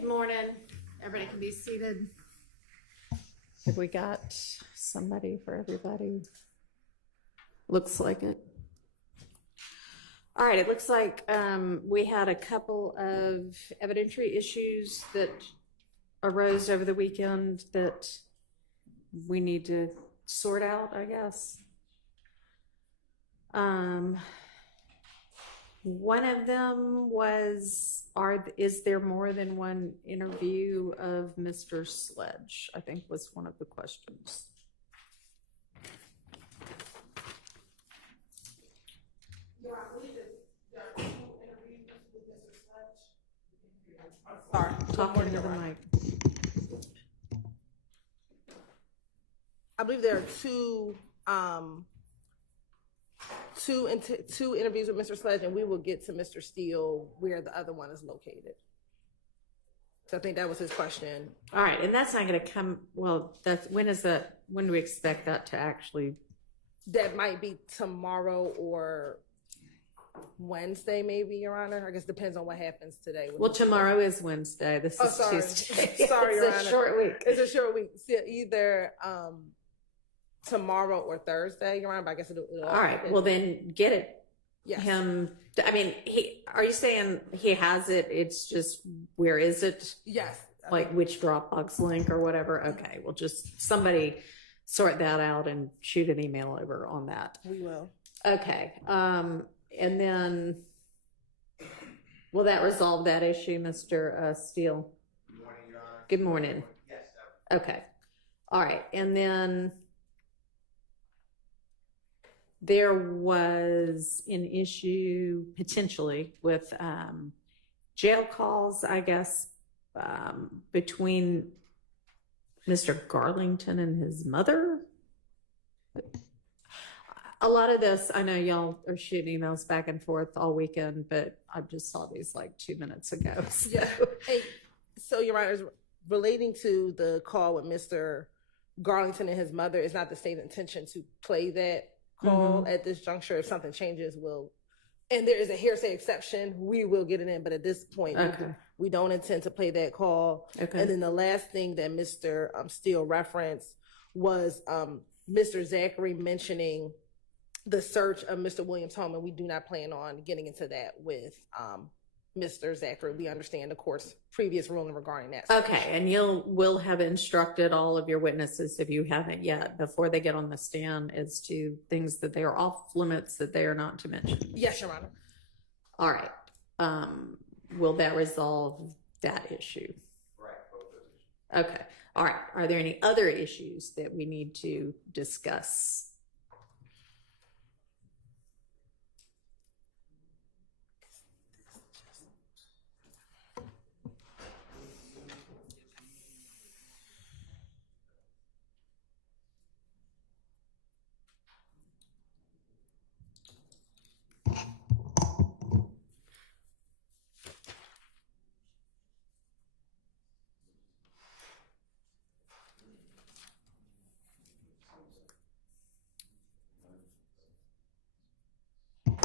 Good morning. Everybody can be seated. Have we got somebody for everybody? Looks like it. All right, it looks like we had a couple of evidentiary issues that arose over the weekend that we need to sort out, I guess. One of them was, is there more than one interview of Mr. Sledge? I think was one of the questions. Yeah, I believe there are 2 interviews with Mr. Sledge. Sorry, Talking to the mic. I believe there are two interviews with Mr. Sledge, and we will get to Mr. Steele where the other one is located. So I think that was his question. All right, and that's not going to come. Well, when do we expect that to actually? That might be tomorrow or Wednesday, maybe, Your Honor. I guess depends on what happens today. Well, tomorrow is Wednesday. This is Tuesday. Sorry, Your Honor. It's a short week. It's a short week. So either tomorrow or Thursday, Your Honor. But I guess it'll all right. Well, then get it. Yes. I mean, are you saying he has it? It's just, where is it? Yes. Like which Dropbox link or whatever? Okay. Well, just somebody sort that out and shoot an email over on that. We will. Okay. And then will that resolve that issue, Mr. Steele? Good morning, Your Honor. Good morning. Yes, Okay. All right. And then there was an issue potentially with jail calls, I guess, between Mr. Garlington and his mother. A lot of this, I know y'all are shooting emails back and forth all weekend, but I just saw these like 2 minutes ago. So. Yeah. Hey, so Your Honor, relating to the call with Mr. Garlington and his mother, it's not the state's intention to play that call at this juncture. If something changes, and there is a hearsay exception, we will get it in. But at this point, we don't intend to play that call. Okay. And then the last thing that Mr. Steele referenced was Mr. Zachary mentioning the search of Mr. Williams' home, and we do not plan on getting into that with Mr. Zachary. We understand the court's previous ruling regarding that. Okay, and will have instructed all of your witnesses, if you haven't yet, before they get on the stand, as to things that they are off limits that they are not to mention. Yes, Your Honor. All right. Will that resolve that issue? right, both of those. Okay. All right. Are there any other issues that we need to discuss?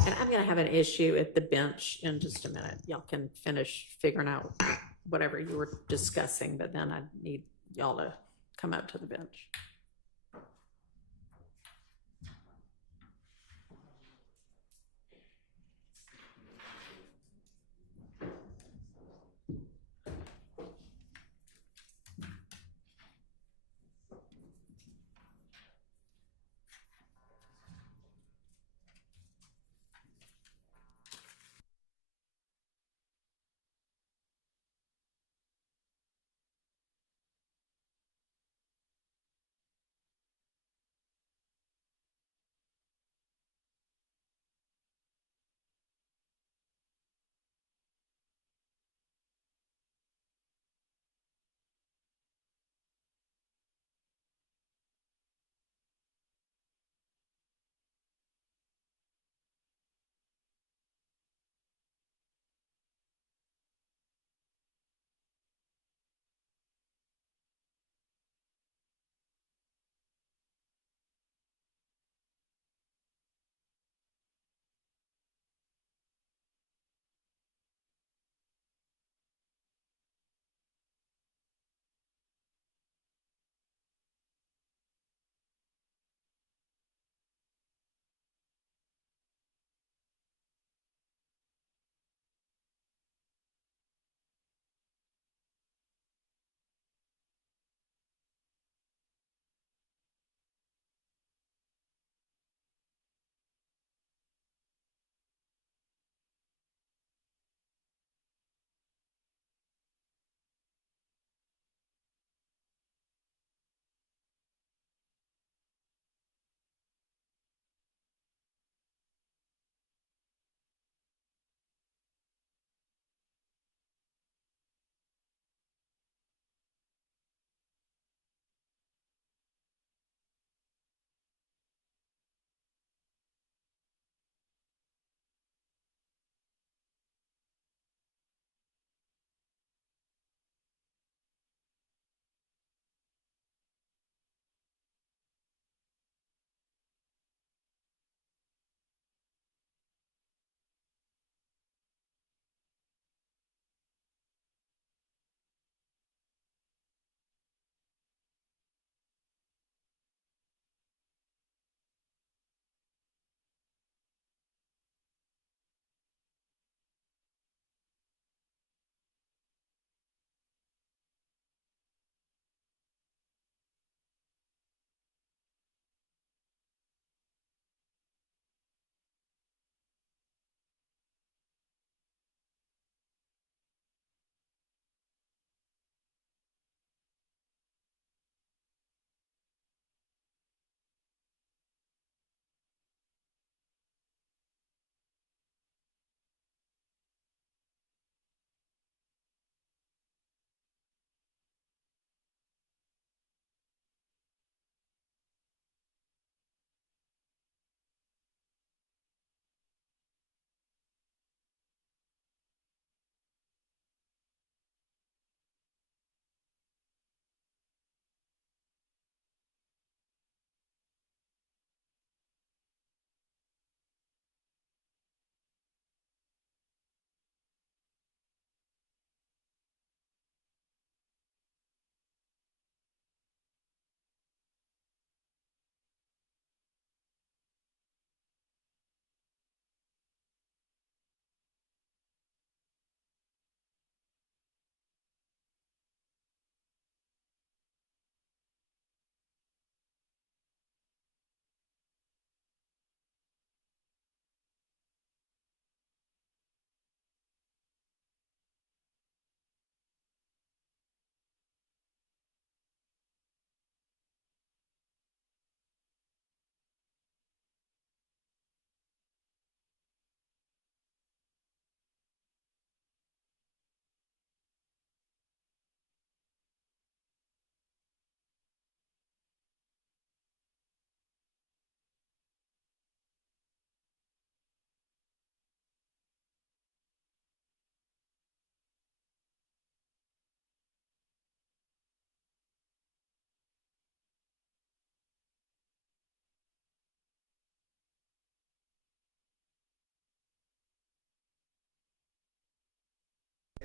And I'm going to have an issue at the bench in just a minute. Y'all can finish figuring out whatever you were discussing, but then I need y'all to come up to the bench.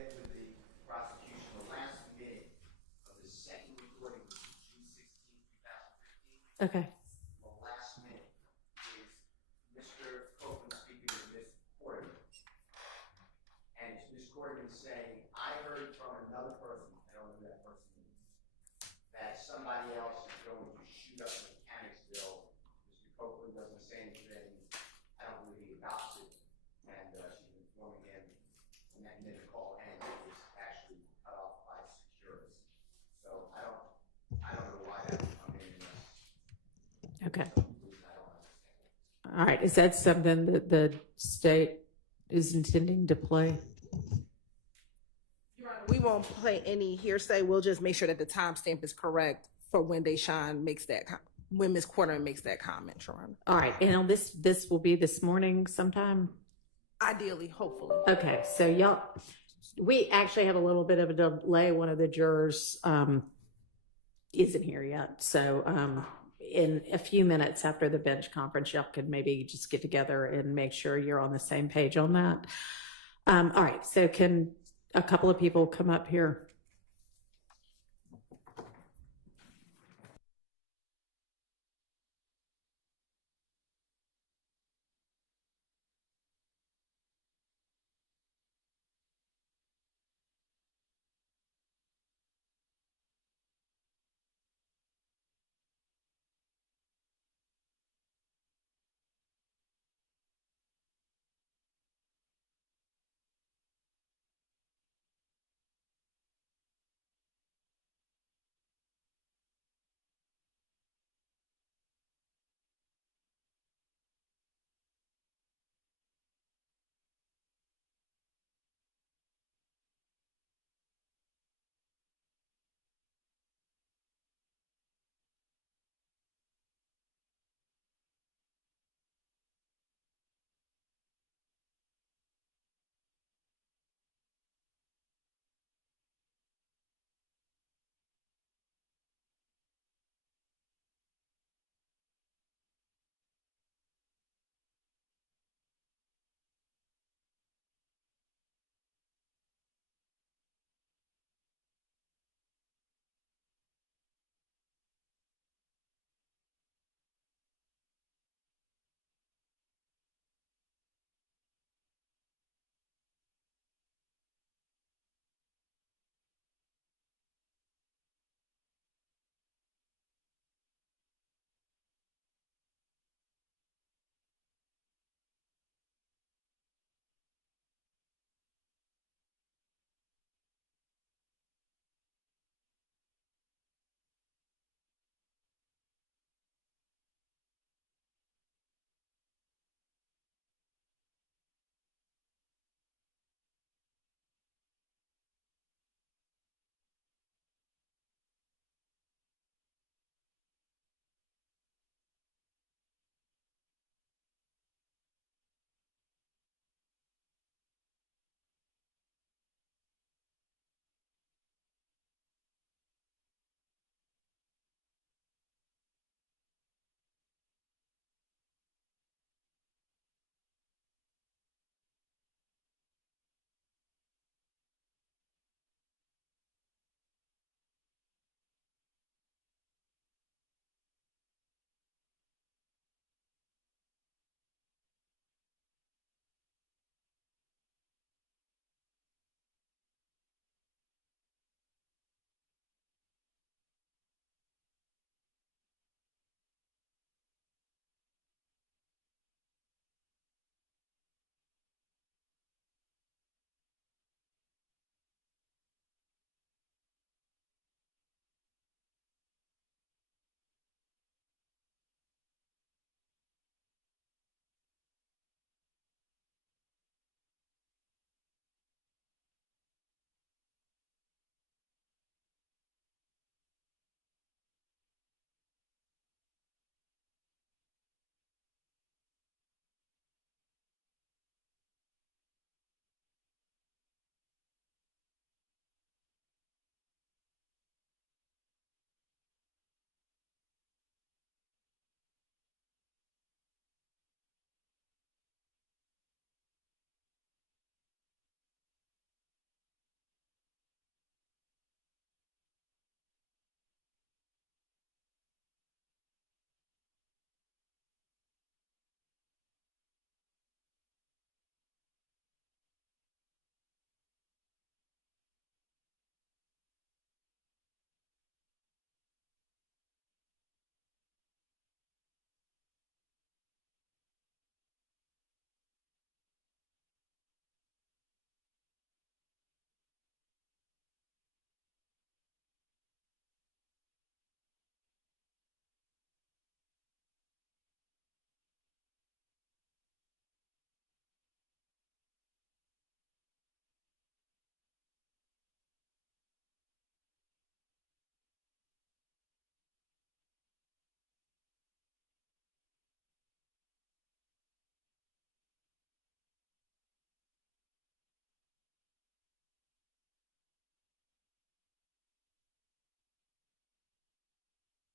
With the prosecution, the last minute of the second recording was June 16, 2015. Okay. The last minute is Mr. Copeland speaking with Ms. Quarterman. And it's Ms. Quarterman saying, I heard from another person, I don't know who that person is, that somebody else is going to shoot up Mechanicsville. Mr. Copeland doesn't say anything. I don't believe he adopts it. And she's informing him. And then the call ends. It was actually cut off by securities. So I don't know why that would come in. Okay. I don't understand. All right. Is that something that the state is intending to play? We won't play any hearsay. We'll just make sure that the timestamp is correct for when Deshaun makes that when Ms. Quarterman makes that comment, Sharon. All right. And on this will be this morning sometime? Ideally, hopefully. Okay. So y'all, we actually have a little bit of a delay. One of the jurors isn't here yet. So in a few minutes after the bench conference, y'all could maybe just get together and make sure you're on the same page on that. All right. So can a couple of people come up here?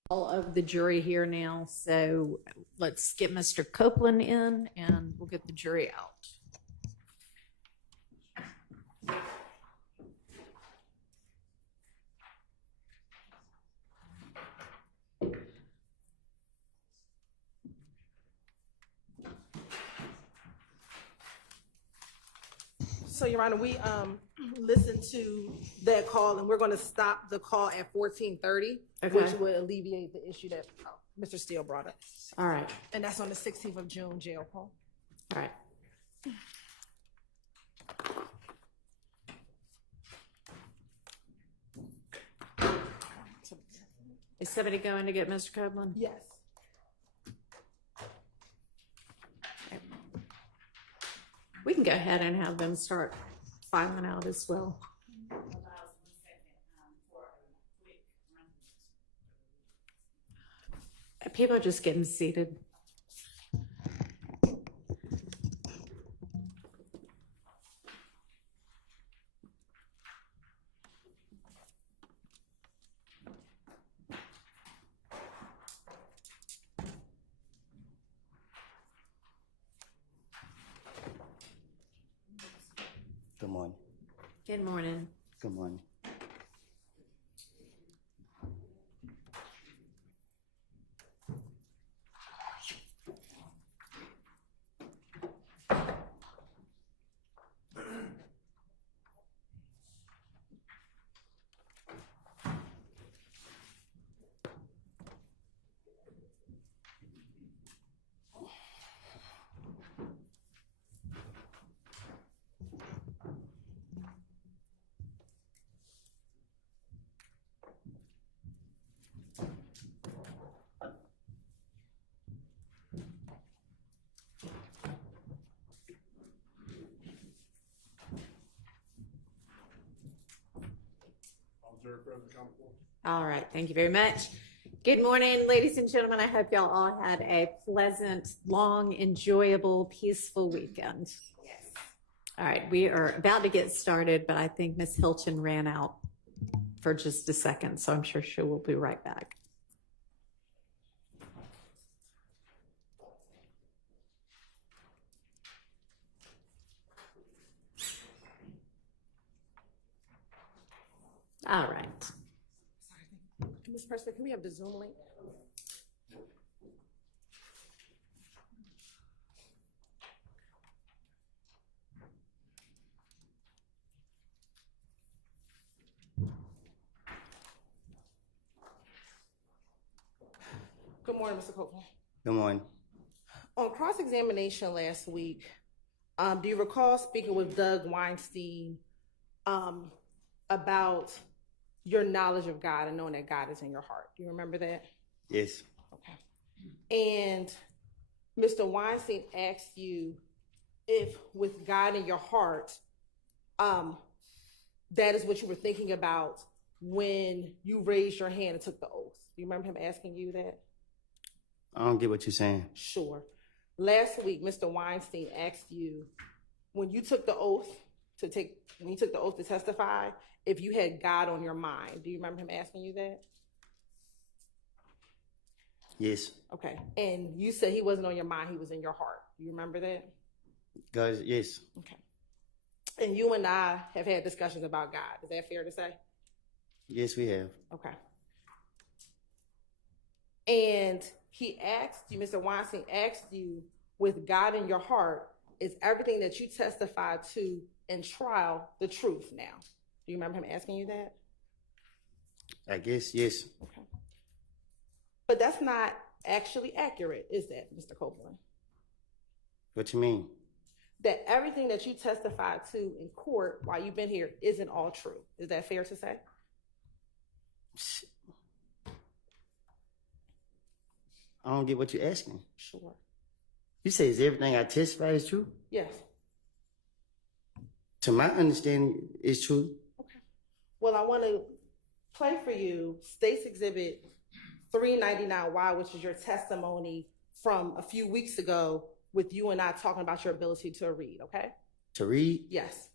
All of the jury here now, so let's get Mr. Copeland in and we'll get the jury out. So, Your Honor, we listened to that call, and we're going to stop the call at 14:30, Okay. which would alleviate the issue that Mr. Steele brought up. All right, And that's on the 16th of June jail call. all right. Is somebody going to get Mr. Copeland? Yes. We can go ahead and have them start filing out as well. People are just getting seated. Good morning. Good morning. Good morning. All right, thank you very much. Good morning, ladies and gentlemen. I hope y'all all had a pleasant, long, enjoyable, peaceful weekend. Yes. All right, we are about to get started, but I think Miss Hilton ran out for just a second, so I'm sure she will be right back. All right. Ms. President, can we have the Zoom link? Good morning, Mr. Copeland. Good morning. On cross-examination last week, do you recall speaking with Doug Weinstein about your knowledge of God and knowing that God is in your heart? Do you remember that? Yes. Okay. And Mr. Weinstein asked you if with God in your heart, that is what you were thinking about when you raised your hand and took the oath. Do you remember him asking you that? I don't get what you're saying. Sure. Last week, Mr. Weinstein asked you when you took the oath to testify, if you had God on your mind. Do you remember him asking you that? Yes. Okay. And you said he wasn't on your mind, he was in your heart. Do you remember that? God, yes. Okay. And you and I have had discussions about God. Is that fair to say? Yes, we have. Okay. And he asked you, Mr. Weinstein asked you, with God in your heart, is everything that you testified to in trial the truth now? Do you remember him asking you that? I guess, yes. Okay. But that's not actually accurate, is that, Mr. Copeland? What you mean? That everything that you testified to in court while you've been here isn't all true. Is that fair to say? I don't get what you're asking. Sure. You say is everything I testify is true? Yes. To my understanding, it's true. Okay. Well, I want to play for you State's Exhibit 399Y, which is your testimony from a few weeks ago with you and I talking about your ability to read, okay? To read? Yes.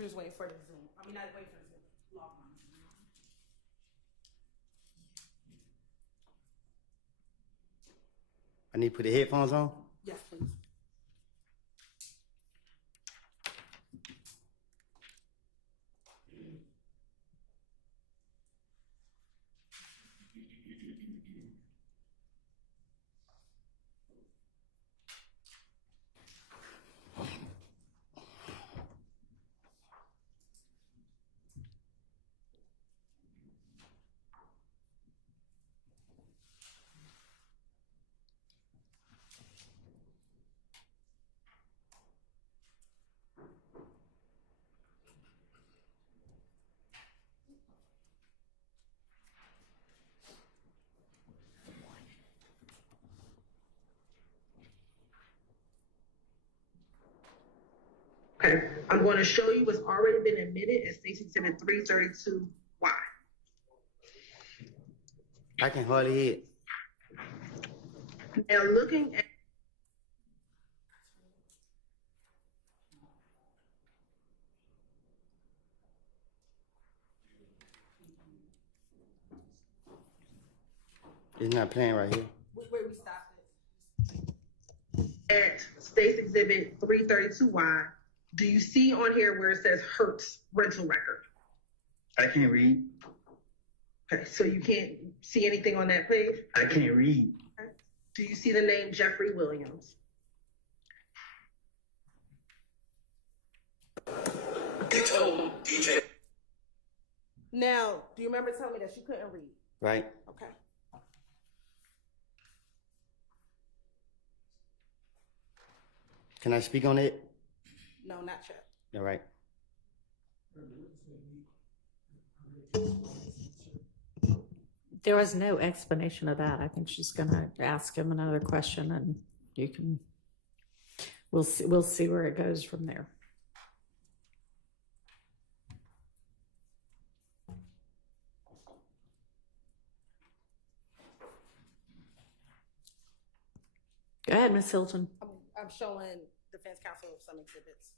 We're just waiting for the Zoom. I mean, not waiting for the Zoom. Log on. I need to put the headphones on. Yes, please. Okay, I'm going to show you what's already been admitted as State's Exhibit 332Y. I can hardly hear it. Now, looking at It's not playing right here. where we stopped it. At State's Exhibit 332Y, do you see on here where it says Hertz rental record? I can't read. Okay, so you can't see anything on that page? I can't read. Okay. Do you see the name Jeffery Williams? You told DJ. Now, do you remember telling me that you couldn't read? Right? Okay. Can I speak on it? No, not yet. All right. There was no explanation of that. I think she's gonna ask him another question and you can, we'll see where it goes from there. Go ahead, Miss Hilton. I'm showing defense counsel some exhibits.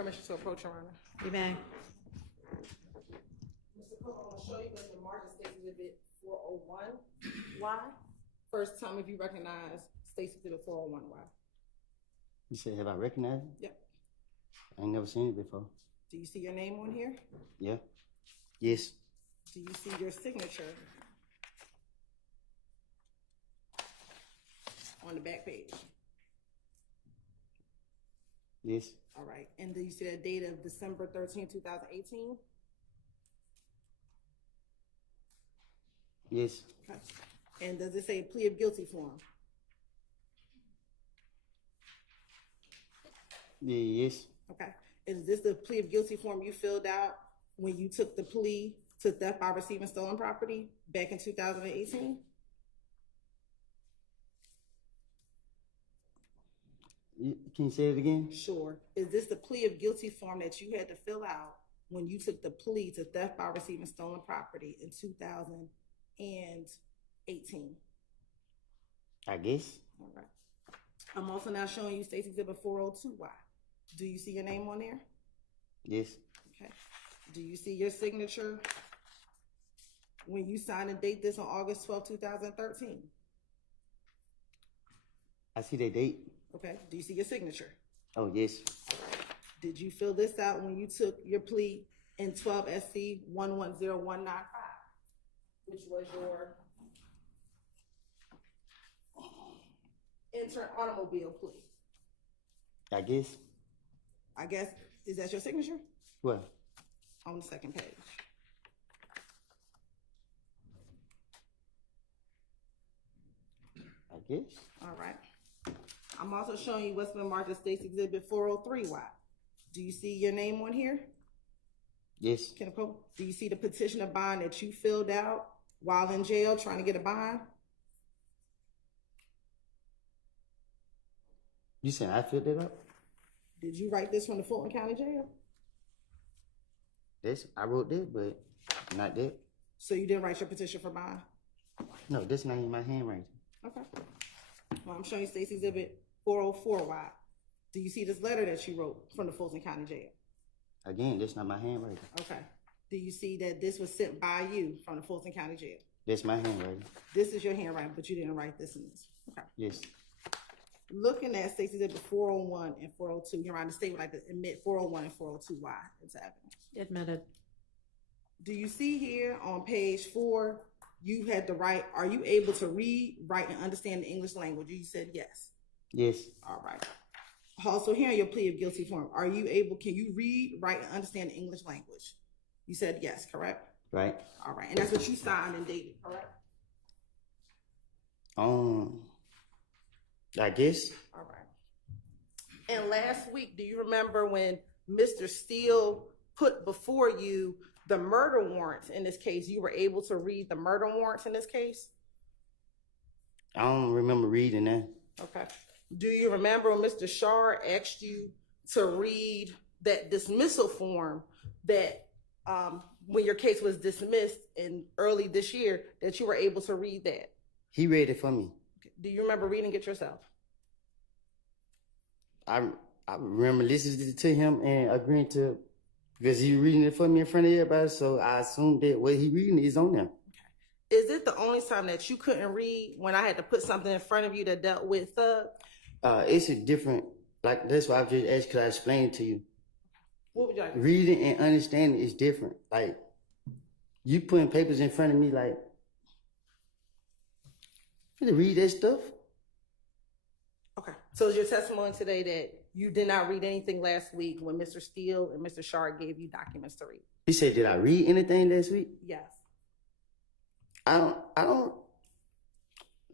Permission to approach, Your Honor. You may. Mr. Cook, I'm gonna show you what's been marked as State Exhibit 401. Why? First time if you recognize State Exhibit 401, why? You said, have I recognized it? Yep. I ain't never seen it before. Do you see your name on here? Yeah. Yes. Do you see your signature on the back page? Yes. All right. And do you see that date of December 13, 2018? Yes. Okay. And does it say plea of guilty form? Yeah, yes. Okay. Is this the plea of guilty form you filled out when you took the plea to theft by receiving stolen property back in 2018? Can you say it again? Sure. Is this the plea of guilty form that you had to fill out when you took the plea to theft by receiving stolen property in 2018? I guess. All right. I'm also now showing you State's Exhibit 402Y. Do you see your name on there? Yes. Okay. Do you see your signature when you signed and date this on August 12, 2013? I see the date. Okay. Do you see your signature? Oh, yes. Did you fill this out when you took your plea in 12 SC 110195, which was your intern automobile plea? I guess. I guess, is that your signature? What? On the second page. I guess. All right. I'm also showing you what's been marked as State's Exhibit 403Y. Do you see your name on here? Yes. Do you see the petition of bond that you filled out while in jail trying to get a bond? You said I filled it up? Did you write this from the Fulton County Jail? This, I wrote that, but not that. So you didn't write your petition for bond? No, that's not in my handwriting. Okay. Well, I'm showing you State's Exhibit 404Y. Do you see this letter that you wrote from the Fulton County Jail? Again, that's not my handwriting. Okay. Do you see that this was sent by you from the Fulton County Jail? That's my handwriting. This is your handwriting, but you didn't write this in this. Okay. Yes. Looking at State's Exhibit 401 and 402, Your Honor, the state would like to admit 401 and 402Y into evidence. Admitted. Do you see here on page 4, you had to write, are you able to read, write, and understand the English language? You said yes. Yes. All right. Also here on your plea of guilty form, are you able, can you read, write, and understand the English language? You said yes, correct? Right. All right. And that's what you signed and dated, correct? I guess. All right. And last week, do you remember when Mr. Steele put before you the murder warrants in this case? You were able to read the murder warrants in this case? I don't remember reading that. Okay. Do you remember when Mr. Shard asked you to read that dismissal form that when your case was dismissed in early this year, that you were able to read that? He read it for me. Do you remember reading it yourself? I remember listening to him and agreeing to, because he reading it for me in front of everybody, so I assumed that what he reading is on there. Is it the only time that you couldn't read when I had to put something in front of you that dealt with thug? It's a different, like, that's why I just asked, because I explained to you. What would you like? Reading and understanding is different. Like, you putting papers in front of me, like, you can read that stuff. Okay. So is your testimony today that you did not read anything last week when Mr. Steele and Mr. Shard gave you documents to read? He said, did I read anything last week? Yes. I don't,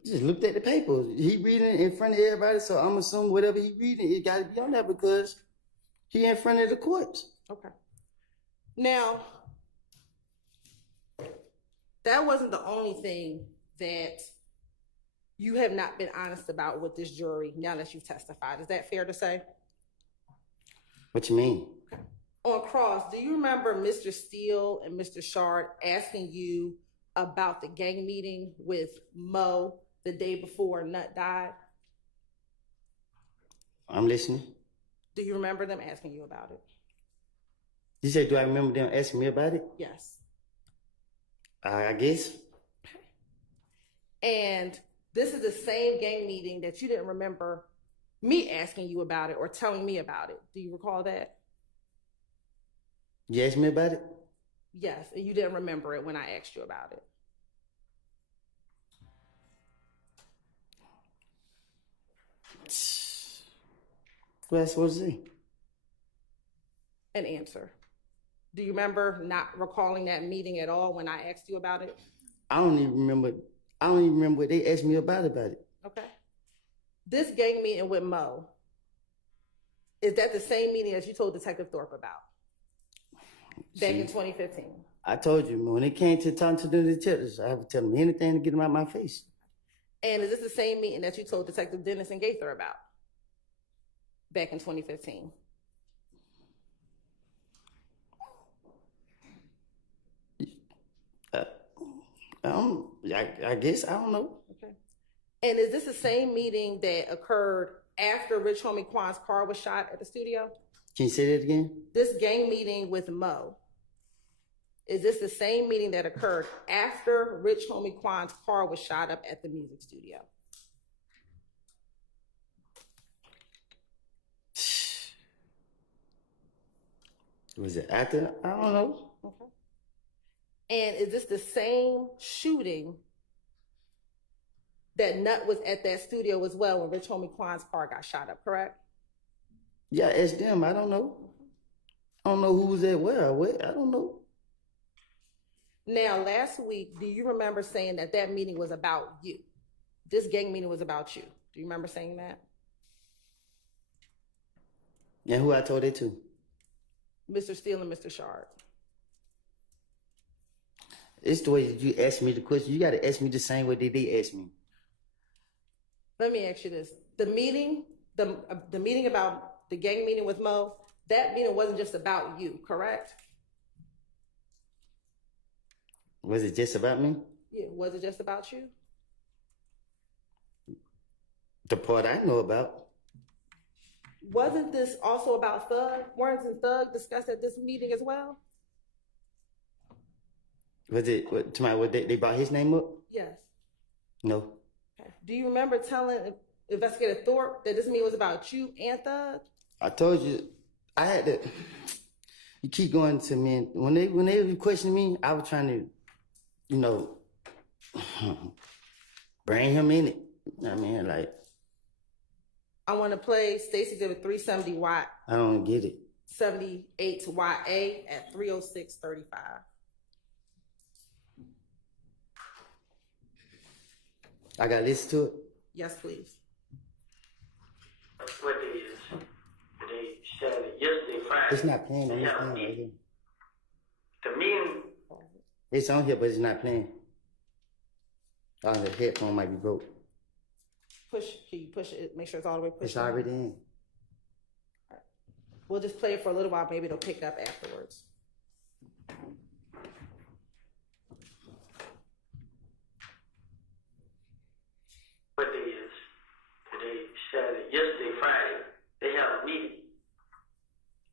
just looked at the papers. He reading it in front of everybody, so I'm assuming whatever he reading, it got to be on there because he in front of the courts. Okay. Now, that wasn't the only thing that you have not been honest about with this jury now that you've testified. Is that fair to say? What you mean? Okay. On cross, do you remember Mr. Steele and Mr. Shard asking you about the gang meeting with Mo the day before Nut died? I'm listening. Do you remember them asking you about it? You said, do I remember them asking me about it? Yes. I guess. And this is the same gang meeting that you didn't remember me asking you about it or telling me about it. Do you recall that? You asked me about it? Yes, and you didn't remember it when I asked you about it. What else was it? An answer. Do you remember not recalling that meeting at all when I asked you about it? I don't even remember what they asked me about it. Okay. This gang meeting with Mo, is that the same meeting that you told Detective Thorpe about back in 2015? I told you, when it came to talking to the detectives, I would tell them anything to get them out of my face. And is this the same meeting that you told Detective Dennis and Gaither about back in 2015? I guess, I don't know. Okay. And is this the same meeting that occurred after Rich Homie Quan's car was shot at the studio? Can you say that again? This gang meeting with Mo, is this the same meeting that occurred after Rich Homie Quan's car was shot up at the music studio? Was it after? I don't know. Okay. And is this the same shooting that Nut was at that studio as well when Rich Homie Quan's car got shot up, correct? Yeah, ask them. I don't know. I don't know who was at where. I don't know. Now, last week, do you remember saying that that meeting was about you? This gang meeting was about you. Do you remember saying that? And who I told it to? Mr. Steele and Mr. Shard. It's the way that you ask me the question. You got to ask me the same way they ask me. Let me ask you this. The meeting about the gang meeting with Mo, that meeting wasn't just about you, correct? Was it just about me? Yeah, was it just about you? The part I know about. Wasn't this also about Thug? Weren't Thug discussed at this meeting as well? Was it, what they brought his name up? Yes. No. Okay. Do you remember telling Investigator Thorpe that this meeting was about you and Thug? I told you, I had to, you keep going to me, and when they were questioning me, I was trying to, bring him in it. I mean, like. I want to play Stacey Exhibit 370Y. I don't get it. 78YA at 306:35. I got to listen to it. Yes, please. What day is today? Saturday. Yesterday, Friday. It's not playing on this thing right here. The meeting. It's on here, but it's not playing. Oh, the headphone might be broke. Can you push it? Make sure it's all the way pushed. It's already in. We'll just play it for a little while. Maybe it'll pick up afterwards. What day is today? Saturday. Yesterday, Friday. They have a meeting.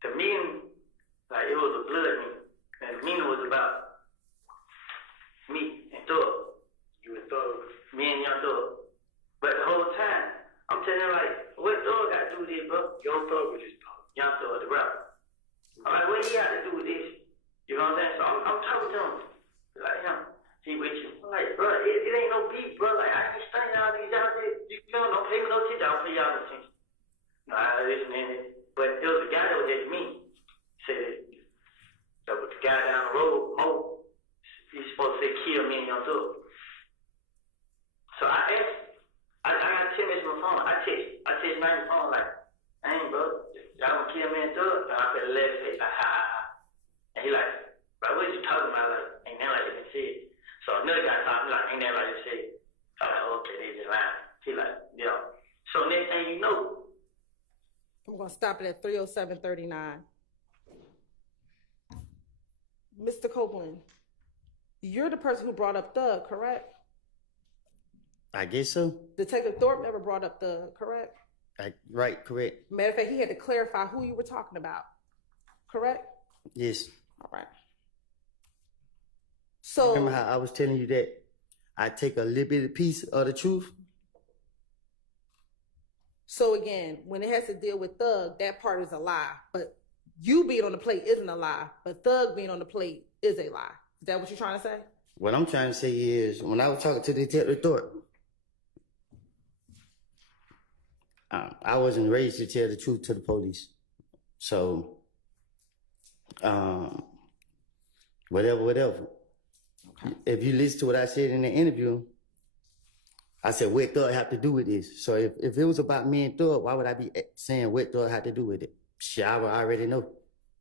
The meeting, like it was a blood meeting, and the meeting was about me and Thug. You and Thug. Me and Young Thug. But the whole time, I'm telling him like, what Thug got to do with this, bro? Young Thug with this dog. Young Thug, the rapper. I'm like, what he got to do with this? You know what I'm saying? So I'm talking to him. Like, he with you. I'm like, bro, it ain't no beef, bro. Like, I can stand y'all niggas out there. You know, don't pay me no attention. I'll pay y'all no attention. No, I listen to him. But there was a guy that was at me. Said, that was the guy down the road, Mo. He's supposed to say, kill me and Young Thug. So I asked, I got 10 minutes on my phone. I text my phone like, dang, bro, y'all gonna kill me and Thug? And I felt left face like, ha, ha, ha. And he like, bro, what you talking about? Like, ain't that like you said? So another guy talking like, ain't that like you said? I'm like, okay, they just lying. He like, yeah. So next thing you know, I'm going to stop it at 307:39. Mr. Copeland, you're the person who brought up Thug, correct? I guess so. Detective Thorpe never brought up Thug, correct? Right, correct. Matter of fact, he had to clarify who you were talking about, correct? Yes. All right. So Remember how I was telling you that I take a little bit of piece of the truth? So again, when it has to deal with Thug, that part is a lie. But you being on the plate isn't a lie. But Thug being on the plate is a lie. Is that what you're trying to say? What I'm trying to say is, when I was talking to Detective Thorpe, I wasn't raised to tell the truth to the police. So, whatever. Okay. If you listen to what I said in the interview, I said, what Thug have to do with this? So if it was about me and Thug, why would I be saying what Thug had to do with it? Shit, I would already know.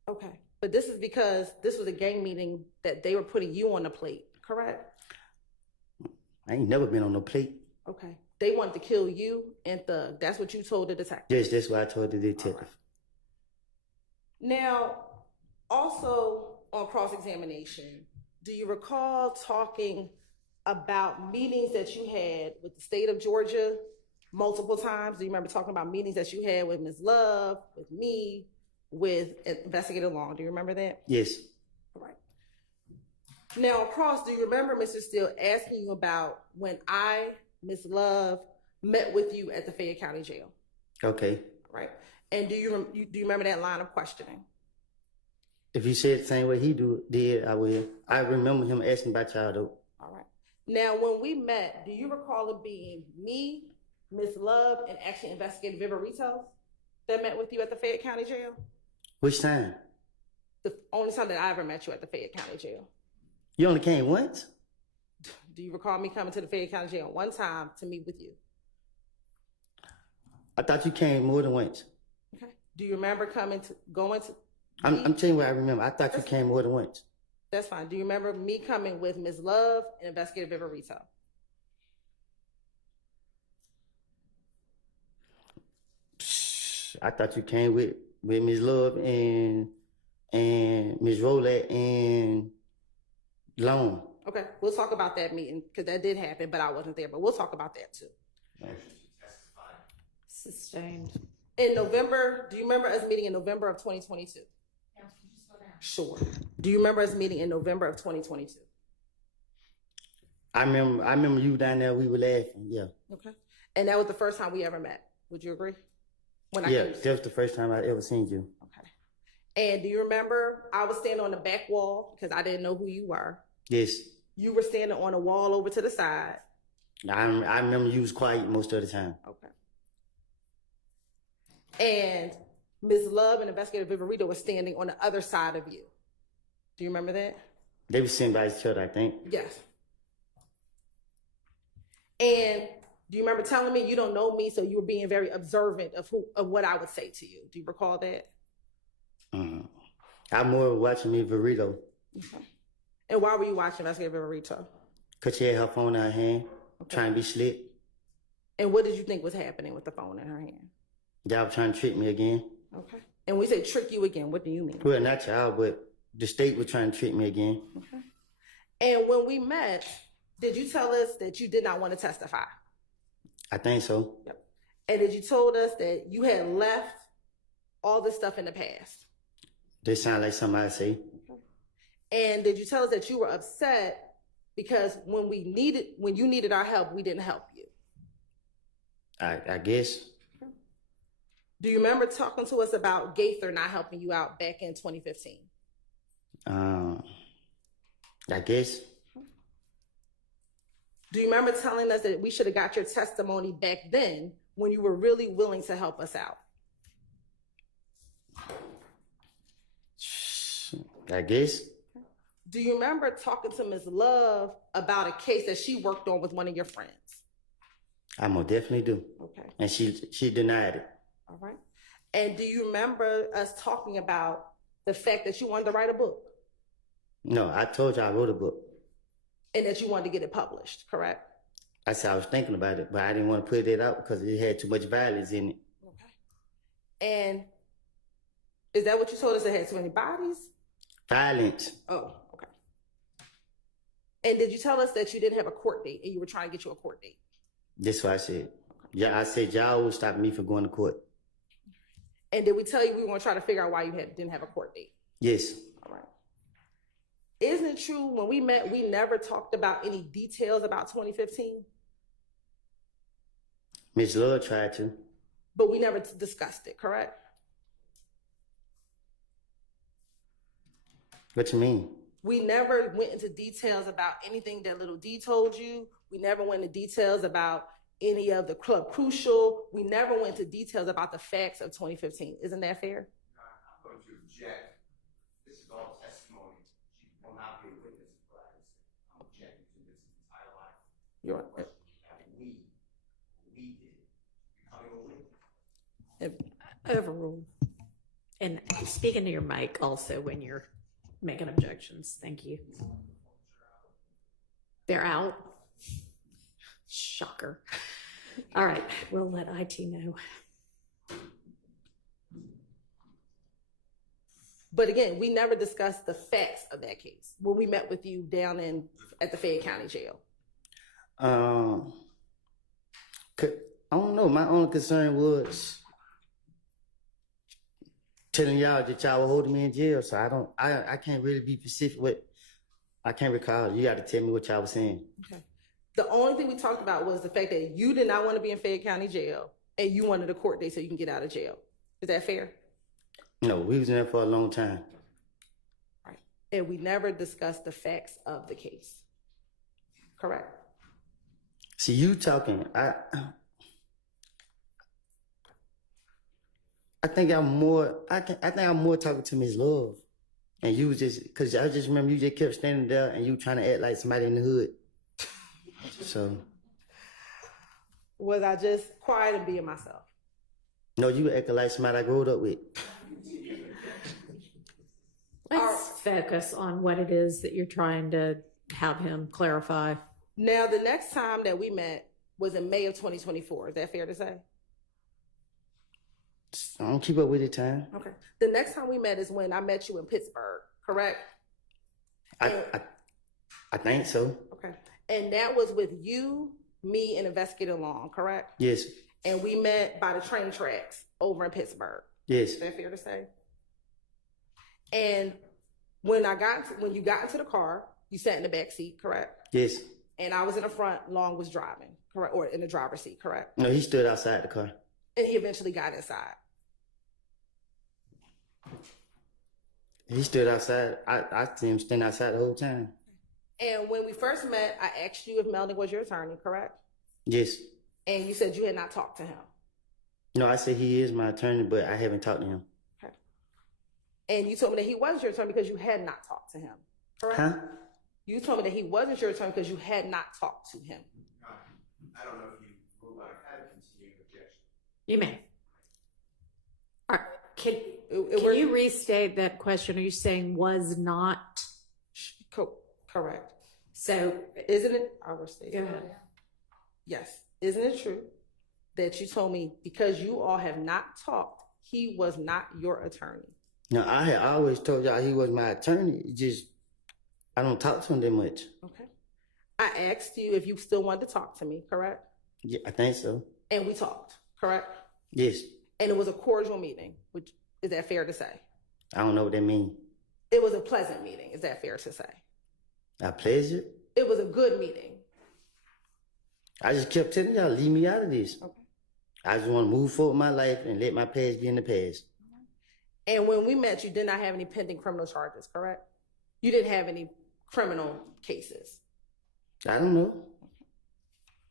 Okay. But this is because this was a gang meeting that they were putting you on the plate, correct? I ain't never been on no plate. Okay. They wanted to kill you and Thug. That's what you told the detective. Yes, that's what I told the detective. Right. Now, also on cross-examination, do you recall talking about meetings that you had with the state of Georgia multiple times? Do you remember talking about meetings that you had with Ms. Love, with me, with Investigator Long? Do you remember that? Yes. All right. Now, across, do you remember Mr. Steele asking you about when I, Ms. Love, met with you at the Fayette County Jail? Okay. Right. And do you remember that line of questioning? If you said the same way he did, I will. I remember him asking about y'all though. All right. Now, when we met, do you recall it being me, Ms. Love, and actually Investigator Viverito that met with you at the Fayette County Jail? Which time? The only time that I ever met you at the Fayette County Jail. You only came once? Do you recall me coming to the Fayette County Jail one time to meet with you? I thought you came more than once. Okay. Do you remember going to? I'm telling you what I remember. I thought you came more than once. That's fine. Do you remember me coming with Ms. Love and Investigator Viverito? I thought you came with Ms. Love and Ms. Rolette and Long. Okay, we'll talk about that meeting because that did happen, but I wasn't there. But we'll talk about that too. Sustained. In November, do you remember us meeting in November of 2022? Yeah, can you slow down? Sure. Do you remember us meeting in November of 2022? I remember you down there. We were laughing. Yeah. Okay. And that was the first time we ever met. Would you agree? Yeah, that was the first time I ever seen you. Okay. And do you remember I was standing on the back wall because I didn't know who you were? Yes. You were standing on a wall over to the side. I remember you was quiet most of the time. Okay. And Ms. Love and Investigator Viverito were standing on the other side of you. Do you remember that? They were sitting by each other, I think. Yes. And do you remember telling me you don't know me, so you were being very observant of what I would say to you? Do you recall that? I'm more watching Ms. Verito. Okay. And why were you watching Investigator Viverito? Because she had her phone in her hand, trying to be slick. And what did you think was happening with the phone in her hand? Y'all trying to trick me again. Okay. And when we say trick you again, what do you mean? Well, not y'all, but the state was trying to trick me again. Okay. And when we met, did you tell us that you did not want to testify? I think so. Yep. And did you told us that you had left all this stuff in the past? They sound like somebody say. Okay. And did you tell us that you were upset because when you needed our help, we didn't help you? I guess. Okay. Do you remember talking to us about Gaither not helping you out back in 2015? I guess. Do you remember telling us that we should have got your testimony back then when you were really willing to help us out? I guess. Do you remember talking to Ms. Love about a case that she worked on with one of your friends? I most definitely do. Okay. And she denied it. All right. And do you remember us talking about the fact that you wanted to write a book? No, I told you I wrote a book. And that you wanted to get it published, correct? I said I was thinking about it, but I didn't want to put it out because it had too much violence in it. Okay. And is that what you told us, it had too many bodies? Violence. Oh, okay. And did you tell us that you didn't have a court date and you were trying to get you a court date? That's what I said. Yeah, I said y'all would stop me from going to court. And did we tell you we were going to try to figure out why you didn't have a court date? Yes. All right. Isn't it true when we met, we never talked about any details about 2015? Miss Love tried to. But we never discussed it, correct? What you mean? We never went into details about anything that Little D told you. We never went into details about any of the Club Crucial. We never went into details about the facts of 2015. Isn't that fair? I'm going to object. This is all testimony. She will not be a witness of what I said. I'm objecting to this entire life. You're right. We did becoming a witness. Overruled. And speaking to your mic also when you're making objections. Thank you. They're out. Shocker. All right, we'll let IT know. But again, we never discussed the facts of that case when we met with you down at the Fayette County Jail. I don't know. My only concern was telling y'all that y'all were holding me in jail, so I can't really be specific with. I can't recall. You got to tell me what y'all was saying. Okay. The only thing we talked about was the fact that you did not want to be in Fayette County Jail and you wanted a court date so you can get out of jail. Is that fair? No, we was in there for a long time. Right. And we never discussed the facts of the case. Correct? See, you talking. I think I'm more. I think I'm more talking to Miss Love, and you was just because I just remember you just kept standing there and you trying to act like somebody in the hood. So. Was I just quiet and being myself? No, you acting like somebody I grew up with. Let's focus on what it is that you're trying to have him clarify. Now, the next time that we met was in May of 2024. Is that fair to say? I don't keep up with it time. Okay. The next time we met is when I met you in Pittsburgh, correct? I think so. Okay. And that was with you, me, and Investigator Long, correct? Yes. And we met by the train tracks over in Pittsburgh. Yes. Is that fair to say? And when you got into the car, you sat in the back seat, correct? Yes. And I was in the front, Long was driving, correct? Or in the driver's seat, correct? No, he stood outside the car. And he eventually got inside. He stood outside. I seen him stand outside the whole time. And when we first met, I asked you if Melvin was your attorney, correct? Yes. And you said you had not talked to him. No, I said he is my attorney, but I haven't talked to him. Okay. And you told me that he wasn't your attorney because you had not talked to him, correct? Huh? You told me that he wasn't your attorney because you had not talked to him. I don't know if you rule out a continuing objection. You may. All right. Can you restate that question? Are you saying was not? Correct. So, Isn't it? I will state. go ahead. Yes. Isn't it true that you told me because you all have not talked, he was not your attorney? No, I had always told y'all he was my attorney. It just, I don't talk to him that much. Okay. I asked you if you still wanted to talk to me, correct? Yeah, I think so. And we talked, correct? Yes. And it was a cordial meeting, which is that fair to say? I don't know what that means. It was a pleasant meeting. Is that fair to say? I pleasure. It was a good meeting. I just kept telling y'all, leave me out of this. Okay. I just want to move forward my life and let my past be in the past. And when we met, you did not have any pending criminal charges, correct? You didn't have any criminal cases. I don't know.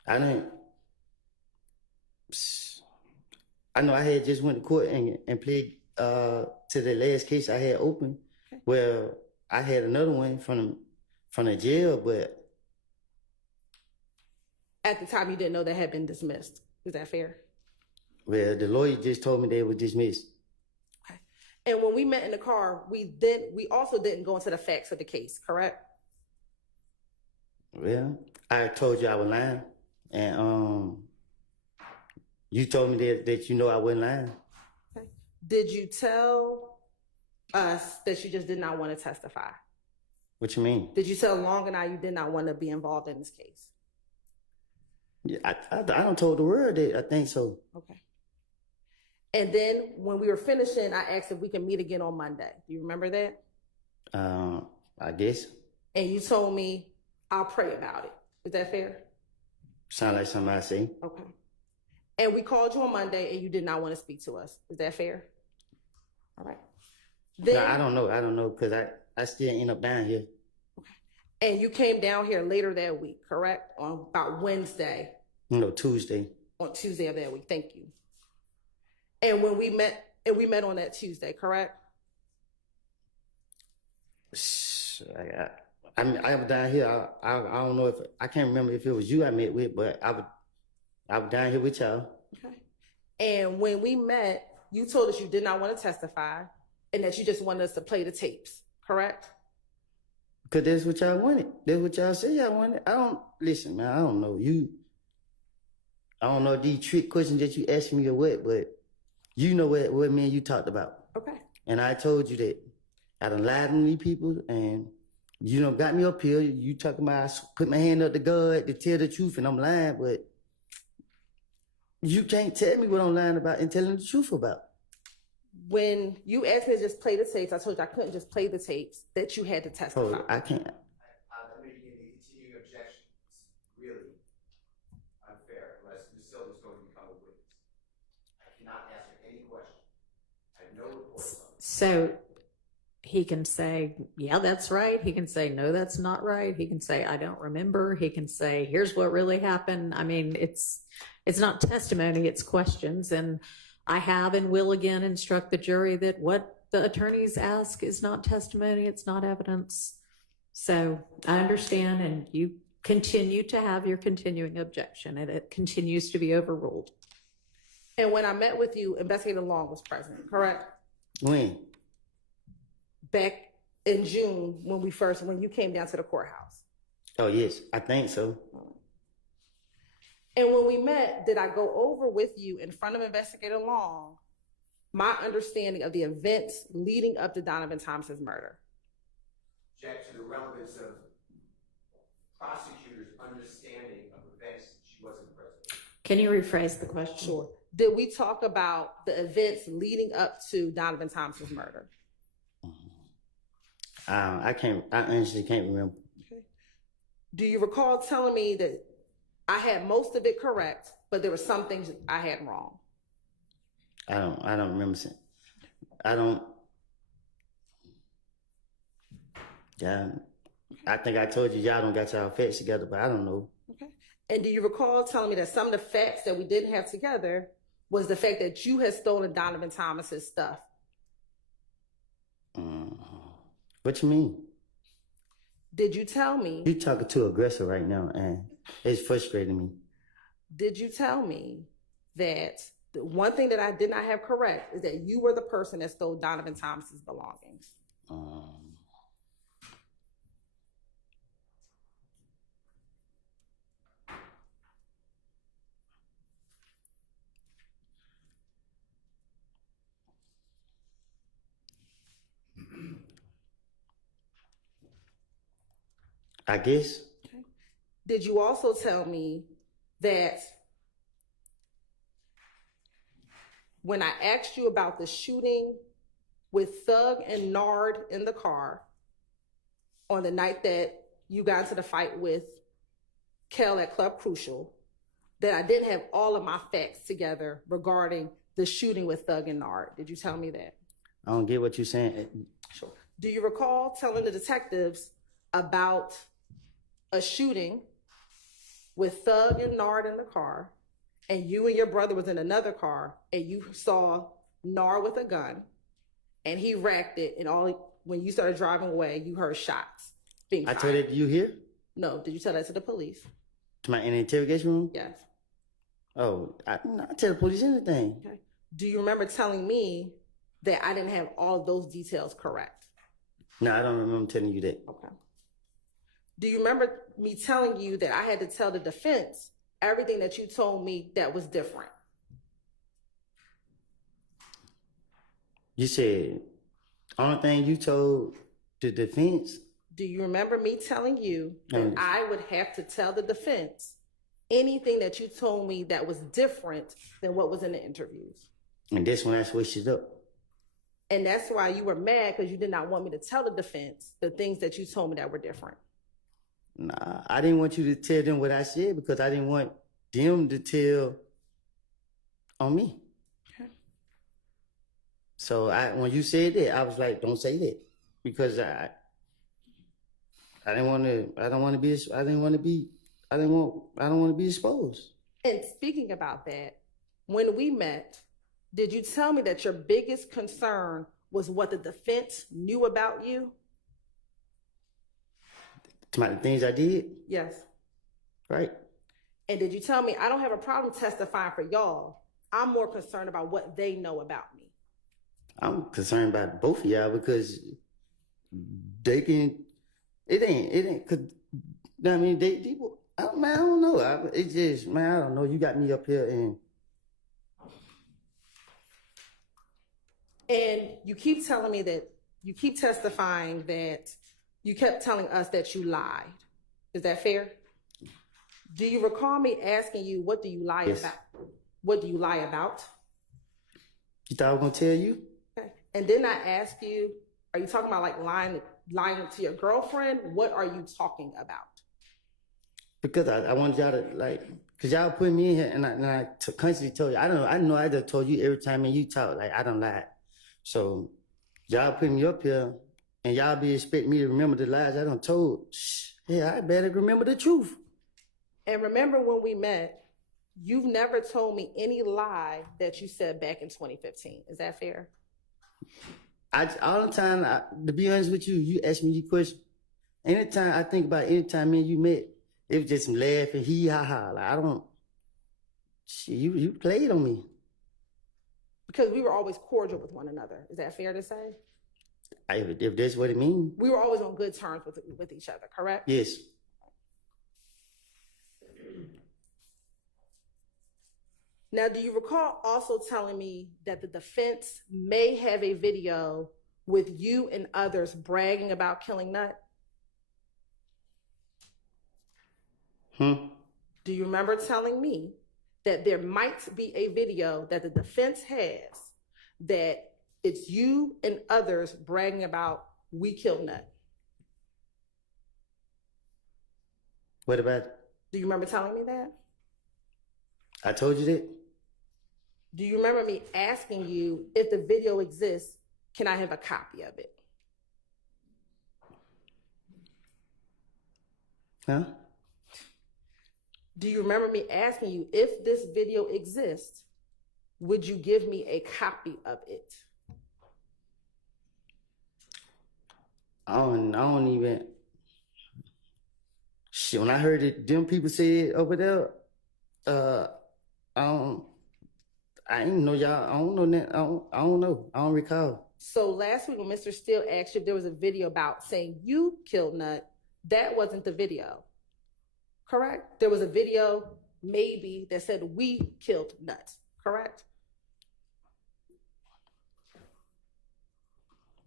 I didn't. I know I had just went to court and played to the last case I had open. Okay. Well, I had another one from the jail, but At the time, you didn't know that had been dismissed. Is that fair? well, the lawyer just told me they were dismissed. Okay. And when we met in the car, we also didn't go into the facts of the case, correct? Well, I told you I was lying, and you told me that you know I wasn't lying. Okay. Did you tell us that you just did not want to testify? What you mean? Did you tell Long and I you did not want to be involved in this case? Yeah, I don't told the world that I think so. Okay. And then when we were finishing, I asked if we can meet again on Monday. Do you remember that? I guess. And you told me, I'll pray about it. Is that fair? Sound like something I say. Okay. And we called you on Monday and you did not want to speak to us. Is that fair? All right. Then, No, I don't know, because I still end up down here. and you came down here later that week, correct? On about Wednesday, Tuesday. on Tuesday of that week. Thank you. And when we met on that Tuesday, correct? I was down here. I don't know if I can't remember if it was you I met with, but I was down here with y'all. Okay. And when we met, you told us you did not want to testify and that you just wanted us to play the tapes, correct? Cause that's what y'all wanted. That's what y'all said y'all wanted. Listen, man. I don't know you. I don't know these trick questions that you asked me or what, but you know what me and you talked about. Okay. And I told you that I done lied to these people, and you know got me up here. You talking about I put my hand up to God to tell the truth, and I'm lying, but you can't tell me what I'm lying about and telling the truth about. When you asked me to just play the tapes, I told you I couldn't just play the tapes, that you had to testify. Oh, I can't. Let me give you a continuing objection. It's really unfair unless Ms. Silva's going to become a witness. I cannot answer any question. I have no reports on it. So he can say, yeah, that's right. He can say, no, that's not right. He can say, I don't remember. He can say, here's what really happened. I mean, it's not testimony, it's questions. And I have and will again instruct the jury that what the attorneys ask is not testimony, it's not evidence. So I understand, and you continue to have your continuing objection, and it continues to be overruled. And when I met with you, Investigator Long was present, correct? When? Back in June when you came down to the courthouse. Oh yes, I think so. And when we met, did I go over with you in front of Investigator Long my understanding of the events leading up to Donovan Thomas's murder? Object to the relevance of prosecutors' understanding of events that she wasn't present. Can you rephrase the question? Sure. Did we talk about the events leading up to Donovan Thomas's murder? I honestly can't remember. Okay. Do you recall telling me that I had most of it correct, but there were some things I had wrong? I don't remember saying. I don't. Yeah, I think I told you y'all don't got y'all facts together, but I don't know. Okay. And do you recall telling me that some of the facts that we didn't have together was the fact that you had stolen Donovan Thomas's stuff? What you mean? Did you tell me? You talking too aggressive right now, and it's frustrating me. Did you tell me that the one thing that I did not have correct is that you were the person that stole Donovan Thomas's belongings? I guess. Okay. Did you also tell me that when I asked you about the shooting with Thug and Nard in the car on the night that you got into the fight with Kel at Club Crucial, that I didn't have all of my facts together regarding the shooting with Thug and Nard? Did you tell me that? I don't get what you're saying. Sure. Do you recall telling the detectives about a shooting with Thug and Nard in the car, and you and your brother was in another car, and you saw Nard with a gun, and he racked it, and when you started driving away, you heard shots being fired? I told it to you here? No. Did you tell that to the police? In the interrogation room? Yes. Oh, I tell the police anything. Okay. Do you remember telling me that I didn't have all of those details correct? No, I don't remember telling you that. Okay. Do you remember me telling you that I had to tell the defense everything that you told me that was different? You said, only thing you told the defense? Do you remember me telling you that I would have to tell the defense anything that you told me that was different than what was in the interviews? And that's when I switched it up. And that's why you were mad, because you did not want me to tell the defense the things that you told me that were different. Nah, I didn't want you to tell them what I said because I didn't want them to tell on me. Okay. So when you said that, I was like, don't say that, because I don't want to be exposed. And speaking about that, when we met, did you tell me that your biggest concern was what the defense knew about you? To my things I did, Yes. right? And did you tell me, I don't have a problem testifying for y'all. I'm more concerned about what they know about me. I'm concerned about both of y'all because they can. It ain't. Cause I mean, people. I don't know. It's just, man, I don't know. You got me up here and you keep telling me that you keep testifying that you kept telling us that you lied. Is that fair? Do you recall me asking you, what do you lie Yes. about? What do you lie about? You thought I was gonna tell you? Okay. And then I ask you, are you talking about like lying to your girlfriend? What are you talking about? Because I wanted y'all to like, cause y'all put me in here and I constantly told you. I know I just told you every time and you talk like I don't lie. So y'all put me up here and y'all be expecting me to remember the lies I done told. Yeah, I better remember the truth. And remember when we met, you've never told me any lie that you said back in 2015. Is that fair? All the time, to be honest with you, you ask me these questions. Anytime I think about anytime me and you met, it was just some laughing, hee ha ha. Like I don't. Shit, you played on me. Because we were always cordial with one another. Is that fair to say? If that's what it means. We were always on good terms with each other, correct? Yes. Now, do you recall also telling me that the defense may have a video with you and others bragging about killing Nut? Do you remember telling me that there might be a video that the defense has that it's you and others bragging about, we killed Nut? What about it? Do you remember telling me that? I told you that? Do you remember me asking you, if the video exists, can I have a copy of it? Huh? Do you remember me asking you, if this video exists, would you give me a copy of it? I don't even. Shit, when I heard it, them people say it over there, I didn't know y'all. I don't know that. I don't know. I don't recall. So last week when Mr. Steele asked you if there was a video about saying you killed Nut, that wasn't the video, correct? There was a video maybe that said we killed Nut, correct?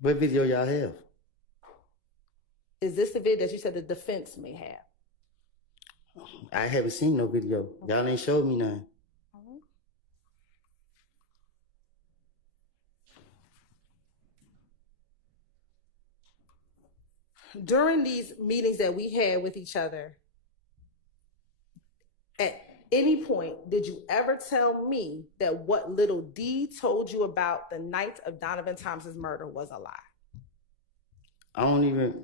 What video y'all have? Is this the video that you said the defense may have? I haven't seen no video. Y'all ain't showed me none. During these meetings that we had with each other, at any point, did you ever tell me that what little D told you about the night of Donovan Thompson's murder was a lie? I don't even.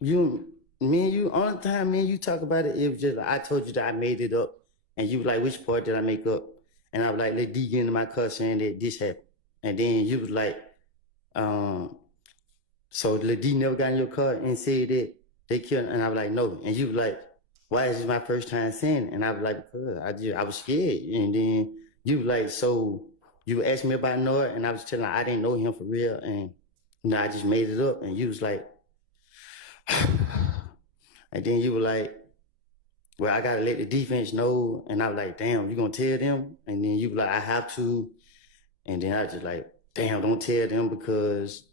Me and you, only time me and you talk about it, it was just like, I told you that I made it up. And you were like, which part did I make up? And I was like, let D get into my car saying that this happened. And then you was like, so D never got in your car and said that they killed him. And I was like, no. And you was like, why is this my first time saying it? And I was like, because I was scared. And then you was like, so you asked me about Noah, and I was telling her I didn't know him for real. And I just made it up. And you was like, and then you were like, well, I got to let the defense know. And I was like, damn, you going to tell them? And then you were like, I have to. And then I was just like, damn, don't tell them because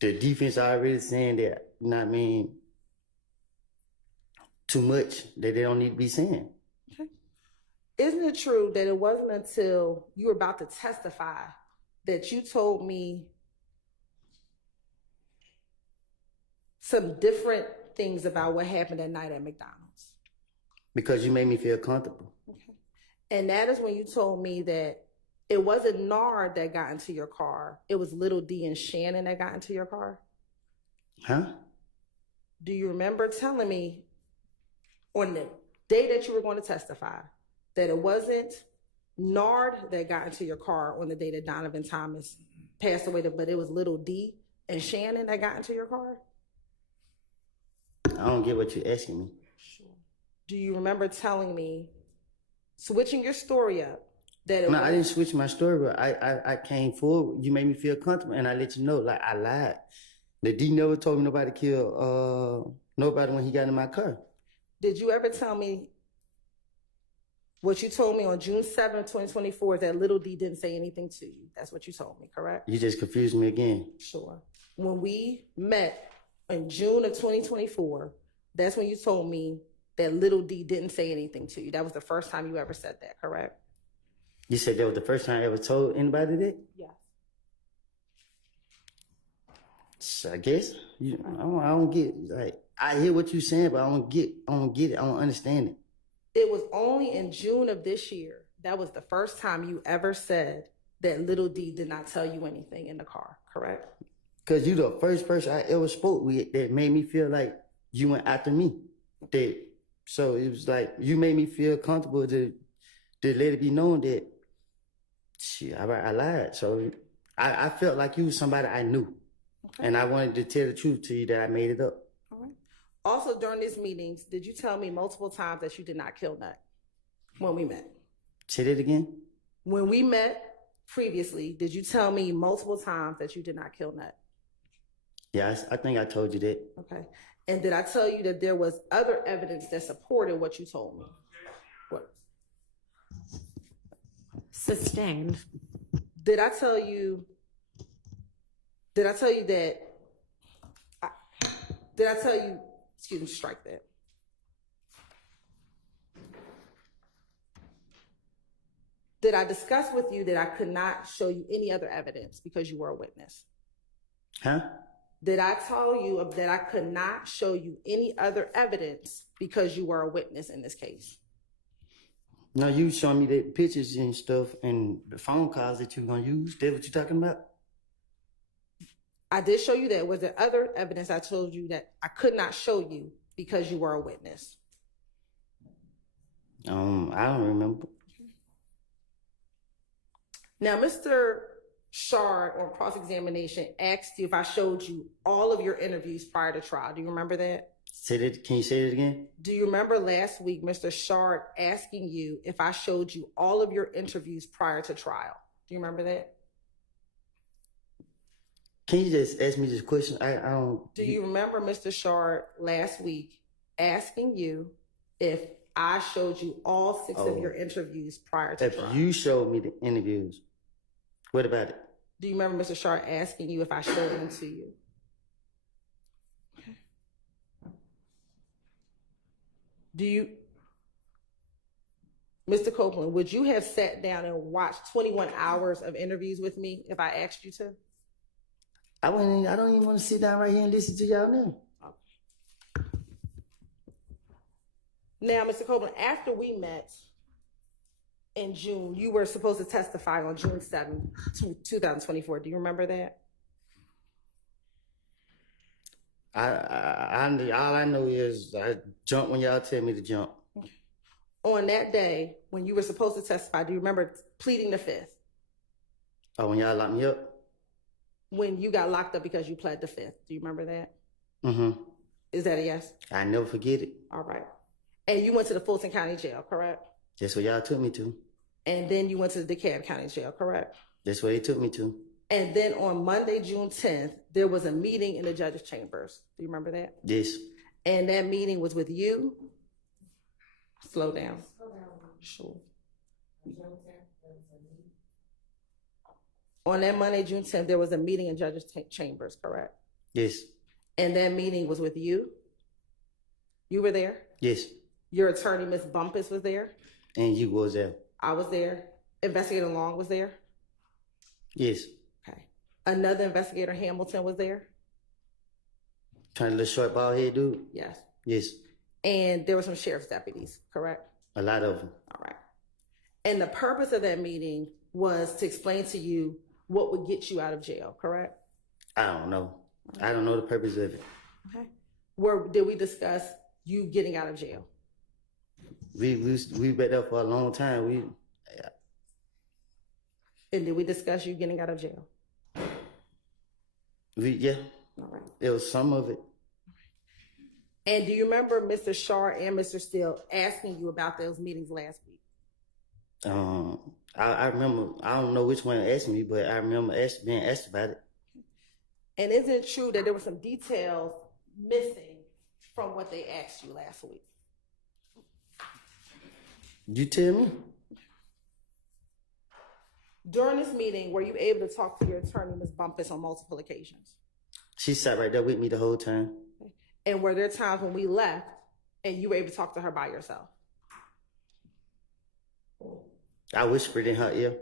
the defense already saying that, you know what I mean, too much that they don't need to be saying. Okay. Isn't it true that it wasn't until you were about to testify that you told me some different things about what happened that night at McDonald's. Because you made me feel comfortable. Okay. And that is when you told me that it wasn't Nard that got into your car. It was Little D and Shannon that got into your car. Huh? Do you remember telling me on the day that you were going to testify that it wasn't Nard that got into your car on the day that Donovan Thomas passed away, but it was Little D and Shannon that got into your car? I don't get what you're asking me. Sure. Do you remember telling me, switching your story up, that it No, was... I didn't switch my story, but I came forward. You made me feel comfortable, and I let you know, like, I lied. The D never told me nobody killed nobody when he got in my car. Did you ever tell me what you told me on June 7th, 2024, that Little D didn't say anything to you? That's what you told me, correct? You just confused me again. Sure. When we met in June of 2024, that's when you told me that Little D didn't say anything to you. That was the first time you ever said that, correct? You said that was the first time I ever told anybody that? Yes. So I guess I don't get, like, I hear what you're saying, but I don't get it. I don't understand it. It was only in June of this year, that was the first time you ever said that Little D did not tell you anything in the car, correct? Because you the first person I ever spoke with that made me feel like you went after me. So it was like, you made me feel comfortable to let it be known that, shit, I lied. So I felt like you was somebody I knew. Okay. And I wanted to tell the truth to you that I made it up. All right. Also, during these meetings, did you tell me multiple times that you did not kill Nut when we met? Say that again? When we met previously, did you tell me multiple times that you did not kill Nut? Yeah, I think I told you that. Okay. And did I tell you that there was other evidence that supported what you told me? What? Sustained. Did I tell you that, excuse me, strike that. Did I discuss with you that I could not show you any other evidence because you were a witness? Huh? Did I tell you that I could not show you any other evidence because you were a witness in this case? No, you showing me the pictures and stuff and the phone calls that you're going to use. That's what you're talking about? I did show you that. Was there other evidence I told you that I could not show you because you were a witness? I don't remember. Now, Mr. Shard on cross-examination asked you if I showed you all of your interviews prior to trial. Do you remember that? Can you say that again? Do you remember last week Mr. Shard asking you if I showed you all of your interviews prior to trial? Do you remember that? Can you just ask me this question? I don't. Do you remember Mr. Shard last week asking you if I showed you all 6 of your interviews prior to trial? If you showed me the interviews, what about it? Do you remember Mr. Shard asking you if I showed them to you? Okay. Do you, Mr. Copeland, would you have sat down and watched 21 hours of interviews with me if I asked you to? I don't even want to sit down right here and listen to y'all now. Now, Mr. Copeland, after we met in June, you were supposed to testify on June 7th, 2024. Do you remember that? All I know is I jump when y'all tell me to jump. Okay. On that day, when you were supposed to testify, do you remember pleading the 5th? Oh, when y'all locked me up? When you got locked up because you pled the 5th. Do you remember that? Mm-hmm. Is that a yes? I never forget it. All right. And you went to the Fulton County Jail, correct? That's where y'all took me to. And then you went to the DeKalb County Jail, correct? That's where they took me to. And then on Monday, June 10th, there was a meeting in the judge's chambers. Do you remember that? Yes. And that meeting was with you? Slow down. Sure. On that Monday, June 10th, there was a meeting in judge's chambers, correct? Yes. And that meeting was with you? You were there? Yes. Your attorney, Ms. Bumpus, was there? And you was there? I was there. Investigator Long was there? Yes. Another investigator, Hamilton, was there? Trying to little short bald head dude? Yes. Yes, And there were some sheriff's deputies, correct? a lot of them. All right. And the purpose of that meeting was to explain to you what would get you out of jail, correct? I don't know. I don't know the purpose of it. Okay. Where did we discuss you getting out of jail? We been there for a long time. And did we discuss you getting out of jail? Yeah, All right. it was some of it. And do you remember Mr. Shaw and Mr. Steele asking you about those meetings last week? I remember, I don't know which one asked me, but I remember being asked about it. And isn't it true that there were some details missing from what they asked you last week? You tell me. During this meeting, were you able to talk to your attorney, Ms. Bumpus, on multiple occasions? She sat right there with me the whole time. And were there times when we left and you were able to talk to her by yourself? I whispered in her ear.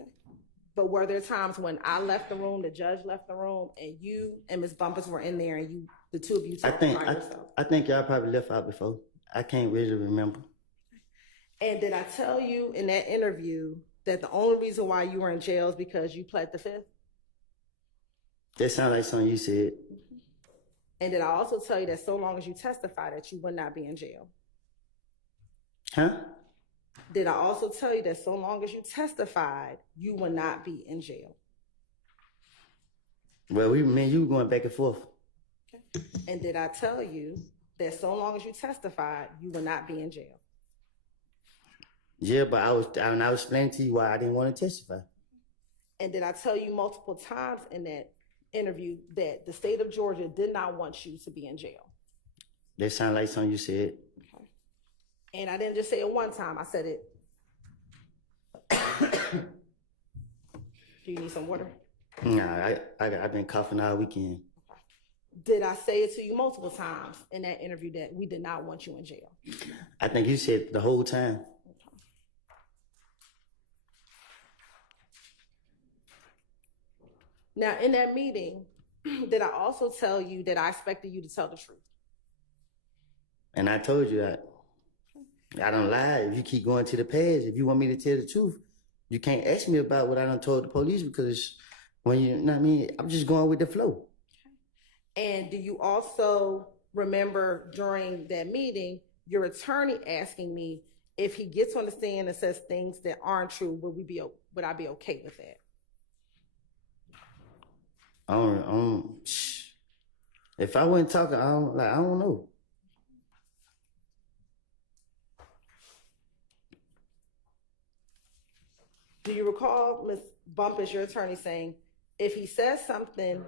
Okay. But were there times when I left the room, the judge left the room, and you and Ms. Bumpus were in there and the two of you talked by yourself? I think y'all probably left out before. I can't really remember. And did I tell you in that interview that the only reason why you were in jail is because you pled the fifth? That sounds like something you said. And did I also tell you that so long as you testify that you would not be in jail? Huh? Did I also tell you that so long as you testified, you would not be in jail? Well, me and you going back and forth. Okay. And did I tell you that so long as you testified, you would not be in jail? Yeah, but I was explaining to you why I didn't want to testify. And did I tell you multiple times in that interview that the state of Georgia did not want you to be in jail? That sounds like something you said. Okay. And I didn't just say it one time, I said it. Do you need some water? Nah, I've been coughing all weekend. Okay. Did I say it to you multiple times in that interview that we did not want you in jail? I think you said it the whole time. Now, in that meeting, did I also tell you that I expected you to tell the truth? And I told you that. I don't lie. If you keep going to the past, if you want me to tell the truth, you can't ask me about what I done told the police because when you know what I mean, I'm just going with the flow. And do you also remember during that meeting, your attorney asking me if he gets on the stand and says things that aren't true, would I be okay with that? If I wasn't talking, I don't know. Do you recall Ms. Bumpus, your attorney, saying, if he says something,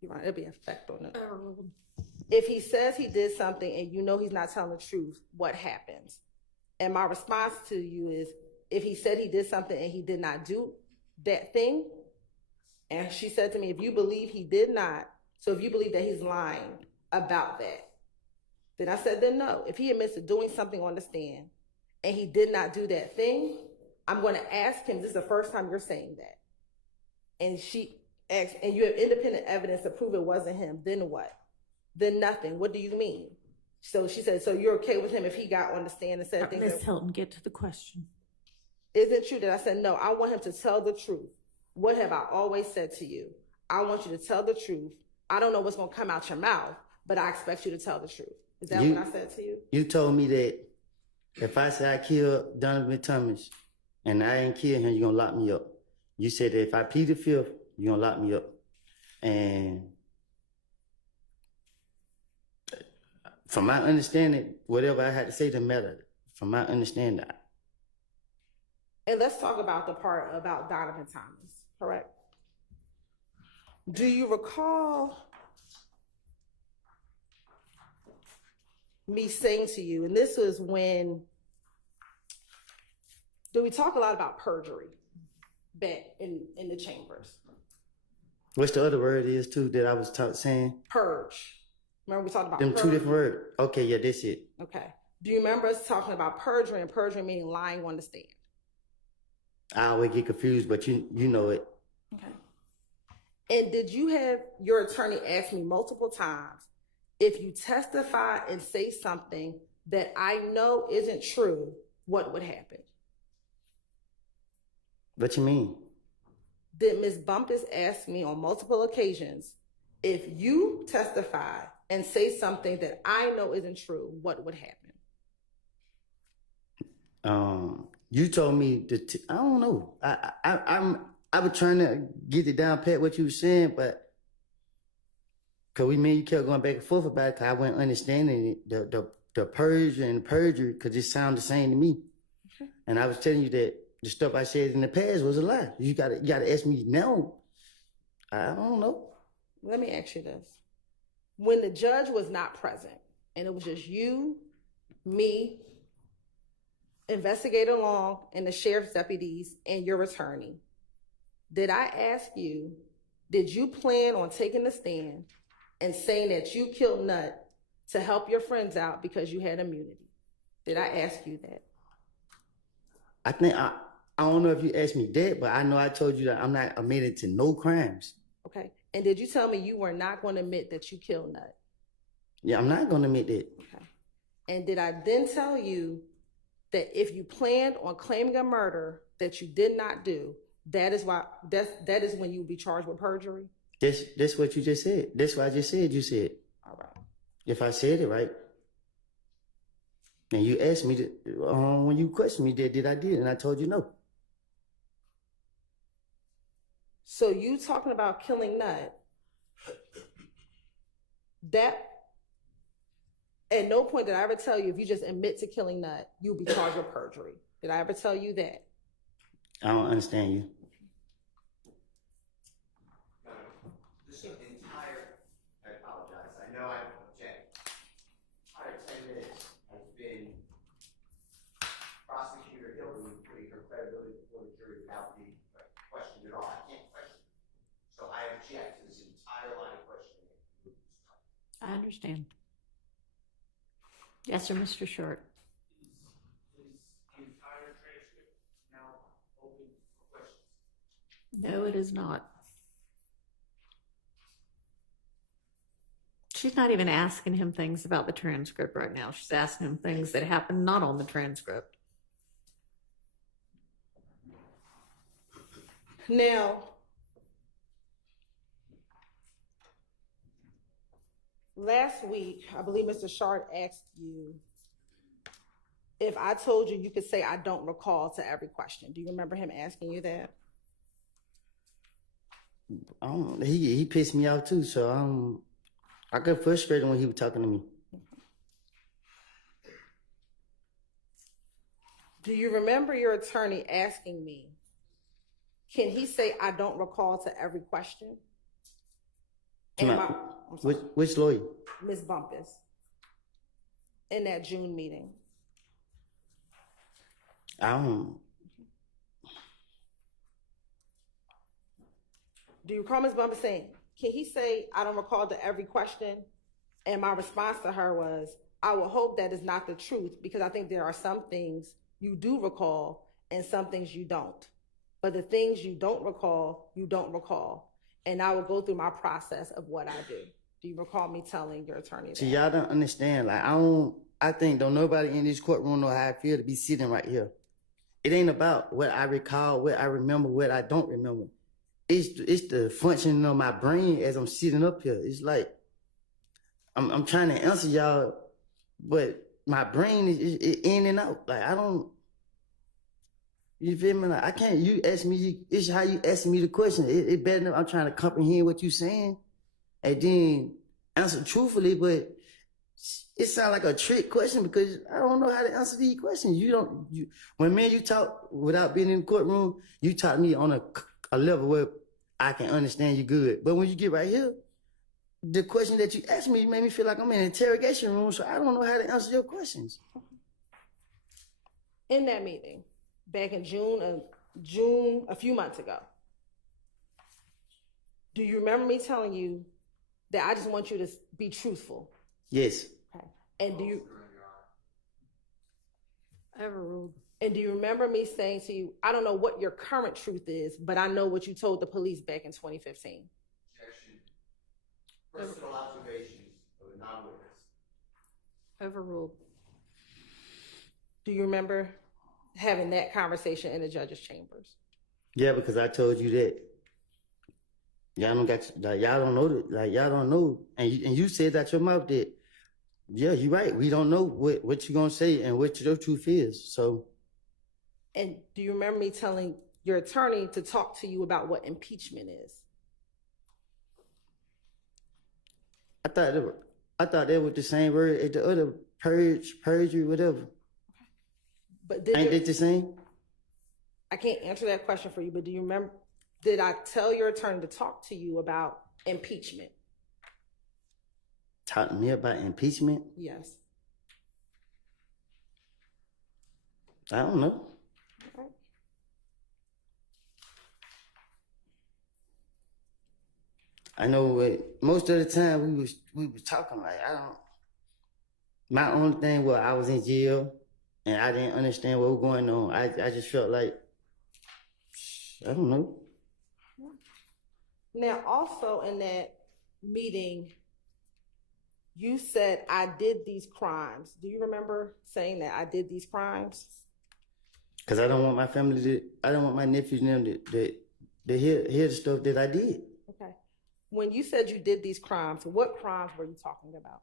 you're right, it'll be a fact on it. If he says he did something and you know he's not telling the truth, what happens? And my response to you is, if he said he did something and he did not do that thing, and she said to me, if you believe he did not, so if you believe that he's lying about that, then I said, then no. If he admits to doing something on the stand and he did not do that thing, I'm going to ask him, this is the first time you're saying that. And she asked, and you have independent evidence to prove it wasn't him, then what? Then nothing. What do you mean? So she said, so you're okay with him if he got on the stand and said things? Ms. Hilton, get to the question. Is it true that I said, no, I want him to tell the truth? What have I always said to you? I want you to tell the truth. I don't know what's going to come out your mouth, but I expect you to tell the truth. Is that what I said to you? You told me that if I say I killed Donovan Thomas and I ain't killed him, you're going to lock me up. You said that if I plead the fifth, you're going to lock me up. And from my understanding, whatever I had to say didn't matter. From my understanding. And let's talk about the part about Donovan Thomas, correct? Do you recall me saying to you, and this was when, we talk a lot about perjury back in the chambers. What's the other word is too that I was saying? Purge. Remember we talked about them perjury? 2 different words. Okay, yeah, that's it. Okay. Do you remember us talking about perjury, and perjury meaning lying on the stand? I always get confused, but you know it. Okay. And did you have your attorney ask me multiple times, if you testify and say something that I know isn't true, what would happen? What you mean? Did Ms. Bumpus ask me on multiple occasions, if you testify and say something that I know isn't true, what would happen? You told me I don't know. I was trying to get it down pat what you were saying, but cause you kept going back and forth about it, cause I wasn't understanding it. The purge and perjury, cause it sounded the same to me. Okay. And I was telling you that the stuff I said in the past was a lie. You gotta ask me now. I don't know. Let me ask you this. When the judge was not present and it was just you, me, Investigator Long, and the sheriff's deputies and your attorney, did I ask you, did you plan on taking the stand and saying that you killed Nut to help your friends out because you had immunity? Did I ask you that? I think I don't know if you asked me that, but I know I told you that I'm not admitted to no crimes. Okay. And did you tell me you were not going to admit that you killed Nut? Yeah, I'm not going to admit that. Okay. And did I then tell you that if you planned on claiming a murder that you did not do, that is when you would be charged with perjury? That's what you just said. That's what I just said. You said. All right. If I said it right, and you asked me when you questioned me, did I did, and I told you no. So you talking about killing Nut? That at no point did I ever tell you if you just admit to killing Nut, you'll be charged with perjury. Did I ever tell you that? I don't understand you. This entire, I apologize, I know I object. Entire 10 minutes has been Prosecutor Hillary putting her credibility before the jury without being questioned at all. I can't question. So I object to this entire line of questioning. I understand. Yes, sir, Mr. Short. Is the entire transcript now open for questions? No, it is not. She's not even asking him things about the transcript right now. She's asking him things that happened not on the transcript. Now, last week, I believe Mr. Short asked you if I told you could say I don't recall to every question. Do you remember him asking you that? He pissed me off too, so I got frustrated when he was talking to me. Do you remember your attorney asking me, can he say I don't recall to every question? Which lawyer? Ms. Bumpus. In that June meeting. I don't. Do you recall Ms. Bumpus saying, can he say I don't recall to every question? And my response to her was, I will hope that is not the truth, because I think there are some things you do recall and some things you don't. But the things you don't recall, you don't recall. And I will go through my process of what I do. Do you recall me telling your attorney that? See, y'all don't understand. Like, I think don't nobody in this courtroom know how I feel to be sitting right here. It ain't about what I recall, what I remember, what I don't remember. It's the functioning of my brain as I'm sitting up here. It's like I'm trying to answer y'all, but my brain is in and out. Like, I don't. You feel me? Like, I can't. You ask me. It's how you asking me the question. It better than I'm trying to comprehend what you saying, and then answer truthfully. But it sounds like a trick question because I don't know how to answer these questions. When me and you talk without being in the courtroom, you taught me on a level where I can understand you good. But when you get right here, the question that you asked me made me feel like I'm in an interrogation room, so I don't know how to answer your questions. In that meeting, back in June, a few months ago, do you remember me telling you that I just want you to be truthful? Yes. Okay. And do you... Overruled. And do you remember me saying to you, I don't know what your current truth is, but I know what you told the police back in 2015? Objection. Personal observations of a non-witness. Overruled. Do you remember having that conversation in the judge's chambers? Yeah, because I told you that y'all don't got like y'all don't know that, like y'all don't know, and you said out your mouth that yeah, you're right. We don't know what you gonna say and what your truth is. So, And do you remember me telling your attorney to talk to you about what impeachment is? I thought that was the same word as the other perjury, whatever. But Ain't it the same? I can't answer that question for you, but do you remember, did I tell your attorney to talk to you about impeachment? Talk to me about impeachment? Yes. I don't know. Okay. I know most of the time we was talking like I don't. My only thing was I was in jail and I didn't understand what was going on. I just felt like I don't know. Now, also in that meeting, you said, I did these crimes. Do you remember saying that I did these crimes? Because I don't want my family I don't want my nephews and them to hear the stuff that I did. Okay. When you said you did these crimes, what crimes were you talking about?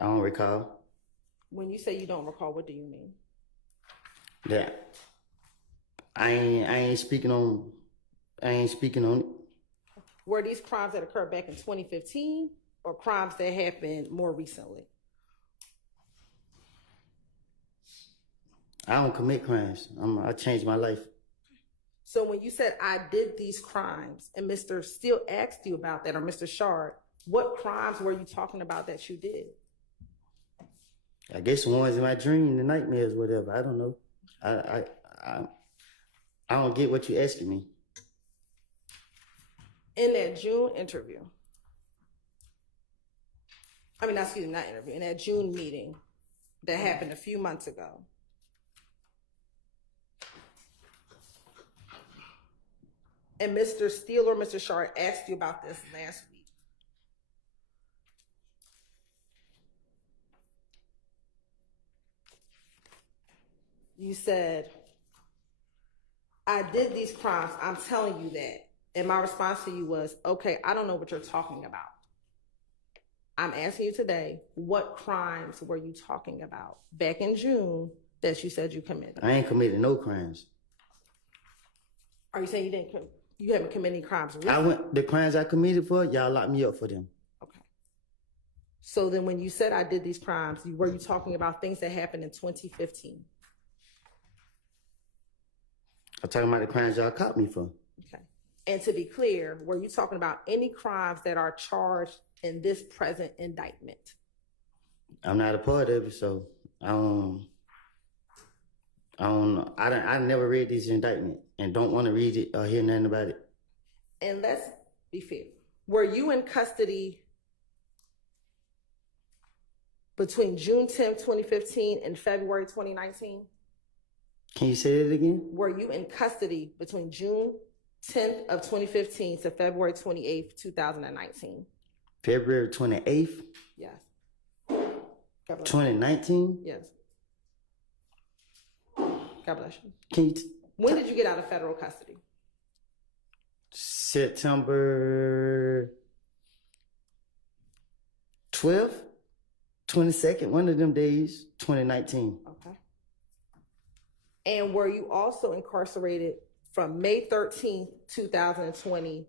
I don't recall When you say you don't recall, what do you mean? that. I ain't speaking on it. Were these crimes that occurred back in 2015 or crimes that happened more recently? I don't commit crimes. I changed my life. So when you said I did these crimes and Mr. Steele asked you about that, or Mr. Shard, what crimes were you talking about that you did? I guess the ones in my dream, the nightmares, whatever. I don't know. I don't get what you're asking me. In that June interview, in that June meeting that happened a few months ago, and Mr. Steele or Mr. Shard asked you about this last week, you said, I did these crimes, I'm telling you that. And my response to you was, okay, I don't know what you're talking about. I'm asking you today, what crimes were you talking about back in June that you said you committed? I ain't committed no crimes. Are you saying you haven't committed any crimes recently? The crimes I committed for, y'all locked me up for them. Okay. So then when you said I did these crimes, were you talking about things that happened in 2015? I'm talking about the crimes y'all caught me for. Okay. And to be clear, were you talking about any crimes that are charged in this present indictment? I'm not a part of it, so I don't know. I never read this indictment and don't want to read it or hear nothing about it. And let's be fair. Were you in custody between June 10th, 2015 and February 2019? Can you say that again? Were you in custody between June 10th of 2015 to February 28th, 2019? February 28th, Yes. God bless you. 2019? Yes. God bless you. Can you When did you get out of federal custody? September 12th, 22nd, one of them days, 2019. Okay. And were you also incarcerated from May 13th, 2020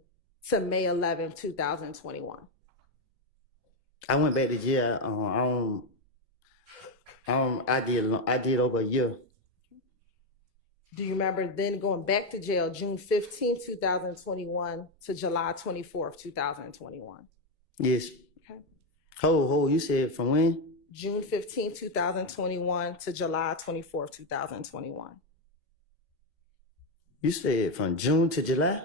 to May 11th, 2021? I went back to jail. I did over a year. Do you remember then going back to jail June 15th, 2021 to July 24th, 2021? Yes. Okay. You said from when? June 15th, 2021 to July 24th, 2021. You said from June to July?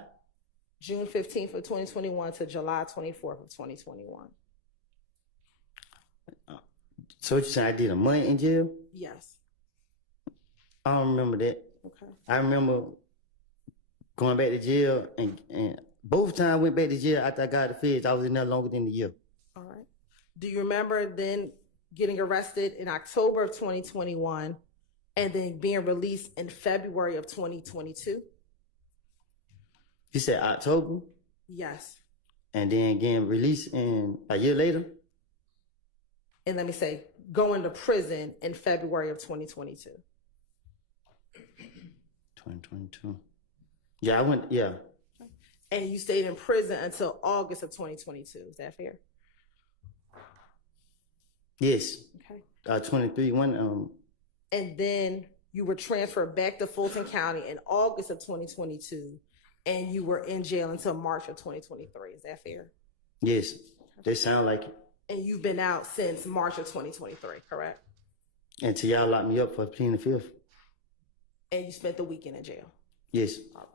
June 15th of 2021 to July 24th of 2021. So what you saying, I did a month in jail? Yes. I don't remember that. Okay. I remember going back to jail, and both times I went back to jail after I got the feds. I was in there longer than a year. All right. Do you remember then getting arrested in October of 2021 and then being released in February of 2022? You said October, Yes. and then getting released in a year later. And let me say, going to prison in February of 2022. 2022. Yeah, I went. Yeah, And you stayed in prison until August of 2022. Is that fair? yes. Okay. 23. When And then you were transferred back to Fulton County in August of 2022, and you were in jail until March of 2023. Is that fair? yes, they sound like it. And you've been out since March of 2023, correct? Until y'all locked me up for pleading the fifth. And you spent the weekend in jail. Yes. All right.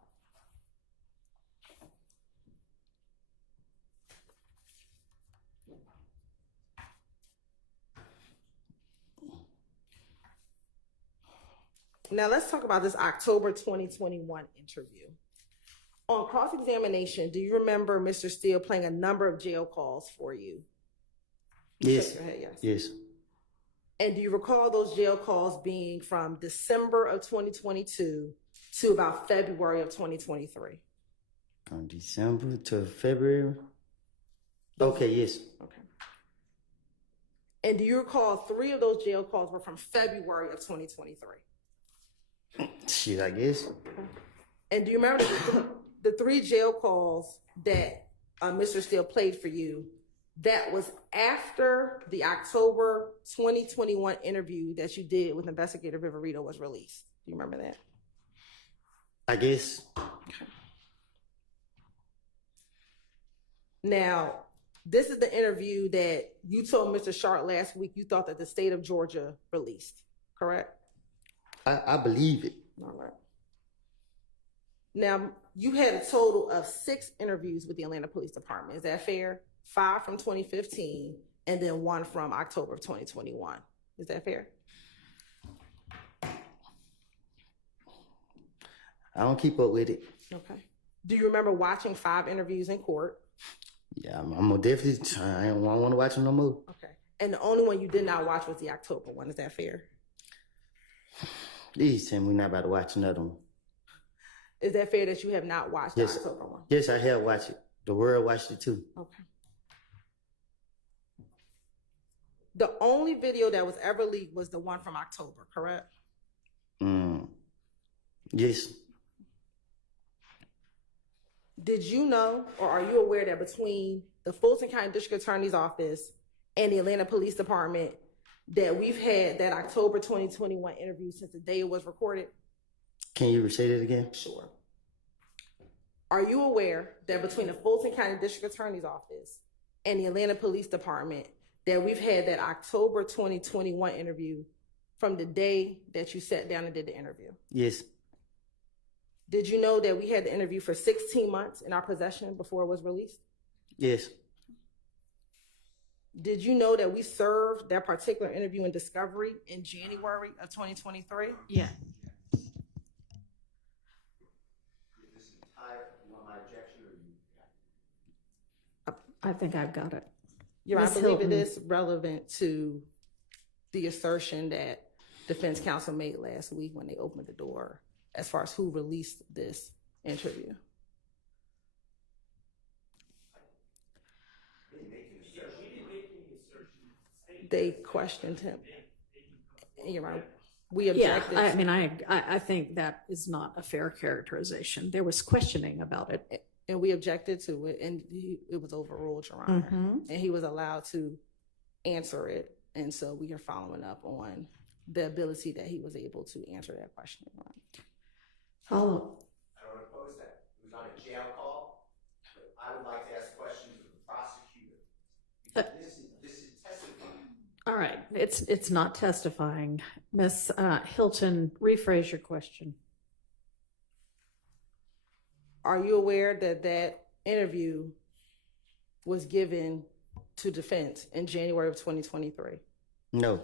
Now let's talk about this October 2021 interview. On cross-examination, do you remember Mr. Steele playing a number of jail calls for you? Yes. Shake your head, yes. Yes. And do you recall those jail calls being from December of 2022 to about February of 2023? From December to February. Okay. Yes. Okay. And do you recall 3 of those jail calls were from February of 2023? Shit, I guess. And do you remember the 3 jail calls that Mr. Steele played for you? That was after the October 2021 interview that you did with Investigator Viverito was released. Do you remember that? I guess. Now, this is the interview that you told Mr. Sharp last week you thought that the state of Georgia released, correct? I believe it. All right. Now, you had a total of 6 interviews with the Atlanta Police Department. Is that fair? 5 from 2015 and then 1 from October of 2021. Is that fair? I don't keep up with it. Okay. Do you remember watching 5 interviews in court? Yeah, I'm gonna definitely. I don't want to watch them no more. Okay. And the only one you did not watch was the October one. Is that fair? Please tell me we're not about to watch another one. Is that fair that you have not watched the Yes. October one? Yes, I have watched it. The world watched it too. Okay. The only video that was ever leaked was the one from October, correct? Yes. Did you know, or are you aware that between the Fulton County District Attorney's Office and the Atlanta Police Department that we've had that October 2021 interview since the day it was recorded? Can you say that again? Sure. Are you aware that between the Fulton County District Attorney's Office and the Atlanta Police Department that we've had that October 2021 interview from the day that you sat down and did the interview? Yes. Did you know that we had the interview for 16 months in our possession before it was released? Yes. Did you know that we served that particular interview in discovery in January of 2023? Yeah. I think I've got it. Yeah, I Ms. believe Hilton. it is relevant to the assertion that defense counsel made last week when they opened the door as far as who released this interview. They questioned him. You're right. We Yeah, objected. I mean, I think that is not a fair characterization. There was questioning about it. And we objected to it, and it was overruled, Your Honor. Mhm. And he was allowed to answer it. And so we are following up on the ability that he was able to answer that question, Your Honor. Follow. I don't oppose that. It was on a jail call, but I would like to ask questions of the prosecutor. Because this is testifying. All right, it's not testifying. Ms. Hilton, rephrase your question. Are you aware that that interview was given to defense in January of 2023? No.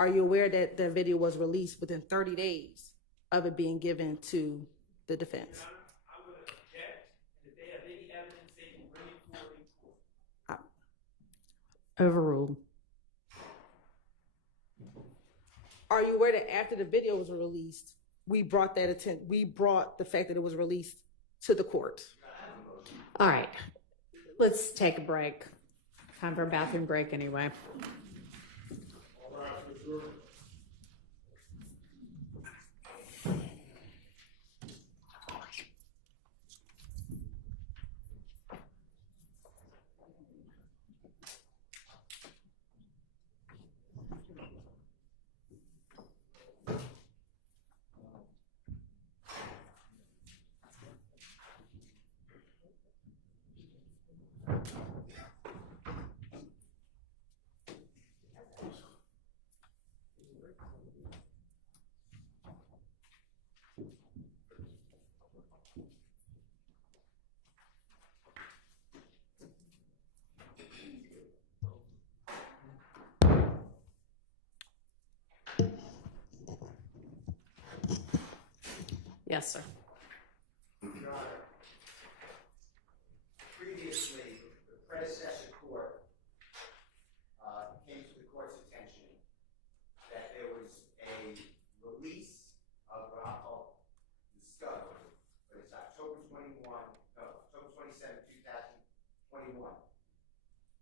Are you aware that the video was released within 30 days of it being given to the defense? Your Honor, I would object, and if they have any evidence, they can bring it forward in court. Overruled. Are you aware that after the video was released, we brought the fact that it was released to the court? All right, let's take a break. Time for a bathroom break anyway. Yes, sir. Your Honor, previously, the predecessor court came to the court's attention that there was a release of what I'll call discovery, but it's October 27, 2021.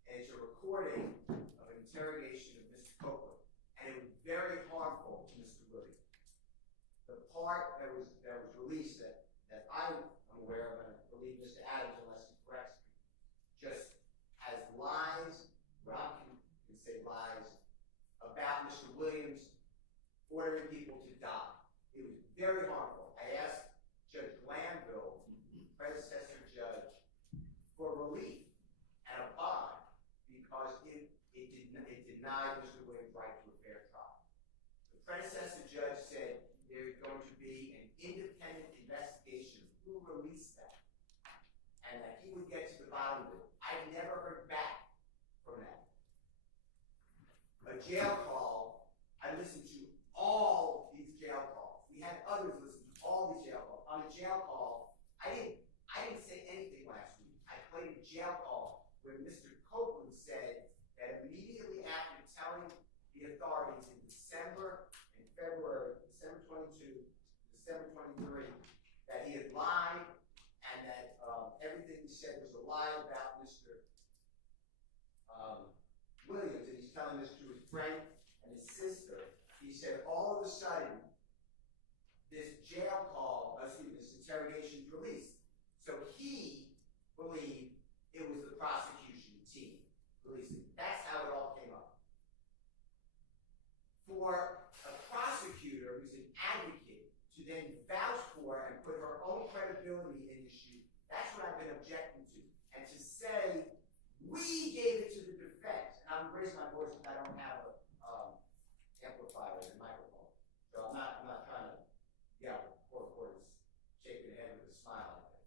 And it's a recording of an interrogation of Mr. Copeland, and it was very harmful to Mr. Williams. The part that was released that I'm aware of, and I believe Mr. Adams, unless he corrects me, just has lies, what I can say lies, about Mr. Williams ordering people to die. It was very harmful. I asked Judge Glanville, predecessor judge, for relief and a bond because it denied Mr. Williams' right to a fair trial. The predecessor judge said there's going to be an independent investigation of who released that, and that he would get to the bottom of it. I never heard back from that. A jail call, I listened to all these jail calls. We had others listen to all these jail calls. On a jail call, I didn't say anything last week. I played a jail call where Mr. Copeland said that immediately after telling the authorities in December and February, December 22, December 23, that he had lied and that everything he said was a lie about Mr. Williams, and he's telling this to his friend and his sister. He said all of a sudden, this interrogation is released. So he believed it was the prosecution team releasing it. That's how it all came up. For a prosecutor who's an advocate to then vouch for and put her own credibility in issue, that's what I've been objecting to. And to say, we gave it to the defense, and I'm raising my voice because I don't have a amplifier and microphone. So I'm not trying to, court is shaking their head with a smile at it.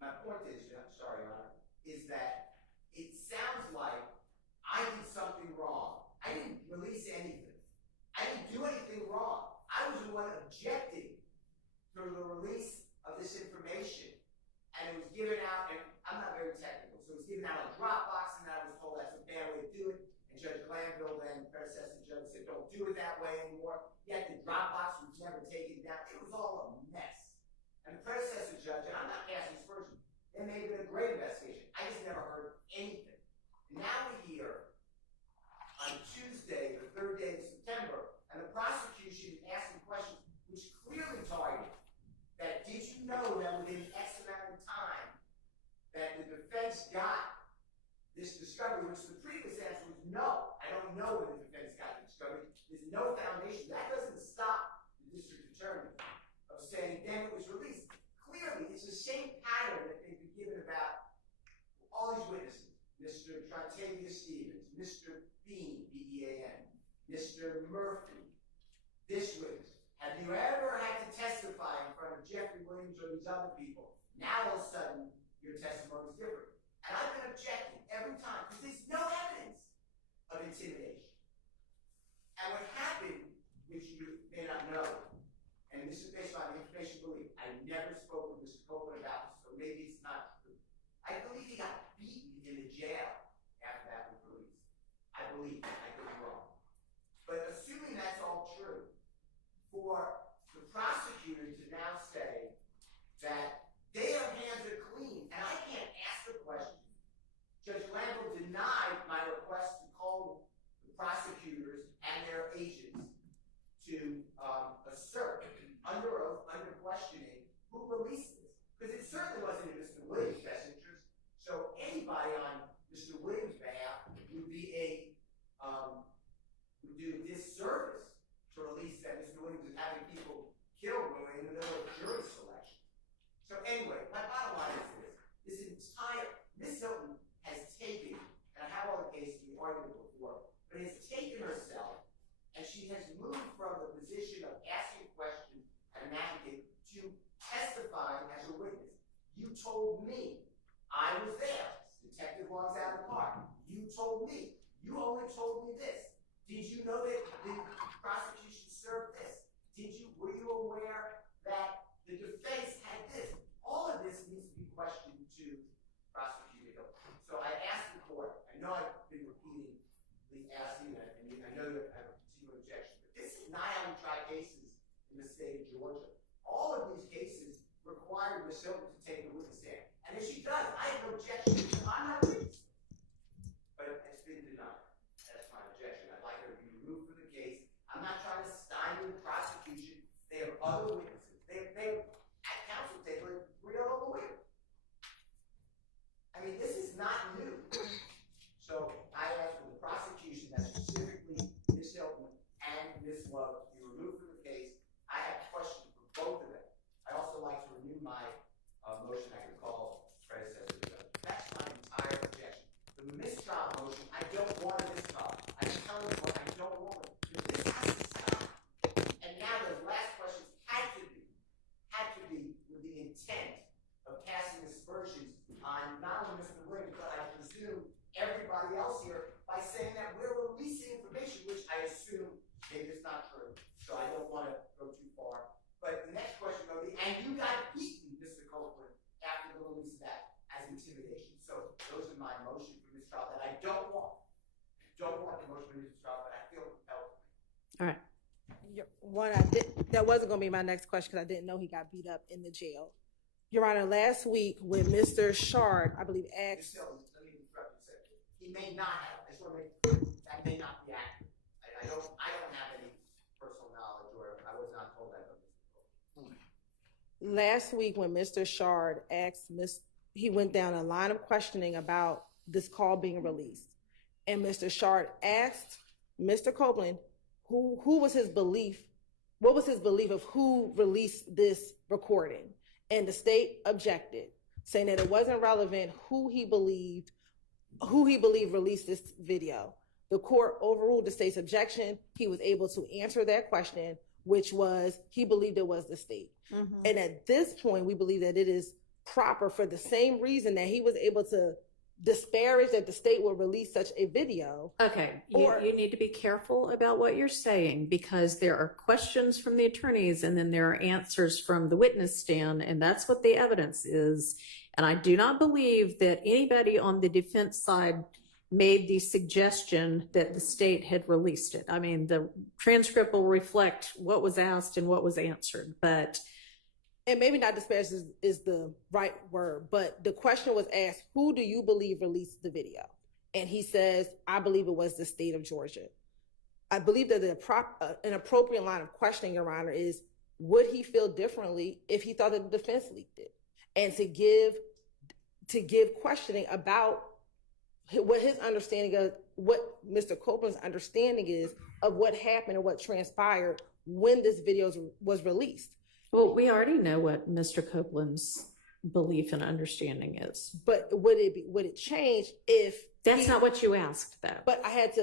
My point is, sorry, Your Honor, is that it sounds like I did something wrong. I didn't release anything. I didn't do anything wrong. I was the one objecting to the release of this information. And it was given out, and I'm not very technical, so it was given out on Dropbox, and I was told that's a bad way to do it. And Judge Glanville, then predecessor judge, said don't do it that way anymore. Yet the Dropbox was never taken down. It was all a mess. And the predecessor judge, and I'm not casting aspersions, they made it a great investigation. I just never heard anything. Now we're here on Tuesday, the 3rd day of September, and the prosecution is asking questions which clearly target that did you know that within X amount of time that the defense got this discovery, which the previous answer was no. I don't know when the defense got the discovery. There's no foundation. That doesn't stop the district attorney of saying then it was released. Clearly, it's the same pattern that they've been given about all these witnesses. Mr. Trotavia Stevens, Mr. Bean, B-E-A-N, Mr. Murphy, this witness. Have you ever had to testify in front of Jeffery Williams or these other people? Now all of a sudden, your testimony is different. And I've been objecting every time because there's no evidence of intimidation. which you may not know, and this is based on information belief. I never spoke with Mr. Copeland about this, so maybe it's not true. I believe he got beaten in the jail after that was released. I believe, I could be wrong. But assuming that's all true, for the prosecutor to now say that their hands are clean, and I can't ask the question. Judge Lambo denied my request to call the prosecutors and their agents to assert under oath, under questioning, who released this. Because it certainly wasn't in Mr. Williams' best interest. So anybody on Mr. Williams' behalf would be would do a disservice to release that Mr. Williams is having people killed when we're in the middle of jury selection. So anyway, my bottom line is this entire, Miss Hilton has taken, and I have all the cases we argued before, but has taken herself, and she has moved from the position of asking questions and an advocate to testifying as a witness. You told me I was there. Detective Long's out of the car. You told me. You only told me this. Did you know that the prosecution served this? Were you aware that the defense had this? All of this needs to be questioned to Prosecutor Hill. So I asked the court, I know I've been repeatedly asking that, and I know that I have a continuing objection, but this is nigh on tried cases in the state of Georgia. All of these cases require Ms. Hilton to take a witness stand. And if she does, I have no objection. I'm not a witness. But it's been denied. That's my objection. I'd like her to be removed from the case. I'm not trying to stymie the prosecution. They have other witnesses. They at counsel table, 3 other lawyers. I mean, this is not new. So I ask for the prosecution, that specifically Ms. Hilton and Ms. Love, to be removed from the case. I have questions for both of them. I also like to renew my motion. I could call predecessor judge. That's my entire objection. The mistrial motion, I don't want a mistrial. I'm telling you what I don't want. This has to stop. And now those last questions had to be with the intent of casting aspersions on not only Mr. Williams, but I presume everybody else here by saying that we're releasing information, which I assume maybe it's not true. So I don't want to go too far. But the next question will be, and you got beaten, Mr. Copeland, after the release of that as intimidation. So those are my motion for mistrial that I don't want. I don't want the motion for mistrial, but I feel compelled. All right. That wasn't going to be my next question because I didn't know he got beat up in the jail. Your Honor, last week when Mr. Shard, I believe, asked. Let me interrupt you a second. He may not have. I just want to make clear that may not be accurate. I don't have any personal knowledge, or I was not told that. Last week when Mr. Shard asked he went down a line of questioning about this call being released. And Mr. Shard asked Mr. Copeland who was his belief, what was his belief of who released this recording? And the state objected, saying that it wasn't relevant who he believed released this video. The court overruled the state's objection. He was able to answer that question, which was he believed it was the state. Mm-hmm. And at this point, we believe that it is proper for the same reason that he was able to disparage that the state will release such a video. Okay, you need to be careful about what you're saying, because there are questions from the attorneys and then there are answers from the witness stand, and that's what the evidence is. And I do not believe that anybody on the defense side made the suggestion that the state had released it. I mean, the transcript will reflect what was asked and what was answered, but... And maybe not disparage is the right word, but the question was asked, who do you believe released the video? And he says, I believe it was the state of Georgia. I believe that an appropriate line of questioning, Your Honor, is would he feel differently if he thought that the defense leaked it? And to give questioning about what his understanding of, what Mr. Copeland's understanding is of what happened and what transpired when this video was released. Well, we already know what Mr. Copeland's belief and understanding is. But would it change if that's not what you asked, though? But I had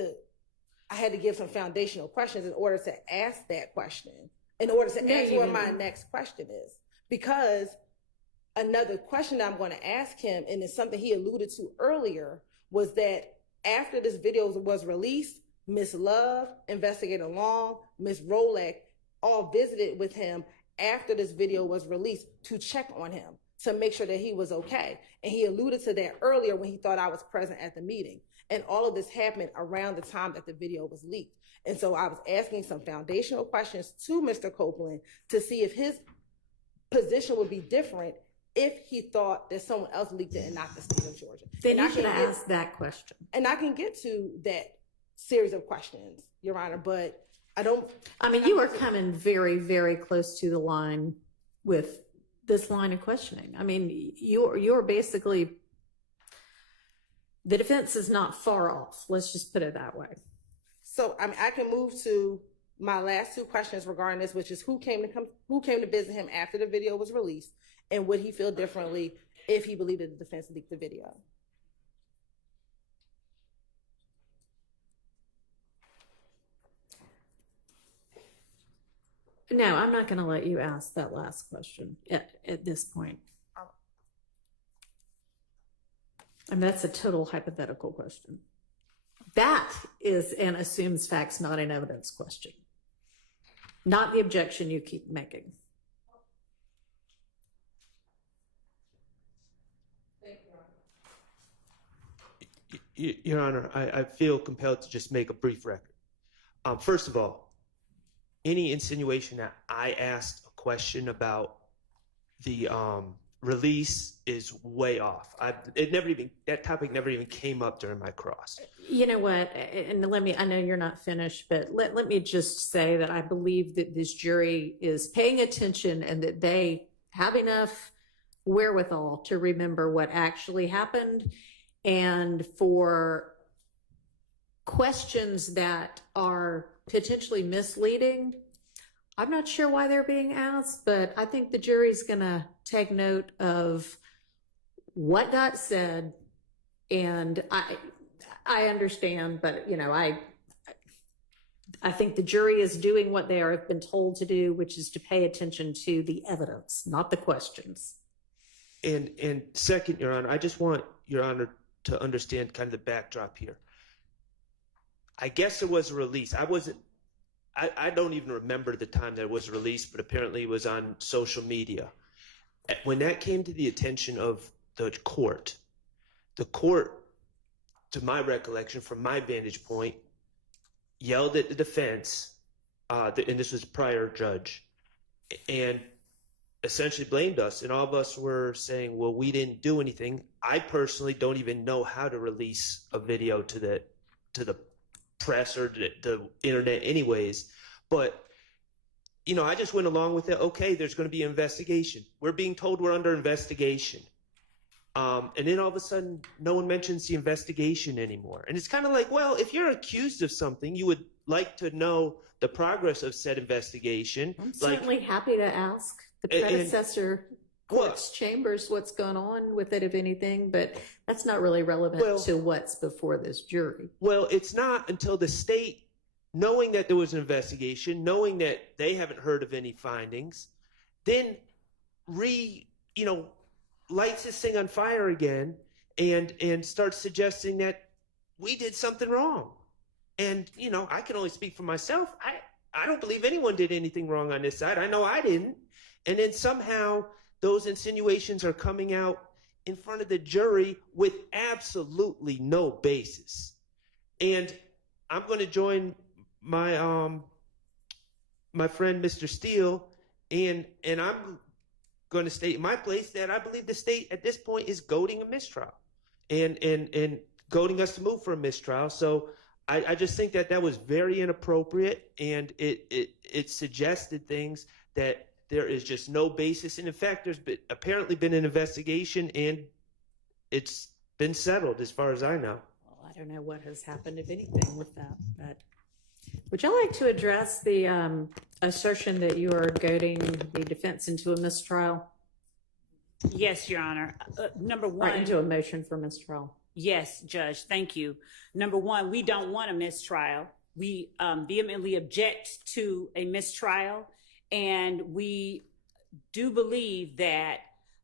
to give some foundational questions in order to ask that question, in order to ask what my next question is. Because another question I'm going to ask him, and it's something he alluded to earlier, was that after this video was released, Miss Love, Investigator Long, Miss Rolak all visited with him after this video was released to check on him, to make sure that he was okay. And he alluded to that earlier when he thought I was present at the meeting. And all of this happened around the time that the video was leaked. And so I was asking some foundational questions to Mr. Copeland to see if his position would be different if he thought that someone else leaked it and not the state of Georgia. Then you should ask that question. And I can get to that series of questions, Your Honor, but I mean, you are coming very, very close to the line with this line of questioning. I mean, you're basically, the defense is not far off. Let's just put it that way. So I mean, I can move to my last two questions regarding this, which is who came to visit him after the video was released, and would he feel differently if he believed that the defense leaked the video? No, I'm not going to let you ask that last question at this point. I mean, that's a total hypothetical question. That is an assumes facts, not an evidence question. Not the objection you keep making. Your Honor, I feel compelled to just make a brief record. First of all, any insinuation that I asked a question about the release is way off. That topic never even came up during my cross. You know what, and I know you're not finished, but let me just say that I believe that this jury is paying attention and that they have enough wherewithal to remember what actually happened, and for questions that are potentially misleading, I'm not sure why they're being asked, but I think the jury's gonna take note of what got said. And I understand, but you know, I think the jury is doing what they have been told to do, which is to pay attention to the evidence, not the questions. And second, Your Honor, I just want Your Honor to understand kind of the backdrop here. I guess it was a release. I don't even remember the time that it was released, but apparently it was on social media. When that came to the attention of the court, to my recollection, from my vantage point, yelled at the defense, and this was a prior judge, and essentially blamed us. And all of us were saying, well, we didn't do anything. I personally don't even know how to release a video to the press or the internet anyways. But, you know, I just went along with it. Okay, there's going to be an investigation. We're being told we're under investigation. And then all of a sudden, no one mentions the investigation anymore. And it's kind of like, well, if you're accused of something, you would like to know the progress of said investigation. I'm certainly happy to ask the predecessor court's chambers what's going on with it, if anything, but that's not really relevant to what's before this jury. Well, it's not until the state, knowing that there was an investigation, knowing that they haven't heard of any findings, then lights this thing on fire again and starts suggesting that we did something wrong. And, you know, I can only speak for myself. I don't believe anyone did anything wrong on this side. I know I didn't. And then somehow those insinuations are coming out in front of the jury with absolutely no basis. And I'm going to join my my friend Mr. Steele, and I'm going to state in my place that I believe the state at this point is goading a mistrial and goading us to move for a mistrial. So I just think that was very inappropriate, and it suggested things that there is just no basis. And in fact, there's apparently been an investigation, and it's been settled as far as I know. Well, I don't know what has happened, if anything, with that. But would y'all like to address the assertion that you are goading the defense into a mistrial? Yes, Your Honor. Number one. Right, into a motion for mistrial. Yes, Judge. Thank you. Number one, we don't want a mistrial. We vehemently object to a mistrial. And we do believe that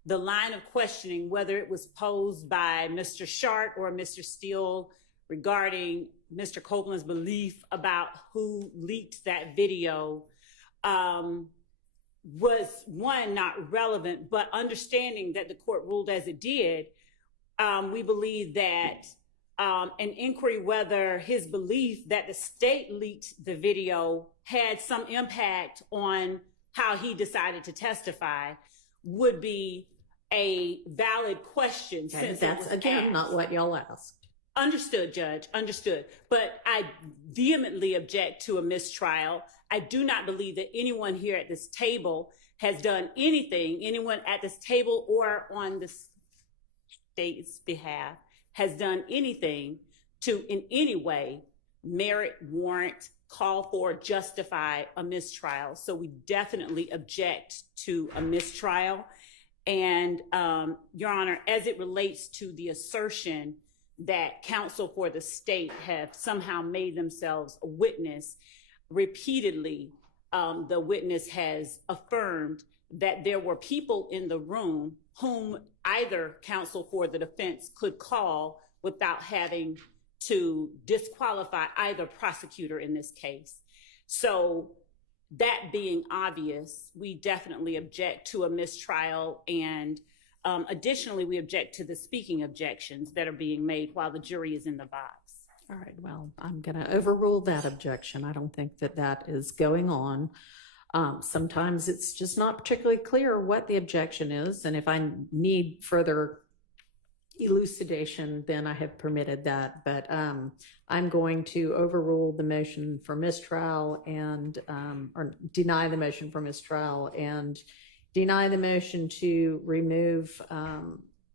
the line of questioning, whether it was posed by Mr. Shart or Mr. Steele regarding Mr. Copeland's belief about who leaked that video was, one, not relevant, but understanding that the court ruled as it did, we believe that an inquiry whether his belief that the state leaked the video had some impact on how he decided to testify would be a valid question. Okay, since that's, it was again, asked. not what y'all asked. Understood, Judge, understood. But I vehemently object to a mistrial. I do not believe that anyone here at this table has done anything, anyone at this table or on the state's behalf has done anything to in any way merit, warrant, call for, justify a mistrial. So we definitely object to a mistrial. And Your Honor, as it relates to the assertion that counsel for the state have somehow made themselves a witness, repeatedly the witness has affirmed that there were people in the room whom either counsel for the defense could call without having to disqualify either prosecutor in this case. So that being obvious, we definitely object to a mistrial, and additionally, we object to the speaking objections that are being made while the jury is in the box. All right, well, I'm going to overrule that objection. I don't think that that is going on. Sometimes it's just not particularly clear what the objection is, and if I need further elucidation, then I have permitted that. But I'm going to overrule the motion for mistrial and or deny the motion for mistrial and deny the motion to remove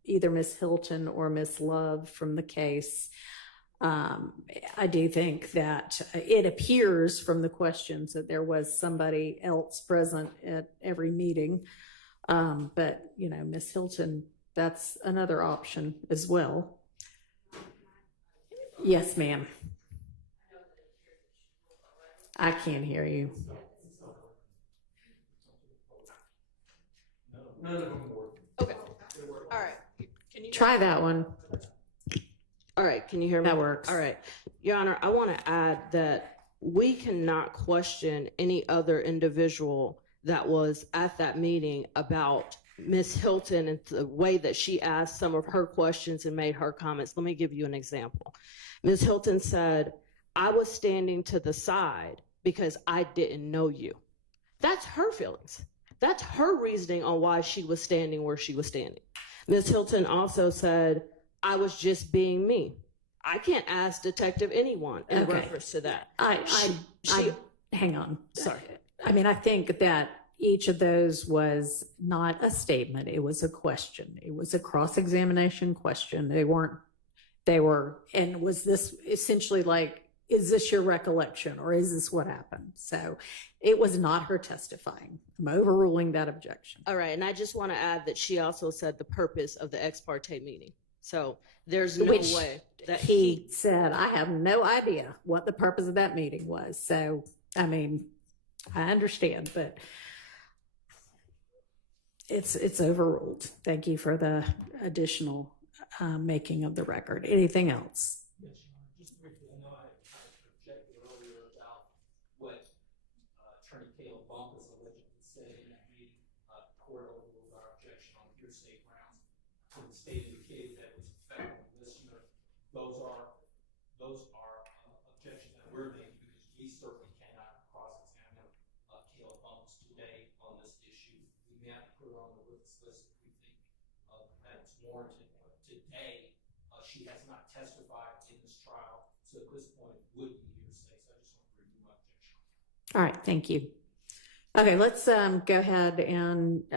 either Ms. Hilton or Ms. Love from the case. I do think that it appears from the questions that there was somebody else present at every meeting. But, you know, Ms. Hilton, that's another option as well. Yes, ma'am. I can't hear you. Okay. All right. Can you Try that one. All right. Can you hear me? That works. All right. Your Honor, I want to add that we cannot question any other individual that was at that meeting about Ms. Hilton and the way that she asked some of her questions and made her comments. Let me give you an example. Ms. Hilton said, "I was standing to the side because I didn't know you." That's her feelings. That's her reasoning on why she was standing where she was standing. Ms. Hilton also said, "I was just being me." I can't ask Detective anyone in reference to that. Hang on. Sorry. I mean, I think that each of those was not a statement. It was a question. It was a cross-examination question. They were, and was this essentially like, is this your recollection or is this what happened? So it was not her testifying. I'm overruling that objection. All right. And I just want to add that she also said the purpose of the ex parte meeting. So there's no way that he said, I have no idea what the purpose of that meeting was. So, I mean, I understand, but it's overruled. Thank you for the additional making of the record. Anything else? Yes, Your Honor. Just briefly, I know I objected earlier about what Attorney Caleb Bumpus allegedly said in that meeting. Court overruled our objection on hearsay grounds. When the state indicated that it was affecting the listener, those are objections that we're making because we certainly cannot cross-examine Caleb Bumpus today on this issue. We may have to put her on the witness list if we think that it's warranted. But today, she has not testified in this trial, so at this point it would be hearsay. So I just want to review my objection. All right. Thank you. Okay. Let's go ahead and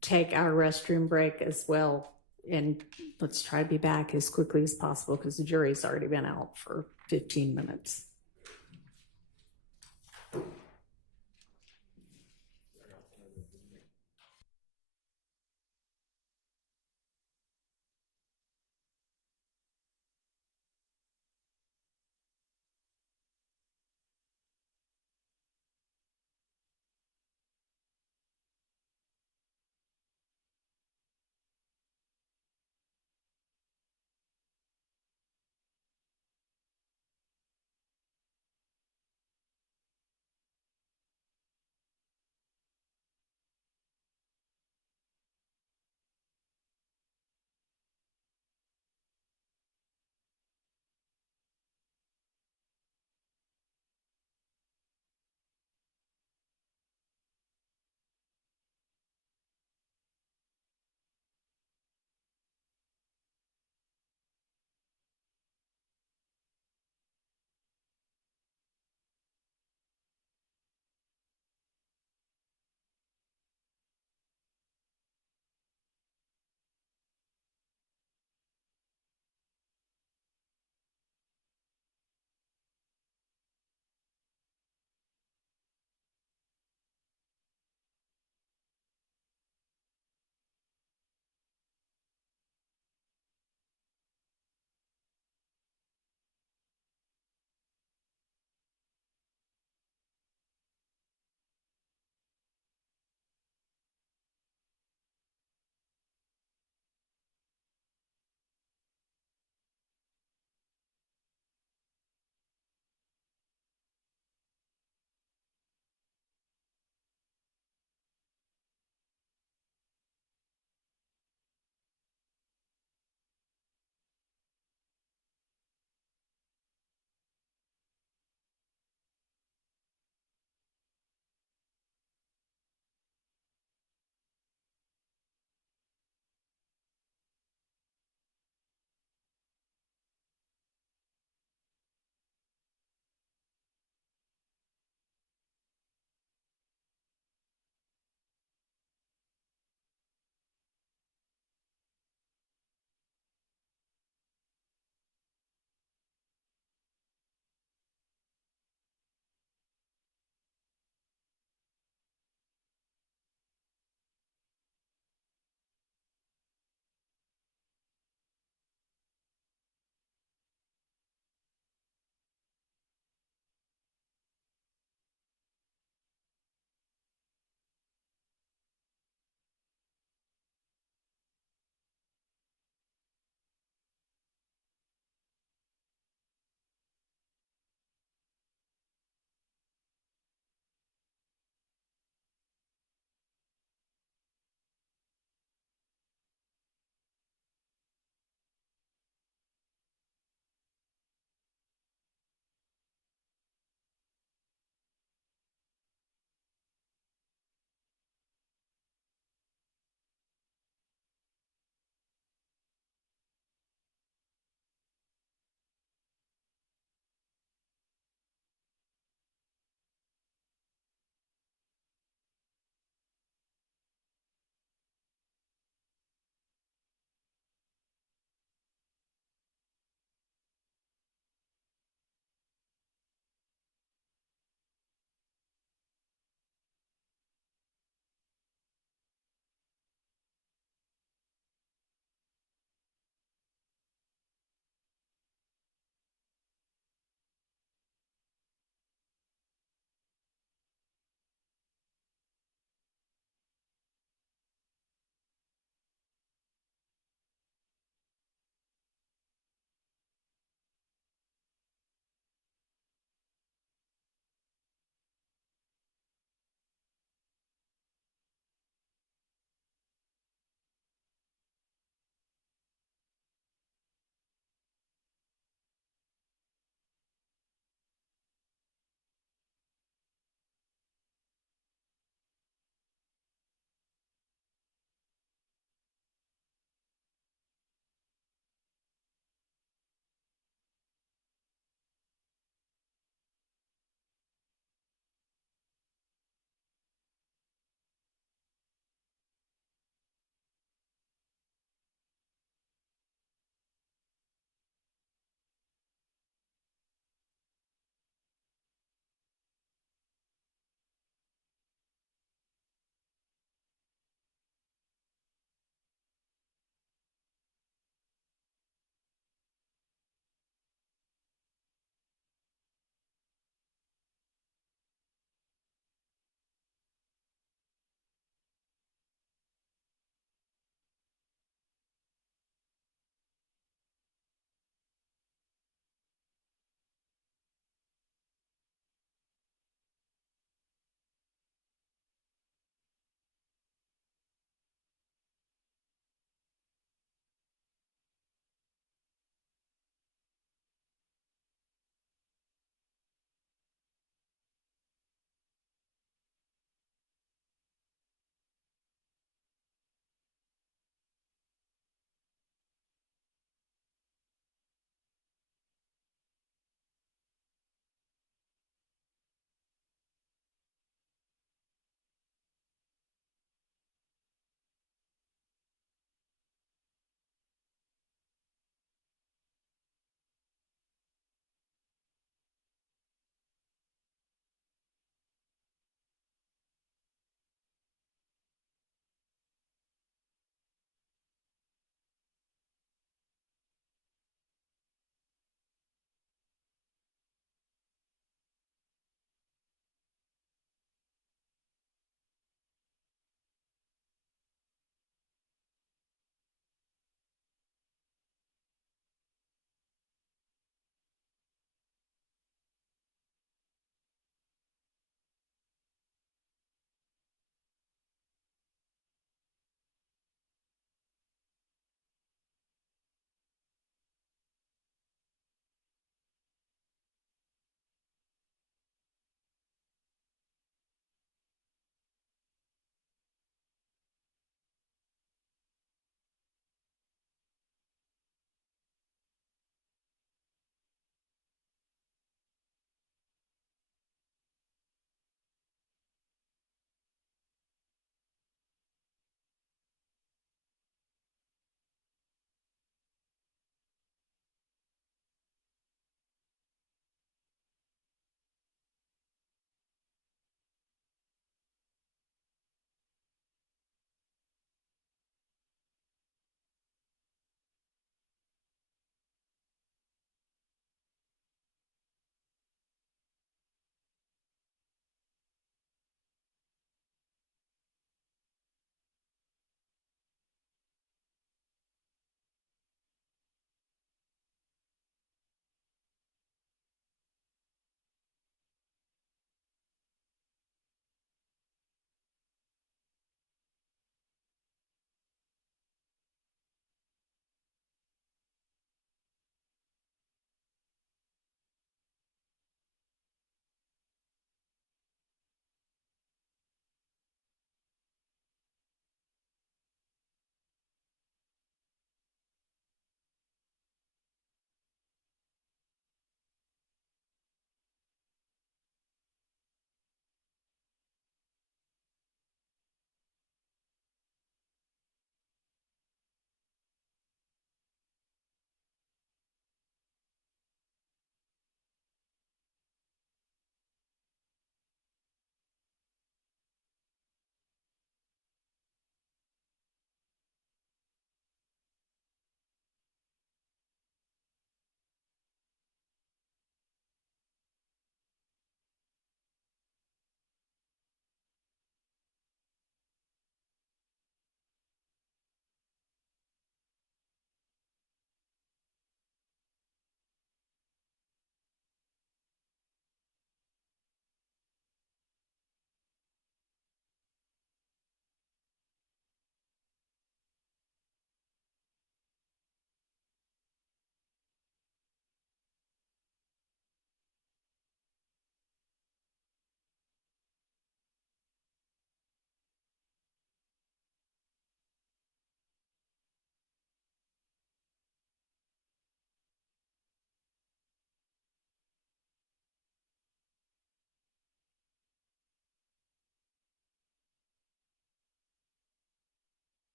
take our restroom break as well. And let's try to be back as quickly as possible because the jury's already been out for 15 minutes.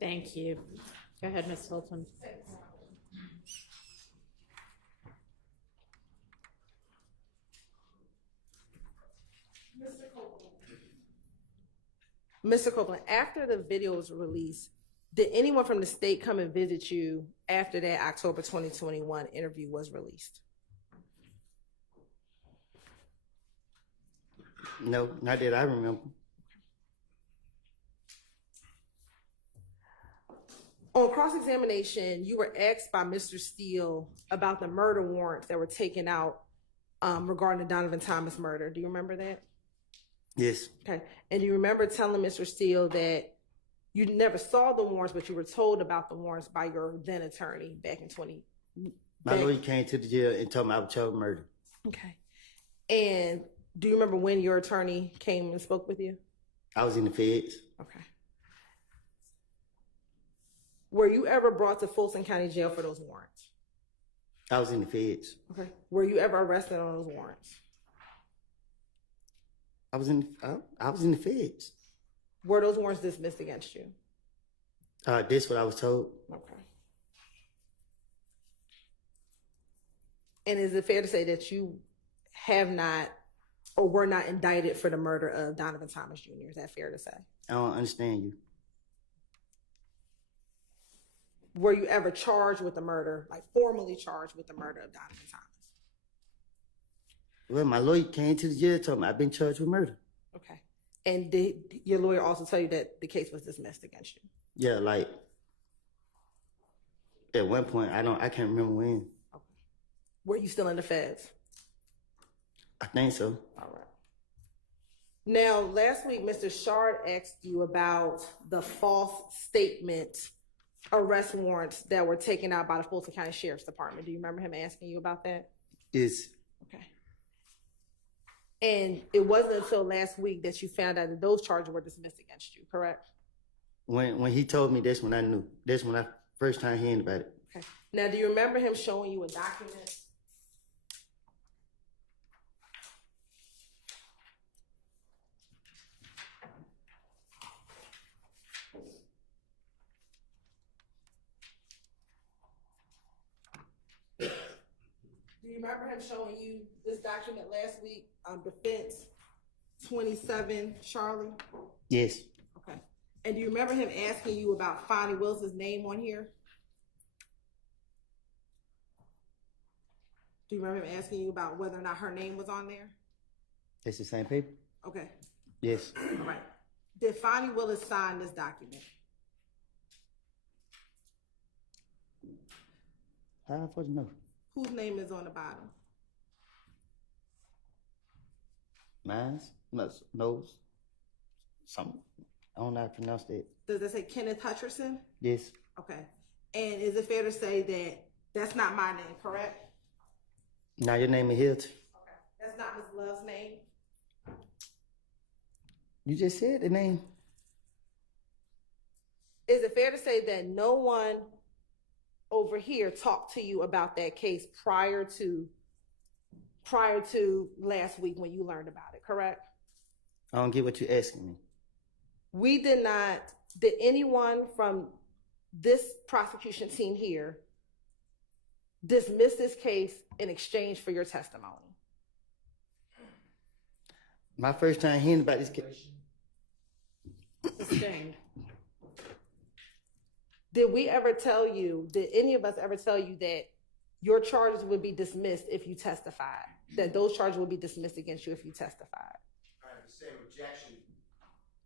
Thank you. Go ahead, Ms. Hilton. Mr. Copeland, after the video was released, did anyone from the state come and visit you after that October 2021 interview was released? No, not that I remember. On cross-examination, you were asked by Mr. Steele about the murder warrants that were taken out regarding the Donovan Thomas murder. Do you remember that? Yes. Okay. And do you remember telling Mr. Steele that you never saw the warrants, but you were told about the warrants by your then attorney back in 20? My lawyer came to the jail and told me I was charged with murder. Okay. And do you remember when your attorney came and spoke with you? I was in the feds. Okay. Were you ever brought to Fulton County Jail for those warrants? I was in the feds. Okay. Were you ever arrested on those warrants? I was in the feds. Were those warrants dismissed against you? This what I was told. Okay. And is it fair to say that you have not or were not indicted for the murder of Donovan Thomas Jr.? Is that fair to say? I don't understand you. Were you ever charged with the murder, like formally charged with the murder of Donovan Thomas? Well, my lawyer came to the jail and told me I've been charged with murder. Okay. And did your lawyer also tell you that the case was dismissed against you? Yeah, like at one point, I can't remember when. Okay. Were you still in the feds? I think so. All right. Now, last week, Mr. Shard asked you about the false statement arrest warrants that were taken out by the Fulton County Sheriff's Department. Do you remember him asking you about that? Yes. Okay. And it wasn't until last week that you found out that those charges were dismissed against you, correct? When he told me, that's when I knew. That's when I first time hearing about it. Okay. Now, do you remember him showing you a document? Do you remember him showing you this document last week, Defense 27, Charlie? Yes. Okay. And do you remember him asking you about Fonnie Wilson's name on here? Do you remember him asking you about whether or not her name was on there? It's the same paper? Okay. Yes. All right. Did Fonnie Willis sign this document? How am I supposed to know? Whose name is on the bottom? Mine's? No. Some. I don't know how to pronounce that. Does it say Kenneth Hutcherson? Yes. Okay. And is it fair to say that that's not my name, correct? Now your name is Hilton. Okay. That's not Ms. Love's name? You just said the name. Is it fair to say that no one over here talked to you about that case prior to last week when you learned about it, correct? I don't get what you're asking me. We did not, did anyone from this prosecution team here dismiss this case in exchange for your testimony? My first time hearing about this case. Sustained. Did any of us ever tell you that your charges would be dismissed if you testified? That those charges would be dismissed against you if you testified? I have the same objection.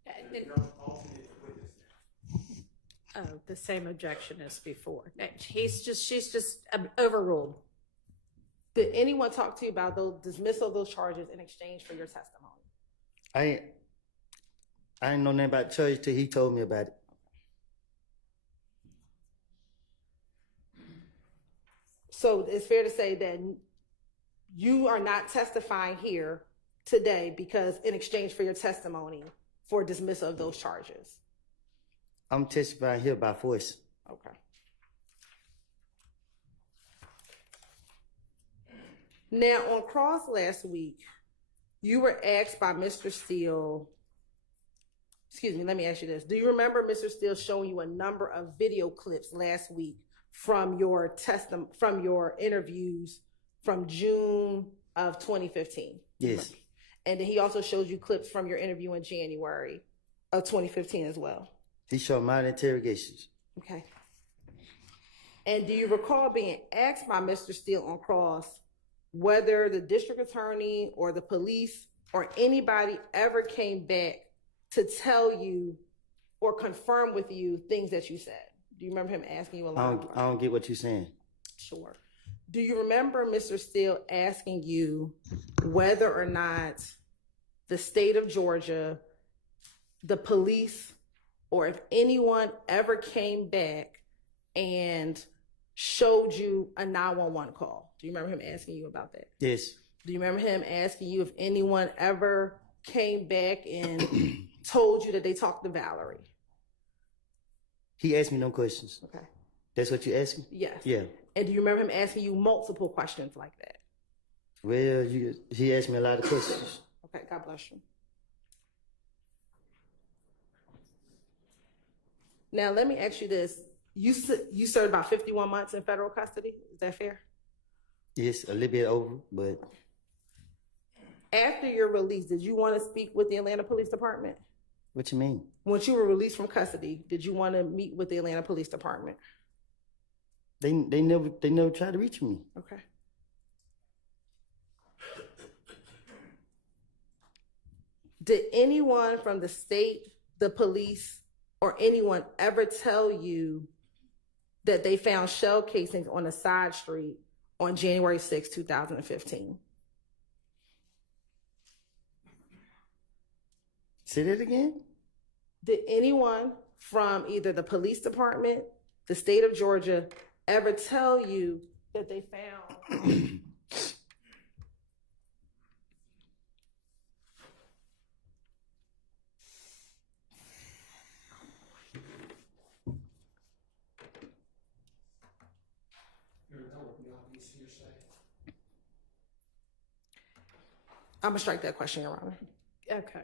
And- There's no alternate witness now. Oh, the same objection as before. She's just overruled. Did anyone talk to you about those dismissal of those charges in exchange for your testimony? I didn't know nothing about church till he told me about it. So it's fair to say that you are not testifying here today because in exchange for your testimony for dismissal of those charges. I'm testifying here by force. Okay. Now, on cross last week, you were asked by Mr. Steele, excuse me, let me ask you this. Do you remember Mr. Steele showing you a number of video clips last week from your from your interviews from June of 2015? Yes. And then he also showed you clips from your interview in January of 2015 as well. He showed my interrogations. Okay. And do you recall being asked by Mr. Steele on cross whether the district attorney or the police or anybody ever came back to tell you or confirm with you things that you said? Do you remember him asking you a lot? I don't get what you're saying. Sure. Do you remember Mr. Steele asking you whether or not the state of Georgia, the police, or if anyone ever came back and showed you a 911 call? Do you remember him asking you about that? Yes. Do you remember him asking you if anyone ever came back and told you that they talked to Valerie? He asked me no questions. Okay. That's what you asked me? Yes. Yeah. And do you remember him asking you multiple questions like that? Well, he asked me a lot of questions. Okay, God bless you. Now, let me ask you this. You served about 51 months in federal custody. Is that fair? Yes, a little bit over, but After your release, did you want to speak with the Atlanta Police Department? what you mean? Once you were released from custody, did you want to meet with the Atlanta Police Department? They never tried to reach me. Okay. Did anyone from the state, the police, or anyone ever tell you that they found shell casings on a side street on January 6, 2015? Say that again? Did anyone from either the police department, the state of Georgia, ever tell you that they found I'm gonna strike that question, Your Honor. Okay.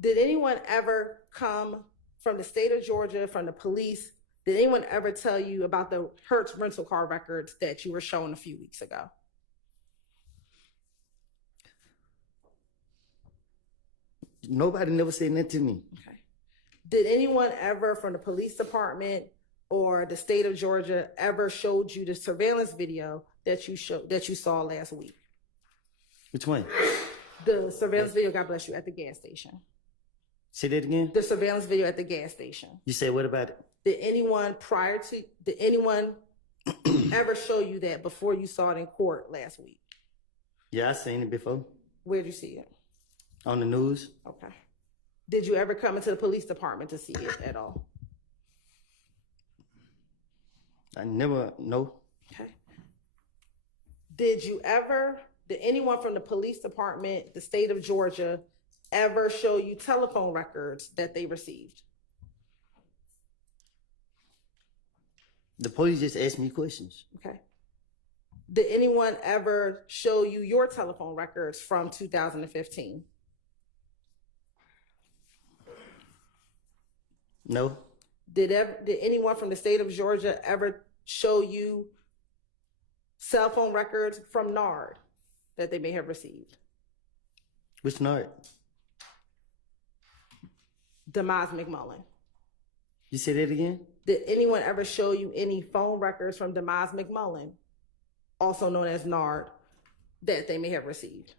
Did anyone ever come from the state of Georgia, from the police? Did anyone ever tell you about the Hertz rental car records that you were shown a few weeks ago? Nobody never said nothing to me. Okay. Did anyone ever from the police department or the state of Georgia ever showed you the surveillance video that you saw last week? Which one? The surveillance video, God bless you, at the gas station. Say that again? The surveillance video at the gas station. You said what about it? Did anyone ever show you that before you saw it in court last week? Yeah, I seen it before. Where'd you see it? On the news. Okay. Did you ever come into the police department to see it at all? I never, no. Okay. Did anyone from the police department, the state of Georgia, ever show you telephone records that they received? The police just asked me questions. Okay. Did anyone ever show you your telephone records from 2015? No. Did anyone from the state of Georgia ever show you cell phone records from NARD that they may have received? Which night? Demise McMullen. You say that again? Did anyone ever show you any phone records from Demise McMullen, also known as NARD, that they may have received?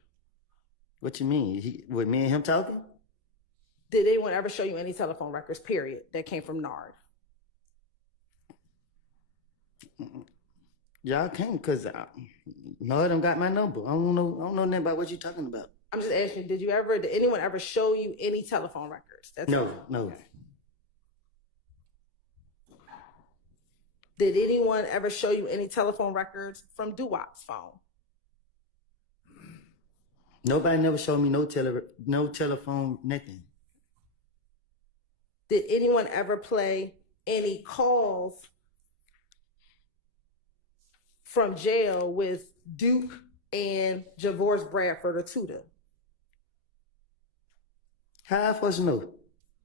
What you mean? With me and him talking? Did anyone ever show you any telephone records, period, that came from NARD? Y'all can't, because none of them got my number. I don't know nothing about what you're talking about. I'm just asking, did anyone ever show you any telephone records? No, all. no. Okay. Did anyone ever show you any telephone records from Duwop's phone? Nobody never showed me no telephone, nothing. Did anyone ever play any calls from jail with Duke and Javorce Bradford or Tuda? How I supposed to know?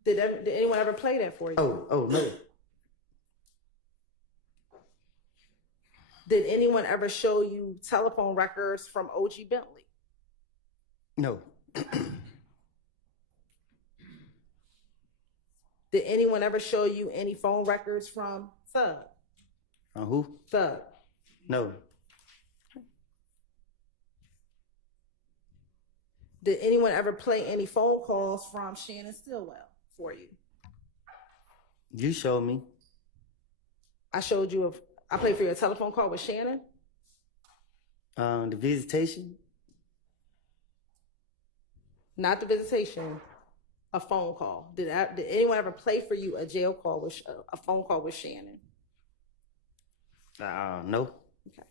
Did anyone ever play that for you? Oh, no. Did anyone ever show you telephone records from OG Bentley? No. Did anyone ever show you any phone records from Thug? From who? Thug. No. Did anyone ever play any phone calls from Shannon Stillwell for you? You showed me. I showed you, I played for you a telephone call with Shannon? The visitation. Not the visitation, a phone call. Did anyone ever play for you a jail call with a phone call with Shannon? No. Okay.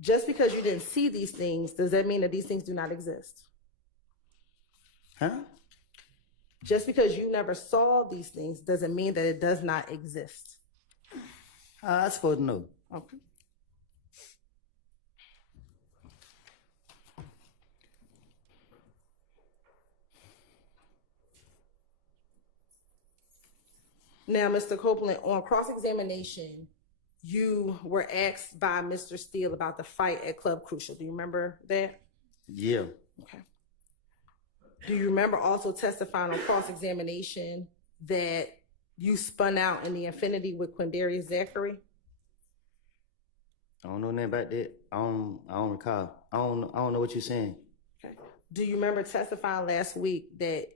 Just because you didn't see these things, does that mean that these things do not exist? Huh? Just because you never saw these things doesn't mean that it does not exist. I supposed to know. Okay. Now, Mr. Copeland, on cross-examination, you were asked by Mr. Steele about the fight at Club Crucial. Do you remember that? Yeah. Okay. Do you remember also testifying on cross-examination that you spun out in the Infinity with Quindarius Zachary? I don't know nothing about that. I don't recall. I don't know what you're saying. Okay. Do you remember testifying last week that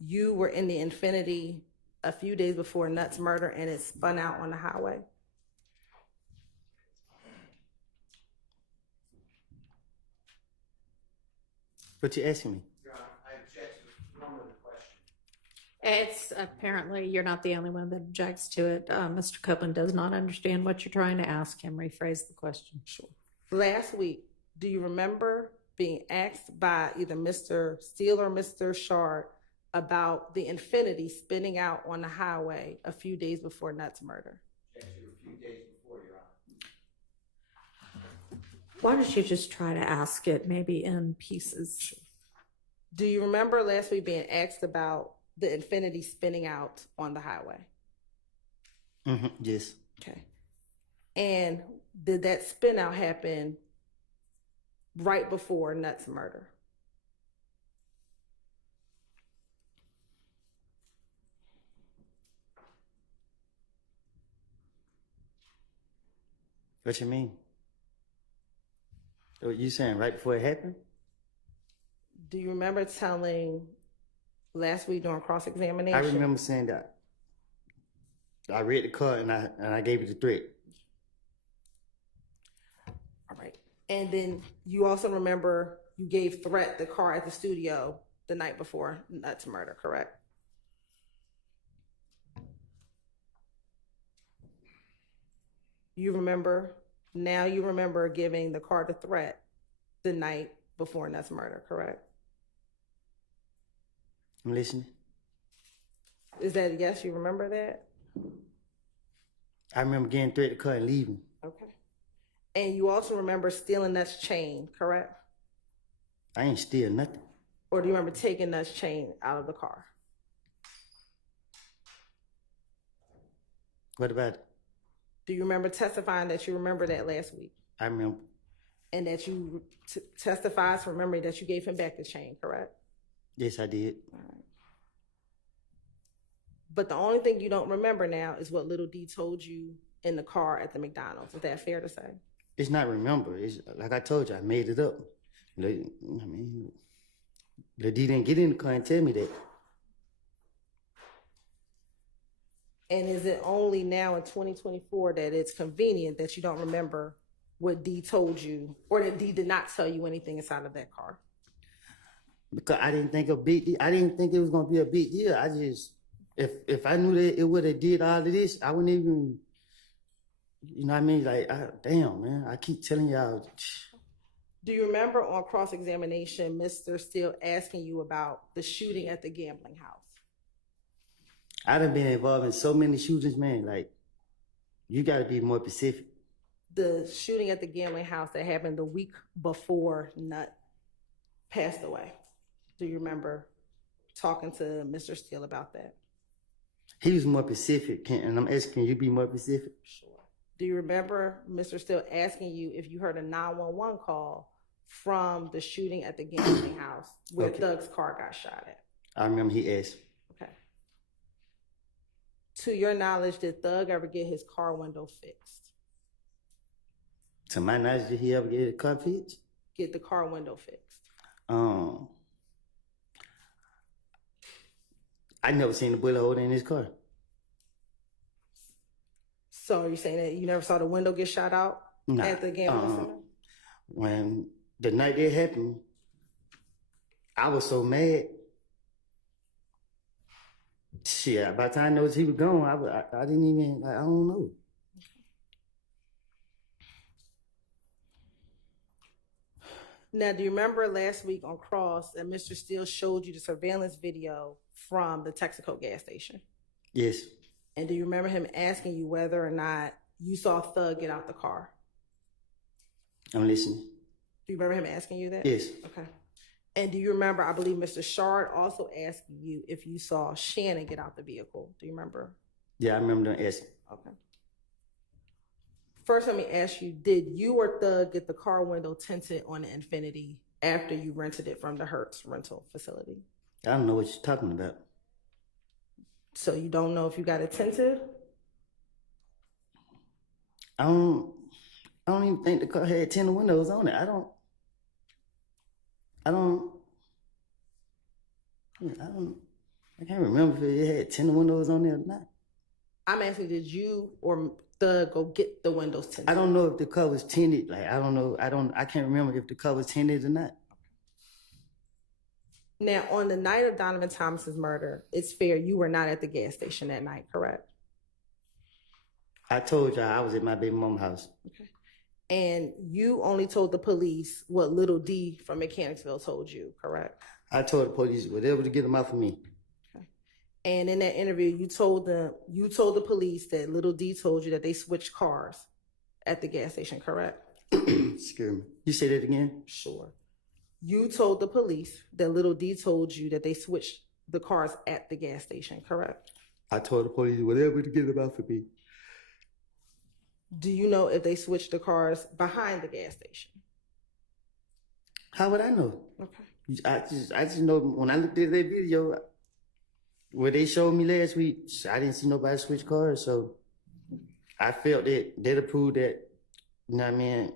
you were in the Infinity a few days before Nutt's murder and it spun out on the highway? What you asking me? Your Honor, I object to the form of the question. It's apparently you're not the only one that objects to it. Mr. Copeland does not understand what you're trying to ask him. Rephrase the question. Sure. Last week, do you remember being asked by either Mr. Steele or Mr. Shard about the Infinity spinning out on the highway a few days before Nutt's murder? Object to a few days before, Your Honor. Why don't you just try to ask it maybe in pieces? Do you remember last week being asked about the Infinity spinning out on the highway? Mm-hmm. Yes. Okay. And did that spin out happen right before Nutt's murder? What you mean? What you saying right before it happened? Do you remember telling last week during cross-examination? I remember saying that. I read the card and I gave you the threat. All right. And then you also remember you gave Threat the car at the studio the night before Nutt's murder, correct? You remember giving the car to Threat the night before Nutt's murder, correct? I'm listening. Is that a yes? You remember that? I remember getting threat the car and leaving. Okay. And you also remember stealing Nutt's chain, correct? I ain't steal nothing. Or do you remember taking Nutt's chain out of the car? What about it? Do you remember testifying that you remember that last week? I remember. And that you testified from memory that you gave him back the chain, correct? Yes, I did. All right. But the only thing you don't remember now is what Little D told you in the car at the McDonald's. Is that fair to say? It's not remember. It's like I told you, I made it up. The D didn't get in the car and tell me that. And is it only now in 2024 that it's convenient that you don't remember what D told you, or that D did not tell you anything inside of that car? Because I didn't think it was gonna be a big deal. I just, if I knew that it would have did all of this, I wouldn't even you know what I mean? Like, damn, man, I keep telling y'all. Do you remember on cross-examination, Mr. Steele asking you about the shooting at the gambling house? I done been involved in so many shootings, man. Like, you got to be more specific. The shooting at the gambling house that happened the week before Nut passed away. Do you remember talking to Mr. Steele about that? He was more specific, and I'm asking you be more specific. Sure. Do you remember Mr. Steele asking you if you heard a 911 call from the shooting at the gambling house where Thug's car got shot at? I remember he asked. Okay. To your knowledge, did Thug ever get his car window fixed? To my knowledge, did he ever get a car fixed? Get the car window fixed. I never seen a bullet hole in his car. So are you saying that you never saw the window get shot out at the gambling center? When the night that happened, I was so mad. Shit, by the time I noticed he was gone, I didn't even, I don't know. Now, do you remember last week on Cross that Mr. Steele showed you the surveillance video from the Texaco gas station? Yes. And do you remember him asking you whether or not you saw Thug get out the car? I'm listening. Do you remember him asking you that? Yes. Okay. And do you remember, I believe Mr. Shard also asking you if you saw Shannon get out the vehicle? Do you remember? Yeah, I remember them asking. Okay. First, let me ask you, did you or Thug get the car window tinted on the Infiniti after you rented it from the Hertz rental facility? I don't know what you're talking about. So you don't know if you got it tinted? I don't even think the car had tinted windows on it. I can't remember if it had tinted windows on there or not. I'm asking, did you or Thug go get the windows tinted? I don't know if the car was tinted. Like, I don't know. I can't remember if the car was tinted or not. Now, on the night of Donovan Thomas's murder, it's fair you were not at the gas station that night, correct? I told y'all I was at my baby mama's house. Okay. And you only told the police what Little D from Mechanicsville told you, correct? I told the police whatever to get them out for me. Okay. And in that interview, you told the police that Little D told you that they switched cars at the gas station, correct? Excuse me. You say that again? Sure. You told the police that Little D told you that they switched the cars at the gas station, correct? I told the police whatever to get them out for me. Do you know if they switched the cars behind the gas station? How would I know? Okay. I just know when I looked at that video where they showed me last week, I didn't see nobody switch cars, so I felt that that'll prove that, you know what I mean,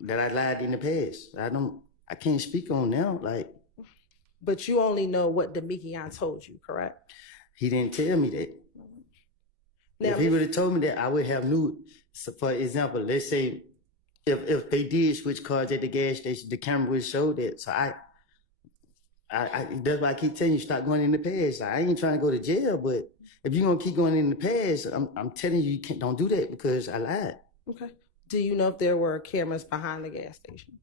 that I lied in the past. I can't speak on now, like. But you only know what Demekion told you, correct? He didn't tell me that. Now, if he would have told me that, I would have knew. So for example, let's say if they did switch cars at the gas station, the camera would show that. So I that's why I keep telling you, stop going in the past. I ain't trying to go to jail, but if you're gonna keep going in the past, I'm telling you, don't do that because I lied. Okay. Do you know if there were cameras behind the gas station?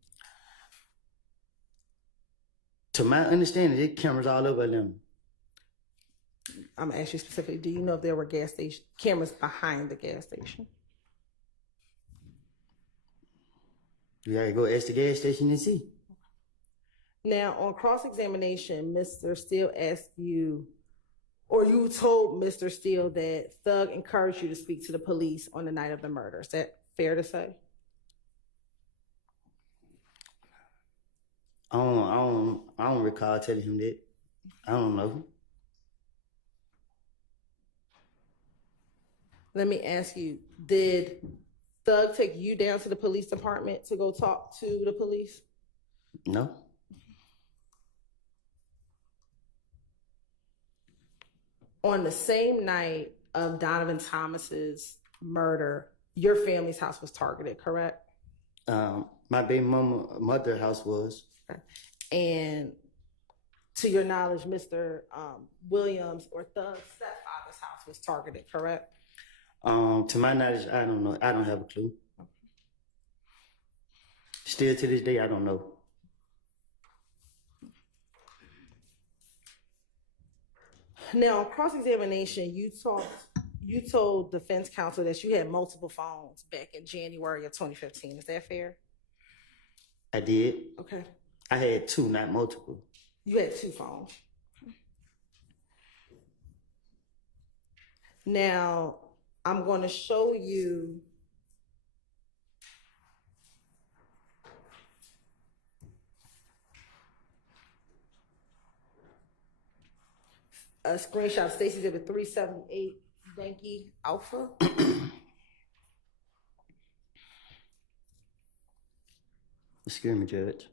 To my understanding, there's cameras all over them. I'm asking you specifically, do you know if there were cameras behind the gas station? You gotta go ask the gas station and see. Now, on cross-examination, Mr. Steele asked you, or you told Mr. Steele that Thug encouraged you to speak to the police on the night of the murder. Is that fair to say? I don't recall telling him that. I don't know. Let me ask you, did Thug take you down to the police department to go talk to the police? No. On the same night of Donovan Thomas's murder, your family's house was targeted, correct? My baby mother's house was. And to your knowledge, Mr. Williams or Thug's stepfather's house was targeted, correct? To my knowledge, I don't know. I don't have a clue. Still to this day, I don't know. Now, cross-examination, you told defense counsel that you had multiple phones back in January of 2015. Is that fair? I did. Okay. I had 2, not multiple. You had 2 phones. Now, I'm going to show you a screenshot of Stacey's exhibit 378 Yankee Alpha. Excuse me, Judge.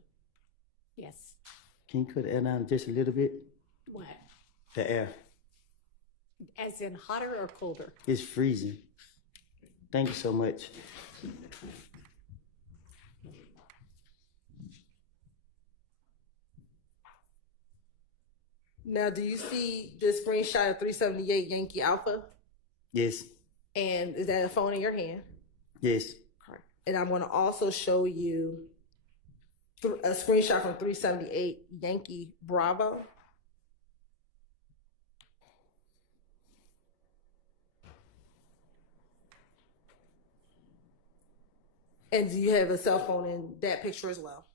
Yes. Can you cut the air down just a little bit? What? The air. As in hotter or colder? It's freezing. Thank you so much. Now, do you see this screenshot of 378 Yankee Alpha? Yes. And is that a phone in your hand? Yes. Correct. And I'm going to also show you a screenshot from 378 Yankee Bravo. And do you have a cell phone in that picture as well?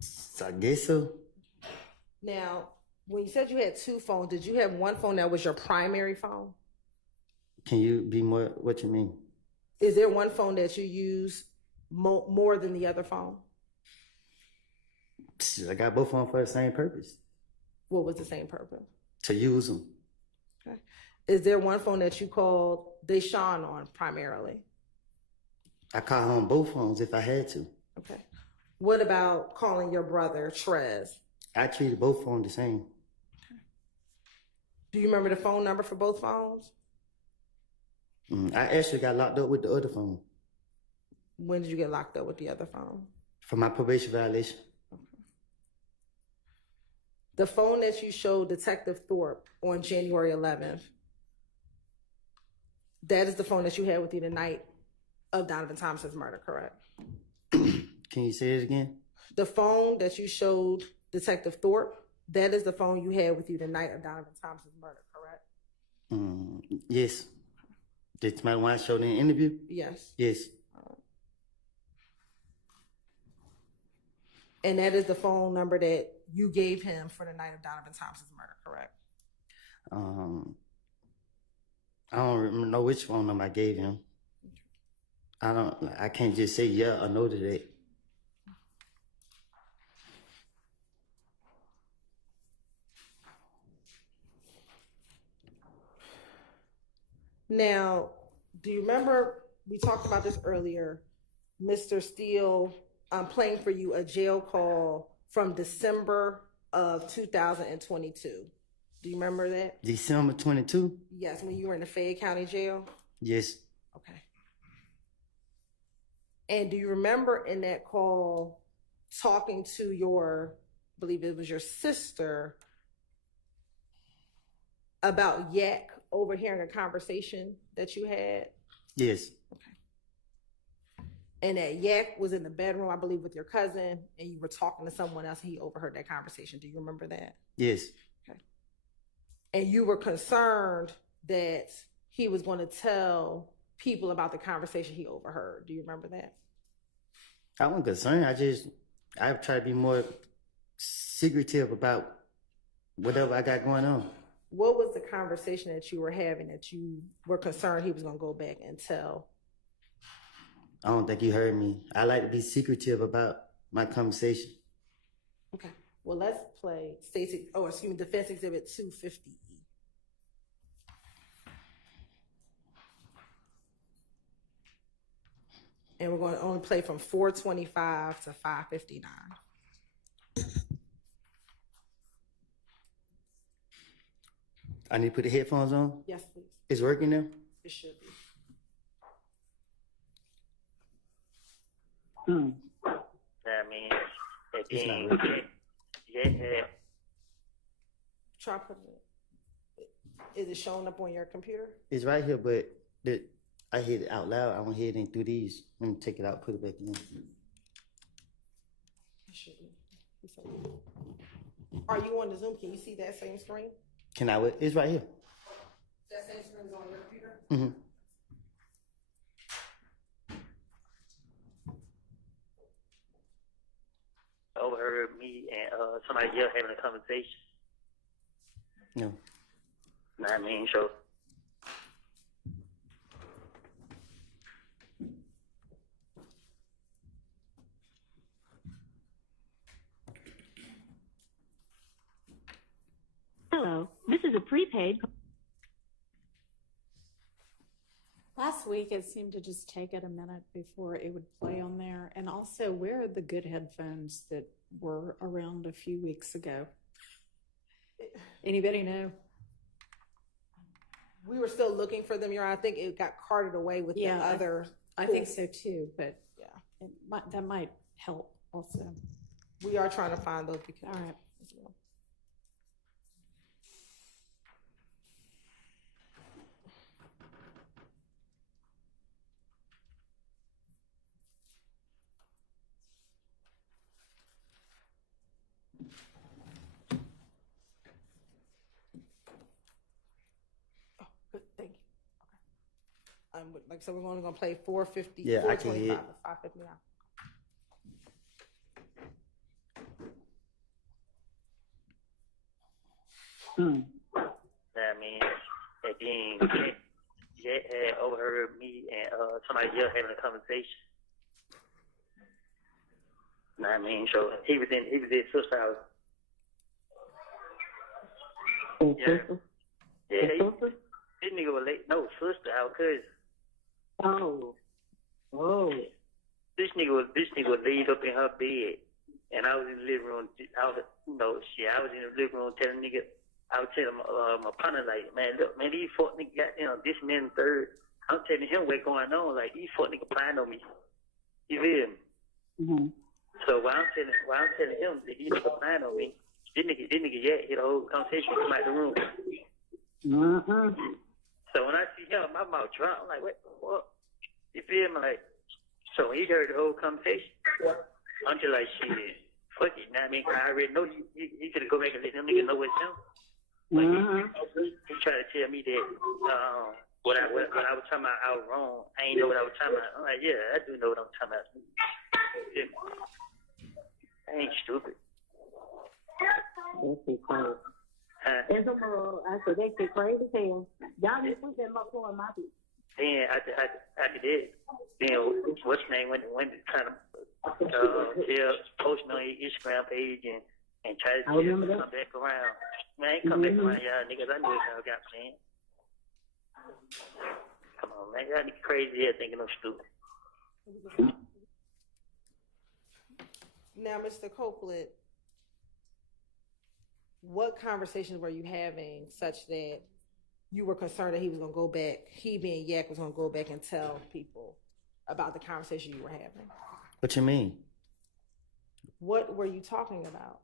So I guess so. Now, when you said you had 2 phones, did you have one phone that was your primary phone? Can you be more, what you mean? Is there one phone that you use more than the other phone? I got both of them for the same purpose. What was the same purpose? To use them. Okay. Is there one phone that you called Deshaun on primarily? I call home both phones if I had to. Okay. What about calling your brother Trez? I treated both phones the same. Do you remember the phone number for both phones? I actually got locked up with the other phone. When did you get locked up with the other phone? For my probation violation. Okay. The phone that you showed Detective Thorpe on January 11th, that is the phone that you had with you the night of Donovan Thomas's murder, correct? Can you say it again? The phone that you showed Detective Thorpe, that is the phone you had with you the night of Donovan Thomas's murder, correct? Yes. Did my one show in the interview? Yes. Yes. And that is the phone number that you gave him for the night of Donovan Thomas's murder, correct? I don't know which phone number I gave him. I can't just say yeah or no to that. Now, do you remember, we talked about this earlier, Mr. Steele playing for you a jail call from December of 2022. Do you remember that? December 22? Yes, when you were in the Fayette County Jail? Yes. Okay. And do you remember in that call talking to your, I believe it was your sister, about Yak overhearing a conversation that you had? Yes. Okay. And that Yak was in the bedroom, I believe, with your cousin, and you were talking to someone else, and he overheard that conversation. Do you remember that? Yes. Okay. And you were concerned that he was going to tell people about the conversation he overheard. Do you remember that? I wasn't concerned. I try to be more secretive about whatever I got going on. What was the conversation that you were having that you were concerned he was going to go back and tell? I don't think you heard me. I like to be secretive about my conversation. Okay. Well, let's play Defense Exhibit 250E. And we're going to only play from 425 to 559. I need to put the headphones on? Yes, please. It's working now? It should be. I mean, It's not working. yeah. Try putting it. Is it showing up on your computer? It's right here, but I hit it out loud. I went ahead and through these. Let me take it out, put it back in. It shouldn't. Are you on the Zoom? Can you see that same screen? Can I? It's right here. That same screen is on your computer? Mm-hmm. Overheard me and somebody else having a conversation. No. Know what I mean? So Hello, this is a prepaid. Last week, it seemed to just take it a minute before it would play on there. And also, where are the good headphones that were around a few weeks ago? Anybody know? We were still looking for them, Your Honor. I think it got carted away with the other. I think so too, but yeah, that might help also. We are trying to find those because. All right. As well. Thank you. Okay. Like so, we're only gonna play 450. Yeah, I can hear it. 550 now. I mean, and then Jet had overheard me and somebody else having a conversation. Know what I mean? So he was in his sister's house. Yeah, this nigga was late. No, sister house, cousin. Oh. This nigga was laid up in her bed, and I was in the living room. I was in the living room telling nigga. I was telling my partner, like, man, look, man, these fuck niggas got, this and then third. I'm telling him what's going on. Like, these fuck niggas playing on me. You feel me? Mm-hmm. So while I'm telling him that these niggas playing on me, this nigga hit the whole conversation come out the room. Mm-hmm. So when I see him, my mouth drunk. I'm like, what? You feel me? Like, so when he heard the whole conversation, I'm just like, shit, fuck it. Now I mean, I already know he could go back and let them niggas know what's him. Like, he tried to tell me that what I was talking about, I was wrong. I ain't know what I was talking about. I'm like, yeah, I do know what I'm talking about. Yeah. I ain't stupid. That's crazy. It's a girl. I said, that's crazy as hell. Y'all need to put that up for my people. Then after that, then what's his name went to kind of posting on his Instagram page and try to come back around. Man, I ain't come back around y'all niggas. I knew y'all got playing. Come on, man. Y'all niggas crazy here thinking I'm stupid. Now, Mr. Copeland, what conversations were you having such that you were concerned that he was going to go back, he being Yak was going to go back and tell people about the conversation you were having? What you mean? What were you talking about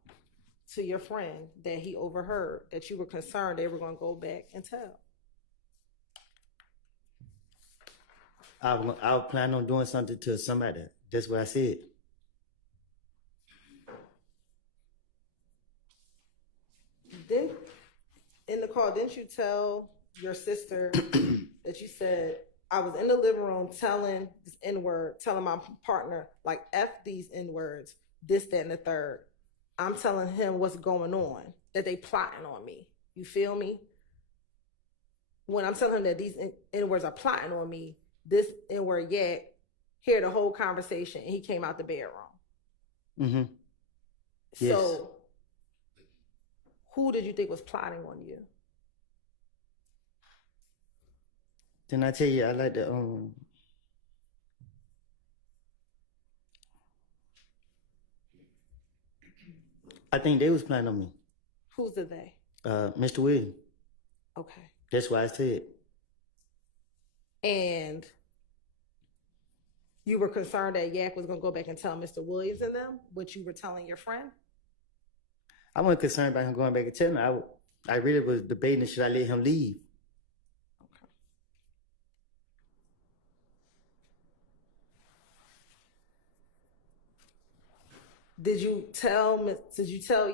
to your friend that he overheard that you were concerned they were going to go back and tell? I was planning on doing something to somebody. That's what I said. Then, in the call, didn't you tell your sister that you said, I was in the living room telling this N-word, telling my partner, like, F these N-words, this, that, and the third. I'm telling him what's going on, that they plotting on me. You feel me? When I'm telling him that these N-words are plotting on me, this N-word Yak hear the whole conversation, and he came out the bedroom. Mm-hmm. Yes. So, who did you think was plotting on you? Didn't I tell you I like to I think they was planning on me. Who's the they? Mr. Williams. Okay. That's why I said. And you were concerned that Yak was going to go back and tell Mr. Williams and them what you were telling your friend? I wasn't concerned about him going back and telling me. I really was debating should I let him leave. Did you tell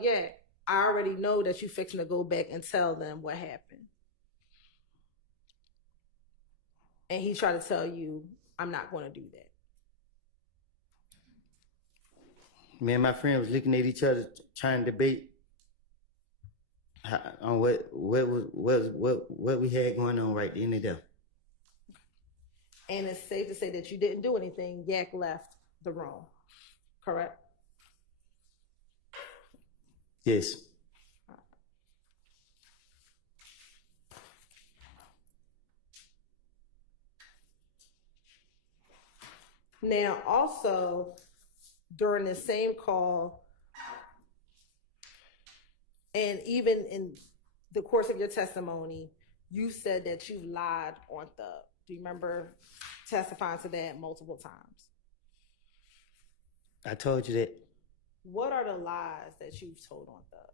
Yak, I already know that you fixing to go back and tell them what happened? And he tried to tell you, I'm not going to do that. Me and my friend was looking at each other, trying to debate on what we had going on right then and there. And it's safe to say that you didn't do anything. Yak left the room, correct? Yes. Now, also, during the same call, and even in the course of your testimony, you said that you lied on Thug. Do you remember testifying to that multiple times? I told you that. What are the lies that you've told on Thug?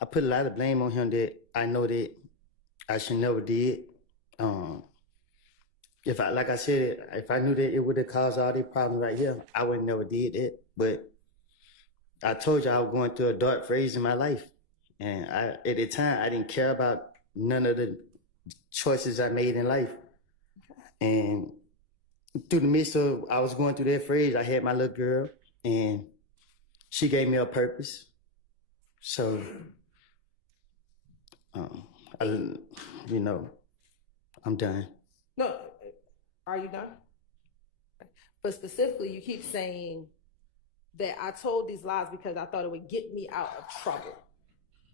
I put a lot of blame on him that I know that I should never did. If I, like I said, if I knew that it would have caused all these problems right here, I would never did it. But I told you I was going through a dark phase in my life. And at the time, I didn't care about none of the choices I made in life. And through the midst of, I was going through that phase, I had my little girl, and she gave me a purpose. So, I'm done. No, are you done? But specifically, you keep saying that I told these lies because I thought it would get me out of trouble.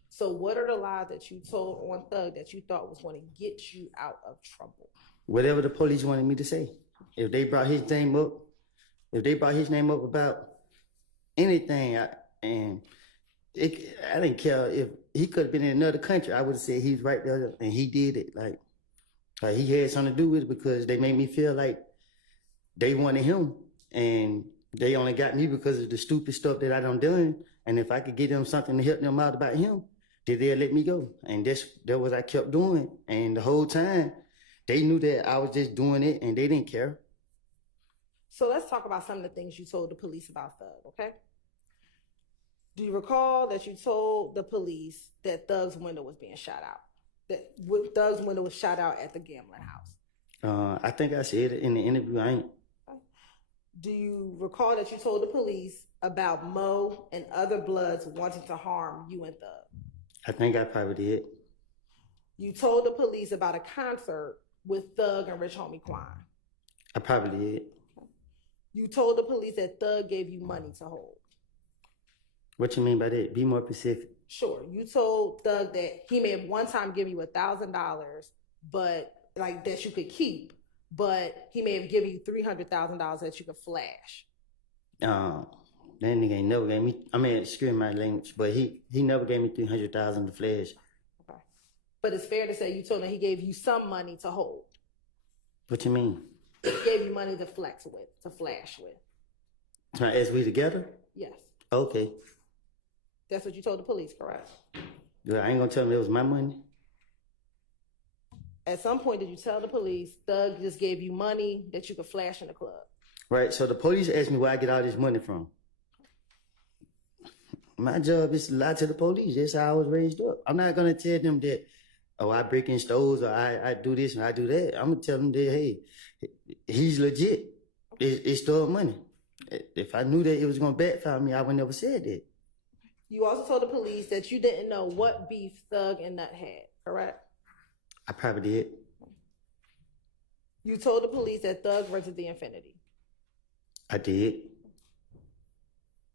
So what are the lies that you told on Thug that you thought was going to get you out of trouble? Whatever the police wanted me to say. If they brought his name up about anything, I didn't care if he could have been in another country. I would have said he's right there, and he did it. Like he had something to do with it because they made me feel like they wanted him, and they only got me because of the stupid stuff that I done done. And if I could get them something to help them out about him, then they'll let me go. And that's what I kept doing. And the whole time, they knew that I was just doing it, and they didn't care. So let's talk about some of the things you told the police about Thug, okay? Do you recall that you told the police that Thug's window was being shot out? That Thug's window was shot out at the gambling house? I think I said it in the interview. Do you recall that you told the police about Mo and other Bloods wanting to harm you and Thug? I think I probably did. You told the police about a concert with Thug and Rich Homie Quan? I probably did. You told the police that Thug gave you money to hold? What you mean by that? Be more specific. Sure. You told Thug that he may have one time given you $1,000, but like that you could keep, but he may have given you $300,000 that you could flash. That nigga ain't never gave me. I mean, excuse my language, but he never gave me $300,000 to flash. Okay. But it's fair to say you told him he gave you some money to hold. What you mean? He gave you money to flex with, to flash with. As we together? Yes. Okay. That's what you told the police, correct? Well, I ain't gonna tell them it was my money. At some point, did you tell the police Thug just gave you money that you could flash in the club? Right. So the police asked me where I get all this money from. My job is to lie to the police. That's how I was raised up. I'm not gonna tell them that, oh, I break in stores or I do this and I do that. I'm gonna tell them that, hey, he's legit. It stole money. If I knew that it was gonna backfire me, I would never said that. You also told the police that you didn't know what beef Thug and Nut had, correct? I probably did. You told the police that Thug rented the Infinity. I did.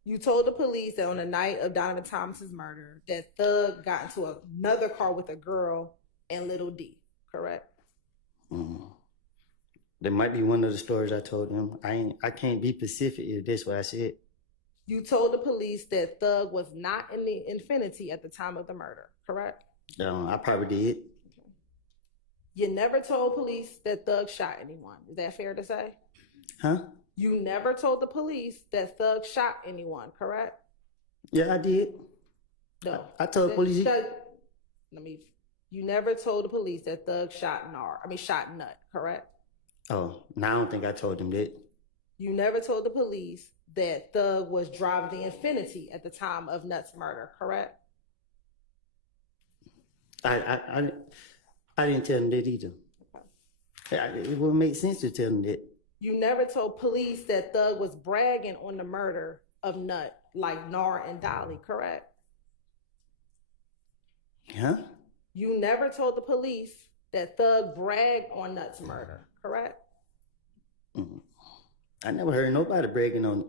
You told the police that on the night of Donovan Thomas's murder, that Thug got into another car with a girl and Little D, correct? That might be one of the stories I told them. I can't be specific if that's what I said. You told the police that Thug was not in the Infinity at the time of the murder, correct? I probably did. You never told police that Thug shot anyone. Is that fair to say? Huh? You never told the police that Thug shot anyone, correct? Yeah, I did. No. I told the police. You never told the police that Thug shot Nut, correct? Oh, no, I don't think I told them that. You never told the police that Thug was driving the Infiniti at the time of Nut's murder, correct? I didn't tell them that either. Okay. It wouldn't make sense to tell them that. You never told police that Thug was bragging on the murder of Nut, like Nar and Dolly, correct? Huh? You never told the police that Thug bragged on Nut's murder, correct? Mm-hmm. I never heard nobody bragging on it.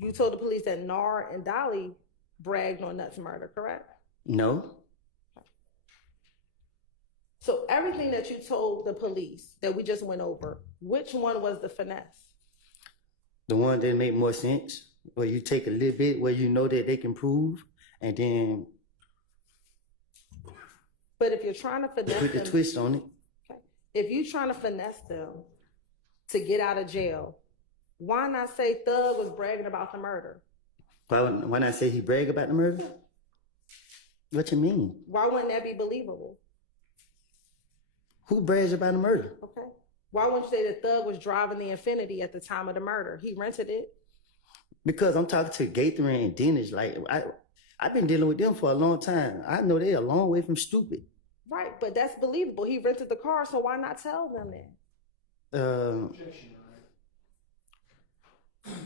You told the police that Nar and Dolly bragged on Nut's murder, correct? No. So everything that you told the police that we just went over, which one was the finesse? The one that make more sense, where you take a little bit where you know that they can prove, and then but if you're trying to finesse put the them, twist on it. okay. If you're trying to finesse them to get out of jail, why not say Thug was bragging about the murder? Why not say he bragged about the murder? What you mean? Why wouldn't that be believable? Who brags about the murder? Okay. Why wouldn't you say that Thug was driving the Infiniti at the time of the murder? He rented it. Because I'm talking to Gaither and Dennis. Like I've been dealing with them for a long time. I know they're a long way from stupid. Right, but that's believable. He rented the car, so why not tell them that? Objection, Your Honor.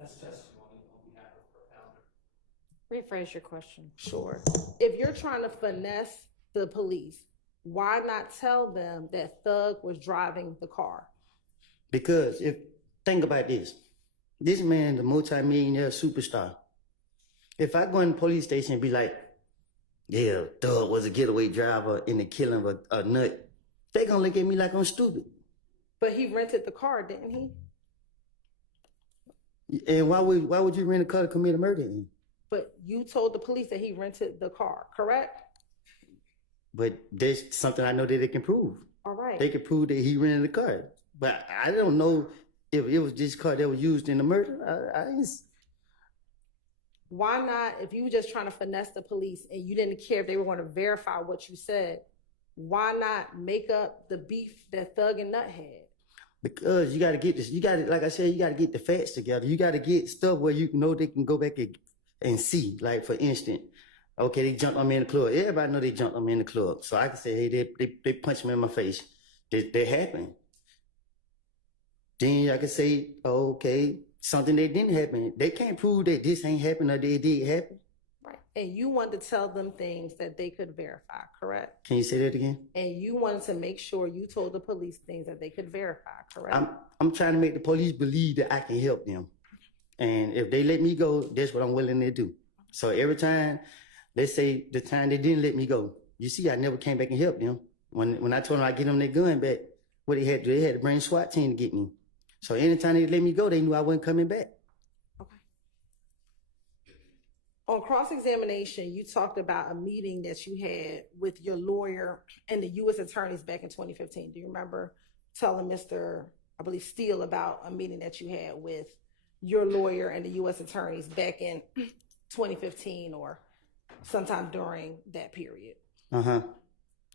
That's testimony on behalf of her founder. Rephrase your question. Sure. If you're trying to finesse the police, why not tell them that Thug was driving the car? Because think about this. This man is a multi-millionaire superstar. If I go in the police station and be like, yeah, Thug was a getaway driver in the killing of a nut, they gonna look at me like I'm stupid. But he rented the car, didn't he? And why would you rent a car to commit a murder in? But you told the police that he rented the car, correct? But there's something I know that they can prove. All right. They can prove that he rented the car. But I don't know if it was this car that was used in the murder. Why not, if you were just trying to finesse the police and you didn't care if they were going to verify what you said, why not make up the beef that Thug and Nut had? Because you got to get this. Like I said, you got to get the facts together. You got to get stuff where you know they can go back and see. Like, for instance, okay, they jumped on me in the club. Everybody know they jumped on me in the club. So I can say, hey, they punched me in my face. That happened. Then I can say, oh, okay, something that didn't happen. They can't prove that this ain't happened or they did happen. Right. And you wanted to tell them things that they could verify, correct? Can you say that again? And you wanted to make sure you told the police things that they could verify, correct? I'm trying to make the police believe that I can help them. And if they let me go, that's what I'm willing to do. So every time, let's say the time they didn't let me go, you see, I never came back and helped them. When I told them I'd get them their gun back, what they had to bring a SWAT team to get me. So anytime they let me go, they knew I wasn't coming back. Okay. On cross-examination, you talked about a meeting that you had with your lawyer and the U.S. attorneys back in 2015. Do you remember telling Mr. I believe Steele about a meeting that you had with your lawyer and the U.S. attorneys back in 2015 or sometime during that period?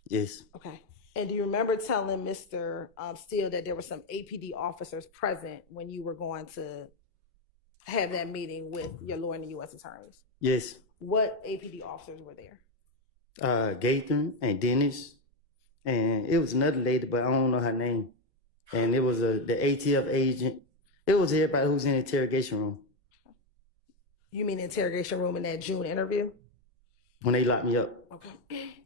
Yes. Okay. And do you remember telling Mr. Steele that there were some APD officers present when you were going to have that meeting with your lawyer and the U.S. attorneys? Yes. What APD officers were there? Gaither and Dennis, and it was another lady, but I don't know her name. And it was the ATF agent. It was everybody who was in the interrogation room. You mean interrogation room in that June interview? When they locked me up. Okay.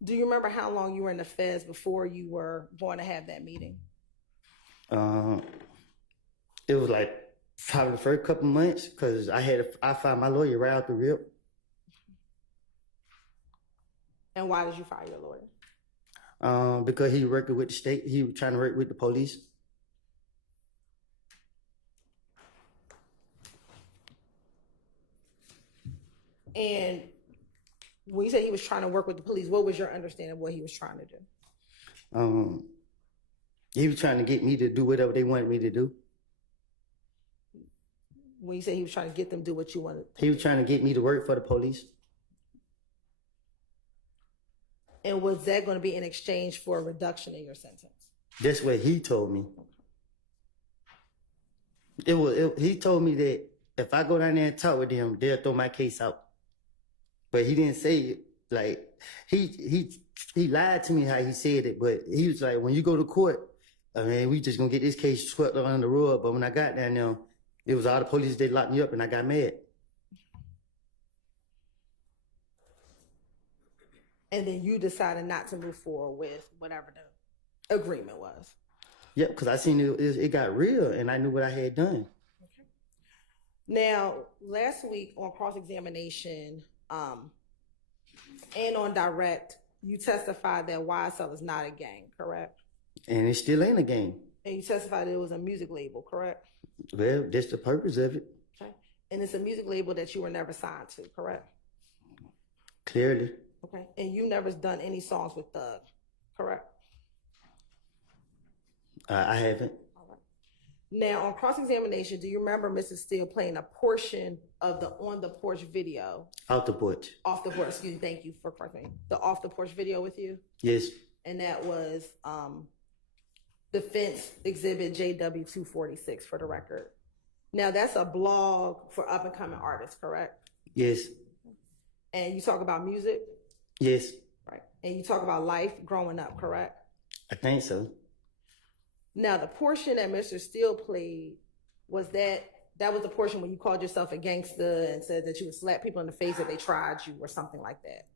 Do you remember how long you were in the feds before you were going to have that meeting? It was like probably the first couple months because I found my lawyer right out the rip. And why did you fire your lawyer? Because he worked with the state. He was trying to work with the police. And when you say he was trying to work with the police, what was your understanding of what he was trying to do? He was trying to get me to do whatever they wanted me to do. When you say he was trying to get them to do what you wanted. He was trying to get me to work for the police. And was that going to be in exchange for a reduction in your sentence? That's what he told me. He told me that if I go down there and talk with them, they'll throw my case out. But he didn't say it. Like, he lied to me how he said it, but he was like, when you go to court, I mean, we just gonna get this case swept under the rug. But when I got down there, it was all the police, they locked me up and I got mad. And then you decided not to move forward with whatever the agreement was. Yeah, because I seen it got real and I knew what I had done. Okay. Now, last week on cross-examination and on direct, you testified that YSL is not a gang, correct? And it still ain't a game. And you testified that it was a music label, correct? Well, that's the purpose of it. Okay. And it's a music label that you were never signed to, correct? Clearly. Okay. And you never done any songs with Thug, correct? I haven't. All right. Now, on cross-examination, do you remember Mrs. Steele playing a portion of the On the Porch video? Off the porch. Off the porch, excuse me, thank you for correcting me. The Off the Porch video with you? Yes. And that was Defense Exhibit JW246 for the record. Now, that's a blog for up-and-coming artists, correct? Yes. And you talk about music? Yes. Right. And you talk about life growing up, correct? I think so. Now, the portion that Mr. Steele played, was that was the portion when you called yourself a gangster and said that you would slap people in the face if they tried you or something like that.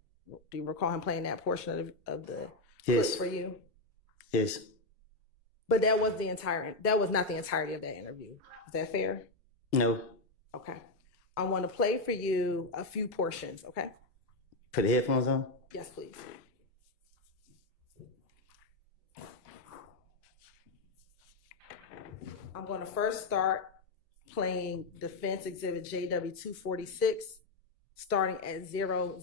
Do you recall him playing that portion of the clip for you? Yes. But that was not the entirety of that interview. Is that fair? No. Okay. I want to play for you a few portions, okay? Put the headphones on? Yes, please. I'm going to first start playing Defense Exhibit JW246, starting at 00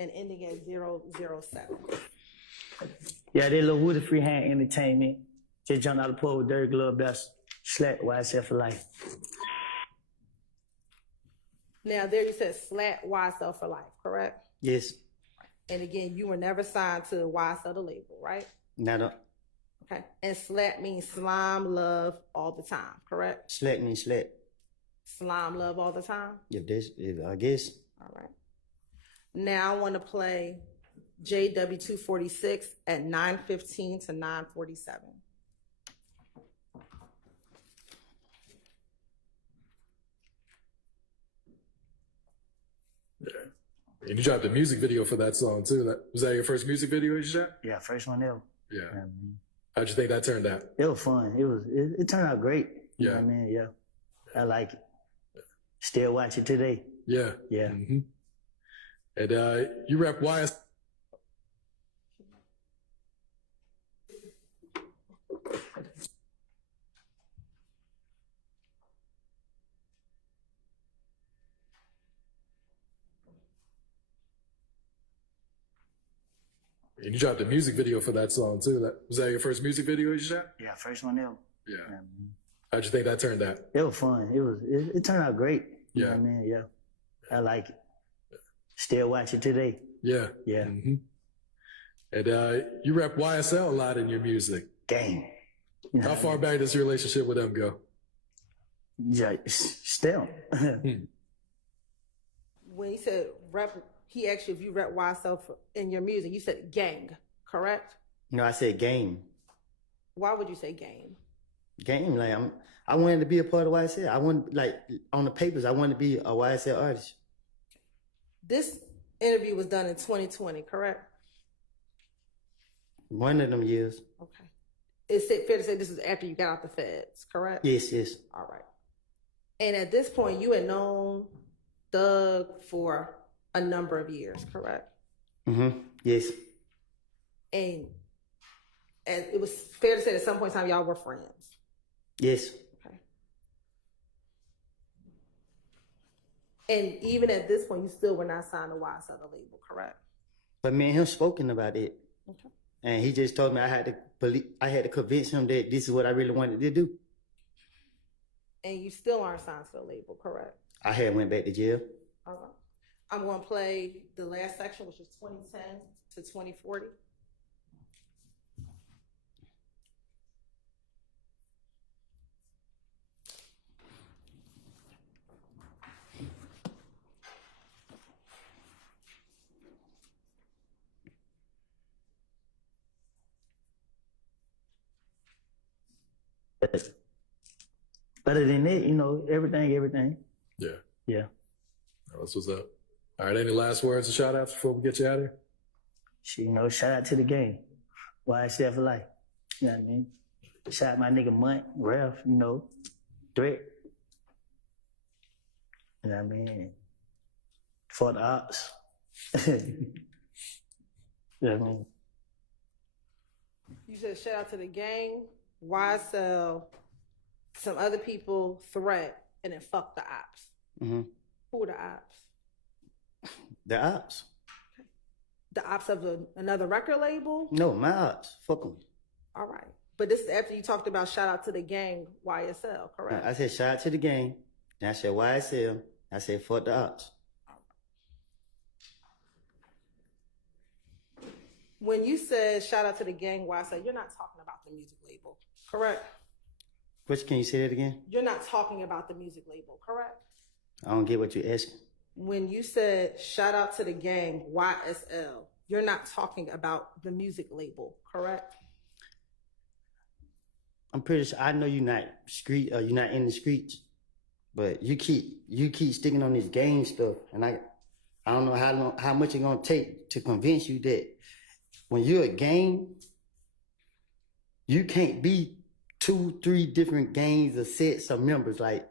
and ending at 007. Yeah, they little Woody Freehand Entertainment. Just jumped out of the pool with Dirty Glove Best. Slap YSL for life. Now, there you said slap YSL for life, correct? Yes. And again, you were never signed to YSL the label, right? Not. Okay. And slap means slime, love, all the time, correct? Slap means slap. Slime, love, all the time? I guess. All right. Now I want to play JW246 at 9:15 to 9:47. And you dropped a music video for that song too. Was that your first music video you shot? Yeah, first one ever. Yeah. How'd you think that turned out? It was fun. It turned out great. You know what I mean? Yeah. I like it. Still watch it today. Yeah. Yeah. Mm-hmm. And you rep YS. And you dropped a music video for that song too. Was that your first music video you shot? Yeah, first one ever. Yeah. How'd you think that turned out? It was fun. It turned out great. You know what I mean? Yeah. I like it. Still watch it today. Yeah. Yeah. Mm-hmm. And you rep YSL a lot in your music. Gang. How far back does your relationship with them go? Yeah, still. When he said rep, he asked you if you rep YSL in your music. You said gang, correct? No, I said game. Why would you say game? Game, like I wanted to be a part of YSL. I wanted, like, on the papers, I wanted to be a YSL artist. This interview was done in 2020, correct? One of them years. Okay. Is it fair to say this is after you got out the feds, correct? Yes, yes. All right. And at this point, you had known Thug for a number of years, correct? Mm-hmm. Yes. And it was fair to say at some point in time y'all were friends. Yes. Okay. And even at this point, you still were not signed to YSL the label, correct? But me and him spoken about it. Okay. And he just told me I had to convince him that this is what I really wanted to do. And you still aren't signed to the label, correct? I had went back to jail. All right. I'm going to play the last section, which is 2010 to 2040. Other than that, you know, everything. Yeah. Yeah. That's what's up. All right. Any last words or shout outs before we get you out of here? Shit, you know, shout out to the game. YSL for life. You know what I mean? Shout out my nigga Munt, Ralph, you know, Threat. You know what I mean? For the ops. You know what I mean? You said shout out to the gang, YSL, some other people, Threat, and then fuck the ops. Mm-hmm. Who are the ops? The ops. The ops of another record label? No, my ops. Fuck them. All right. But this is after you talked about shout out to the gang, YSL, correct? I said shout out to the gang. Then I said YSL. I said fuck the ops. When you said shout out to the gang, YSL, you're not talking about the music label, correct? Which, can you say that again? You're not talking about the music label, correct? I don't get what you're asking. When you said shout out to the gang, YSL, you're not talking about the music label, correct? I'm pretty sure, I know you're not you're not in the streets, but you keep sticking on this gang stuff, and I don't know how much it's gonna take to convince you that when you're a gang, you can't be 2-3 different gangs or sets of members. Like,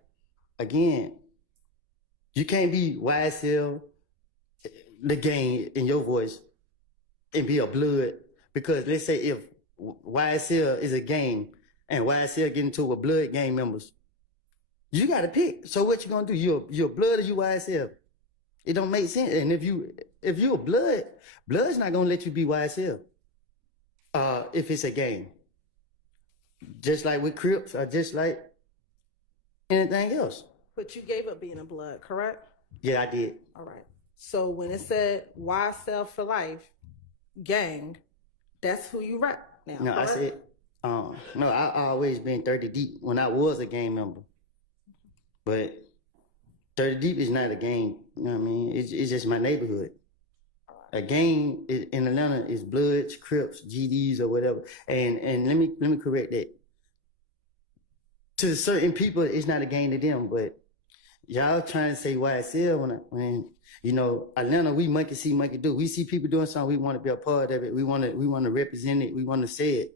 again, you can't be YSL, the gang in your voice, and be a blood. Because let's say if YSL is a gang and YSL get into it with blood gang members, you got to pick. So what you gonna do? You're blood or you YSL? It don't make sense. And if you a blood's not gonna let you be YSL. If it's a gang, just like with Crips or just like anything else. But you gave up being a blood, correct? Yeah, I did. All right. So when it said YSL for life, gang, that's who you rep now. No, correct? I said, no, I always been 30 deep when I was a gang member. But 30 deep is not a gang, you know what I mean? It's just my neighborhood. A gang in Atlanta is Bloods, Crips, GDs, or whatever. And let me correct that. To certain people, it's not a gang to them, but y'all trying to say YSL when you know, Atlanta, we monkey see, monkey do. We see people doing something, we want to be a part of it. We want to represent it. We want to say it.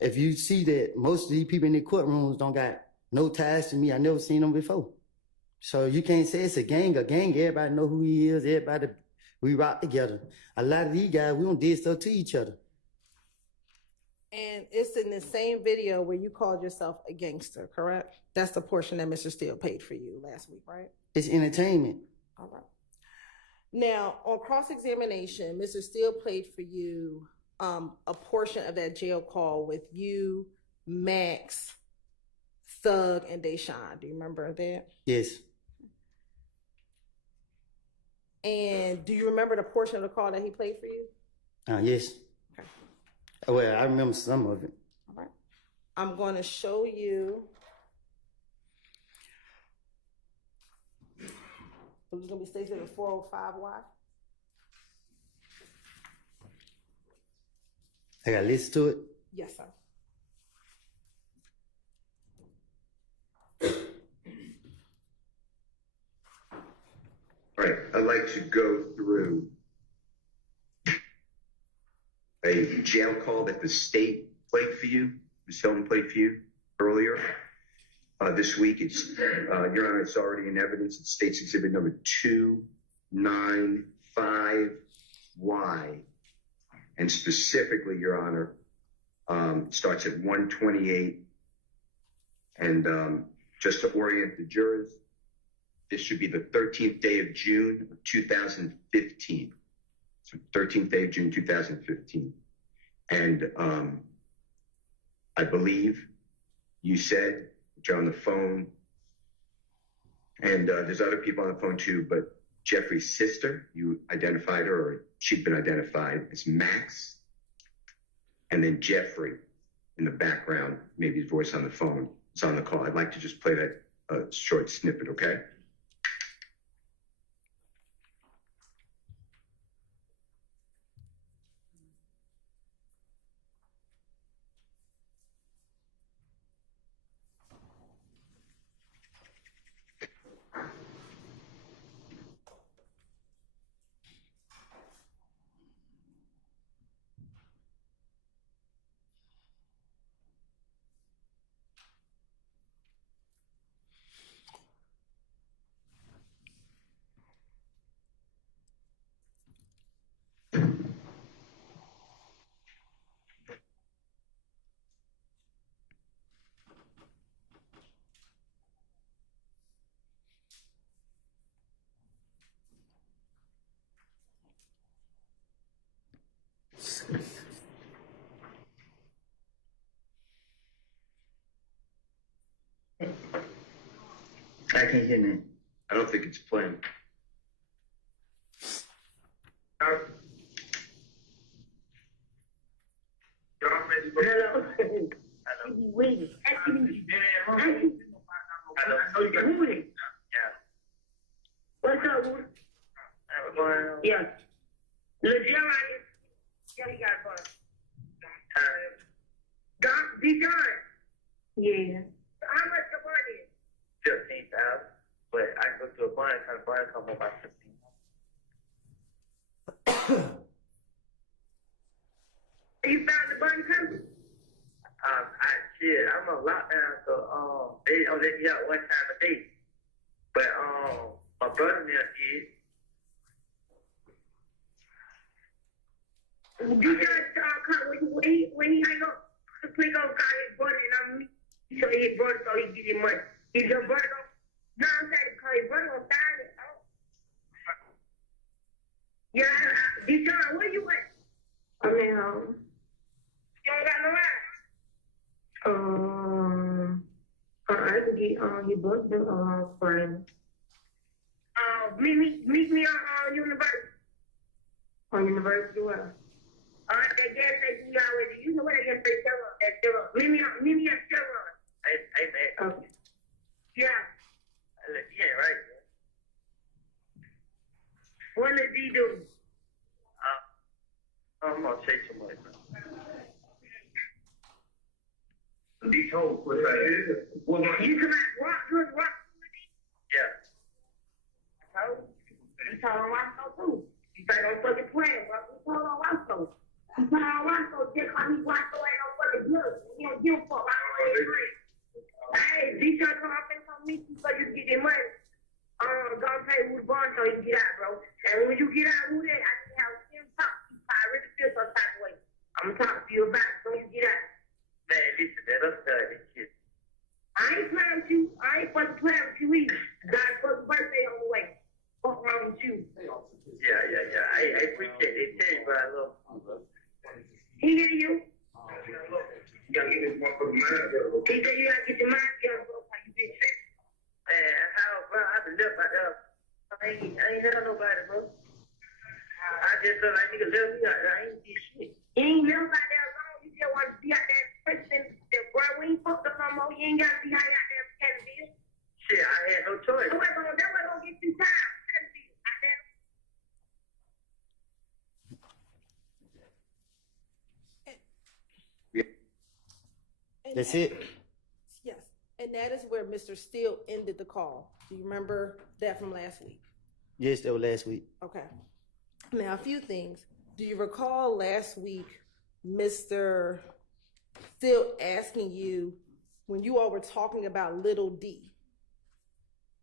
If you see that most of these people in the courtrooms don't got no ties to me, I never seen them before. So you can't say it's a gang. A gang, everybody know who he is. Everybody, we rock together. A lot of these guys, we don't did stuff to each other. And it's in the same video where you called yourself a gangster, correct? That's the portion that Mr. Steele paid for you last week, right? It's entertainment. All right. Now, on cross-examination, Mr. Steele played for you a portion of that jail call with you, Max, Thug, and Deshaun. Do you remember that? Yes. And do you remember the portion of the call that he played for you? Yes. Okay. Well, I remember some of it. All right. I'm going to show you. Who's going to be stationed at 405Y? I got to listen to it. Yes, sir. All right, I'd like to go through a jail call that the state played for you, Ms. Hilton played for you earlier this week. It's, Your Honor, it's already in evidence. It's State's Exhibit number 295Y. And specifically, Your Honor, starts at 128. And just to orient the jurors, this should be the 13th day of June of 2015. So 13th day of June 2015. And I believe you said which are on the phone. And there's other people on the phone too, but Jeffrey's sister, you identified her, or she'd been identified as Max. And then Jeffrey in the background, maybe his voice on the phone, is on the call. I'd like to just play that short snippet, okay? I can't hear me. I don't think it's playing. Hello. Wait. What's up, Wood? Yeah. Look, John, yeah, you got fun. Be John. Yeah. How much the money? 15,000, but I go to a bond, kind of bond come up by 15. You found the bond company? I'm on lockdown, so they don't let me out one time a day. But my brother there did. You just when he hang up, please don't call his brother and I'm so his brother so he get his money. Is your brother no, I'm saying call his brother on sign it. Yeah, Deshaun, where you at? I'm at home. You don't got no ride? I can get your brother friend. Meet me on University. On University where? That gas station you already. You know what that gas station at Chevron. Meet me at Chevron. Hey, man. Okay. Yeah. He ain't right, man. What does he do? I'm gonna say too much, man. Be told what that is. Well, you come out rock. Yeah. You told on Roscoe too. You say don't fucking play, bro. You told on Roscoe. You told on Roscoe just call me Roscoe ain't no fucking blood. You don't give a fuck. I don't agree. Hey, these guys come up and come meet you so you get your money. Go pay with the bond so you can get out, bro. And when you get out with it, I can have him talk to you. I really feel some type of way. I'm gonna talk to you about it so you get out. Man, listen, man, I'm starting this shit. I ain't playing with you. I ain't fucking playing with you either. God's fucking birthday on the way. What's wrong with you? Yeah. I appreciate it. Tell you, bro, I love you. He hear you? You gotta get this motherfucking mind together. He said you gotta get your mind together, bro. How you been sick? Man, bro, I've been left out there. I ain't had nobody, bro. I just feel like nigga left me out there. I ain't did shit. You ain't left out there alone. You just want to be out there person. Bro, we ain't fucked up no more. You ain't got to be out there pretending to be. Shit, I had no choice. That way gonna get you time. That's it. Yes. And that is where Mr. Steele ended the call. Do you remember that from last week? Yes, that was last week. Okay. Now, a few things. Do you recall last week Mr. Steele asking you when you all were talking about Little D?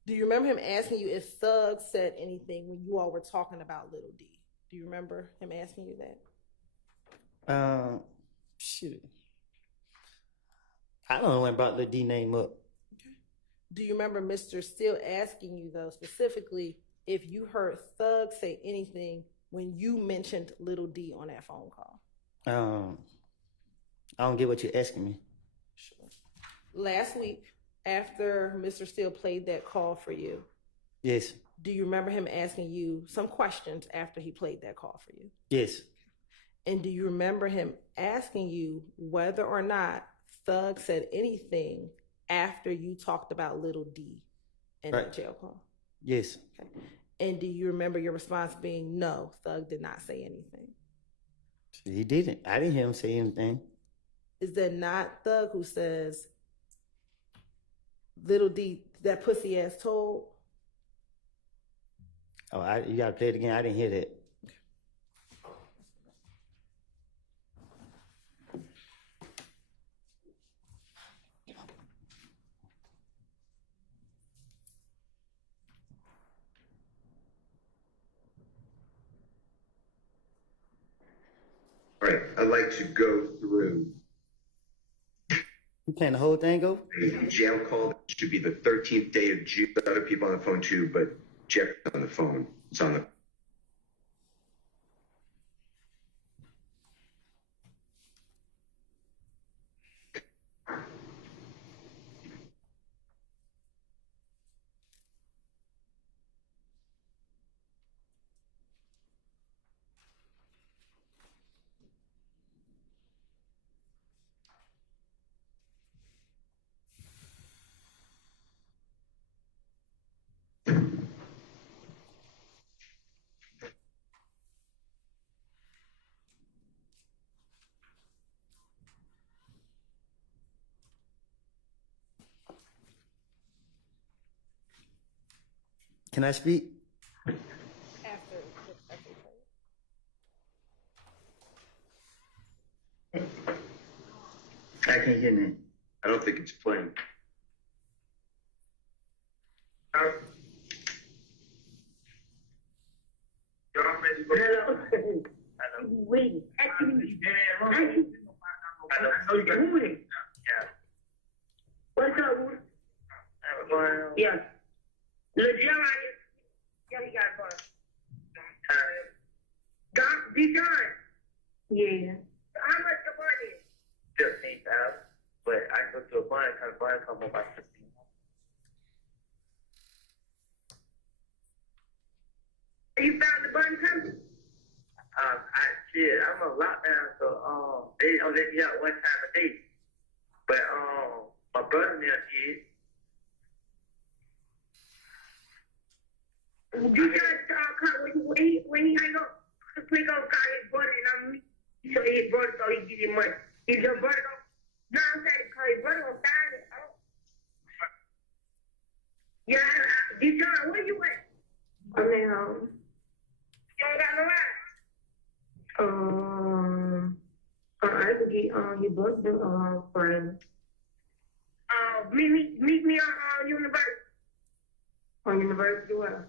Do you remember him asking you if Thug said anything when you all were talking about Little D? Do you remember him asking you that? Shit. I don't know when I brought the D name up. Okay. Do you remember Mr. Steele asking you, though, specifically, if you heard Thug say anything when you mentioned Little D on that phone call? I don't get what you're asking me. Sure. Last week, after Mr. Steele played that call for you, Yes. do you remember him asking you some questions after he played that call for you? Yes. And do you remember him asking you whether or not Thug said anything after you talked about Little D in Right. that jail call? Yes. Okay. And do you remember your response being, no, Thug did not say anything? He didn't. I didn't hear him say anything. Is that not Thug who says, Little D, that pussy ass told? Oh, you gotta play it again. I didn't hear that. All right, I'd like to go through You playing the whole thing, go? a jail call. It should be the 13th day of June. Other people on the phone too, but Jeff's on the phone. It's on the. Can I speak? After I can't hear nothing. I don't think it's playing. Wait, actually, what's up? Yeah. Little John, yeah, he got fun. John? Yeah. How much the money? 15,000, but I go to a bond, kind of bond come about 15. You found the button company? I'm on lockdown, so they only let me out one time a day. But my brother there did. You just when he hang up, the police gonna call his brother and so his brother so he give him money. If your brother don't, no, I'm saying call his brother gonna sign it. Yeah, Deshaun, where you at? I'm at home. You ain't got no ride? I could get your brother friend. Meet me on University. On University what?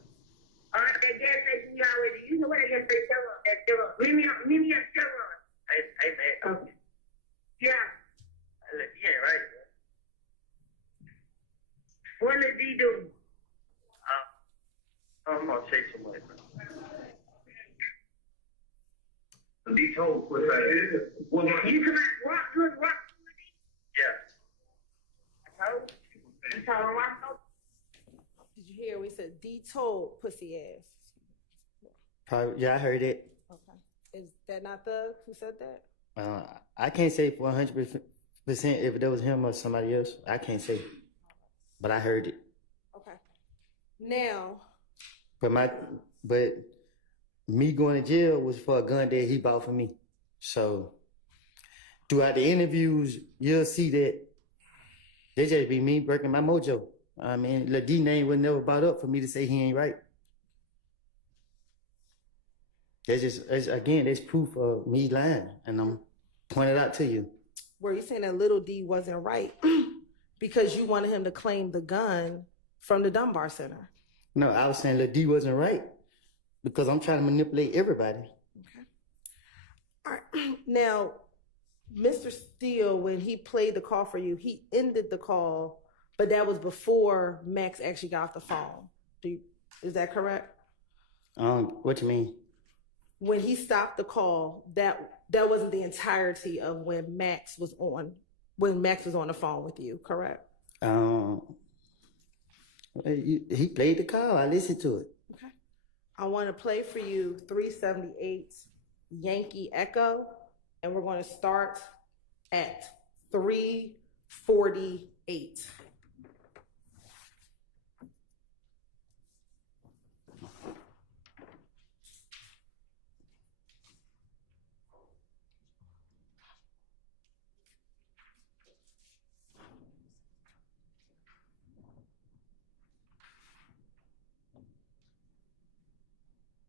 That gas station you already. You know where that gas station is? At Chevron. Meet me at Chevron. Hey, man. Okay. Yeah. You ain't right. What did he do? I'm gonna take some money, bro. He told what that is. You come out rock. Yeah. I told you. You told him rock. Did you hear we said D told pussy ass? Probably, yeah, I heard it. Okay. Is that not Thug who said that? I can't say 100% if that was him or somebody else. I can't say, but I heard it. Okay. Now. But me going to jail was for a gun that he bought for me. So throughout the interviews, you'll see that they just be me breaking my mojo. I mean, the D name was never brought up for me to say he ain't right. That's proof of me lying, and I'm pointing it out to you. Were you saying that Little D wasn't right because you wanted him to claim the gun from the Dunbar Center? No, I was saying Lil D wasn't right because I'm trying to manipulate everybody. Okay. All right. Now, Mr. Steele, when he played the call for you, he ended the call, but that was before Max actually got off the phone. Is that correct? What you mean? When he stopped the call, that wasn't the entirety of when Max was on the phone with you, correct? He played the call. I listened to it. Okay. I want to play for you 378 Yankee Echo, and we're going to start at 348.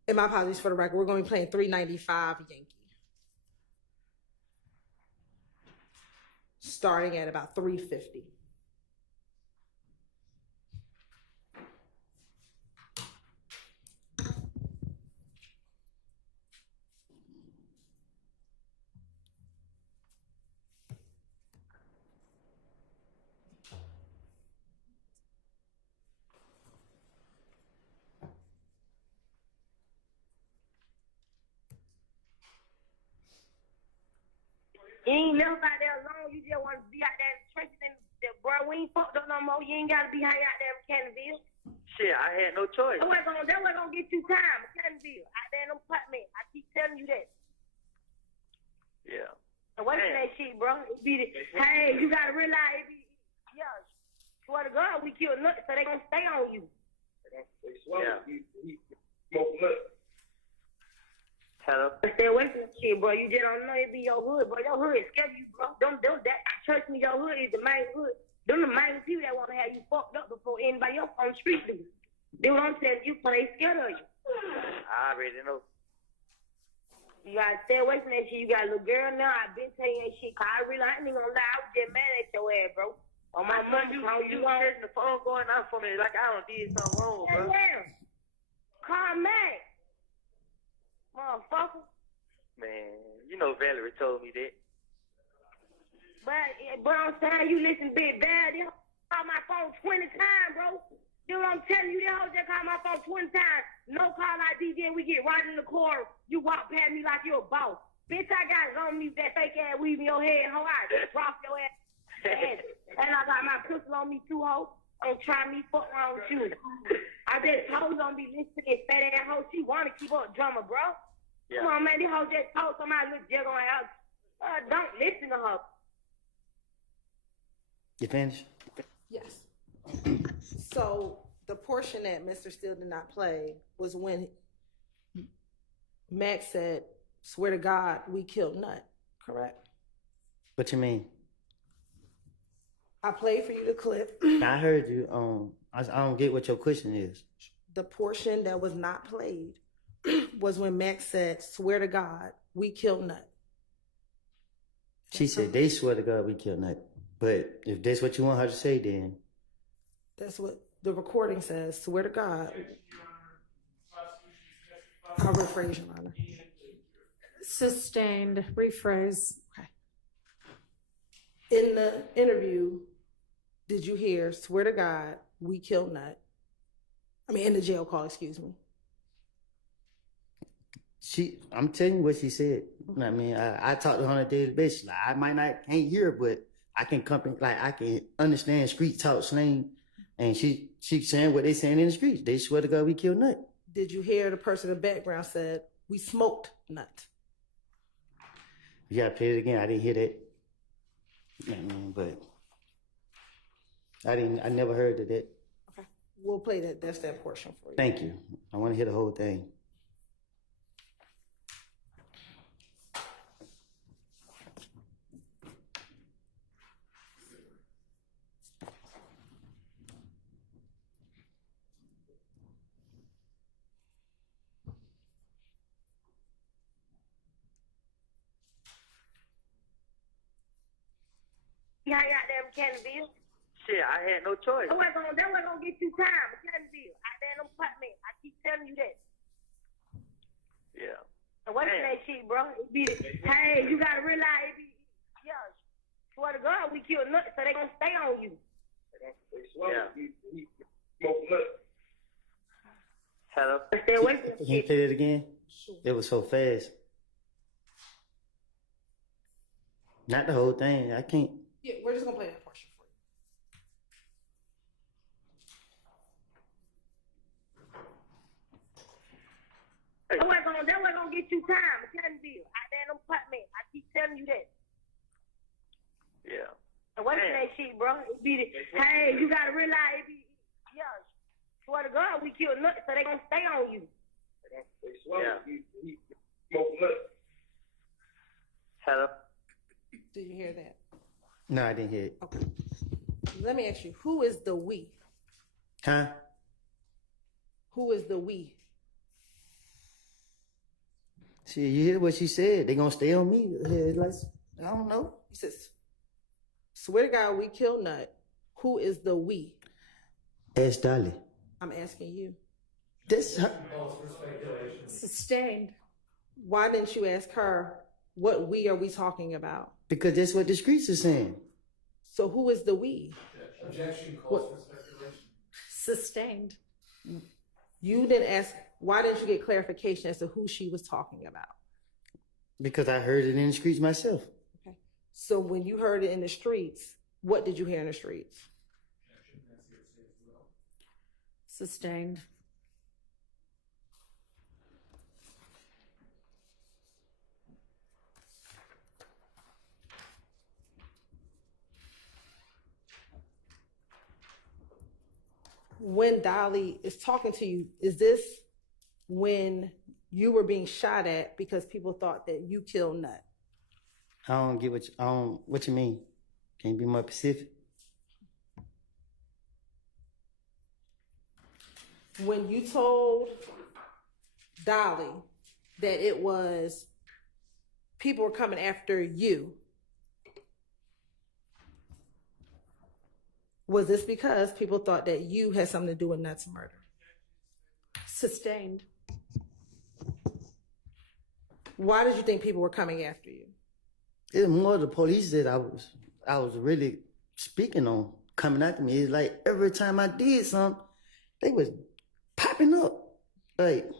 And my apologies for the record. We're going to be playing 395 Yankee. Starting at about 350. You ain't never out there alone. You just want to be out there in the trenches and bro, we ain't fucked up no more. You ain't got to be hanging out there in Canterville. Shit, I had no choice. That way gonna get you time, Canterville. Out there in them apartments. I keep telling you that. Yeah. And wait for that shit, bro. Hey, you got to realize, yeah, swear to God, we killed nuts, so they gonna stay on you. Yeah. Smoke nuts. Hello? Stay away from that shit, bro. You just don't know it be your hood, bro. Your hood scare you, bro. Don't do that. Trust me, your hood is the main hood. Them the main people that want to have you fucked up before anybody else on the street do. They what I'm telling you, because they scared of you. I already know. You gotta stay away from that shit. You got a little girl now. I've been telling you that shit. Cause I ain't even gonna lie. I was just mad at your ass, bro. On my money, how you on? The phone going off for me like I don't did something wrong, bro. Yeah. Call Mac. Motherfucker. Man, you know Valerie told me that. But I'm saying you listen big bad. They call my phone 20 times, bro. You know what I'm telling you? They always just call my phone 20 times. No call ID, then we get right in the car. You walk past me like you're a boss. Bitch, I got it on me with that fake ass weave in your head, ho. I just drop your ass. And I got my pistol on me too, ho. Don't try me, fuck around with you. I bet hoes don't be listening to this fat ass hoe. She wanna keep up drama, bro. Yeah. Come on, man. This hoe just told somebody look jig on her house. Don't listen to her. You finished? Yes. So the portion that Mr. Steele did not play was when Max said, "Swear to God, we killed Nut." Correct? What you mean? I played for you the clip. I heard you. I don't get what your question is. The portion that was not played was when Max said, "Swear to God, we killed Nut." She said they swear to God we killed Nut. But if that's what you want her to say, then That's what the recording says. Swear to God. I'll rephrase, Your Honor. Sustained. Rephrase. In the interview, did you hear, "Swear to God, we killed Nut"? I mean, in the jail call, excuse me. I'm telling you what she said. I mean, I talk to her on a daily basis. Like, I might not can't hear, but I can I can understand street talk slang, and she saying what they saying in the streets. They swear to God we killed Nut. Did you hear the person in the background said, "We smoked Nut"? You gotta play it again. I didn't hear that. But I never heard of that. Okay, we'll play that. That's that portion for you. Thank you. I want to hear the whole thing. You hang out there in Canterville. Shit, I had no choice. That way gonna get you time, Canterville. Out there in them apartments. I keep telling you that. Yeah. And wait for that shit, bro. Hey, you gotta realize, yeah, swear to God, we killed nuts, so they gonna stay on you. Yeah. Smoke nuts. Hello? Stay away from that Can you shit. play it again? It was so fast. Not the whole thing. I can't. Yeah, we're just gonna play that portion for you. gonna get you time. I'm telling you. I damn them pot man. I keep telling you that. Yeah. And wait for that shit, bro. It be the, hey, you gotta realize it be, yeah. Swear to God, we kill nuts, so they gonna stay on you. Yeah. Hello. Did you hear that? No, I didn't hear it. Okay. Let me ask you, who is the we? Huh? Who is the we? See, you hear what she said? They gonna stay on me. Like, I don't know. He says, swear to God, we kill Nut. Who is the we? Ask Dolly. I'm asking you. This Sustained. Why didn't you ask her, what we are we talking about? because that's what the streets are saying. So who is the we? Objection calls for speculation. Sustained. You didn't ask, why didn't you get clarification as to who she was talking about? Because I heard it in the streets myself. Okay. So when you heard it in the streets, what did you hear in the streets? Sustained. When Dolly is talking to you, is this when you were being shot at because people thought that you killed Nut? I don't get what what you mean. Can you be more specific? When you told Dolly that it was people were coming after you, was this because people thought that you had something to do with Nut's murder? Sustained. Why did you think people were coming after you? It's more the police that I was really speaking on coming after me. It's like every time I did something, they was popping up. Like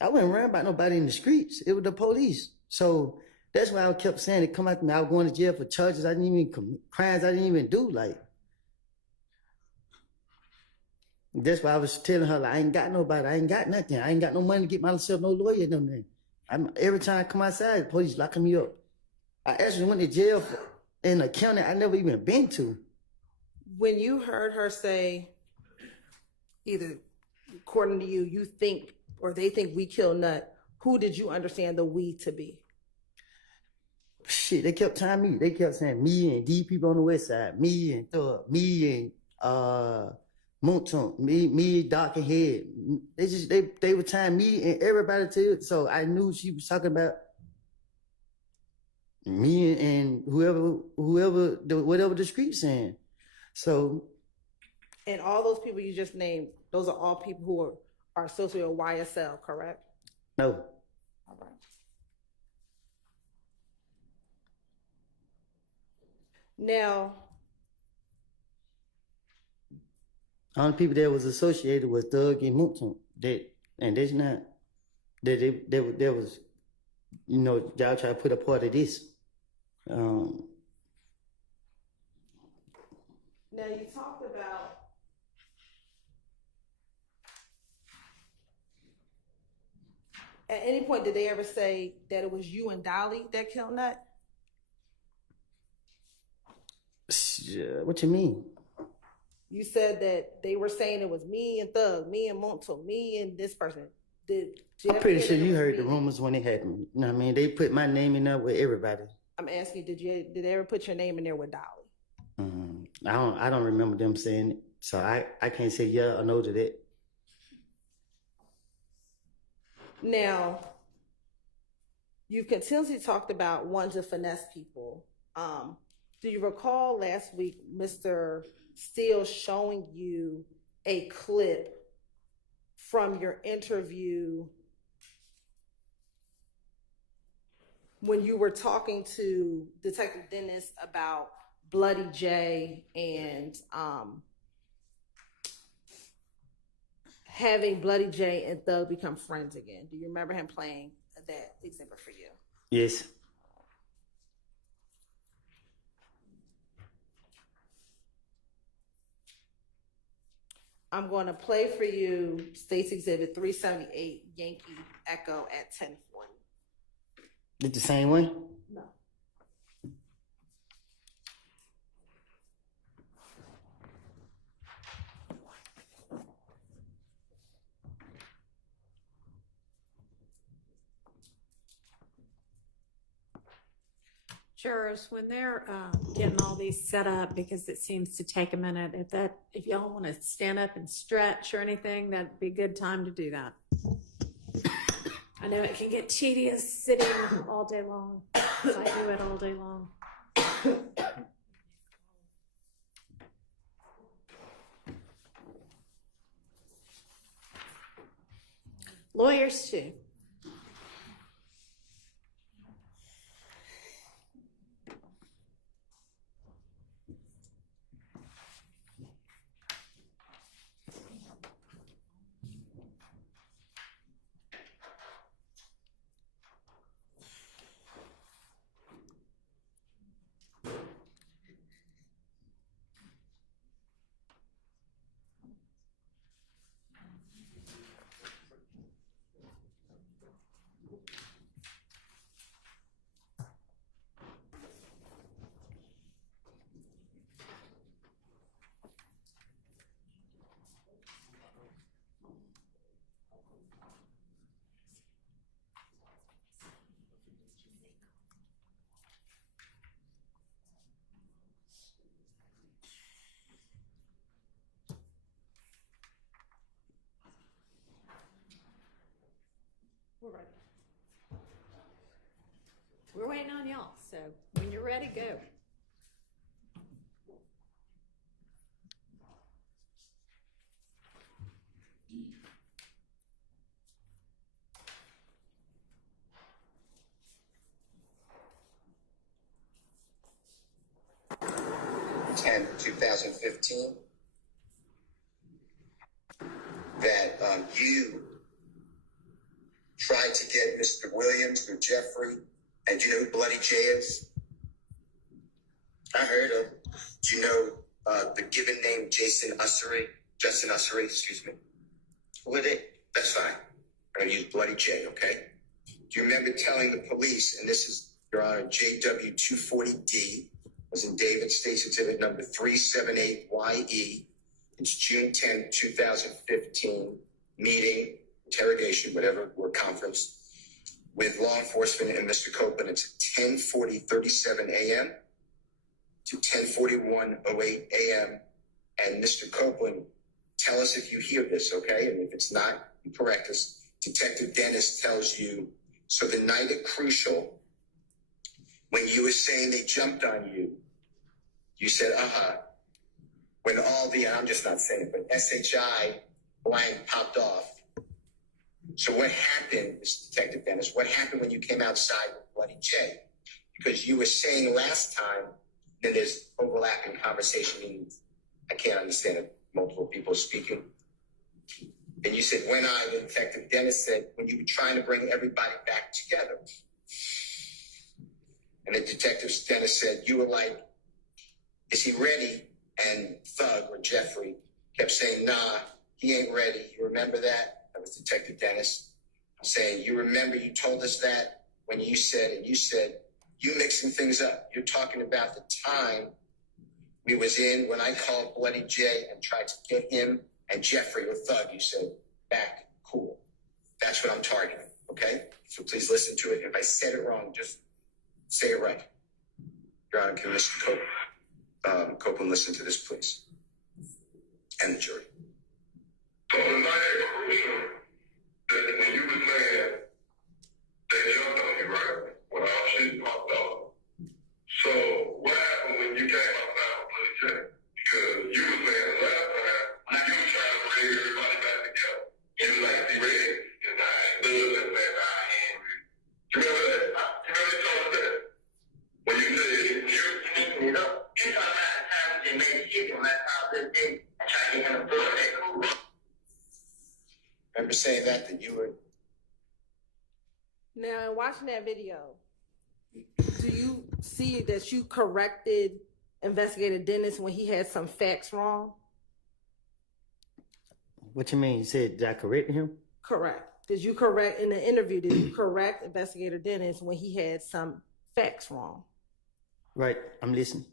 I wasn't worrying about nobody in the streets. It was the police. So that's why I kept saying it come after me. I was going to jail for charges I didn't even commit, crimes I didn't even do. Like that's why I was telling her, like, I ain't got nobody. I ain't got nothing. I ain't got no money to get myself no lawyer, no nothing. Every time I come outside, the police locking me up. I actually went to jail in a county I never even been to. When you heard her say, either according to you, you think or they think we killed Nut, who did you understand the we to be? Shit, they kept telling me. They kept saying me and D people on the west side, me and Thug, me and Moonton, me, dark and head. They were tying me and everybody to it. So I knew she was talking about me and whatever the street saying. So, And all those people you just named, those are all people who are associated with YSL, correct? no. All right. Now, Only people that was associated was Thug and Moonton. And that's not that was, you know, y'all try to put a part of this. now you talked about at any point did they ever say that it was you and Dolly that killed Nut? What you mean? You said that they were saying it was me and Thug, me and Montel, me and this person. Did you I'm ever pretty hear sure that it you was heard me? the rumors when it happened. You know what I mean? They put my name in there with everybody. I'm asking you, did they ever put your name in there with Dolly? I don't remember them saying it. So I can't say yeah or no to that. Now, you've continuously talked about wanting to finesse people. Do you recall last week Mr. Steele showing you a clip from your interview when you were talking to Detective Dennis about Bloody J and having Bloody J and Thug become friends again? Do you remember him playing that exhibit for you? Yes. I'm going to play for you State's Exhibit 378, Yankee Echo at 10:40. Did the same one? No. Jurors, when they're getting all these set up, because it seems to take a minute, if y'all want to stand up and stretch or anything, that'd be a good time to do that. I know it can get tedious sitting all day long, 'cause I do it all day long. Lawyers too. We're ready. We're waiting on y'all, so when you're ready, go. Ten, 2015, that you tried to get Mr. Williams or Jeffrey, and do you know who Bloody J is? I heard of. Do you know the given name Justin Ussery, excuse me? Who are they? That's fine. I'm gonna use Bloody J, okay? Do you remember telling the police, and this is, Your Honor, JW240D, was in David State's Exhibit number 378YE. It's June 10, 2015, meeting, interrogation, whatever, or conference, with law enforcement and Mr. Copeland. It's 10:40:37 a.m. to 10:41:08 a.m. And Mr. Copeland, tell us if you hear this, okay? And if it's not, you correct us. Detective Dennis tells you, so the night at Crucial, when you were saying they jumped on you, you said, when all the, I'm just not saying it, but SHI blank popped off. So what happened, Mr. Detective Dennis, what happened when you came outside with Bloody J? Because you were saying last time that there's overlapping conversation, meaning I can't understand it, multiple people speaking. And you said, when Detective Dennis said, when you were trying to bring everybody back together. And then Detective Dennis said, you were like, is he ready? And Thug or Jeffrey kept saying, nah, he ain't ready. You remember that? That was Detective Dennis saying, you remember you told us that when you said, and you said, you mixing things up. You're talking about the time we was in when I called Bloody J and tried to get him and Jeffrey or Thug. You said, back, cool. That's what I'm targeting, okay? So please listen to it. If I said it wrong, just say it right. Your Honor, can Mr. Copeland listen to this, please? And the jury. So the night at Crucial, that when you were saying they jumped on you, right? When all shit popped off. So what happened when you came outside with Bloody J? Because you were saying the last time when you were trying to bring everybody back together, you was like, be ready. And I stood and said, I ain't ready. You remember that? You remember they told us that? When you said you're sneaking it up, you talking about the time they made shit on that house that day and trying to get him to throw that cool. Remember saying that you were. Now, in watching that video, do you see that you corrected Investigator Dennis when he had some facts wrong? What you mean? You said, did I correct him? Correct. Did you correct in the interview? Did you correct Investigator Dennis when he had some facts wrong? Right. I'm listening.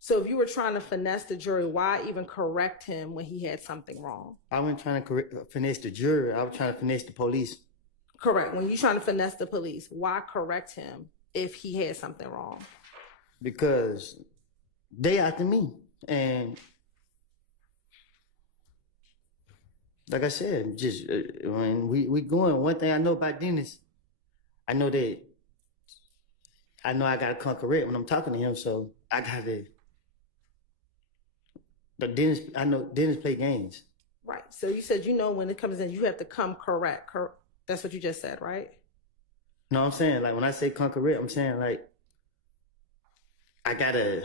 So if you were trying to finesse the jury, why even correct him when he had something wrong? I wasn't trying to finesse the jury. I was trying to finesse the police. Correct. When you're trying to finesse the police, why correct him if he had something wrong? Because they after me. And like I said, just when we going, one thing I know about Dennis, I know I got to come correct when I'm talking to him, so I got to. But Dennis, I know Dennis play games. Right. So you said, when it comes in, you have to come correct. That's what you just said, right? No, I'm saying, like, when I say come correct, I'm saying, like, I got to,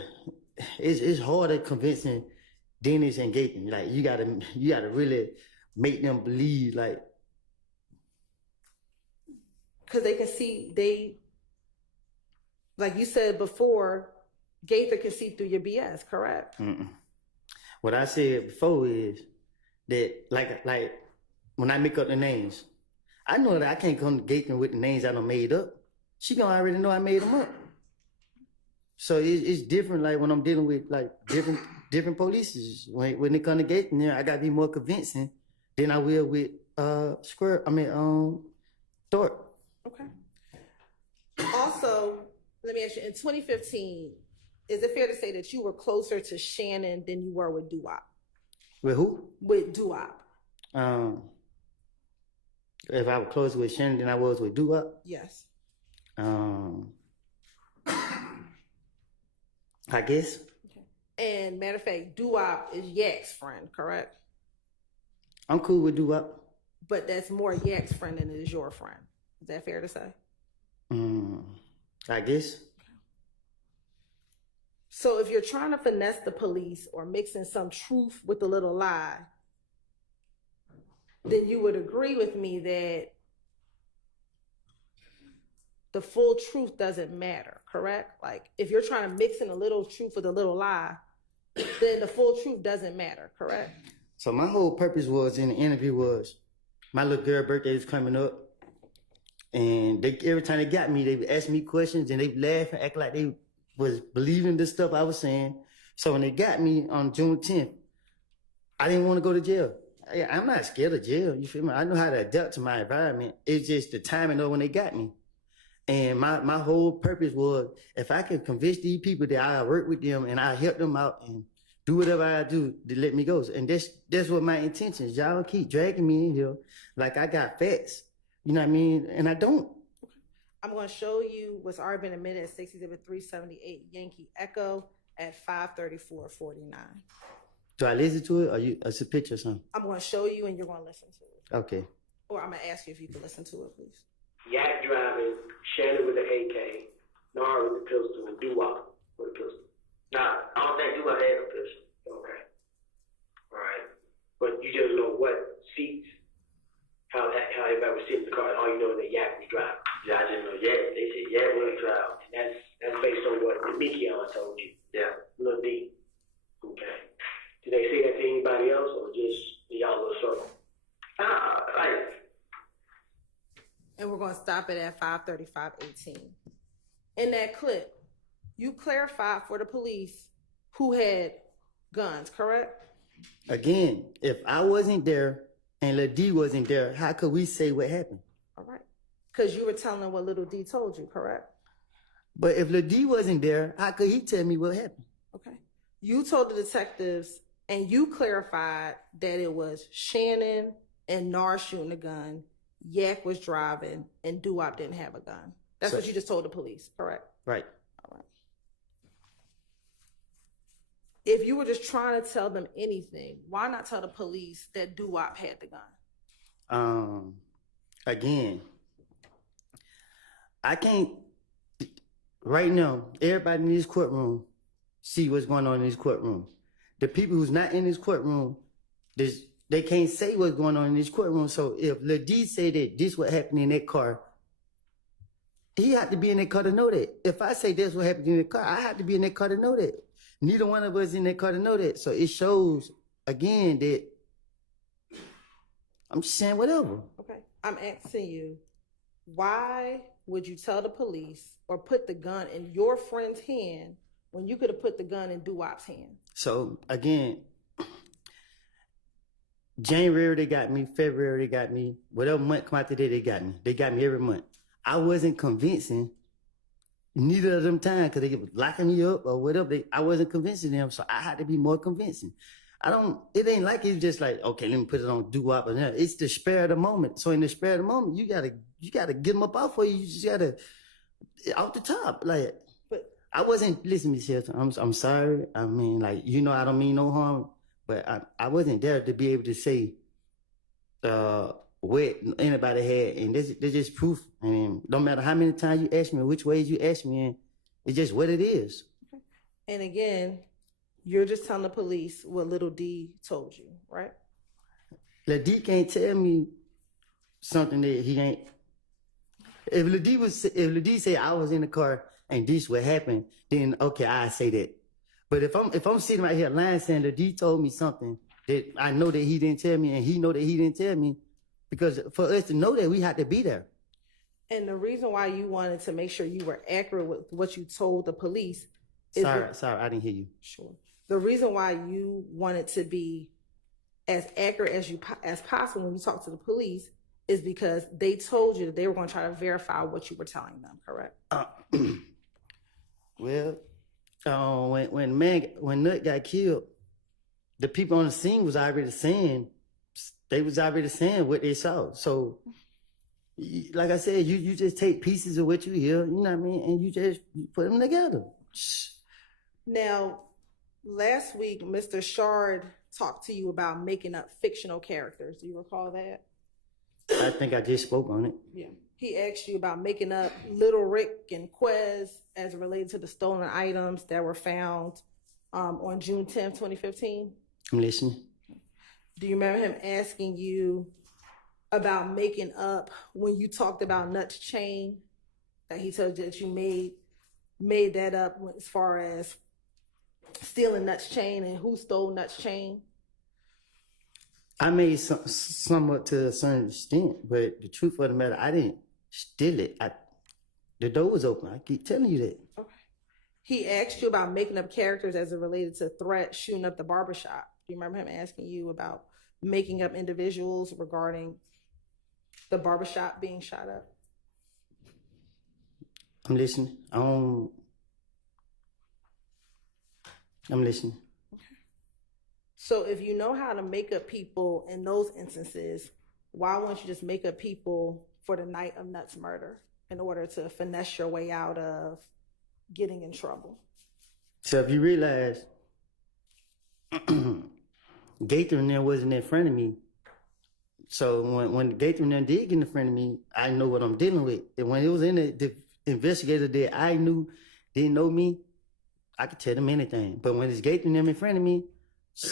it's hard at convincing Dennis and Gaten. Like, you got to really make them believe, like. Because they can see, like you said before, Gaither can see through your BS, correct? Mm-mm. What I said before is that, like when I make up the names, I know that I can't come to Gaten with the names I done made up. She gonna already know I made them up. So it's different, like when I'm dealing with like different polices. When it come to Gaten, I gotta be more convincing than I will with Thorpe. Okay. Also, let me ask you, in 2015, is it fair to say that you were closer to Shannon than you were with Duwop? With who? With Duwop. If I was closer with Shannon than I was with Duwop? Yes. I guess. Okay. And matter of fact, Duwop is Yak's friend, correct? I'm cool with Duwop. But that's more Yak's friend than it is your friend. Is that fair to say? I guess. So if you're trying to finesse the police or mixing some truth with a little lie, then you would agree with me that the full truth doesn't matter, correct? Like if you're trying to mix in a little truth with a little lie, then the full truth doesn't matter, correct? So my whole purpose was in the interview was my little girl birthday was coming up, and every time they got me, they would ask me questions and they would laugh and act like they was believing the stuff I was saying. So when they got me on June 10th, I didn't want to go to jail. I'm not scared of jail, you feel me? I know how to adapt to my environment. It's just the timing of when they got me. And my whole purpose was, if I could convince these people that I work with them and I help them out and do whatever I do to let me go. And that's what my intention is. Y'all keep dragging me in here like I got facts. You know what I mean? And I don't. I'm going to show you what's already been admitted at 378 Yankee Echo at 534:49. Do I listen to it or it's a picture or something? I'm going to show you and you're going to listen to it. Okay. Or I'm going to ask you if you can listen to it, please. Yak driving, Shannon with the AK, Nara with the pistol, and Duwop with the pistol. Now, I don't think Duwop had a pistol. Okay. All right. But you just know what seats, how everybody was sitting in the car, and all you know is that Yak was driving. Yeah, I just know Yak. They said Yak was driving. And that's based on what Mikion told you. Yeah. Lil D. Okay. Did they say that to anybody else or just y'all little circle? Like. And we're going to stop it at 5:35:18. In that clip, you clarified for the police who had guns, correct? Again, if I wasn't there and Lil D wasn't there, how could we say what happened? All right. Because you were telling them what Little D told you, correct? But if Lil D wasn't there, how could he tell me what happened? Okay. You told the detectives and you clarified that it was Shannon and Nar shooting a gun, Yak was driving, and Duwop didn't have a gun. That's what you just told the police, correct? Right. All right. If you were just trying to tell them anything, why not tell the police that Duwop had the gun? Again, I can't, right now, everybody in this courtroom see what's going on in this courtroom. The people who's not in this courtroom, they can't say what's going on in this courtroom. So if Lil D say that this what happened in that car, he had to be in that car to know that. If I say that's what happened in the car, I have to be in that car to know that. Neither one of us in that car to know that. So it shows, again, that I'm just saying whatever. Okay. I'm asking you, why would you tell the police or put the gun in your friend's hand when you could have put the gun in Doo-Wop's hand? So again, January they got me, February they got me, whatever month come out today they got me. They got me every month. I wasn't convincing neither of them times because they were locking me up or whatever. I wasn't convincing them, so I had to be more convincing. It ain't like it's just like, okay, let me put it on doo-wop. It's the spare of the moment. So in the spare of the moment, you gotta get them up out for you. You just gotta, off the top. Like, but I wasn't, listen, Miss Hilton, I'm sorry. I mean, like, I don't mean no harm, but I wasn't there to be able to say what anybody had. And there's just proof. I mean, no matter how many times you ask me, which ways you ask me, and it's just what it is. And again, you're just telling the police what little D told you, right? Lil D can't tell me something that he ain't. If Lil D say I was in the car and this would happen, then okay, I say that. But if I'm sitting right here lying saying Lil D told me something that I know that he didn't tell me and he know that he didn't tell me, because for us to know that, we had to be there. And the reason why you wanted to make sure you were accurate with what you told the police is Sorry, I didn't hear you. Sure. The reason why you wanted to be as accurate as possible when you talk to the police is because they told you that they were going to try to verify what you were telling them, correct? Well, when Nut got killed, the people on the scene was already saying what they saw. So, like I said, you just take pieces of what you hear, you know what I mean, and you just put them together. Now, last week, Mr. Shard talked to you about making up fictional characters. Do you recall that? I think I just spoke on it. Yeah. He asked you about making up Little Rick and Quez as related to the stolen items that were found on June 10th, 2015. I'm listening. Do you remember him asking you about making up when you talked about Nut's chain? That he told you that you made that up as far as stealing Nut's chain and who stole Nut's chain? I made somewhat to a certain extent, but the truth of the matter, I didn't steal it. The door was open. I keep telling you that. Okay. He asked you about making up characters as it related to threat shooting up the barbershop. Do you remember him asking you about making up individuals regarding the barbershop being shot up? I'm listening. I'm listening. Okay. So if you know how to make up people in those instances, why won't you just make up people for the night of Nut's murder in order to finesse your way out of getting in trouble? So if you realize Gaither and them wasn't in front of me, so when Gaither and them did get in front of me, I know what I'm dealing with. And when it was in the investigator that I knew didn't know me, I could tell them anything. But when it's Gaither and them in front of me,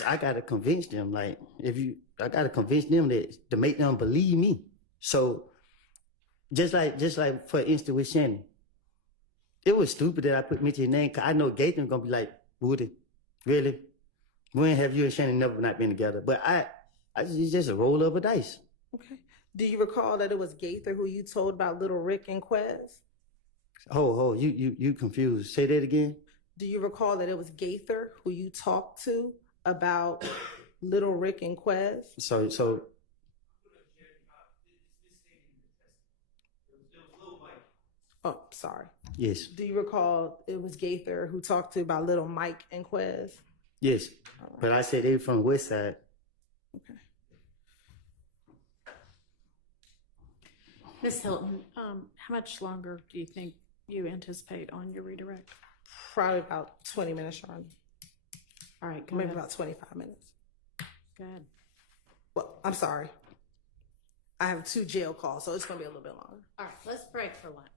I gotta convince them. Like I gotta convince them to make them believe me. So just like for instance with Shannon, it was stupid that I put Mitch's name, cause I know Gaither gonna be like, Woody, really? When have you and Shannon never not been together? But it's just a roll of a dice. Okay. Do you recall that it was Gaither who you told about Little Rick and Quez? You confused. Say that again. Do you recall that it was Gaither who you talked to about Little Rick and Quez? So. Oh, sorry. Yes. Do you recall it was Gaither who talked to about Little Mike and Quez? Yes. But I said they were from the West Side. Okay. Ms. Hilton, how much longer do you think you anticipate on your redirect? Probably about 20 minutes, Sharon. All right, maybe about 25 minutes. Go ahead. Well, I'm sorry. I have 2 jail calls, so it's going to be a little bit longer. All right, let's break for lunch.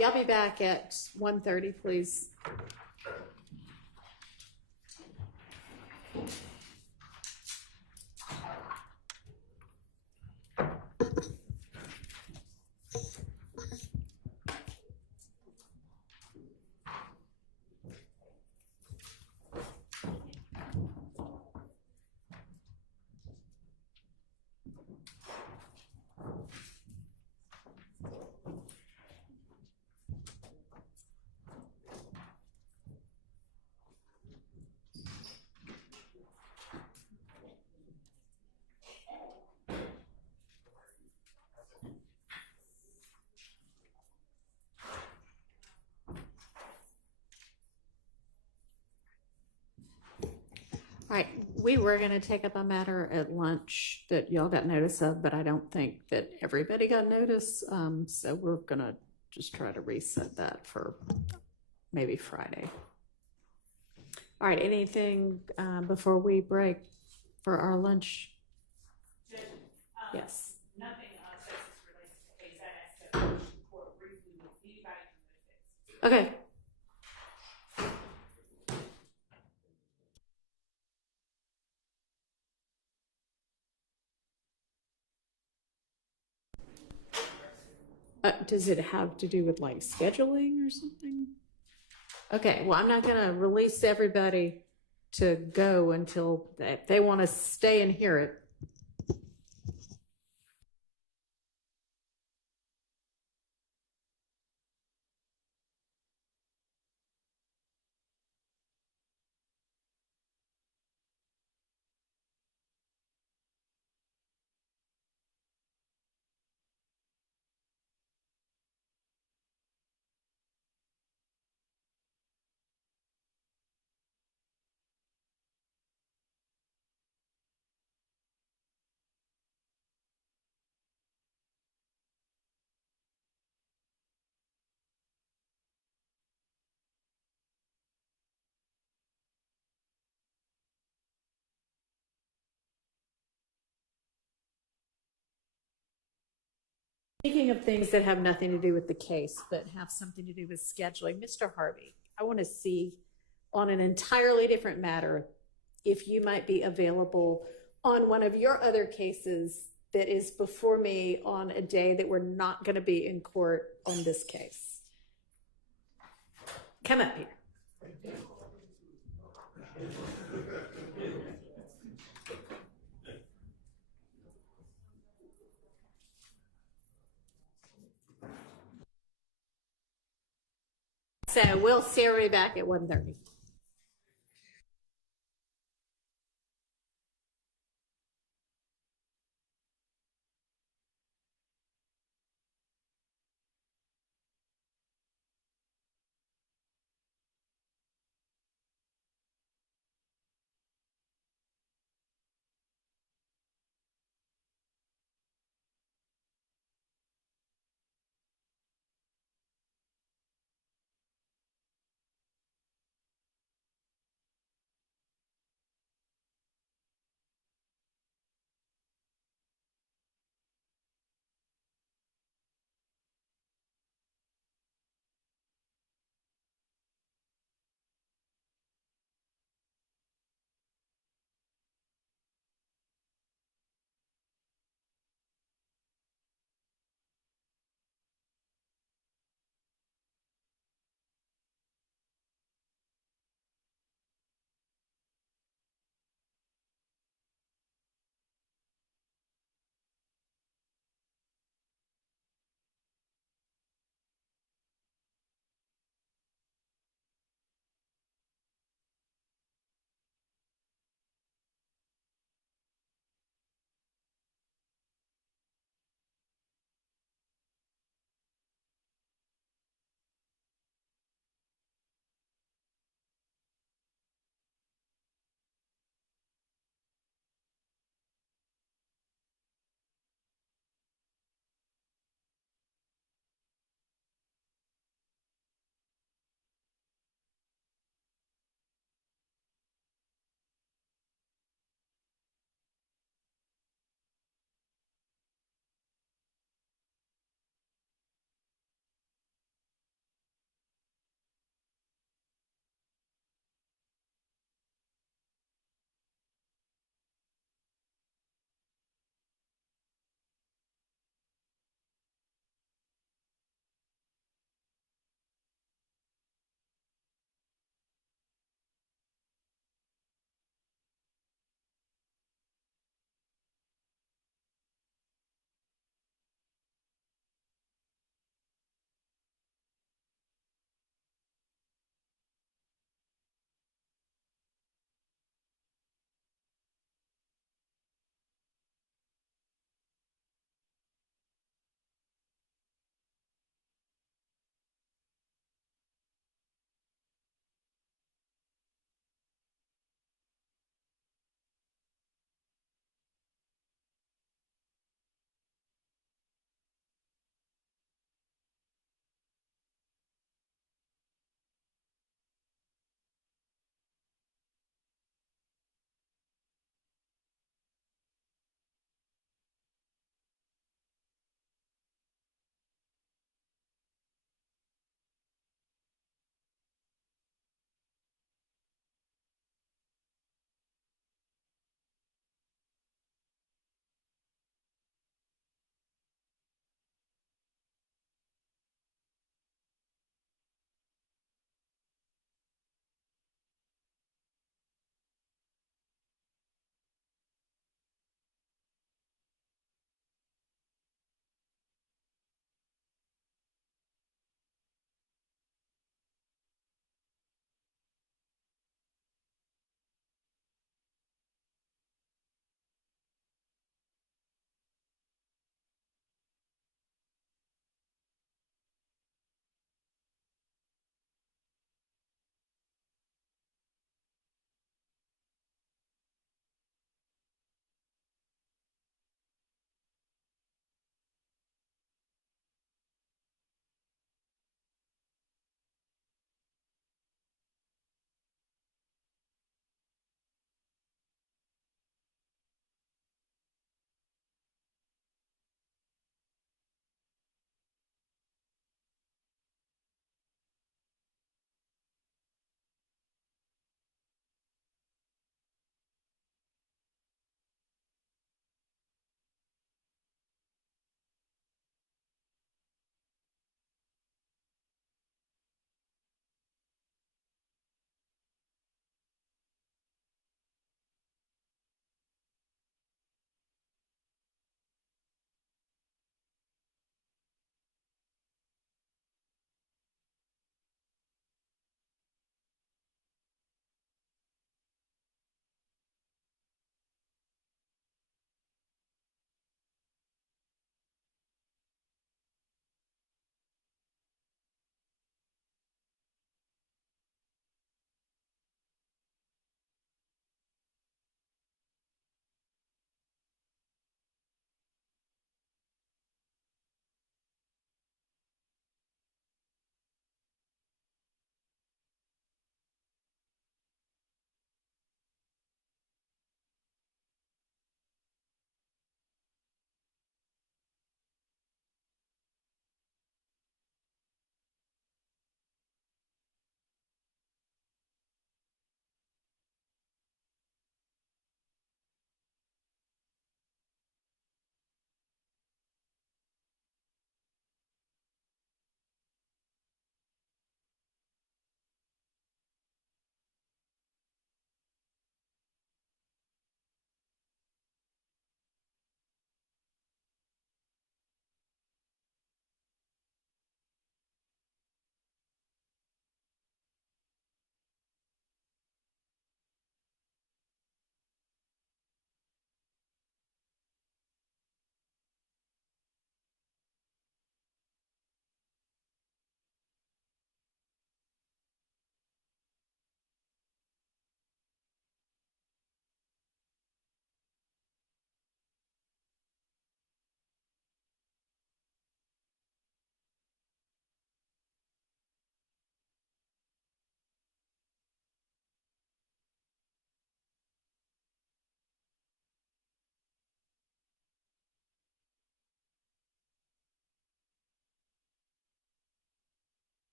Y'all be back at 1:30, please. All right, we were gonna take up a matter at lunch that y'all got notice of, but I don't think that everybody got notice. So we're gonna just try to reset that for maybe Friday. All right, anything before we break for our lunch? Yes. Nothing justice related to the case. I asked the court briefly with anybody from the case. Okay. Does it have to do with like scheduling or something? Okay, well, I'm not gonna release everybody to go until they want to stay and hear it. Speaking of things that have nothing to do with the case, but have something to do with scheduling, Mr. Harvey, I want to see on an entirely different matter if you might be available on one of your other cases that is before me on a day that we're not going to be in court on this case. Come up here. So we'll see everybody back at 1:30.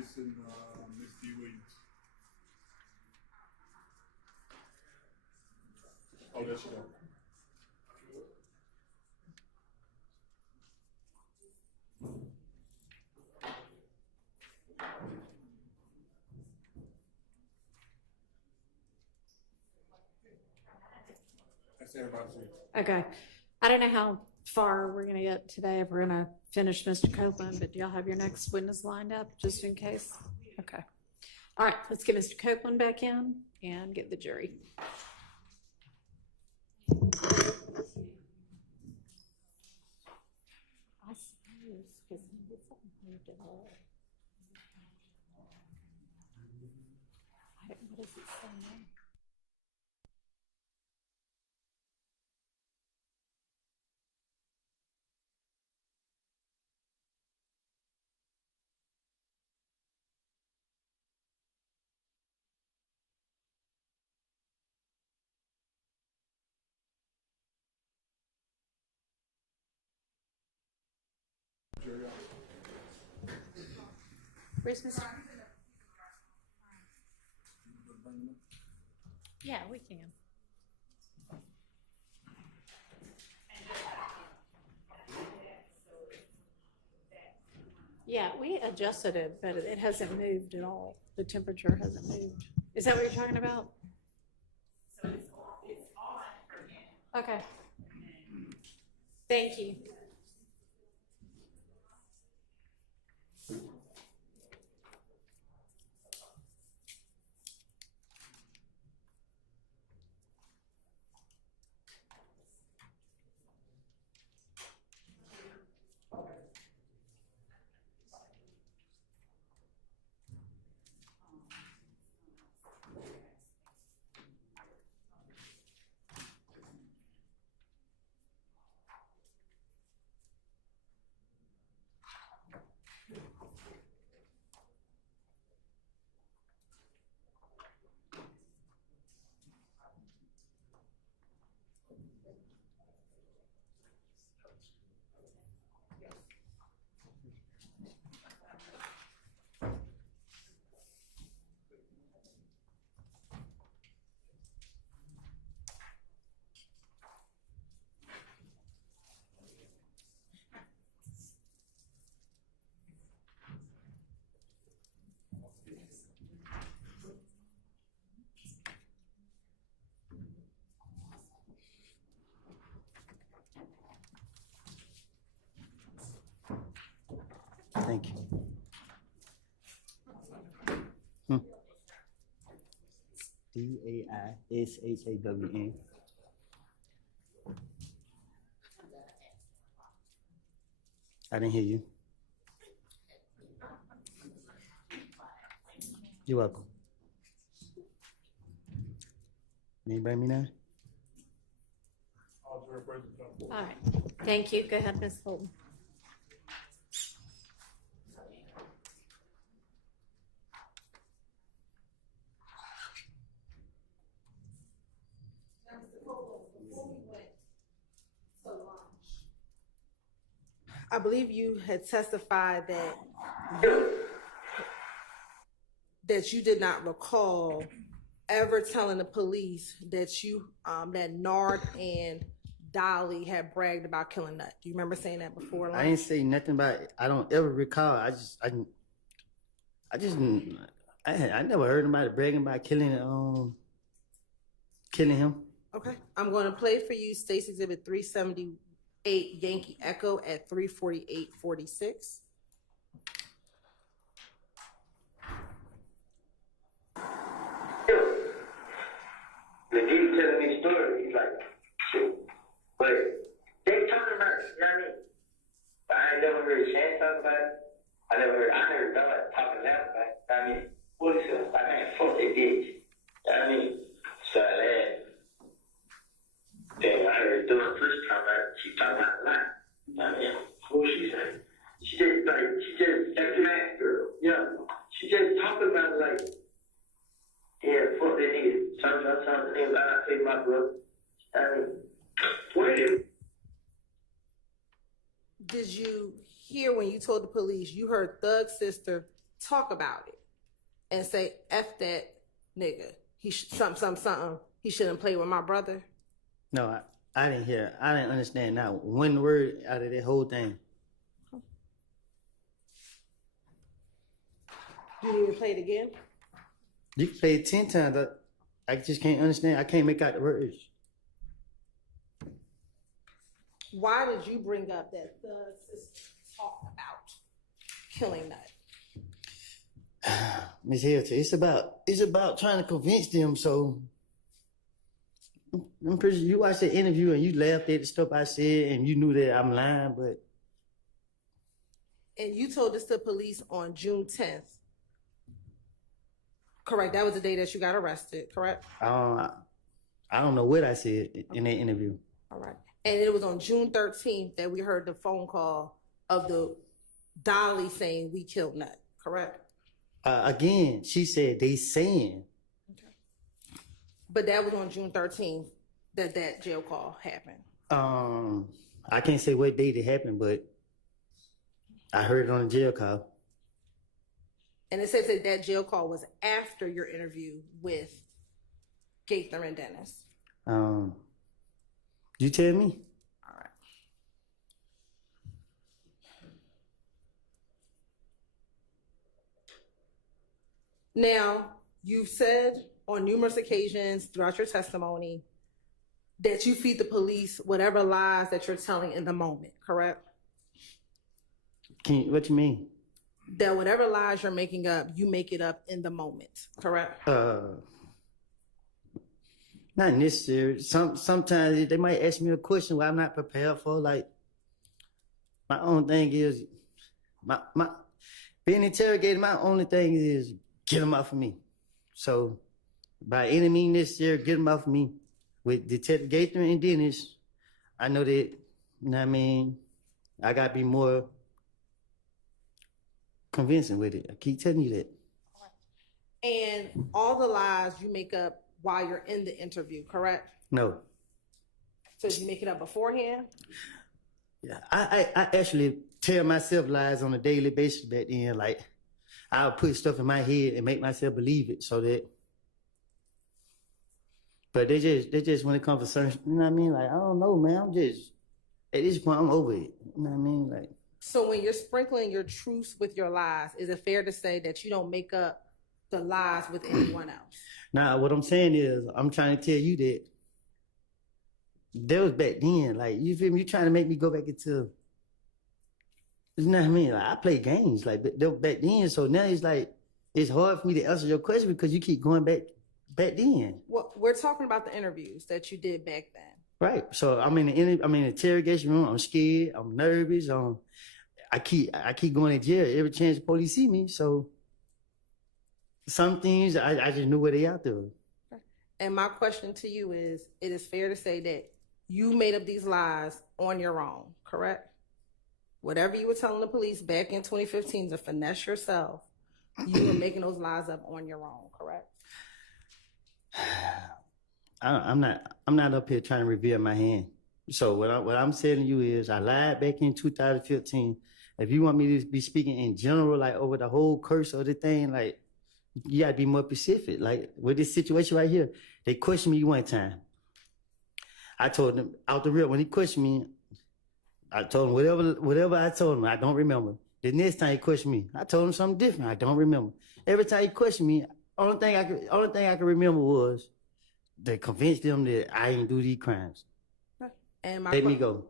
witness and Ms. D. Williams. Oh, there she go. That's everybody. Okay. I don't know how far we're gonna get today, if we're gonna finish Mr. Copeland, but do y'all have your next witness lined up, just in case? Okay. All right, let's get Mr. Copeland back in and get the jury. I suppose, because moved it all. What does it say now? Where's Mr.? Yeah, we can. Yeah, we adjusted it, but it hasn't moved at all. The temperature hasn't moved. Is that what you're talking about? So it's on. Okay. Thank you. Thank you. DAISHAWN. I didn't hear you. You're welcome. Anybody me now? All right. Thank you. Go ahead, Ms. Holton. I believe you had testified that you did not recall ever telling the police that you that Nard and Dolly had bragged about killing Nut. Do you remember saying that before lunch? I ain't say nothing about it. I don't ever recall. I never heard anybody bragging about killing him. Okay, I'm going to play for you State's Exhibit 378 Yankee Echo at 3:48:46. The dude telling me the story, he's like, shoot. But they talking about it, you know what I mean? But I ain't never heard Shan talk about it. I heard God talking loud about it. I mean, what is it? I mean, fuck they did. You know what I mean? So I laughed. Then I heard Doing Push talk about it. She talking about a lot. You know what I mean? What she say? She just after that girl, yeah. She just talking about it like, yeah, fuck that nigga. Something nigga, I pay my brother. I mean, wait. Did you hear when you told the police you heard Thug's sister talk about it and say, F that nigga. He something. He shouldn't play with my brother? No, I didn't hear. I didn't understand not one word out of that whole thing. You need me to play it again? You can play it 10 times. I just can't understand. I can't make out the words. Why did you bring up that the sister talked about killing Nut? Miss Hilton, it's about trying to convince them. So I'm pretty sure you watched the interview and you laughed at the stuff I said and you knew that I'm lying, but. And you told this to police on June 10th. Correct. That was the day that you got arrested, correct? I don't know what I said in that interview. All right. And it was on June 13th that we heard the phone call of the Dolly saying we killed Nut, correct? Again, she said they saying. Okay. But that was on June 13th that jail call happened. I can't say what date it happened, but I heard it on the jail call. And it says that jail call was after your interview with Gaither and Dennis. You tell me. All right. Now, you've said on numerous occasions throughout your testimony that you feed the police whatever lies that you're telling in the moment, correct? What you mean? That whatever lies you're making up, you make it up in the moment, correct? Not necessarily. Sometimes they might ask me a question where I'm not prepared for. Like, my own thing is, my being interrogated, my only thing is get them off of me. So, by any means necessary, get them off of me. With Detective Gaither and Dennis, I know that, you know what I mean, I got to be more convincing with it. I keep telling you that. And all the lies you make up while you're in the interview, correct? No. So you make it up beforehand? Yeah, I actually tell myself lies on a daily basis back then. Like, I'll put stuff in my head and make myself believe it so that. But they just when it comes to certain, you know what I mean? Like, I don't know, man. I'm just, at this point, I'm over it. You know what I mean? Like. So when you're sprinkling your truths with your lies, is it fair to say that you don't make up the lies with anyone else? Nah, what I'm saying is, I'm trying to tell you that was back then. Like, you feel me? You trying to make me go back into, you know what I mean? Like, I play games like back then. So now it's like, it's hard for me to answer your question because you keep going back then. Well, we're talking about the interviews that you did back then. Right. So I'm in the interrogation room. I'm scared. I'm nervous. I keep going to jail every chance the police see me. So some things I just knew where they out there. And my question to you is, it is fair to say that you made up these lies on your own, correct? Whatever you were telling the police back in 2015 to finesse yourself, you were making those lies up on your own, correct? I'm not up here trying to reveal my hand. So what I'm telling you is I lied back in 2015. If you want me to be speaking in general, like over the whole curse of the thing, like you gotta be more specific. Like with this situation right here, they questioned me one time. I told them out the real, when he questioned me, I told him whatever I told him, I don't remember. The next time he questioned me, I told him something different. I don't remember. Every time he questioned me, only thing I could remember was to convince them that I ain't do these crimes. And Let me go.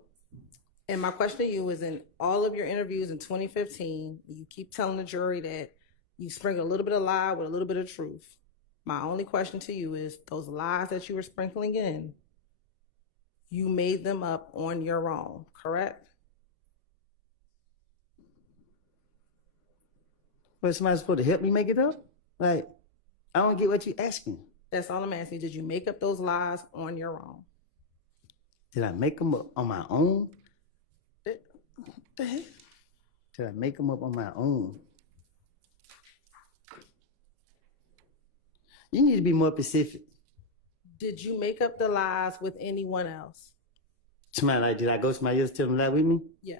And my question to you is, in all of your interviews in 2015, you keep telling the jury that you sprinkle a little bit of lie with a little bit of truth. My only question to you is, those lies that you were sprinkling in, you made them up on your own, correct? But somebody's supposed to help me make it up? Like, I don't get what you're asking. That's all I'm asking. Did you make up those lies on your own? Did I make them up on my own? What the heck? Did I make them up on my own? You need to be more specific. Did you make up the lies with anyone else? Somebody like, did I go to somebody else tell them lie with me? Yeah.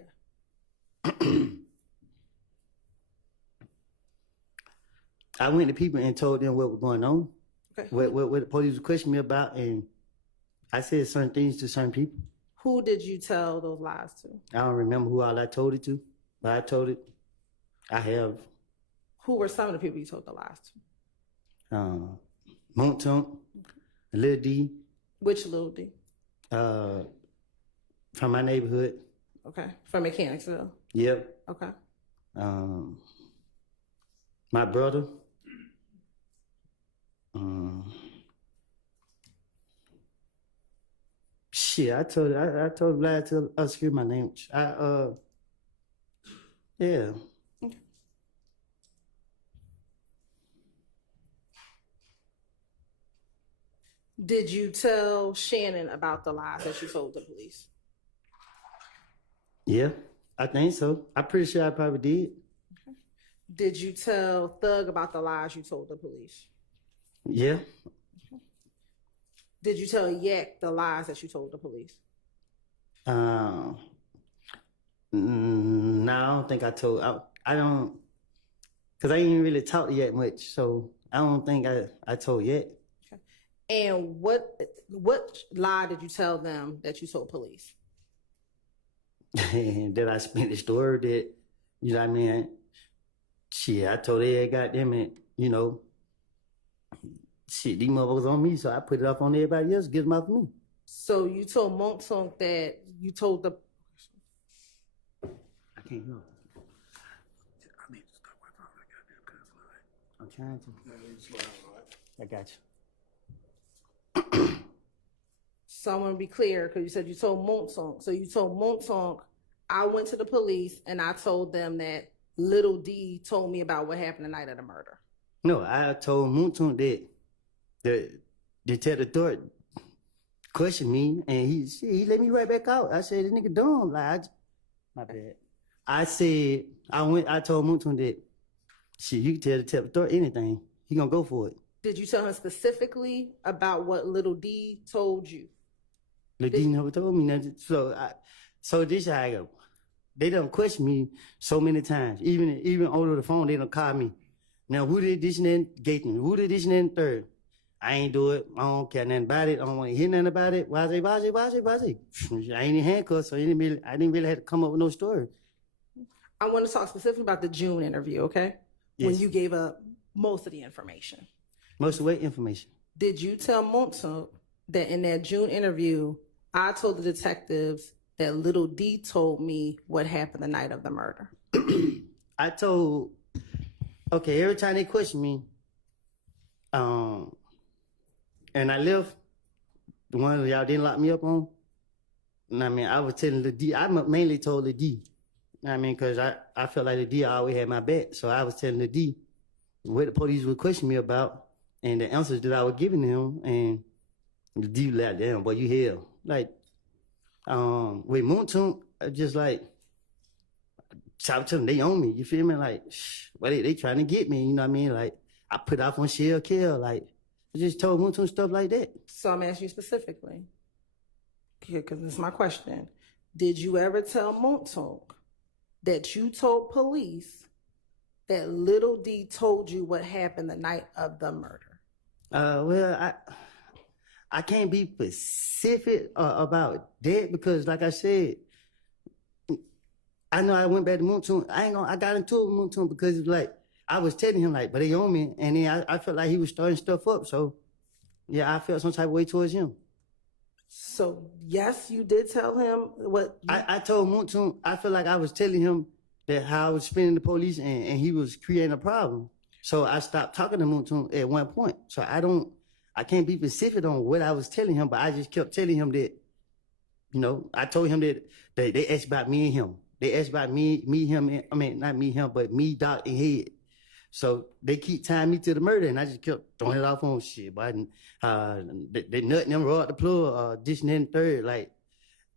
I went to people and told them what was going on, Okay. what the police was questioning me about, and I said certain things to certain people. Who did you tell those lies to? I don't remember who all I told it to, but I told it. I have. Who were some of the people you told the lies to? Montunk, Lil D. Which Lil D? From my neighborhood. Okay. From Mechanicsville. Yep. Okay. My brother. Shit, I told Vlad to screw my name. Yeah. Did you tell Shannon about the lies that you told the police? Yeah, I think so. I'm pretty sure I probably did. Did you tell Thug about the lies you told the police? Yeah. Did you tell Yak the lies that you told the police? No, I don't think I told. I don't, because I ain't really talked yet much, so I don't think I told yet. Okay. And what lie did you tell them that you told police? That I spent the story that, you know what I mean? Shit, I told every goddamn it, you know, shit, these motherfuckers on me, so I put it up on everybody else, get them off me. So you told Montunk that you told the... I can't hear. I need to stop wiping all that goddamn cuss line. I'm trying to. I got you. So I'm going to be clear, because you said you told Montunk. So you told Montunk, I went to the police and I told them that Little D told me about what happened the night of the murder. No, I told Montunk that the detective thought questioned me, and he let me right back out. I said, this nigga dumb. Like, my bad. I said, I told Montunk that, shit, you can tell the detective thought anything. He gonna go for it. Did you tell him specifically about what Little D told you? Little D never told me nothing. So this how I go. They done question me so many times. Even over the phone, they done call me. Now, who did this and that Gaten? Who did this and that third? I ain't do it. I don't care nothing about it. I don't want to hear nothing about it. Why? I ain't in handcuffs, so I didn't really have to come up with no story. I want to talk specifically about the June interview, okay? Yes. When you gave up most of the information. Most of what information? Did you tell Montunk that in that June interview, I told the detectives that Little D told me what happened the night of the murder? I told, okay, every time they question me, and I left, the one y'all didn't lock me up on, and I mean, I was telling the D, I mainly told the D, I mean, because I felt like the D always had my back, so I was telling the D what the police would question me about, and the answers that I was giving them, and the D like, damn, boy, you hell. Like, with Montunk, just like, so I was telling them they own me, you feel me? Like, well, they trying to get me, you know what I mean? Like, I put off on shell kill, like, I just told Montunk stuff like that. So I'm asking you specifically, because this is my question. Did you ever tell Montunk that you told police that Little D told you what happened the night of the murder? Well, I can't be specific about that because, like I said, I know I went back to Montunk. I got into it with Montunk because it's like, I was telling him like, but they own me. And then I felt like he was starting stuff up. So yeah, I felt some type of way towards him. So yes, you did tell him what? I told Montunk, I feel like I was telling him that how I was spinning the police and he was creating a problem. So I stopped talking to Montunk at one point. So I can't be specific on what I was telling him, but I just kept telling him that, you know, I told him that they asked about me and him. They asked about me, him, I mean, not me, him, but me, Doc, and Head. So they keep tying me to the murder, and I just kept throwing it off on shit. But they nutting them raw the plug, this and that and third. Like,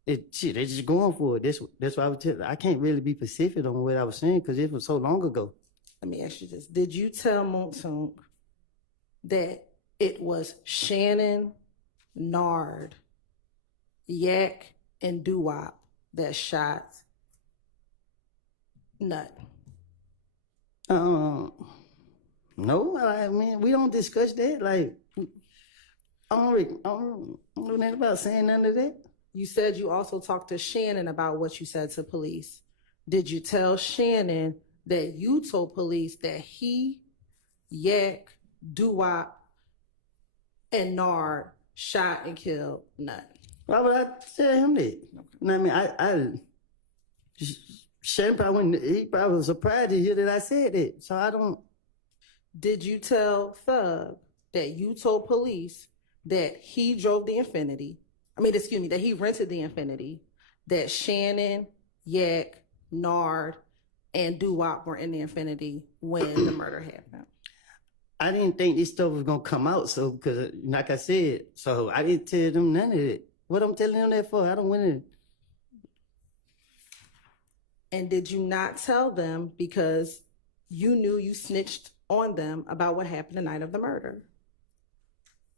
shit, they just going for it. That's why I was telling. I can't really be specific on what I was saying because it was so long ago. Let me ask you this. Did you tell Montunk that it was Shannon, Nard, Yak, and Doo-Wop that shot Nut? No, I mean, we don't discuss that. Like, I don't know nothing about saying none of that. You said you also talked to Shannon about what you said to police. Did you tell Shannon that you told police that he, Yak, Doo-Wop, and Nard shot and killed Nut? Why would I tell him that? You know what I mean? Shannon he probably was surprised to hear that I said that. So I don't. Did you tell Thug that you told police that he drove the Infinity? That he rented the Infinity, that Shannon, Yak, Nard, and Doo-Wop were in the Infinity when the murder happened? I didn't think this stuff was gonna come out, so because like I said, so I didn't tell them none of it. What I'm telling them that for? I don't want to. And did you not tell them because you knew you snitched on them about what happened the night of the murder?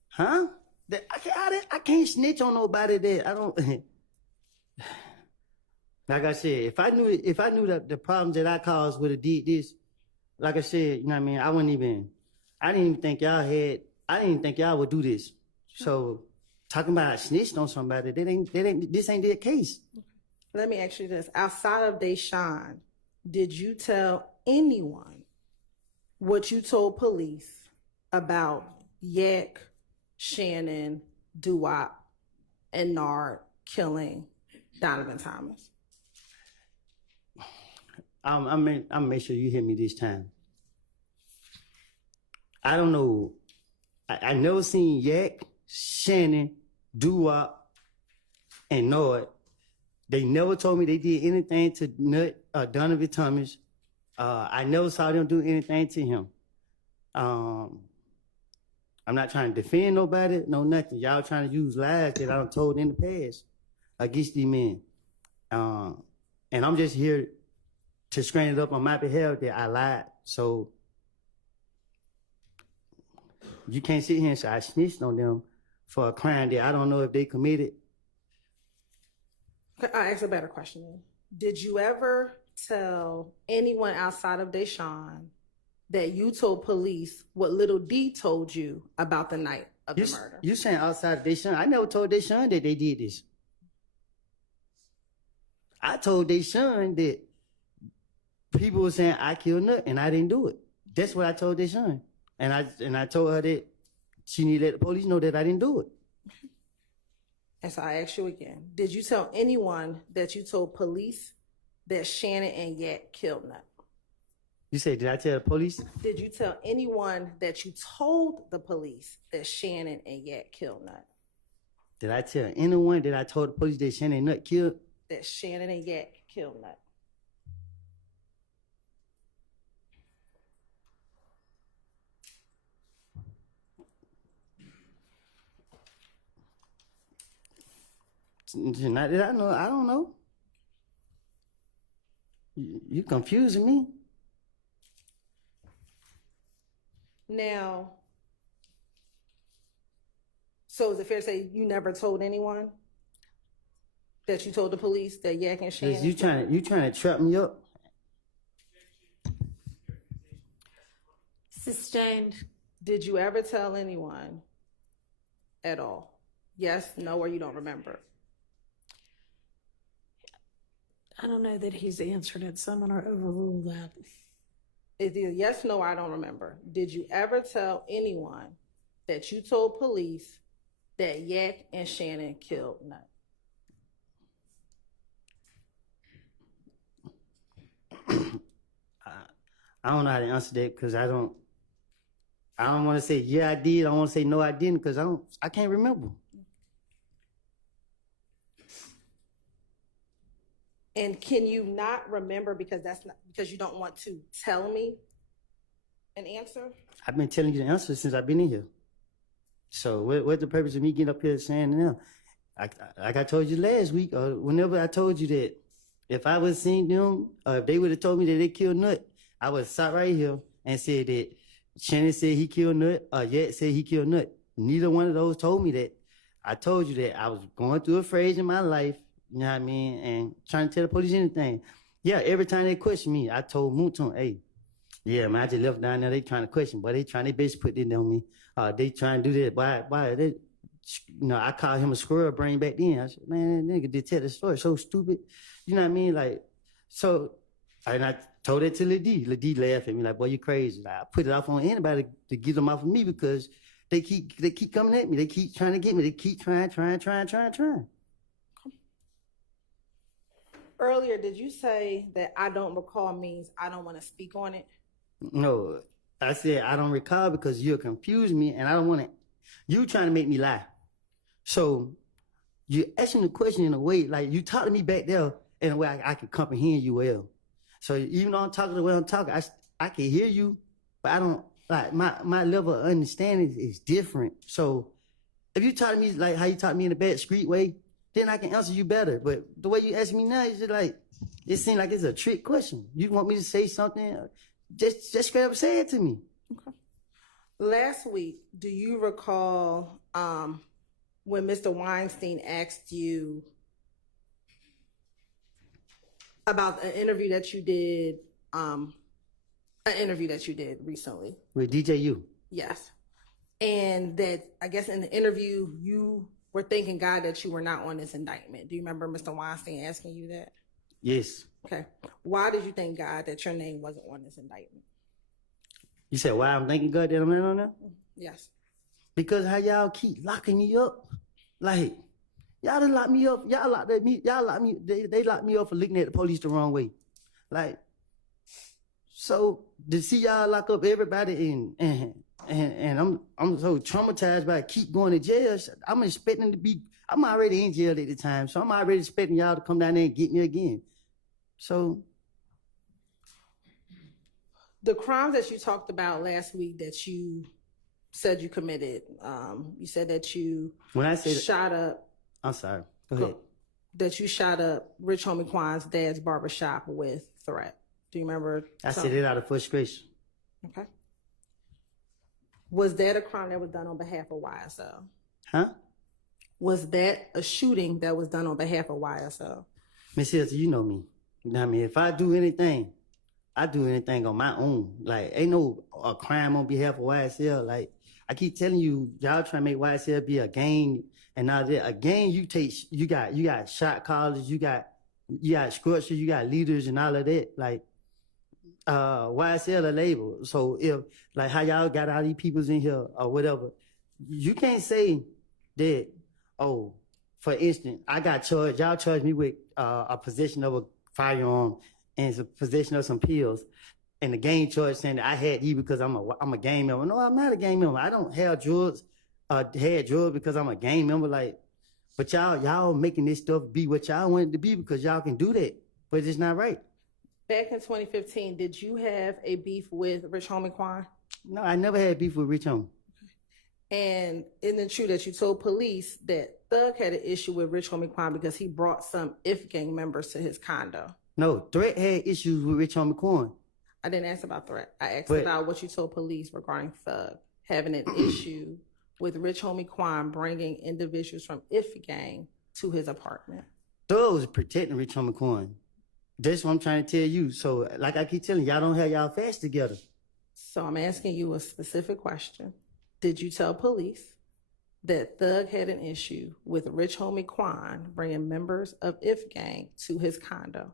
Huh? I can't snitch on nobody that I don't. Like I said, if I knew that the problems that I caused would have did this, like I said, you know what I mean, I didn't even think y'all would do this. So talking about snitching on somebody, this ain't their case. Let me ask you this. Outside of Deshaun, did you tell anyone what you told police about Yak, Shannon, Doo-Wop, and Nard killing Donovan Thomas? I'm make sure you hear me this time. I don't know. I never seen Yak, Shannon, Doo-Wop, and Nard. They never told me they did anything to Nut or Donovan Thomas. I never saw them do anything to him. I'm not trying to defend nobody, no nothing. Y'all trying to use lies that I done told in the past against these men. And I'm just here to screen it up on my behalf that I lied. So you can't sit here and say I snitched on them for a crime that I don't know if they committed. I'll ask a better question then. Did you ever tell anyone outside of Deshaun that you told police what Little D told you about the night of the murder? You saying outside of Deshaun? I never told Deshaun that they did this. I told Deshaun that people were saying I killed Nut and I didn't do it. That's what I told Deshaun. And I told her that she needed to let the police know that I didn't do it. And so I ask you again, did you tell anyone that you told police that Shannon and Yak killed Nut? You say, did I tell the police? Did you tell anyone that you told the police that Shannon and Yak killed Nut? Did I tell anyone that I told the police that Shannon and Nut killed? That Shannon and Yak killed Nut. Not that I know. I don't know. You confusing me. Now, so is it fair to say you never told anyone that you told the police that Yak and Shannon? You trying to trap me up? Sustained. Did you ever tell anyone at all? Yes, no, or you don't remember? I don't know that he's answered it, so I'm going to overrule that. It's either yes, no, or I don't remember. Did you ever tell anyone that you told police that Yak and Shannon killed Nut? I don't know how to answer that because I don't want to say yeah I did. I want to say no I didn't because I can't remember. And can you not remember because you don't want to tell me an answer? I've been telling you the answer since I've been in here. So what's the purpose of me getting up here saying now? Like I told you last week, or whenever I told you that if I would seen them, or if they would have told me that they killed Nut, I would have sat right here and said that Shannon said he killed Nut, or Yak said he killed Nut. Neither one of those told me that. I told you that I was going through a phase in my life, you know what I mean, and trying to tell the police anything. Yeah, every time they questioned me, I told Mouton, hey, Yeah, man, I just left down there. They trying to question, but they trying, they basically put it on me. They trying to do that. Why they, I called him a squirrel brain back then. I said, man, that nigga detective story so stupid. You know what I mean? Like, so, and I told it to Lady. Lady laughed at me like, boy, you crazy. Like, I put it off on anybody to get them off of me because they keep coming at me. They keep trying to get me. They keep trying. Earlier, did you say that I don't recall means I don't want to speak on it? No, I said I don't recall because you're confusing me and I don't want to. You trying to make me lie. So you're asking the question in a way like you talk to me back there in a way I can comprehend you well. So even though I'm talking the way I'm talking, I can hear you, but I don't like my level of understanding is different. So if you talk to me like how you talk to me in a bad street way, then I can answer you better. But the way you ask me now is just like it seems like it's a trick question. You want me to say something? Just straight up say it to me. Okay. Last week, do you recall when Mr. Weinstein asked you about an interview that you did recently? With DJU? Yes. And that, I guess in the interview, you were thanking God that you were not on this indictment. Do you remember Mr. Weinstein asking you that? Yes. Okay. Why did you thank God that your name wasn't on this indictment? You said why I'm thanking God that I'm not on there? Yes. Because how y'all keep locking me up. Like, y'all done locked me up. Y'all locked me. They locked me up for looking at the police the wrong way. Like, so to see y'all lock up everybody and I'm so traumatized by keep going to jail. I'm expecting I'm already in jail at the time, so I'm already expecting y'all to come down there and get me again. So the crimes that you talked about last week that you said you committed, you said that you shot up. I'm sorry. Go ahead. That you shot up Rich Homie Quan's dad's barbershop with threat. Do you remember? I said it out of frustration. Okay. Was that a crime that was done on behalf of YSL? Huh? Was that a shooting that was done on behalf of YSL? Miss Hilton, you know me. You know what I mean? If I do anything on my own. Like, ain't no a crime on behalf of YSL. Like, I keep telling you, y'all trying to make YSL be a gang and all that. A gang, you got shot callers, you got structure, you got leaders and all of that. Like, YSL a label. So if, like how y'all got all these peoples in here or whatever, you can't say that, oh, for instance, I got charged, y'all charged me with a possession of a firearm and some possession of some pills, and the gang charge saying that I had these because I'm a gang member. No, I'm not a gang member. I don't have drugs, had drugs because I'm a gang member. Like, but y'all making this stuff be what y'all want it to be because y'all can do that, but it's not right. Back in 2015, did you have a beef with Rich Homie Quan? No, I never had beef with Rich Homie. And isn't it true that you told police that Thug had an issue with Rich Homie Quan because he brought some IF gang members to his condo? No, Threat had issues with Rich Homie Quan. I didn't ask about Threat. I asked about what you told police regarding Thug having an issue with Rich Homie Quan bringing individuals from IF gang to his apartment. Thug was protecting Rich Homie Quan. That's what I'm trying to tell you. So, like I keep telling y'all don't have y'all facts together. So I'm asking you a specific question. Did you tell police that Thug had an issue with Rich Homie Quan bringing members of IF gang to his condo?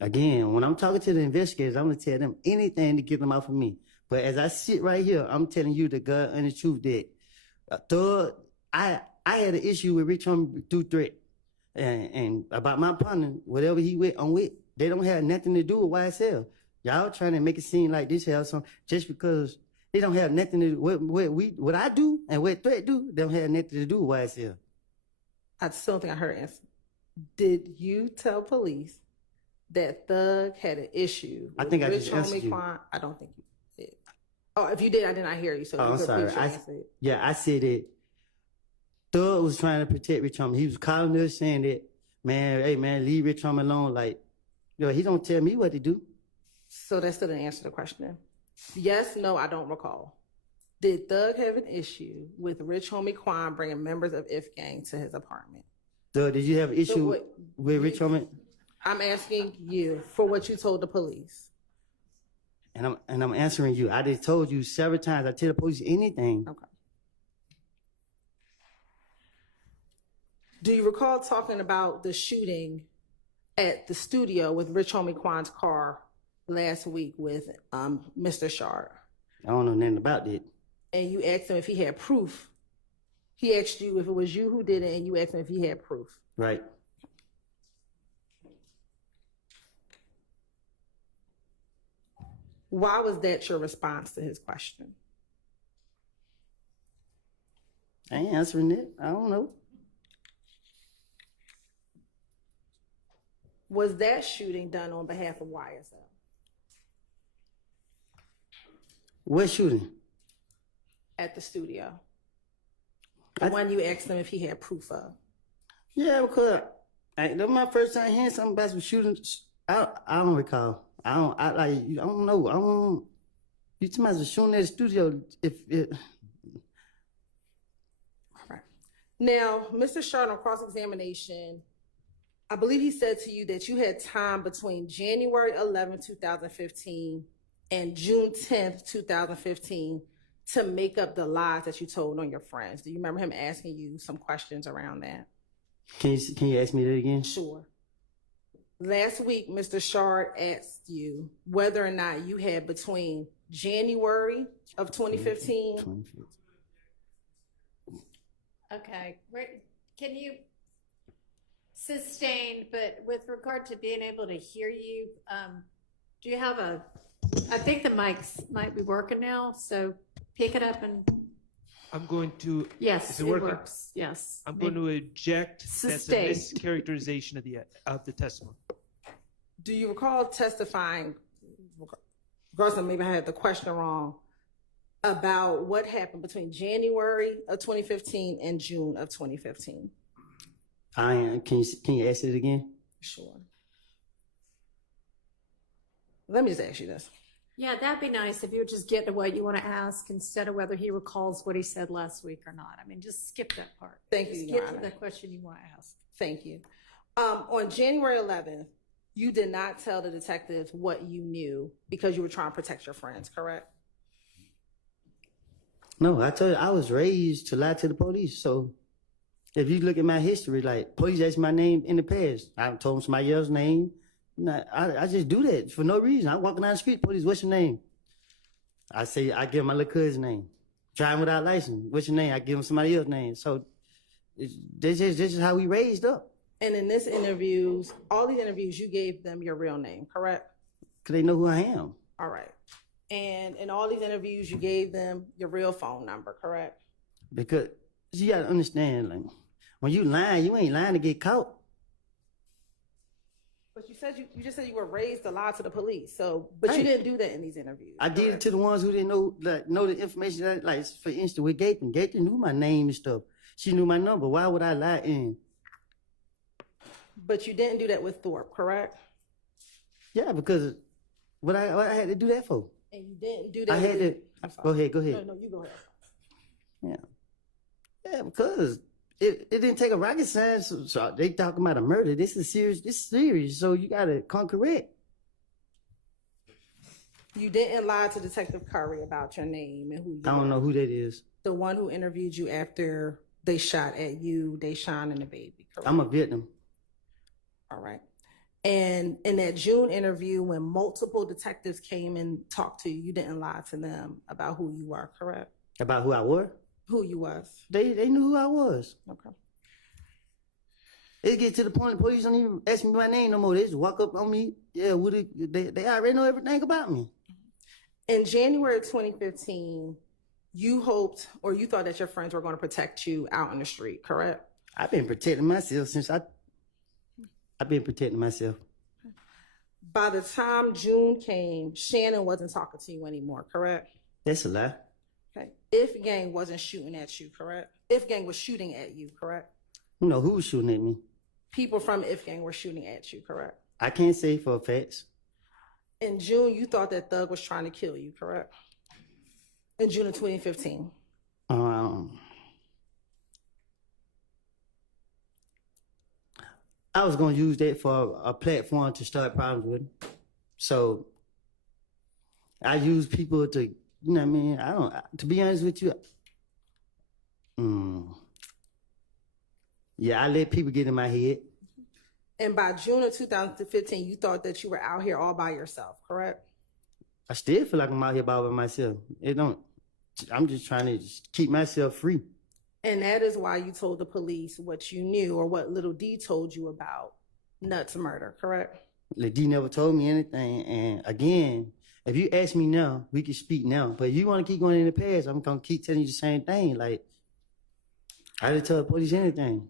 Again, when I'm talking to the investigators, I'm going to tell them anything to get them off of me. But as I sit right here, I'm telling you the God and the truth that Thug, I had an issue with Rich Homie through Threat. And about my partner, whatever he went on with, they don't have nothing to do with YSL. Y'all trying to make it seem like this has some, just because they don't have nothing to do what I do and what Threat do, they don't have nothing to do with YSL. I still don't think I heard an answer. Did you tell police that Thug had an issue with Rich Homie Quan? I don't think you did. Oh, if you did, I did not hear you. So I'm sorry. I said it. Thug was trying to protect Rich Homie. He was calling us saying that, man, hey, man, leave Rich Homie alone. Like, he don't tell me what to do. So that still didn't answer the question. Yes, no, I don't recall. Did Thug have an issue with Rich Homie Quan bringing members of IF gang to his apartment? Thug, did you have an issue with Rich Homie? I'm asking you for what you told the police. And I'm answering you. I just told you several times. I tell the police anything. Okay. Do you recall talking about the shooting at the studio with Rich Homie Quan's car last week with Mr. Shard? I don't know nothing about it. And you asked him if he had proof. He asked you if it was you who did it, and you asked him if he had proof. Right. Why was that your response to his question? I ain't answering it. I don't know. Was that shooting done on behalf of YSL? What shooting? At the studio. The one you asked him if he had proof of. Yeah, because that was my first time hearing something about some shootings. I don't recall. I don't know. You talking about shooting at the studio? All right. Now, Mr. Shard, on cross-examination, I believe he said to you that you had time between January 11, 2015 and June 10th, 2015 to make up the lies that you told on your friends. Do you remember him asking you some questions around that? Can you ask me that again? Sure. Last week, Mr. Shard asked you whether or not you had between January of 2015. Okay, can you sustain, but with regard to being able to hear you, do you have I think the mics might be working now, so pick it up and. I'm going to. Yes, is it working? Works. Yes. I'm going to object. Sustain. That's a mischaracterization of the testimony. Do you recall testifying? Garson, maybe I had the question wrong about what happened between January of 2015 and June of 2015. Can you ask it again? Sure. Let me just ask you this. Yeah, that'd be nice if you would just get to what you want to ask instead of whether he recalls what he said last week or not. I mean, just skip that part. Thank you, Just Your get to Honor. the question you want to ask. Thank you. On January 11th, you did not tell the detectives what you knew because you were trying to protect your friends, correct? No, I told you I was raised to lie to the police. So if you look at my history, like police asked my name in the past, I told them somebody else's name. I just do that for no reason. I'm walking down the street, police, what's your name? I say, I give my little cousin's name. Driving without license, what's your name? I give him somebody else's name. So this is how we raised up. And in all these interviews, you gave them your real name, correct? Because they know who I am. All right. And in all these interviews, you gave them your real phone number, correct? Because you got to understand, like, when you lying, you ain't lying to get caught. But you just said you were raised to lie to the police. So, but you didn't do that in these interviews. I did it to the ones who didn't know the information. That, like, for instance, with Gaten. Gaten knew my name and stuff. She knew my number. Why would I lie in? But you didn't do that with Thorpe, correct? Yeah, because what I had to do that for. And you didn't do that. I had to. I'm sorry. Go ahead. No, you go ahead. Yeah, because it didn't take a rocket science. So they talking about a murder. This is serious. This is serious. So you gotta come correct. You didn't lie to Detective Curry about your name and who you I don't know who that is. The one who interviewed you after they shot at you, Deshaun, and the baby, correct? I'm a victim. All right. And in that June interview, when multiple detectives came and talked to you, you didn't lie to them about who you are, correct? About who I were? Who you was. They knew who I was. Okay. It get to the point the police don't even ask me my name no more. They just walk up on me. Yeah, they already know everything about me. In January 2015, you hoped or you thought that your friends were going to protect you out in the street, correct? I've been protecting myself since I've been protecting myself. By the time June came, Shannon wasn't talking to you anymore, correct? That's a lie. Okay. If Gang wasn't shooting at you, correct? If Gang was shooting at you, correct? You know who was shooting at me? People from If Gang were shooting at you, correct? I can't say for a fact. In June, you thought that Thug was trying to kill you, correct? In June of 2015. I was going to use that for a platform to start problems with. So I use people to, you know what I mean? To be honest with you, yeah, I let people get in my head. And by June of 2015, you thought that you were out here all by yourself, correct? I still feel like I'm out here by myself. I'm just trying to just keep myself free. And that is why you told the police what you knew or what Little D told you about Nuts' murder, correct? Little D never told me anything. And again, if you ask me now, we can speak now. But if you want to keep going in the past, I'm going to keep telling you the same thing. Like, I didn't tell the police anything.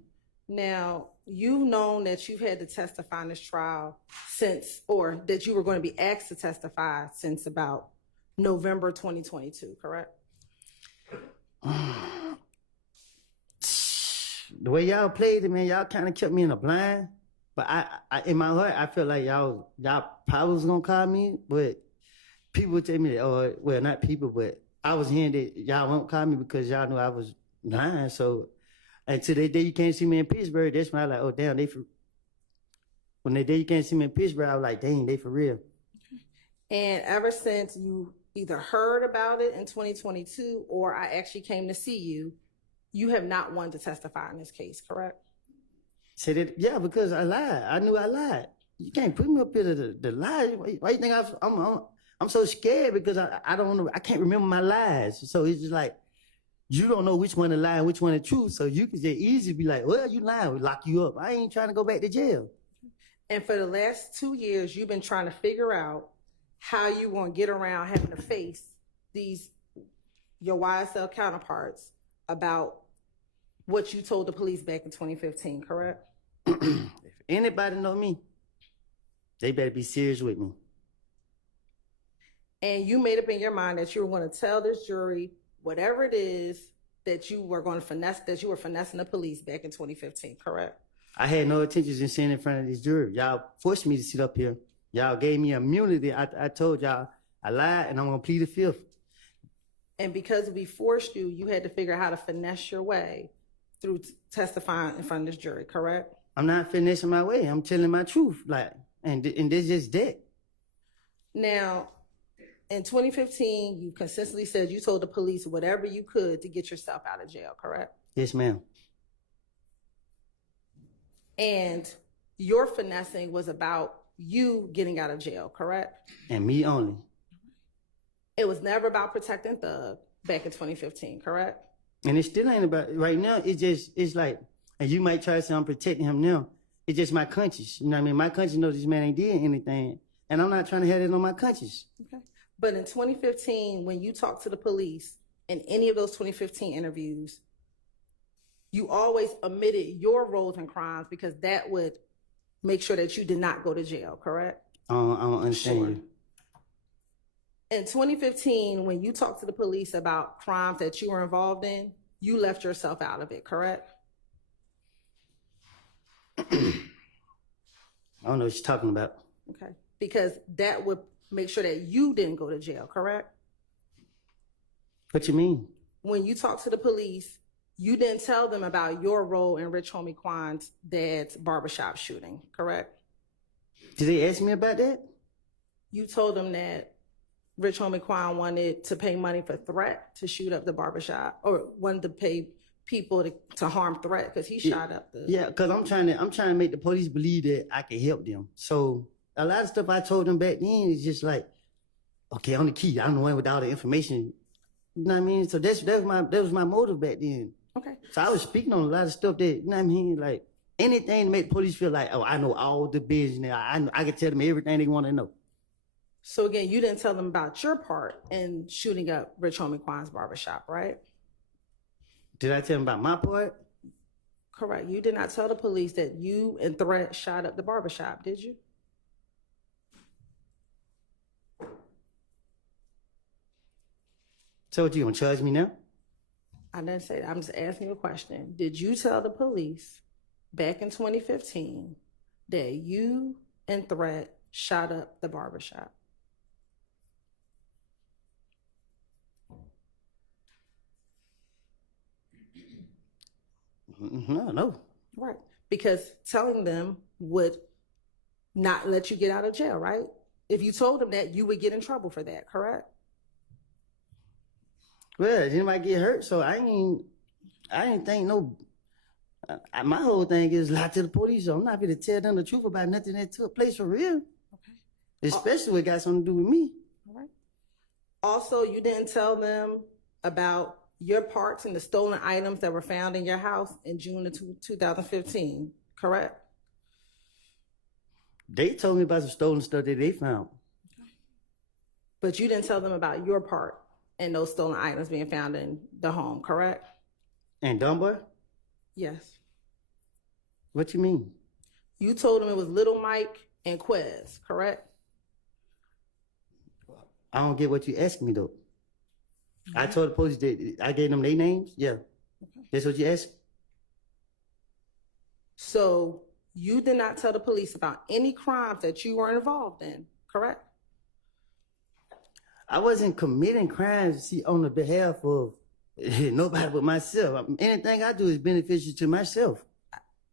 Now, you've known that you've had to testify in this trial since, or that you were going to be asked to testify since about November 2022, correct? The way y'all played it, man, y'all kind of kept me in a blind. But I in my heart, I felt like y'all probably was gonna call me, but people would tell me that, or well, not people, but I was hearing that y'all won't call me because y'all knew I was lying. So until that day you can't see me in Pittsburgh, that's when I like, oh damn, when that day you can't see me in Pittsburgh, I was like, dang, they for real. And ever since you either heard about it in 2022 or I actually came to see you, you have not wanted to testify in this case, correct? Say that, yeah, because I lied. I knew I lied. You can't put me up here to lie. Why you think I'm so scared because I don't know, I can't remember my lies. So it's just like, you don't know which one to lie and which one to truth. So you can just easily be like, well, you lying, we'll lock you up. I ain't trying to go back to jail. And for the last 2 years, you've been trying to figure out how you want to get around having to face your YSL counterparts about what you told the police back in 2015, correct? If anybody know me, they better be serious with me. And you made up in your mind that you were going to tell this jury whatever it is that you were going to finesse, that you were finessing the police back in 2015, correct? I had no intentions in sitting in front of this jury. Y'all forced me to sit up here. Y'all gave me immunity. I told y'all I lied and I'm going to plead the fifth. And because we forced you, you had to figure out how to finesse your way through testifying in front of this jury, correct? I'm not finessing my way. I'm telling my truth. Like, and this is that. Now, in 2015, you consistently said you told the police whatever you could to get yourself out of jail, correct? Yes, ma'am. And your finessing was about you getting out of jail, correct? And me only. It was never about protecting Thug back in 2015, correct? And it still ain't about, right now, it's like, and you might try to say I'm protecting him now. It's just my conscience. You know what I mean? My conscience knows this man ain't did anything. And I'm not trying to have it on my conscience. Okay. But in 2015, when you talked to the police in any of those 2015 interviews, you always omitted your roles in crimes because that would make sure that you did not go to jail, correct? I don't understand you. In 2015, when you talked to the police about crimes that you were involved in, you left yourself out of it, correct? I don't know what you're talking about. Okay. Because that would make sure that you didn't go to jail, correct? What you mean? When you talked to the police, you didn't tell them about your role in Rich Homie Quan's dad's barbershop shooting, correct? Did they ask me about that? You told them that Rich Homie Quan wanted to pay money for Threat to shoot up the barbershop, or wanted to pay people to harm Threat because he shot up the... Yeah, because I'm trying to make the police believe that I can help them. So a lot of stuff I told them back then is just like, okay, I'm the key. I'm the one with all the information. You know what I mean? So that was my motive back then. Okay. So I was speaking on a lot of stuff that, you know what I mean? Like anything to make the police feel like, oh, I know all the business. I can tell them everything they want to know. So again, you didn't tell them about your part in shooting up Rich Homie Quan's barbershop, right? Did I tell them about my part? Correct. You did not tell the police that you and Threat shot up the barbershop, did you? So what, you gonna charge me now? I didn't say that. I'm just asking you a question. Did you tell the police back in 2015 that you and Threat shot up the barbershop? No. Right. Because telling them would not let you get out of jail, right? If you told them that, you would get in trouble for that, correct? Well, anybody get hurt, so I ain't think no. My whole thing is lie to the police. So I'm not going to tell them the truth about nothing that took place for real. Okay. Especially what got something to do with me. All right. Also, you didn't tell them about your parts and the stolen items that were found in your house in June of 2015, correct? They told me about some stolen stuff that they found. But you didn't tell them about your part and those stolen items being found in the home, correct? And Dunbar? Yes. What you mean? You told them it was Little Mike and Quez, correct? I don't get what you asked me though. I told the police that I gave them their names. Yeah. That's what you asked? So you did not tell the police about any crimes that you were involved in, correct? I wasn't committing crimes on the behalf of nobody but myself. Anything I do is beneficial to myself.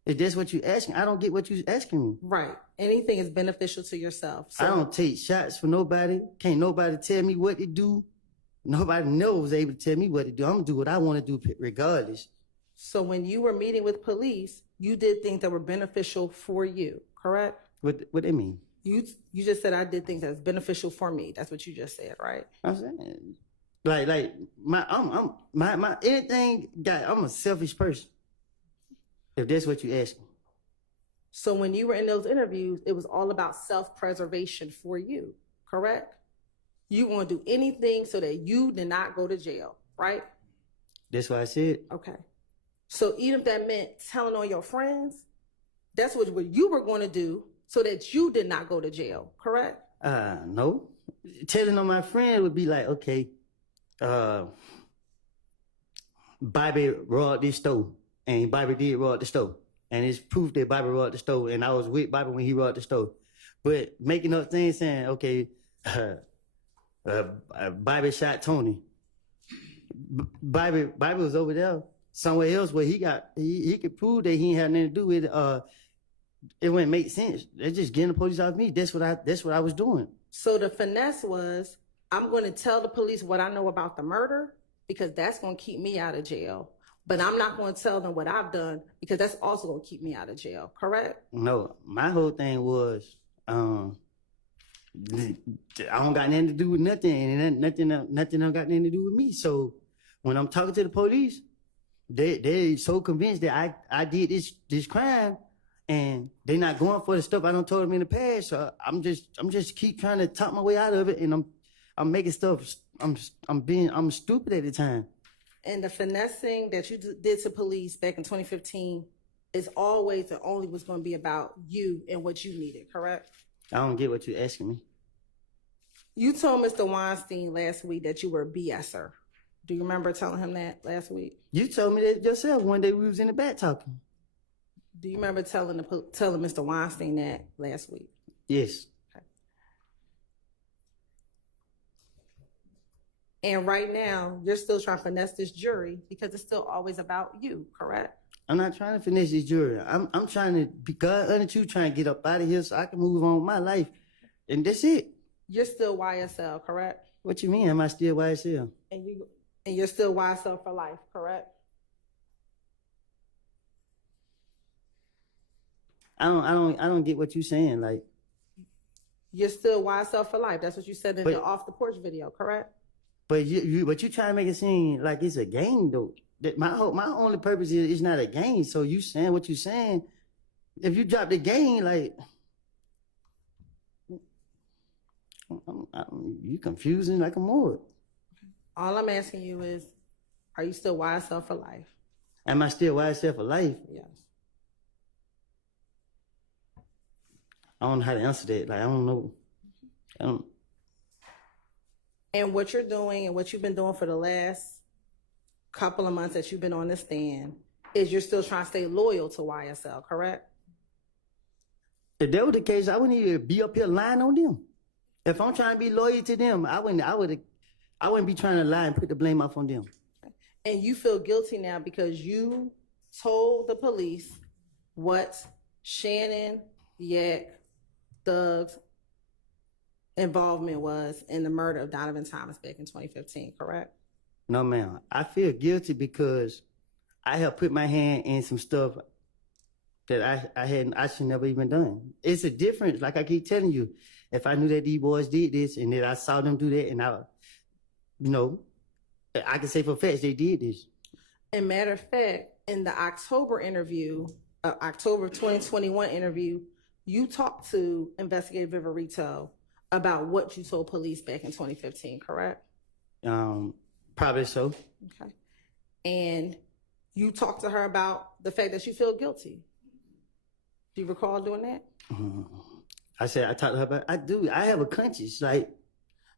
If that's what you're asking, I don't get what you're asking me. Right. Anything is beneficial to yourself. So I don't take shots for nobody. Can't nobody tell me what to do. Nobody knows able to tell me what to do. I'm going to do what I want to do regardless. So when you were meeting with police, you did things that were beneficial for you, correct? What they mean? You just said I did things that's beneficial for me. That's what you just said, right? I'm saying, like my anything. I'm a selfish person. If that's what you asking. So when you were in those interviews, it was all about self-preservation for you, correct? You want to do anything so that you did not go to jail, right? That's what I said. Okay. So even if that meant telling on your friends, that's what you were going to do so that you did not go to jail, correct? No. Telling on my friend would be like, okay, Bobby robbed this store, and Bobby did rob the store, and it's proof that Bobby robbed the store, and I was with Bobby when he robbed the store. But making up things saying, okay, Bobby shot Tony. Bobby was over there somewhere else where he could prove that he ain't had nothing to do with it. It wouldn't make sense. They're just getting the police off me. That's what I was doing. So the finesse was, I'm going to tell the police what I know about the murder because that's going to keep me out of jail. But I'm not going to tell them what I've done because that's also going to keep me out of jail, correct? No, my whole thing was, I don't got nothing to do with nothing, and nothing don't got nothing to do with me. So when I'm talking to the police, they're so convinced that I did this crime, and they're not going for the stuff I done told them in the past. So I'm just keep trying to talk my way out of it, and I'm making stuff. I'm stupid at the time. And the finessing that you did to police back in 2015 is always and only was going to be about you and what you needed, correct? I don't get what you're asking me. You told Mr. Weinstein last week that you were a BSer. Do you remember telling him that last week? You told me that yourself one day we was in the back talking. Do you remember telling Mr. Weinstein that last week? Yes. Okay. And right now, you're still trying to finesse this jury because it's still always about you, correct? I'm not trying to finish this jury. I'm trying to be God under you, trying to get up out of here so I can move on with my life. And that's it. You're still YSL, correct? What you mean? Am I still YSL? And you're still YSL for life, correct? I don't get what you're saying. Like, you're still YSL for life. That's what you said in the off the porch video, correct? But you trying to make it seem like it's a game though. That my only purpose is it's not a game. So you saying what you saying? If you drop the game, like you confusing like a more. All I'm asking you is, are you still YSL for life? Am I still YSL for life? Yes. I don't know how to answer that. Like I don't know. And what you're doing and what you've been doing for the last couple of months that you've been on the stand is you're still trying to stay loyal to YSL, correct? If that was the case, I wouldn't even be up here lying on them. If I'm trying to be loyal to them, I wouldn't be trying to lie and put the blame off on them. And you feel guilty now because you told the police what Shannon, Yak, Thugs, involvement was in the murder of Donovan Thomas back in 2015, correct? No, ma'am. I feel guilty because I have put my hand in some stuff that I should never even done. It's a difference. Like I keep telling you, if I knew that these boys did this and that I saw them do that, and I can say for facts they did this. And matter of fact, in the October interview, October 2021 interview, you talked to Investigator Viverito about what you told police back in 2015, correct? Probably so. Okay. And you talked to her about the fact that you feel guilty. Do you recall doing that? I talked to her about, I have a conscience. Like,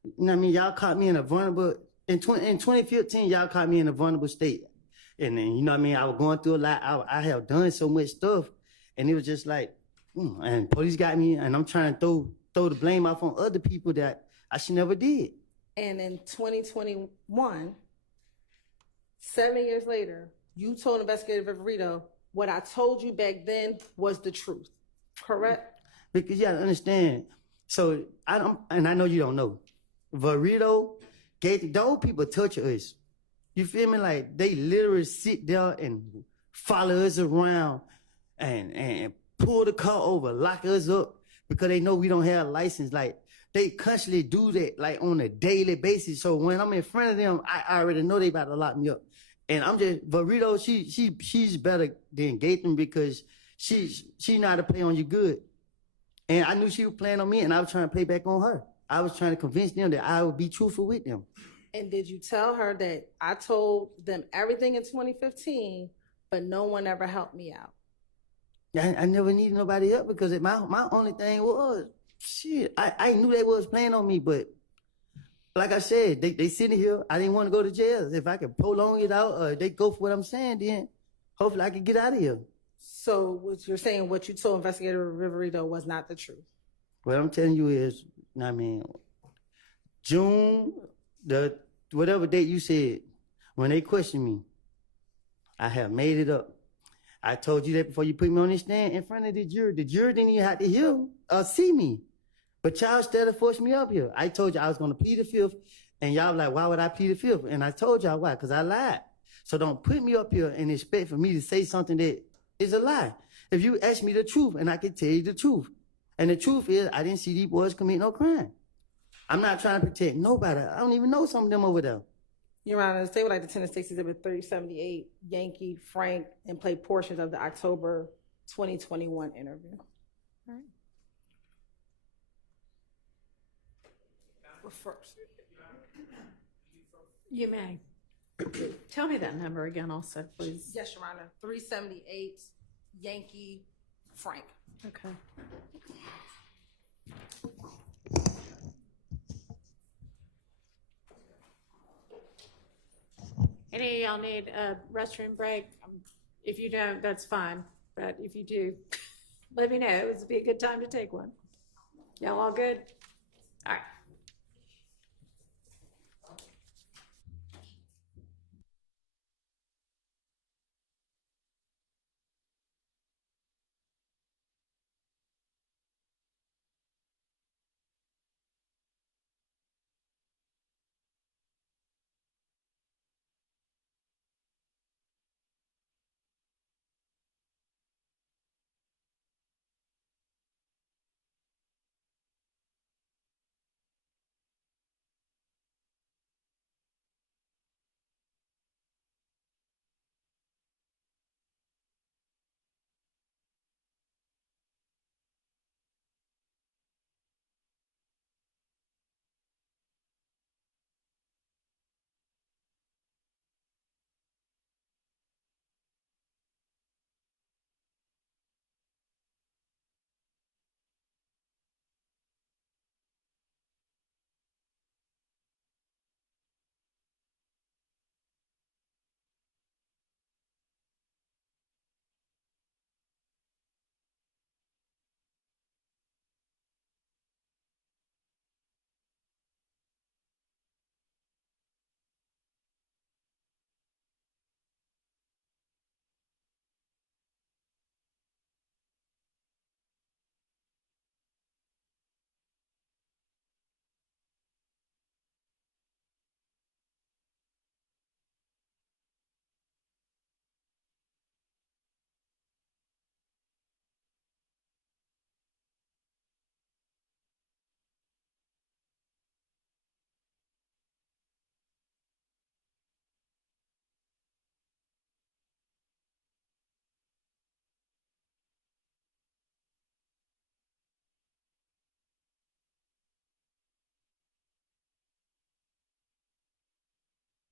you know what I mean? Y'all caught me in a vulnerable, in 2015, y'all caught me in a vulnerable state. And then, you know what I mean? I was going through a lot. I have done so much stuff. And it was just like, and police got me, and I'm trying to throw the blame off on other people that I should never did. And in 2021, 7 years later, you told Investigator Viverito, what I told you back then was the truth, correct? Because you gotta understand. So I know you don't know. Viverito, those people touch us. You feel me? Like they literally sit there and follow us around and pull the car over, lock us up because they know we don't have a license. Like they constantly do that like on a daily basis. So when I'm in front of them, I already know they about to lock me up. And I'm just Viverito, she's better than Gaten because she know how to play on you good. And I knew she was playing on me, and I was trying to play back on her. I was trying to convince them that I would be truthful with them. And did you tell her that I told them everything in 2015, but no one ever helped me out? I never needed nobody else because my only thing was, I knew they was playing on me, but like I said, they sitting here. I didn't want to go to jail. If I could prolong it out or they go for what I'm saying, then hopefully I could get out of here. So what you're saying, what you told Investigator Viverito was not the truth? What I'm telling you is, I mean, June, whatever date you said, when they questioned me, I have made it up. I told you that before you put me on the stand in front of the jury. The jury didn't even have to hear or see me. But y'all still forced me up here. I told you I was going to plead the fifth, and y'all like, why would I plead the fifth? And I told y'all why, because I lied. So don't put me up here and expect for me to say something that is a lie. If you ask me the truth, and I can tell you the truth. And the truth is, I didn't see these boys commit no crime. I'm not trying to protect nobody. I don't even know some of them over there. Your Honor, the state would like to attend the State's Exhibit 3078, Yankee, Frank, and play portions of the October 2021 interview. All right. First. You may. Tell me that number again also, please. Yes, Your Honor. 378, Yankee, Frank. Okay. Any of y'all need a restroom break? If you don't, that's fine. But if you do, let me know. It would be a good time to take one. Y'all all good? All right.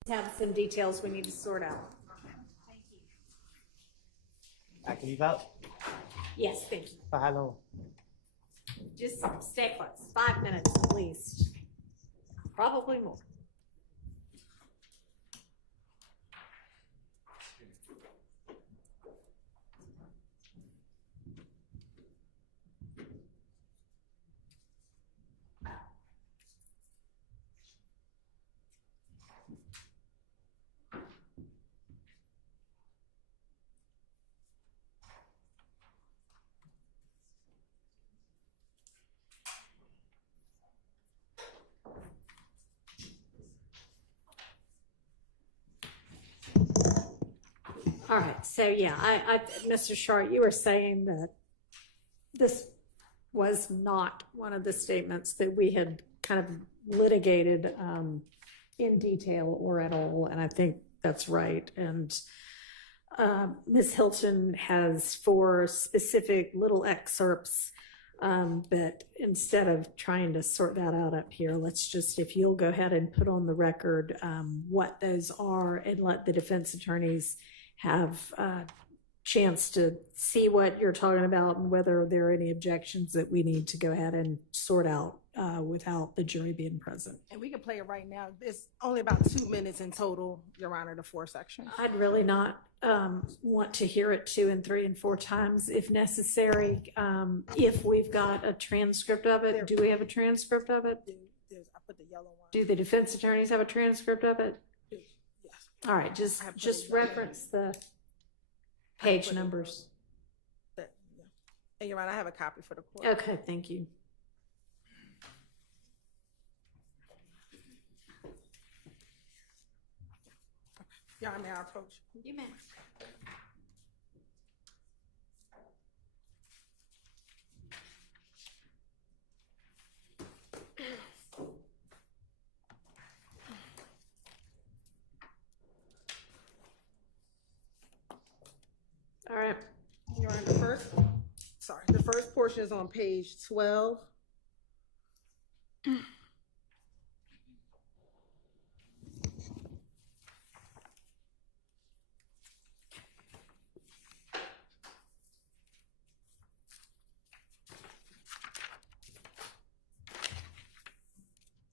have some details we need to sort out. I can leave out? Yes, thank you. For how long? Just stay close, 5 minutes at least, probably more. All right, so yeah, Mr. Short, you were saying that this was not one of the statements that we had kind of litigated in detail or at all, and I think that's right. And Ms. Hilton has 4 specific little excerpts, but instead of trying to sort that out up here, let's just, if you'll go ahead and put on the record what those are and let the defense attorneys have a chance to see what you're talking about and whether there are any objections that we need to go ahead and sort out without the jury being present. And we can play it right now. It's only about 2 minutes in total, Your Honor, the 4 sections. I'd really not want to hear it 2 and 3 and 4 times if necessary. If we've got a transcript of it, do we have a transcript of it? I put the yellow one. Do the defense attorneys have a transcript of it? Yes. All right, just reference the page numbers. And Your Honor, I have a copy for the court. Okay, thank you. Your Honor, may I approach? You may. All right. Your Honor, the first portion is on page 12.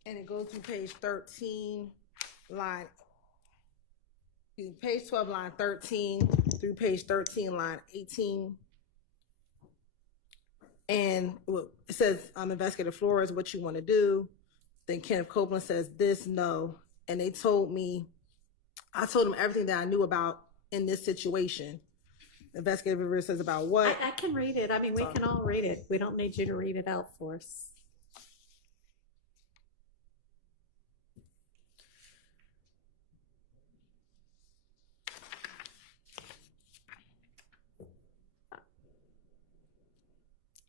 And it goes to page 13, page 12, line 13 through page 13, line 18. And it says, Investigator Flores, what you want to do. Then Kenneth Copeland says this, no. And I told them everything that I knew about in this situation. Investigator Rivera says about what? I can read it. I mean, we can all read it. We don't need you to read it out for us.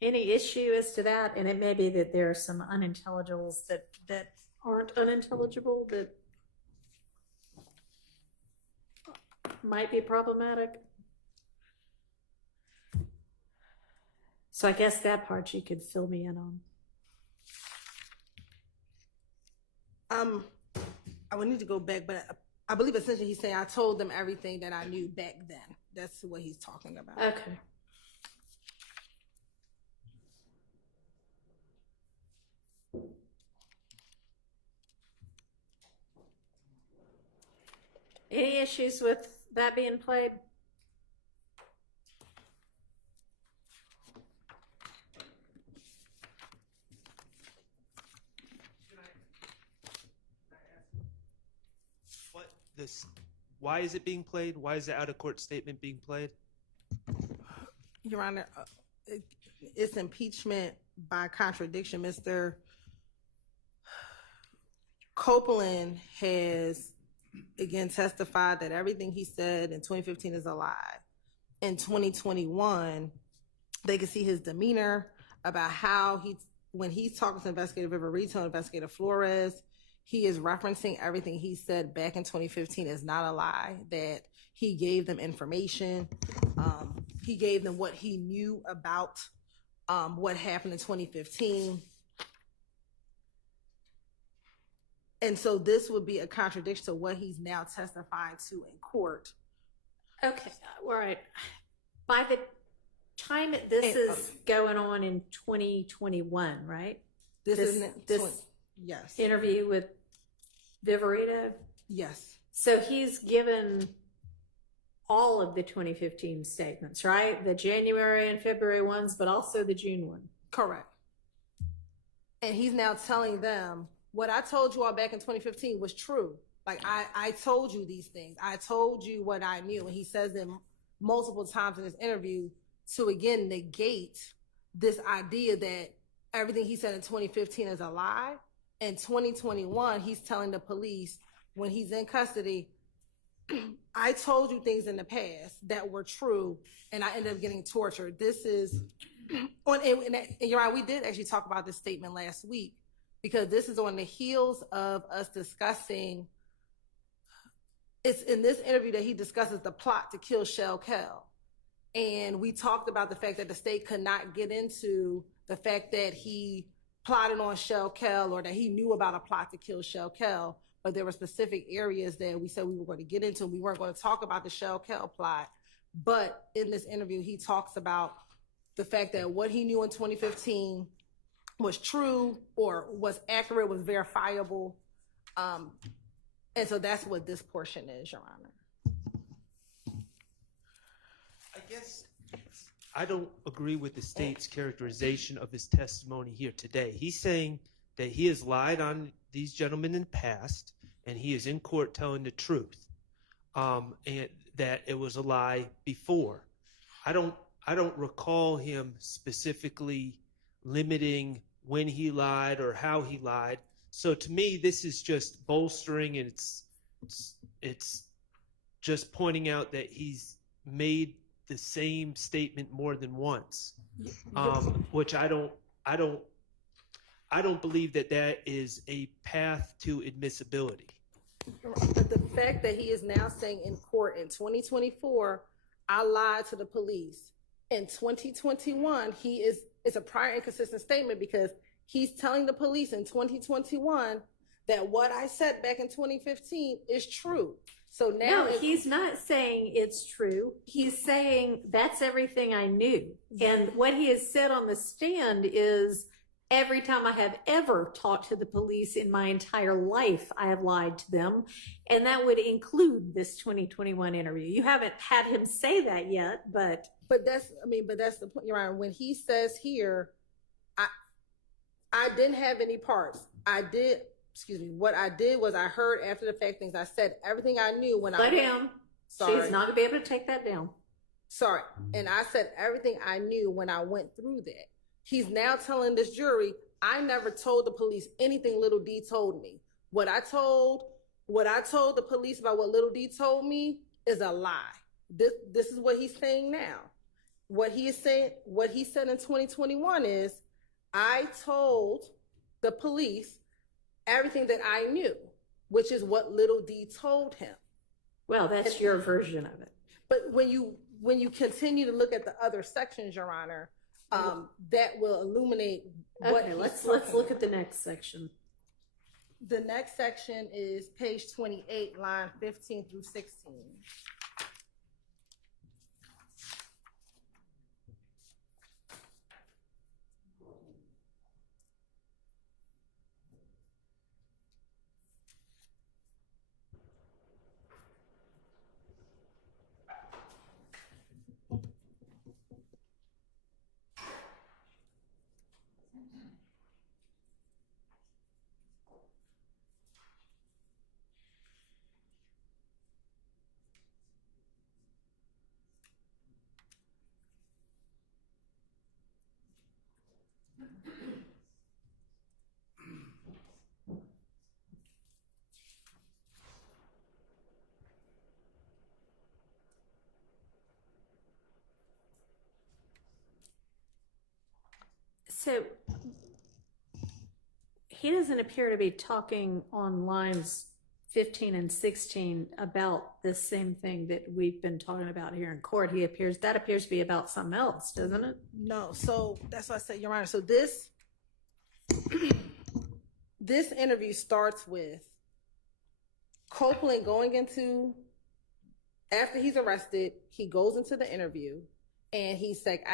Any issue as to that? And it may be that there are some unintelligibles that aren't unintelligible that might be problematic. So I guess that part you could fill me in on. I would need to go back, but I believe essentially he's saying I told them everything that I knew back then. That's what he's talking about. Okay. Any issues with that being played? Why is it being played? Why is the out of court statement being played? Your Honor, it's impeachment by contradiction. Mr. Copeland has again testified that everything he said in 2015 is a lie. In 2021, they could see his demeanor about how when he's talking to Investigator Viverito and Investigator Flores, he is referencing everything he said back in 2015 is not a lie, that he gave them information. He gave them what he knew about what happened in 2015. And so this would be a contradiction to what he's now testifying to in court. Okay, all right. By the time this is going on in 2021, right? This yes. Interview with Viverito? Yes. So he's given all of the 2015 statements, right? The January and February ones, but also the June one. Correct. And he's now telling them, what I told you all back in 2015 was true. Like, I told you these things. I told you what I knew. And he says them multiple times in this interview to, again, negate this idea that everything he said in 2015 is a lie. In 2021, he's telling the police when he's in custody, I told you things in the past that were true, and I ended up getting tortured. This is, and you're right, we did actually talk about this statement last week, because this is on the heels of us discussing, it's in this interview that he discusses the plot to kill Shell Kell. And we talked about the fact that the state could not get into the fact that he plotted on Shell Kell or that he knew about a plot to kill Shell Kell, but there were specific areas that we said we were going to get into. We weren't going to talk about the Shell Kell plot. But in this interview, he talks about the fact that what he knew in 2015 was true or was accurate, was verifiable. And so that's what this portion is, Your Honor. I guess I don't agree with the state's characterization of his testimony here today. He's saying that he has lied on these gentlemen in the past, and he is in court telling the truth, and that it was a lie before. I don't recall him specifically limiting when he lied or how he lied. So to me, this is just bolstering, and it's just pointing out that he's made the same statement more than once, which I don't believe that is a path to admissibility. But the fact that he is now saying in court in 2024, I lied to the police. In 2021, it's a prior inconsistent statement, because he's telling the police in 2021 that what I said back in 2015 is true. So now he's not saying it's true. He's saying that's everything I knew. And what he has said on the stand is, every time I have ever talked to the police in my entire life, I have lied to them. And that would include this 2021 interview. You haven't had him say that yet, but that's the point, Your Honor. When he says here, I didn't have any parts. What I did was I heard after the fact things. I said everything I knew when Let him. Sorry. She's not going to be able to take that down. Sorry. And I said everything I knew when I went through that. He's now telling this jury, I never told the police anything Little D told me. What I told the police about what Little D told me is a lie. This is what he's saying now. What he said in 2021 is, I told the police everything that I knew, which is what Little D told him. Well, that's your version of it. But when you continue to look at the other sections, Your Honor, that will illuminate what. Okay, let's look at the next section. The next section is page 28, line 15 through 16. So he doesn't appear to be talking on lines 15 and 16 about the same thing that we've been talking about here in court. That appears to be about something else, doesn't it? No, so that's what I said, Your Honor. So this interview starts with Copeland after he's arrested, he goes into the interview and he's like,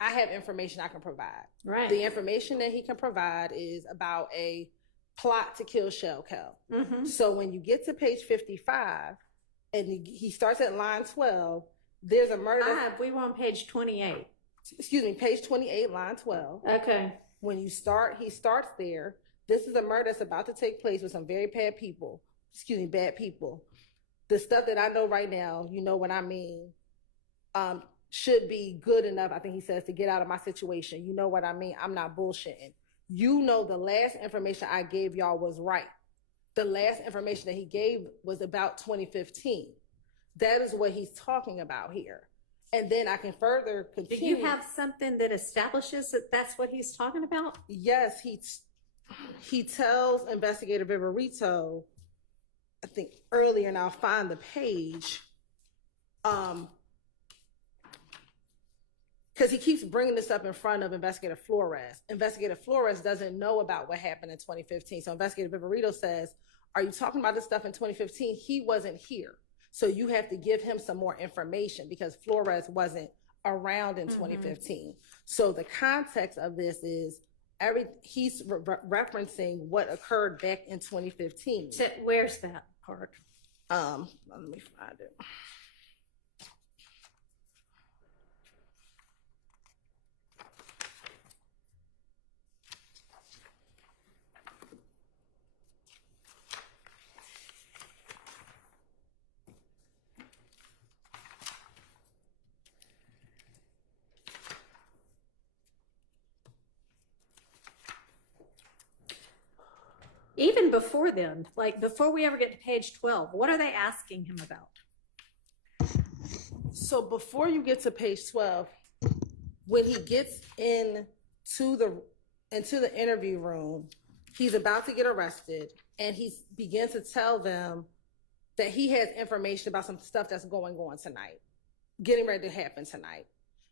I have information I can provide. Right. The information that he can provide is about a plot to kill Shell Kel. Mm-hmm. So when you get to page 55 and he starts at line 12, there's a murder. We were on page 28. Excuse me, page 28, line 12. Okay. When he starts there. This is a murder that's about to take place with some very bad people. Bad people. The stuff that I know right now, you know what I mean, should be good enough, I think he says, to get out of my situation. You know what I mean? I'm not bullshitting. You know the last information I gave y'all was right. The last information that he gave was about 2015. That is what he's talking about here. And then I can further continue. Do you have something that establishes that that's what he's talking about? Yes, he tells Investigator Viverito, I think earlier, and I'll find the page, because he keeps bringing this up in front of Investigator Flores. Investigator Flores doesn't know about what happened in 2015. So Investigator Viverito says, are you talking about this stuff in 2015? He wasn't here. So you have to give him some more information because Flores wasn't around in 2015. So the context of this is he's referencing what occurred back in 2015. So where's that part? Let me find it. Even before then, like before we ever get to page 12, what are they asking him about? So before you get to page 12, when he gets into the interview room, he's about to get arrested, and he begins to tell them that he has information about some stuff that's going on tonight, getting ready to happen tonight.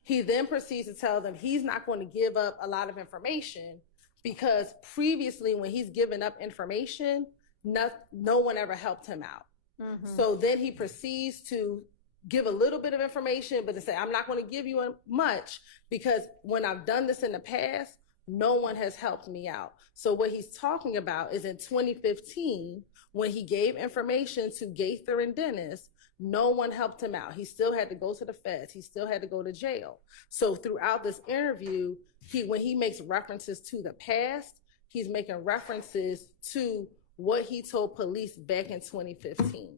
He then proceeds to tell them he's not going to give up a lot of information because previously when he's given up information, no one ever helped him out. Mm-hmm. So then he proceeds to give a little bit of information, but to say, I'm not going to give you much because when I've done this in the past, no one has helped me out. So what he's talking about is in 2015, when he gave information to Gaither and Dennis, no one helped him out. He still had to go to the feds. He still had to go to jail. So throughout this interview, when he makes references to the past, he's making references to what he told police back in 2015.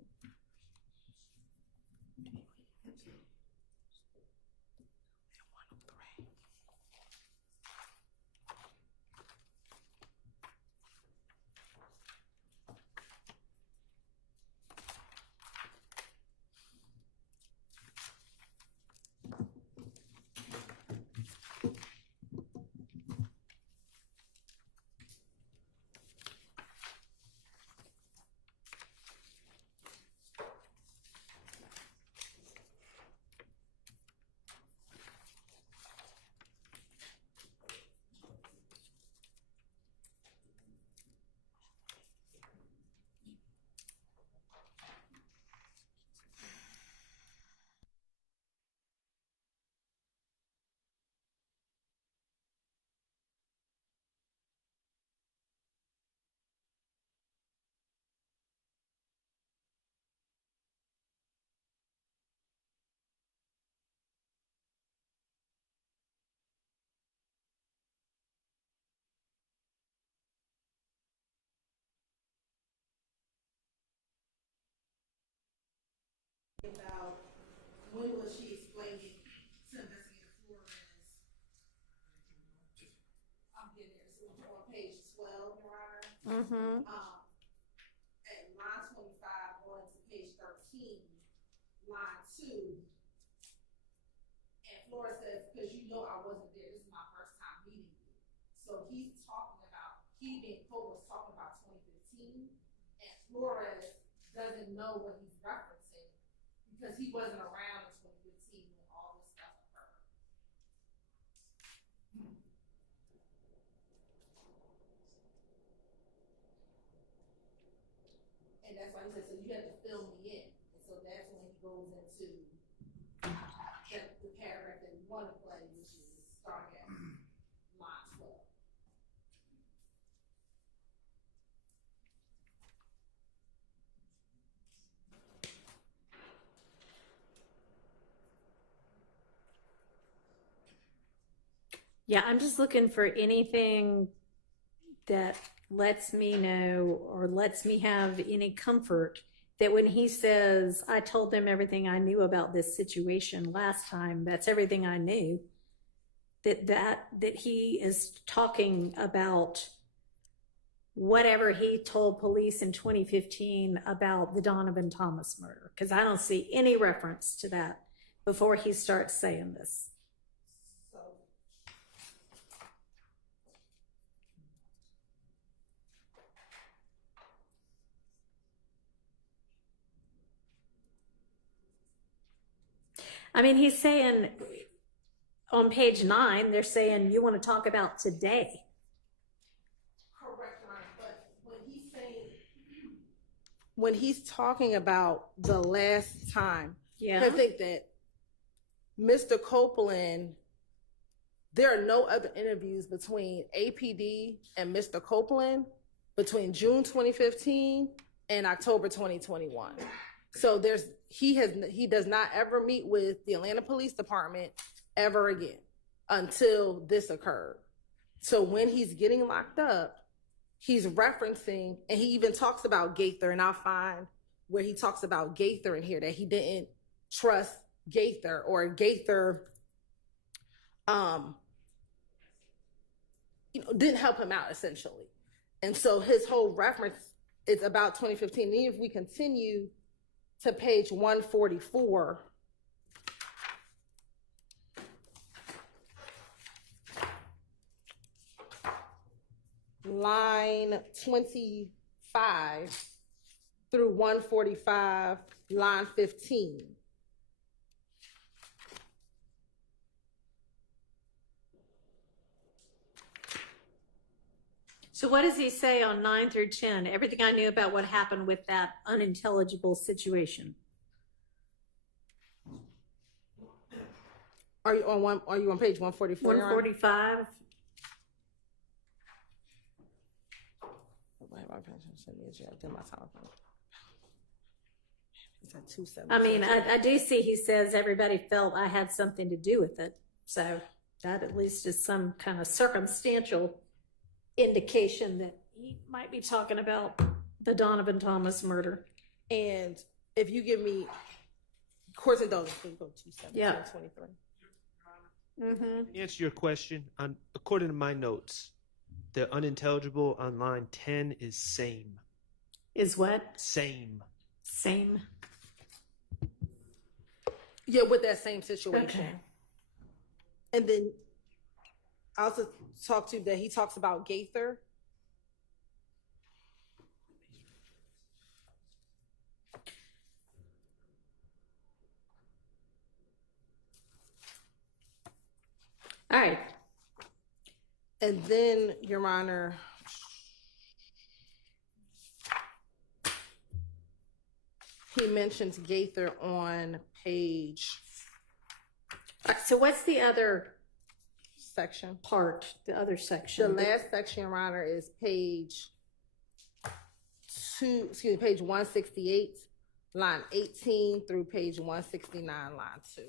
About when was she explaining to Investigator Flores? I'm getting there. So we're on page 12, Your Honor. Mm-hmm. At line 25, going to page 13, line 2. And Flores says, because you know I wasn't there, this is my first time meeting you. So he's talking about, he being Cole was talking about 2015, and Flores doesn't know what he's referencing because he wasn't around in 2015 when all this stuff occurred. And that's why he said, so you have to fill me in. And so that's when he goes into the paragraph that we want to play, which is starting at line 12. Yeah, I'm just looking for anything that lets me know or lets me have any comfort that when he says, I told them everything I knew about this situation last time, that's everything I knew, that he is talking about whatever he told police in 2015 about the Donovan Thomas murder, because I don't see any reference to that before he starts saying this. I mean, he's saying on page 9, they're saying you want to talk about today. Correct, Ron, but when he's talking about the last time, Yeah. I think that Mr. Copeland, there are no other interviews between APD and Mr. Copeland between June 2015 and October 2021. So he does not ever meet with the Atlanta Police Department ever again until this occurred. So when he's getting locked up, he's referencing, and he even talks about Gaither, and I'll find where he talks about Gaither in here, that he didn't trust Gaither, or Gaither didn't help him out, essentially. And so his whole reference is about 2015. And even if we continue to page 144, line 25 through 145, line 15. So what does he say on 9 through 10? Everything I knew about what happened with that unintelligible situation. Are you on page 144? 145. I mean, I do see he says everybody felt I had something to do with it. So that at least is some kind of circumstantial indication that he might be talking about the Donovan Thomas murder. And if you give me course indulgence, please go to 723. Mm-hmm. To answer your question, according to my notes, the unintelligible on line 10 is same. Is what? Same. Same. Yeah, with that same situation. Okay. And then I also talked to that he talks about Gaither. All right. And then, Your Honor, he mentions Gaither on page. So what's the other section? Part, the other section. The last section, Your Honor, is page 168, line 18 through page 169, line 2.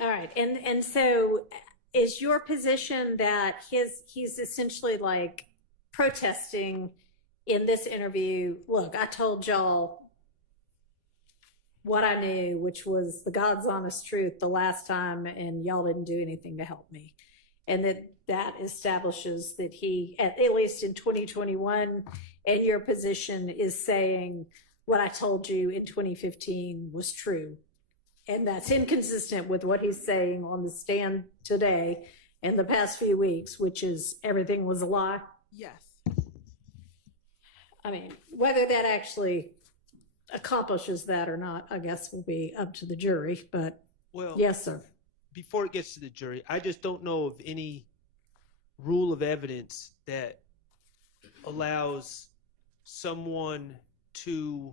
All right, and so is your position that he's essentially like protesting in this interview? Look, I told y'all what I knew, which was the God's honest truth the last time, and y'all didn't do anything to help me. and that establishes that he, at least in 2021, and your position is saying what I told you in 2015 was true. And that's inconsistent with what he's saying on the stand today and the past few weeks, which is everything was a lie. Yes. I mean, whether that actually accomplishes that or not, I guess will be up to the jury, but Well, yes, sir. Before it gets to the jury, I just don't know of any rule of evidence that allows someone to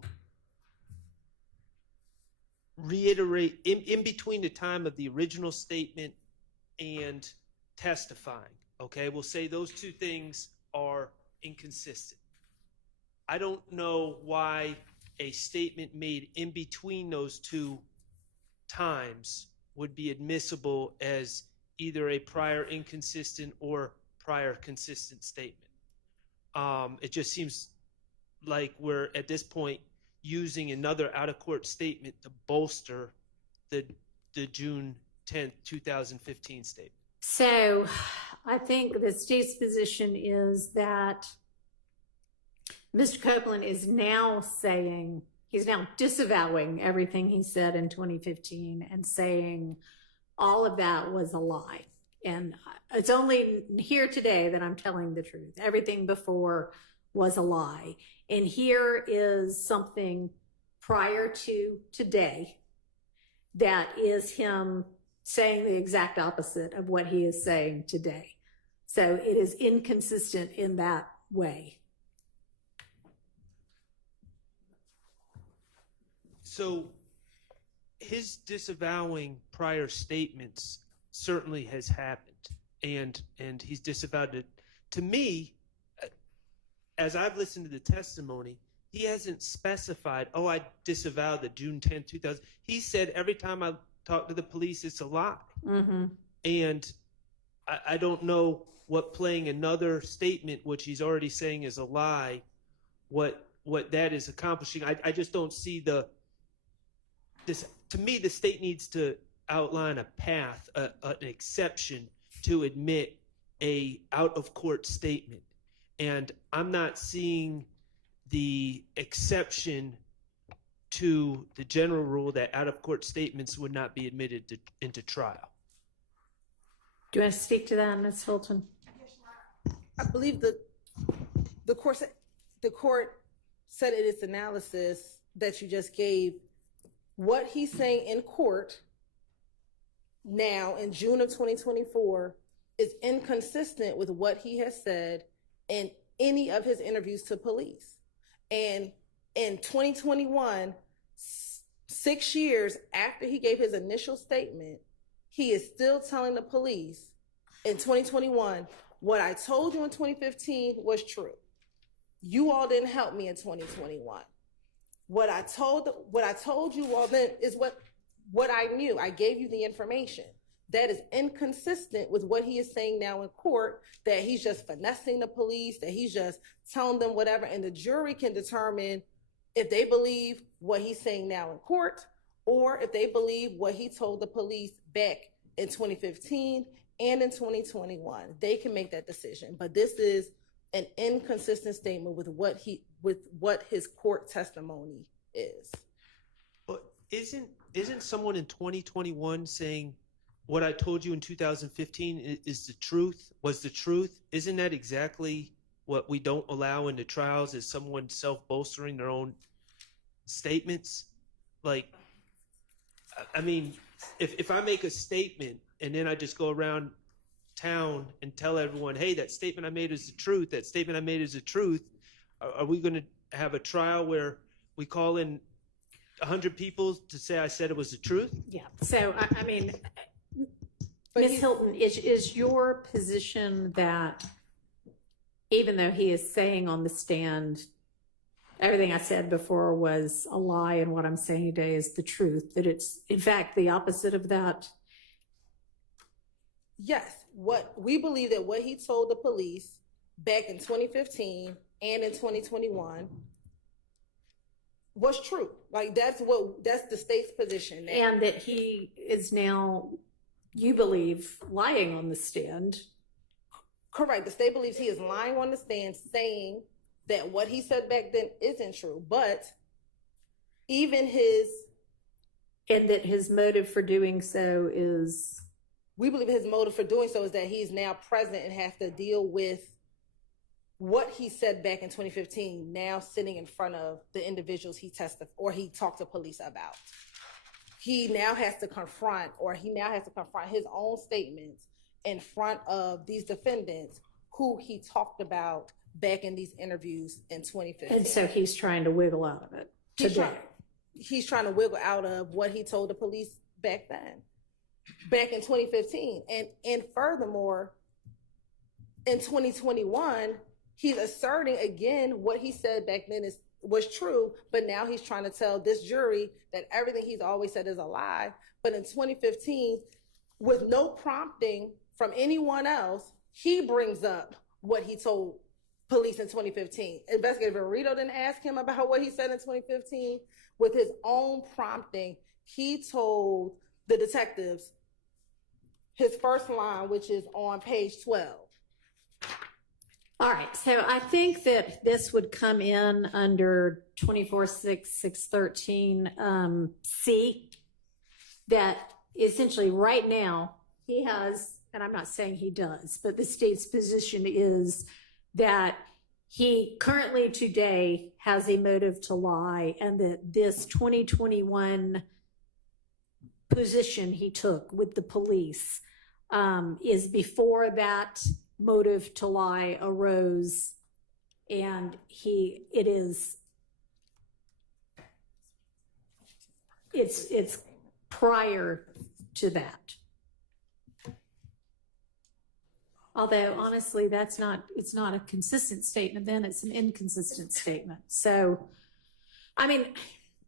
reiterate in between the time of the original statement and testifying. Okay, we'll say those two things are inconsistent. I don't know why a statement made in between those two times would be admissible as either a prior inconsistent or prior consistent statement. It just seems like we're at this point using another out-of-court statement to bolster the June 10th, 2015 statement. So I think the state's position is that Mr. Copeland is now saying, he's now disavowing everything he said in 2015 and saying all of that was a lie. And it's only here today that I'm telling the truth. Everything before was a lie. And here is something prior to today that is him saying the exact opposite of what he is saying today. So it is inconsistent in that way. So his disavowing prior statements certainly has happened, and he's disavowed it. To me, as I've listened to the testimony, he hasn't specified, oh, I disavowed the June 10th, 2000. He said every time I talk to the police, it's a lie. Mm-hmm. And I don't know what playing another statement, which he's already saying is a lie, what that is accomplishing. I just don't see this. To me, the state needs to outline a path, an exception to admit a out-of-court statement. And I'm not seeing the exception to the general rule that out-of-court statements would not be admitted into trial. Do you want to speak to that, Ms. Hilton? I believe the court said in its analysis that you just gave, what he's saying in court now in June of 2024 is inconsistent with what he has said in any of his interviews to police. And in 2021, 6 years after he gave his initial statement, he is still telling the police in 2021, what I told you in 2015 was true. You all didn't help me in 2021. What I told you all then is what I knew. I gave you the information. That is inconsistent with what he is saying now in court, that he's just finessing the police, that he's just telling them whatever, and the jury can determine if they believe what he's saying now in court or if they believe what he told the police back in 2015 and in 2021. They can make that decision. But this is an inconsistent statement with what his court testimony is. But isn't someone in 2021 saying what I told you in 2015 is the truth, was the truth? Isn't that exactly what we don't allow in the trials, is someone self-bolstering their own statements? Like, I mean, if I make a statement and then I just go around town and tell everyone, hey, that statement I made is the truth, that statement I made is the truth, are we going to have a trial where we call in 100 people to say I said it was the truth? Yeah. So, I mean, Ms. Hilton, is your position that even though he is saying on the stand, everything I said before was a lie and what I'm saying today is the truth, that it's in fact the opposite of that? Yes. What we believe that what he told the police back in 2015 and in 2021 was true. Like that's the state's position now. And that he is now you believe, lying on the stand. Correct. The state believes he is lying on the stand, saying that what he said back then isn't true. But even and that his motive for doing so is, we believe his motive for doing so is that he's now present and has to deal with what he said back in 2015, now sitting in front of the individuals he testified or he talked to police about. He now has to confront his own statements in front of these defendants who he talked about back in these interviews in 2015. and so he's trying to wiggle out of it today. He's trying to wiggle out of what he told the police back then, back in 2015. And furthermore, in 2021, he's asserting again what he said back then was true, but now he's trying to tell this jury that everything he's always said is a lie. But in 2015, with no prompting from anyone else, he brings up what he told police in 2015. Investigator Verito didn't ask him about what he said in 2015. With his own prompting, he told the detectives his first line, which is on page 12. All right, so I think that this would come in under 24-6-613 C, that essentially right now he has, and I'm not saying he does, but the state's position is that he currently today has a motive to lie, and that this 2021 position he took with the police is before that motive to lie arose, and it's prior to that. Although honestly, it's not a consistent statement, then it's an inconsistent statement. So, I mean,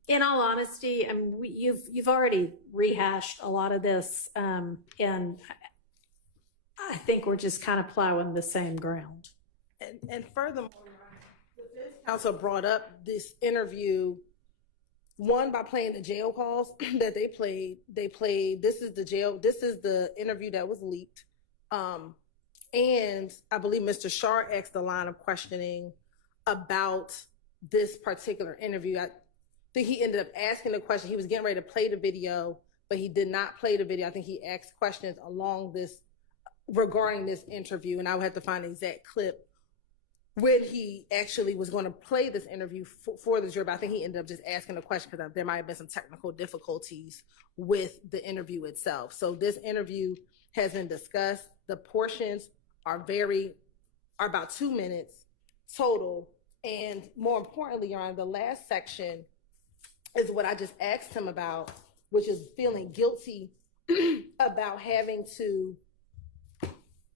in all honesty, you've already rehashed a lot of this, and I think we're just kind of plowing the same ground. And furthermore, the defense counsel brought up this interview, one, by playing the jail calls that they played. This is the interview that was leaked. And I believe Mr. Shar asked a line of questioning about this particular interview. I think he ended up asking the question. He was getting ready to play the video, but he did not play the video. I think he asked questions regarding this interview, and I would have to find the exact clip when he actually was going to play this interview for the jury. But I think he ended up just asking a question because there might have been some technical difficulties with the interview itself. So this interview has been discussed. The portions are about 2 minutes total. And more importantly, Your Honor, the last section is what I just asked him about, which is feeling guilty about having to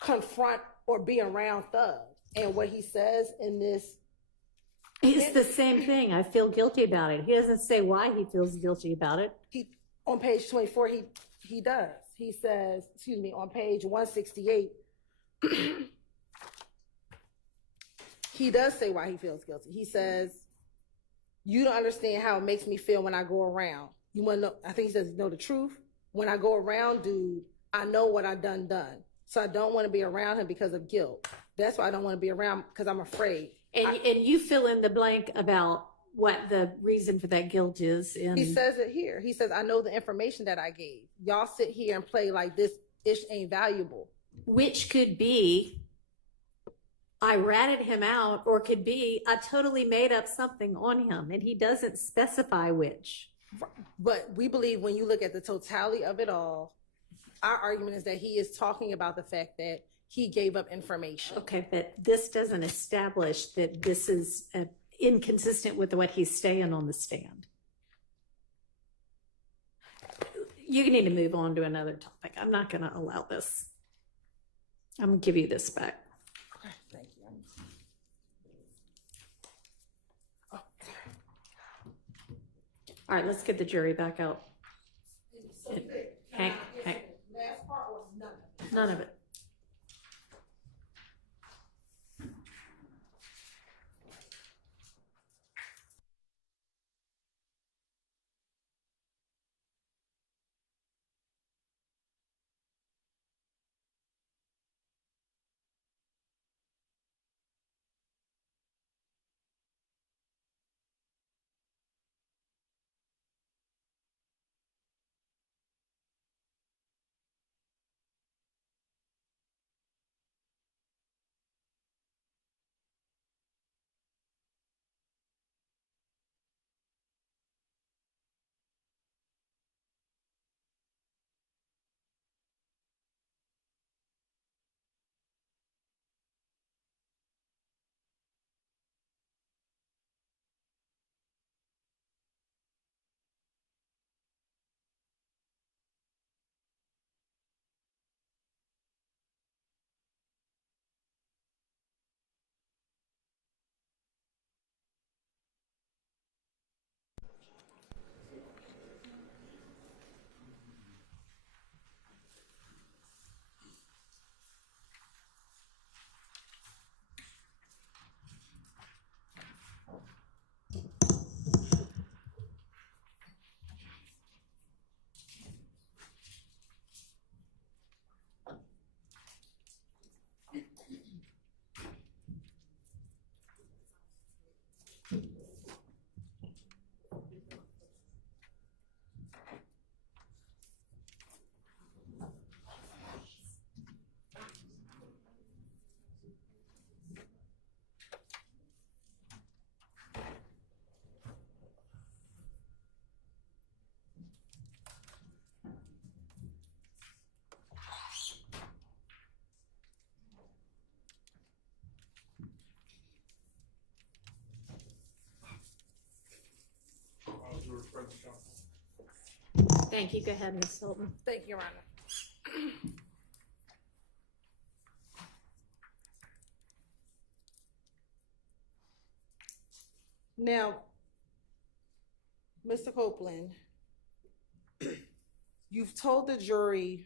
confront or be around thugs. And what he says in this, it's the same thing. I feel guilty about it. He doesn't say why he feels guilty about it. On page 24, he does. He says, on page 168, he does say why he feels guilty. He says, "You don't understand how it makes me feel when I go around. You want to know?" I think he says, "Know the truth. When I go around, dude, I know what I done. So I don't want to be around him because of guilt. That's why I don't want to be around, because I'm afraid." And you fill in the blank about what the reason for that guilt is. He says it here. He says, "I know the information that I gave. Y'all sit here and play like this ish ain't valuable." Which could be, I ratted him out, or could be, I totally made up something on him, and he doesn't specify which. But we believe when you look at the totality of it all, our argument is that he is talking about the fact that he gave up information. Okay, but this doesn't establish that this is inconsistent with what he's saying on the stand. You need to move on to another topic. I'm not going to allow this. I'm going to give you this back. Okay, thank you. All right, let's get the jury back out. Hank. Last part or none of it? None of it. further, counsel. Thank you. Go ahead, Ms. Hilton. Thank you, Your Honor. Now, Mr. Copeland, you've told the jury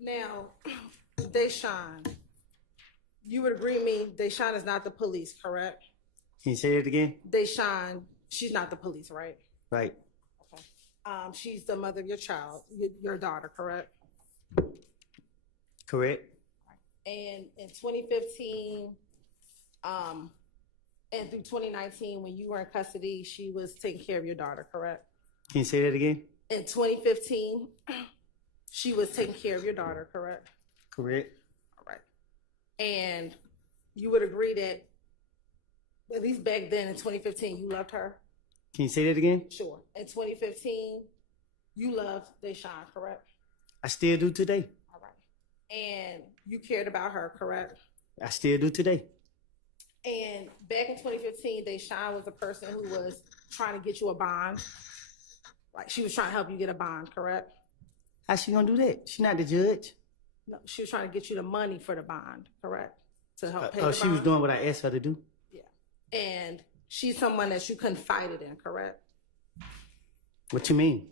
now, Deshaun, you would agree with me, Deshaun is not the police, correct? Can you say it again? Deshaun, she's not the police, right? Right. Okay. She's the mother of your child, your daughter, correct? Correct. And in 2015, and through 2019, when you were in custody, she was taking care of your daughter, correct? Can you say that again? In 2015, she was taking care of your daughter, correct? Correct. All right. And you would agree that, at least back then in 2015, you loved her? Can you say that again? Sure. In 2015, you loved Deshaun, correct? I still do today. All right. And you cared about her, correct? I still do today. And back in 2015, Deshaun was the person who was trying to get you a bond. Like, she was trying to help you get a bond, correct? How she gonna do that? She not the judge. No, she was trying to get you the money for the bond, correct? To help pay the Oh, bond. she was doing what I asked her to do. Yeah. And she's someone that you confided in, correct? What you mean?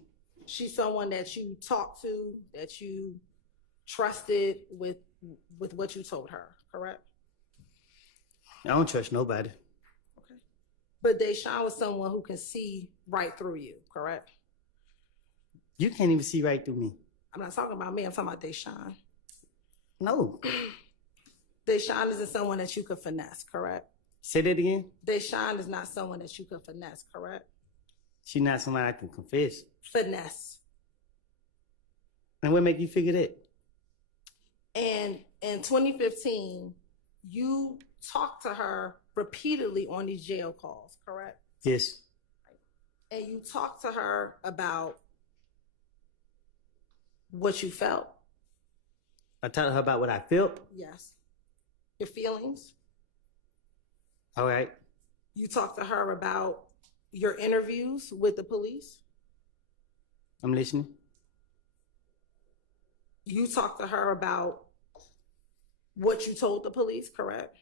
She's someone that you talked to, that you trusted with what you told her, correct? I don't trust nobody. Okay. But Deshaun was someone who can see right through you, correct? You can't even see right through me. I'm not talking about me, I'm talking about Deshaun. No. Deshaun isn't someone that you could finesse, correct? Say that again? Deshaun is not someone that you could finesse, correct? She not somebody I can confess. Finesse. And what make you figure that? And in 2015, you talked to her repeatedly on these jail calls, correct? Yes. And you talked to her about what you felt. I talked to her about what I felt. Yes. Your feelings. All right. You talked to her about your interviews with the police. I'm listening. You talked to her about what you told the police, correct?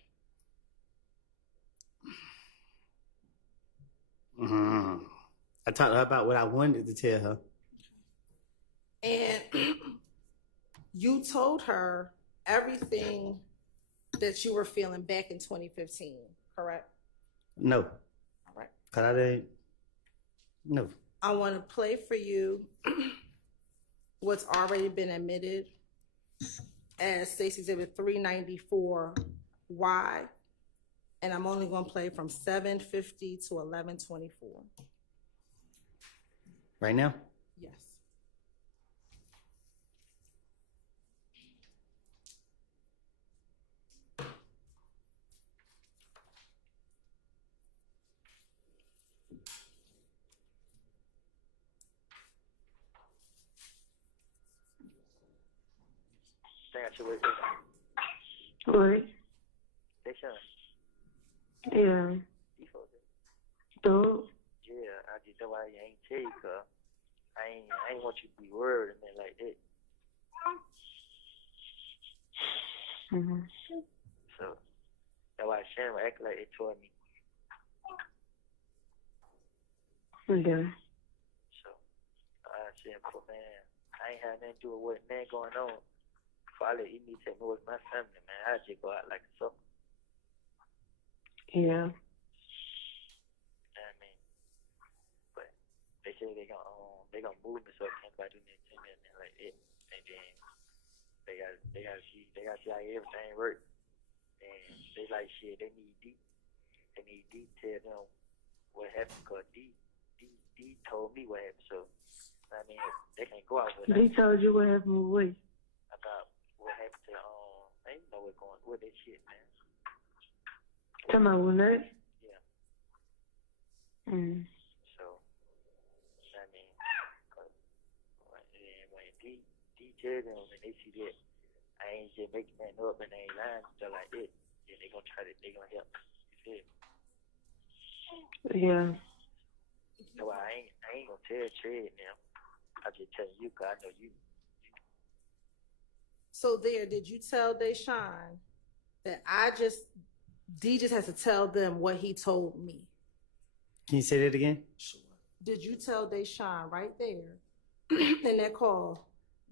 I talked to her about what I wanted to tell her. And you told her everything that you were feeling back in 2015, correct? No. All right. Cause I didn't. No. I want to play for you what's already been admitted as Stacey Exhibit 394Y, and I'm only going to play from 7:50 to 11:24. Right now? Yes. Oi. Deixa. Yeah. Tô. Yeah, I just know I ain't tell you, cause I ain't want you to be worried and like that. Mm-hmm. So that's why Shannon act like they told me. Okay. So I said, but man, I ain't had nothing to do with what man going on. If I let you need to take me with my family, man, I just go out like a sucker. Yeah. I mean, but they say they gonna move me so I can't do nothing to me and like it, and then they gotta see how everything works, and they like shit. They need D tell them what happened, cause D told me what happened. So I mean, they can't go out with that. They told you what happened with About what happened to I ain't know what's going with that shit, man. Talking about with that? Yeah. Mm. So, I mean, when D tell them, when they see that I ain't just making nothing up and I ain't lying, stuff like that, then they gonna help. You feel me? Yeah. So I ain't gonna tell Trey now. I'm just telling you, 'cause I know you. So did you tell Deshaun that D just has to tell them what he told me? Can you say that again? Did you tell Deshaun right there in that call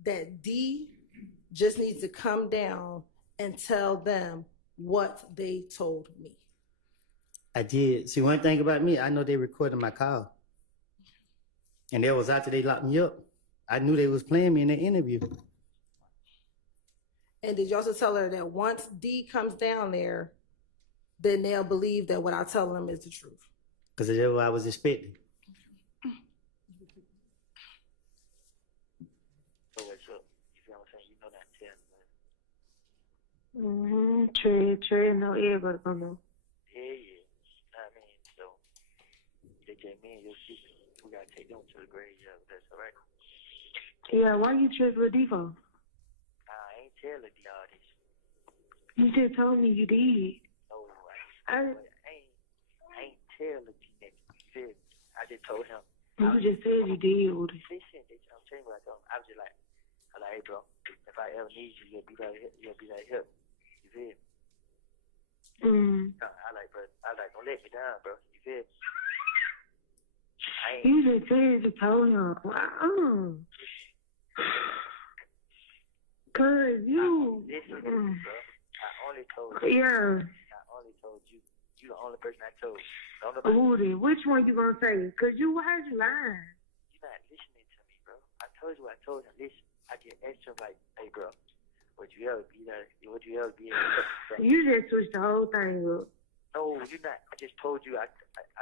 that D just needs to come down and tell them what they told me? I did. See, one thing about me, I know they recorded my call. And that was after they locked me up. I knew they was playing me in the interview. And did you also tell her that once D comes down there, then they'll believe that what I tell them is the truth? Because that's what I was expecting. So what's up? You feel what I'm saying? You know that tell me. Trey, no, everybody gonna know. Yeah. I mean, so they just me and your sister, we gotta take them to the graveyard. That's all right. Yeah, why you tripping with Devo? I ain't telling D all this. You just told me you did. No, I ain't telling D that. You feel me? I just told him. You just said you did. Listen, I'm telling you what I told him. I was just like, hey, bro, if I ever need you, you'll be right here. You feel me? I like, bro. I like, don't let me down, bro. You feel me? You just said you told him. Wow. Cause you. Listen, bro. I only told you. Yeah. I only told you. You the only person I told. Woody, which one you gonna say? Cause why is you lying? You're not listening to me, bro. I told you. I told him. Listen, I just asked him like, hey, bro, would you ever be there? Would you ever be able to? You just switched the whole thing up. No, you're not. I just told you. I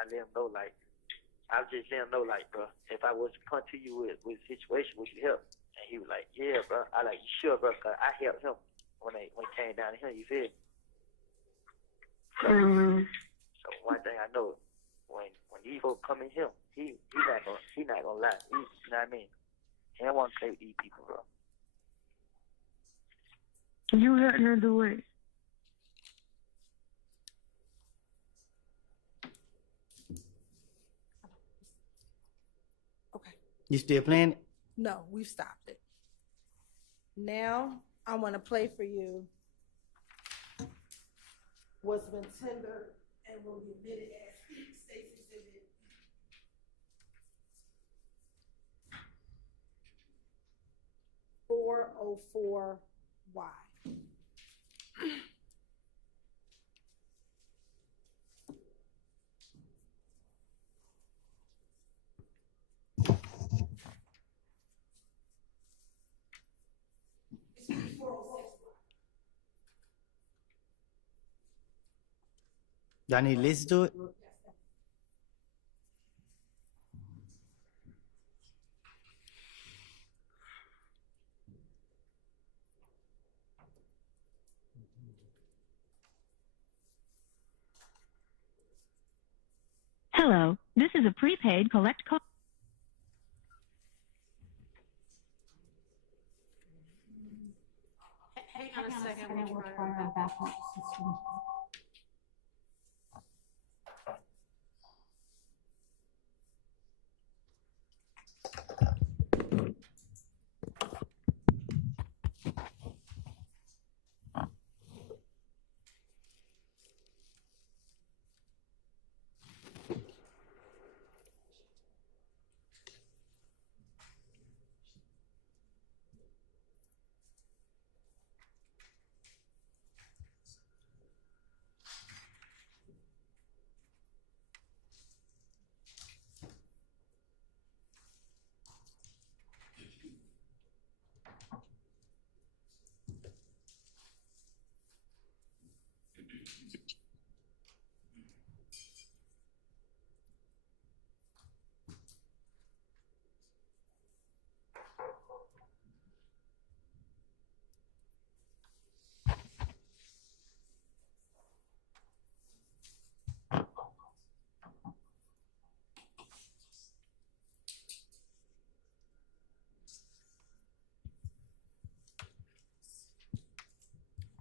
let him know like. I just let him know like, bro, if I was to come to you with a situation, would you help? And he was like, yeah, bro. I like, you sure, bro? Cause I helped him when he came down here. You feel? So one thing I know, when these folks come in here, he not gonna lie. You know what I mean? He don't want to play with these people, bro. You helped him do it. Okay. You still playing it? No, we've stopped it. Now I want to play for you what's been tendered and will be admitted as State's Exhibit 404Y. Y'all need to listen to it? Hello, this is a prepaid collect call. Hang on a second, we'll try our backup system.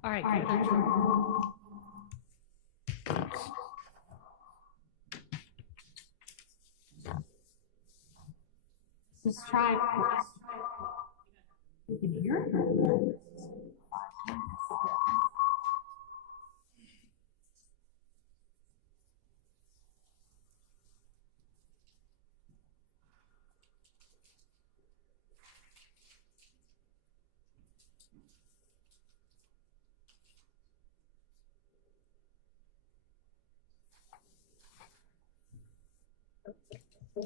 All right, give it a try. Just try it first. You can hear it. Yeah,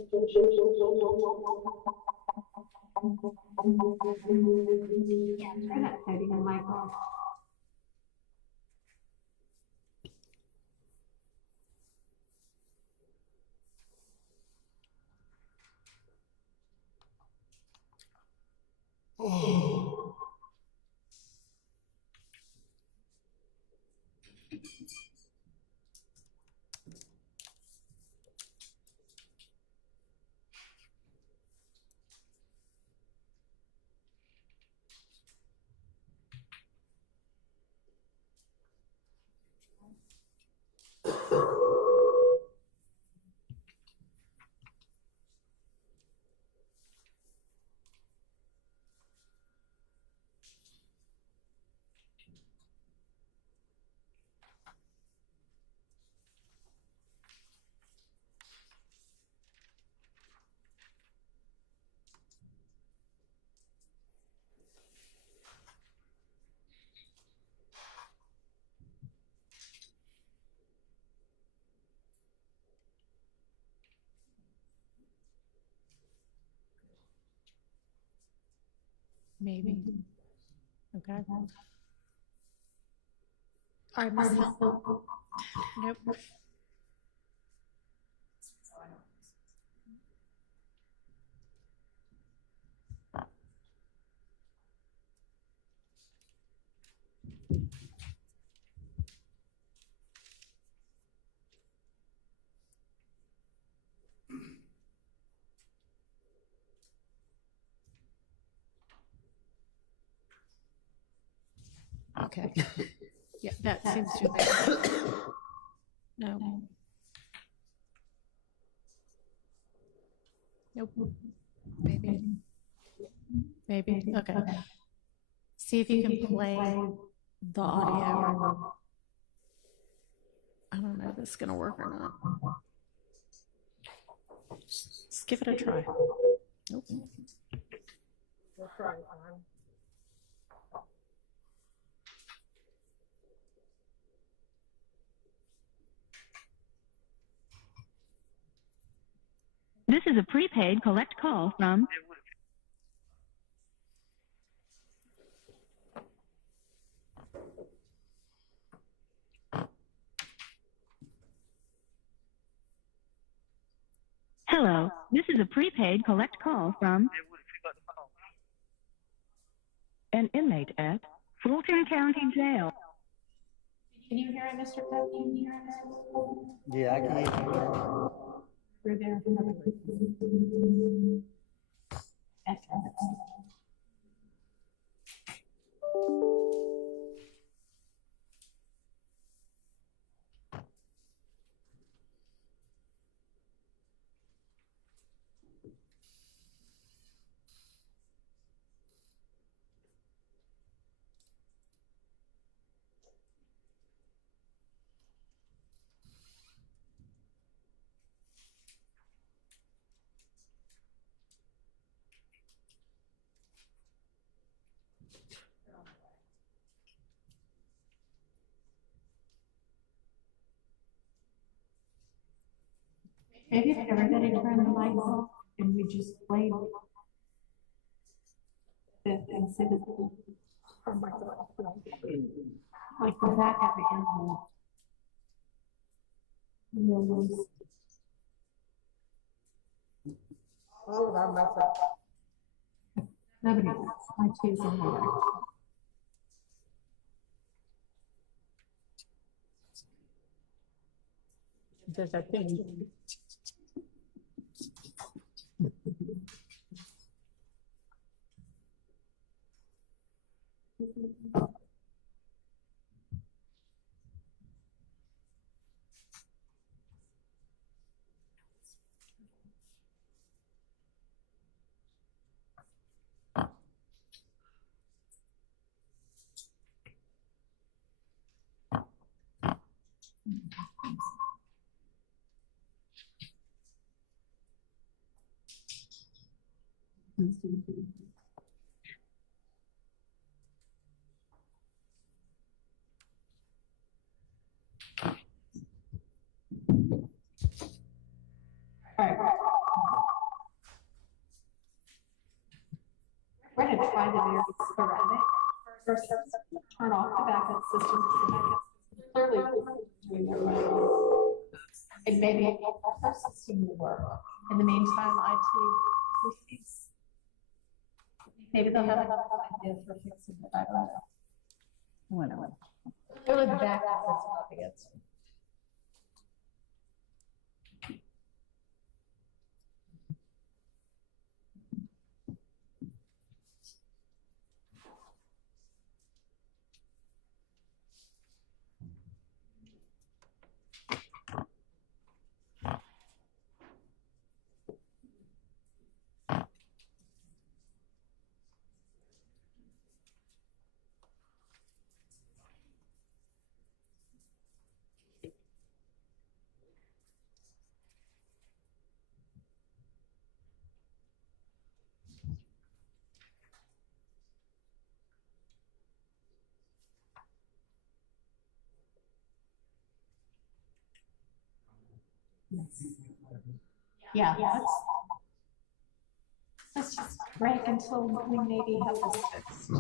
try that setting on my phone. Oh. Maybe. Okay. All right, Miss Hill. Nope. Okay. Yeah, that seems to be. No. Nope. Maybe. Maybe. Okay. See if you can play the audio. I don't know if this is going to work or not. Just give it a try. Nope. We'll try. This is a prepaid collect call from Hello, this is a prepaid collect call from an inmate at Fulton County Jail. Can you hear it, Mr. Cook? Can you hear it? Yeah, I can hear you. We're there. Maybe if everybody turned the lights off and we just played this instead of like go back at the end of it. All of our myself. Nobody else. I choose another. There's that thing. We're going to try to do this sporadic. First, turn off the backup system. Clearly doing it right. And maybe our system will work. In the meantime, IT receives. Maybe they'll have ideas for fixing it. I don't know. Whatever. Clearly the backup is not the answer. Yeah, let's just break until we maybe have this fixed.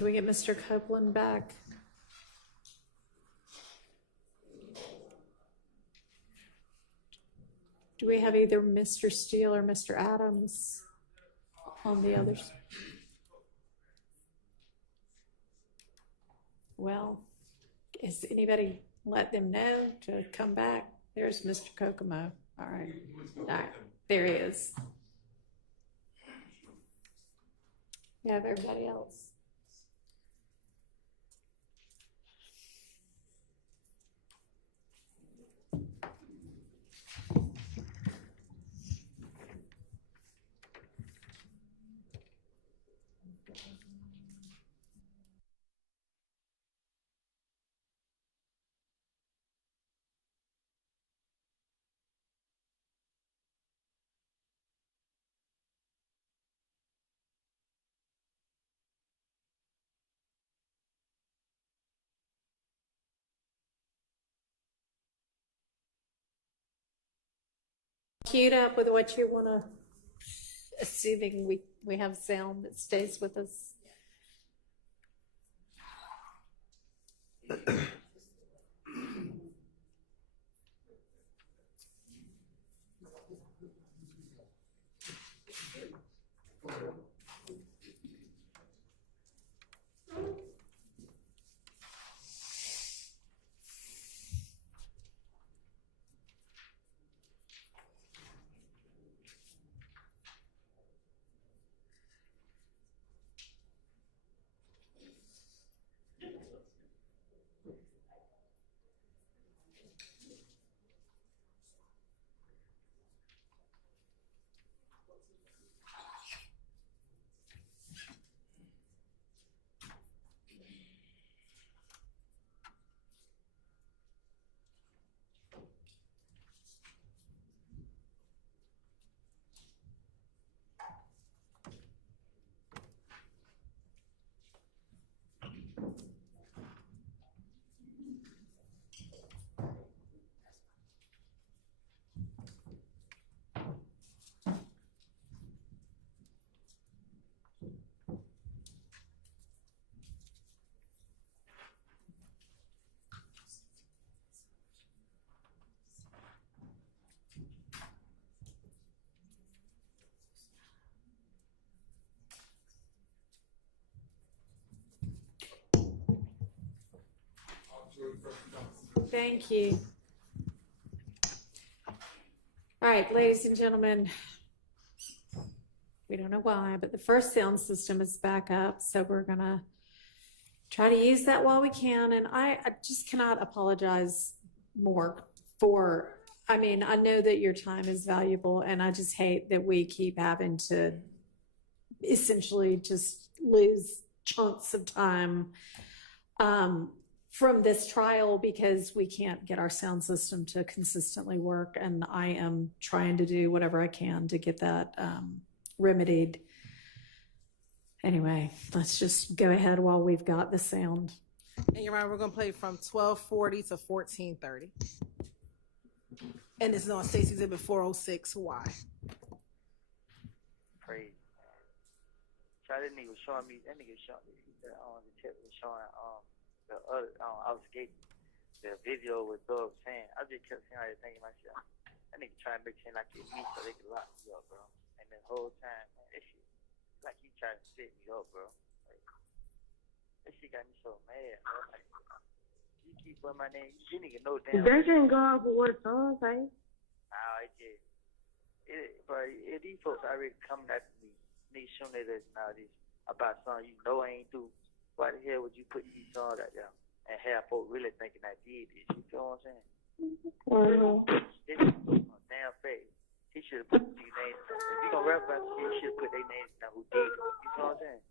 Can we get Mr. Copeland back? Do we have either Mr. Steele or Mr. Adams on the others? Well, is anybody let them know to come back? There's Mr. Kokomo. All right. All right. There he is. You have everybody else. Queued up with what you want to, assuming we have sound that stays with us. Thank you. All right, ladies and gentlemen, we don't know why, but the first sound system is back up, so we're gonna try to use that while we can. And I just cannot apologize more for, I mean, I know that your time is valuable, and I just hate that we keep having to essentially just lose chunks of time from this trial because we can't get our sound system to consistently work. And I am trying to do whatever I can to get that remedied. Anyway, let's just go ahead while we've got the sound. And you're right, we're gonna play from 12:40 to 14:30. And this is on Stacey Exhibit 406Y. Crazy. So that nigga was showing me, that nigga showing me, the detective was showing the other, I was skating, the video with Doug saying, I just kept saying, I was thinking myself, that nigga trying to make it like it's me so they can lock me up, bro. And the whole time, man, that shit, like he trying to set me up, bro. Like, that shit got me so mad, bro. Like, you keep putting my name, you didn't even know damn. They didn't go off of what song say. Nah, bro, these folks already coming after me. Niggas showing that now this about something you know I ain't do. Why the hell would you put these songs out there and have folks really thinking I did this? You feel what I'm saying? This is a damn fact. He should have put these names. If you gonna rap about shit, he should have put their names down who did it. You feel what I'm saying?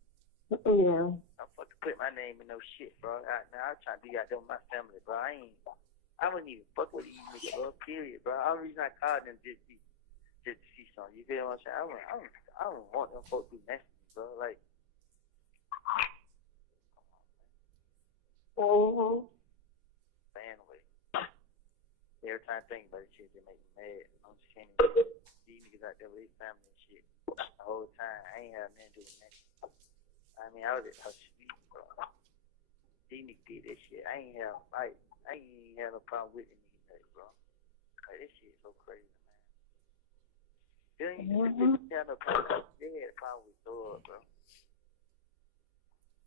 Yeah. I'm fucking put my name in no shit, bro. Now I'm trying to be out there with my family, bro. I wouldn't even fuck with these niggas, bro. Period, bro. The only reason I called them just to see something. You feel what I'm saying? I don't want them folks to do nasty, bro. Like. Mm-hmm. But anyway, every time I think about this shit, they make me mad. I'm just saying, these niggas out there with their family and shit. The whole time, I ain't had nothing to do with that. I mean, I was at her street, bro. These niggas did that shit. I ain't have no problem with it, bro. Like, this shit so crazy, man. They didn't have no problem. They had a problem with Thug, bro.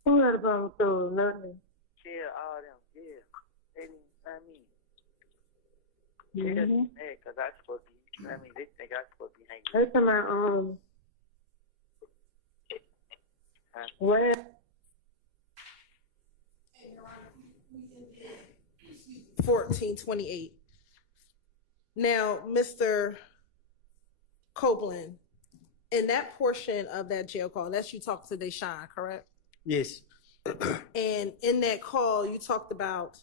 Who had a problem with those? Nothing. Kill all them, yeah. They didn't, I mean, they just mad because I supposed to be, I mean, they think I supposed to be hanging. They come out, where? 1428. Now, Mr. Copeland, in that portion of that jail call, that's you talked to Deshaun, correct? Yes. And in that call, you talked about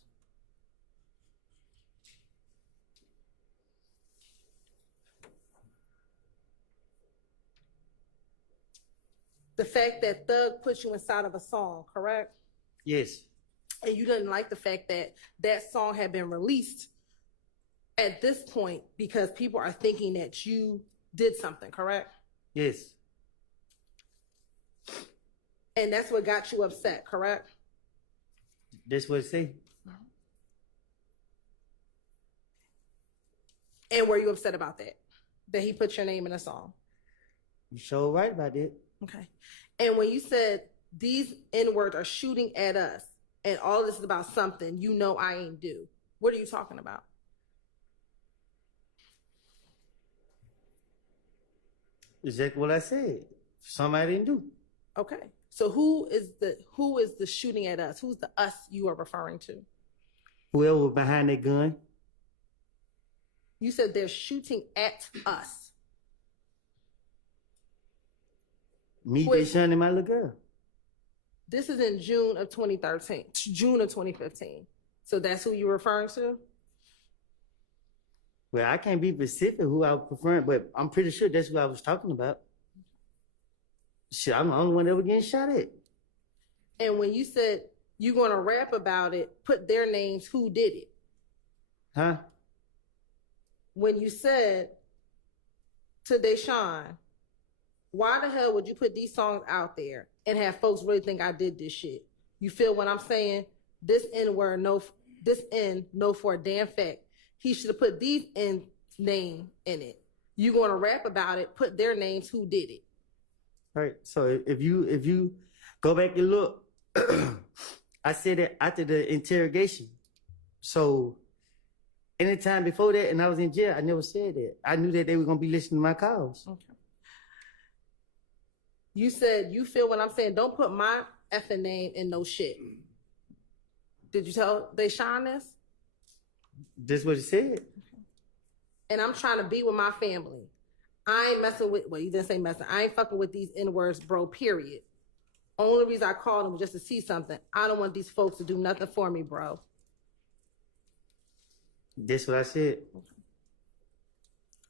the fact that Thug put you inside of a song, correct? Yes. And you didn't like the fact that that song had been released at this point because people are thinking that you did something, correct? Yes. And that's what got you upset, correct? That's what it say. And were you upset about that? That he put your name in a song? You sure right about that. Okay. And when you said these N-words are shooting at us and all this is about something you know I ain't do, what are you talking about? Exactly what I said. Something I didn't do. Okay. So who is the shooting at us? Who's the us you are referring to? Whoever was behind that gun. You said they're shooting at us. Me, Deshaun, and my little girl. This is in June of 2013, June of 2015. So that's who you're referring to? Well, I can't be specific who I was preferring, but I'm pretty sure that's who I was talking about. Shit, I'm the only one ever getting shot at. And when you said you're going to rap about it, put their names, who did it? Huh? When you said to Deshaun, why the hell would you put these songs out there and have folks really think I did this shit? You feel what I'm saying? This N-word, this N, know for a damn fact. He should have put these N name in it. You going to rap about it, put their names, who did it. All right. So if you go back and look, I said that after the interrogation. So anytime before that, and I was in jail, I never said that. I knew that they were gonna be listening to my calls. Okay. You said you feel what I'm saying. Don't put my effing name in no shit. Did you tell Deshaun this? That's what he said. And I'm trying to be with my family. I ain't messing with, well, you didn't say messing. I ain't fucking with these N-words, bro, period. Only reason I called them was just to see something. I don't want these folks to do nothing for me, bro. That's what I said.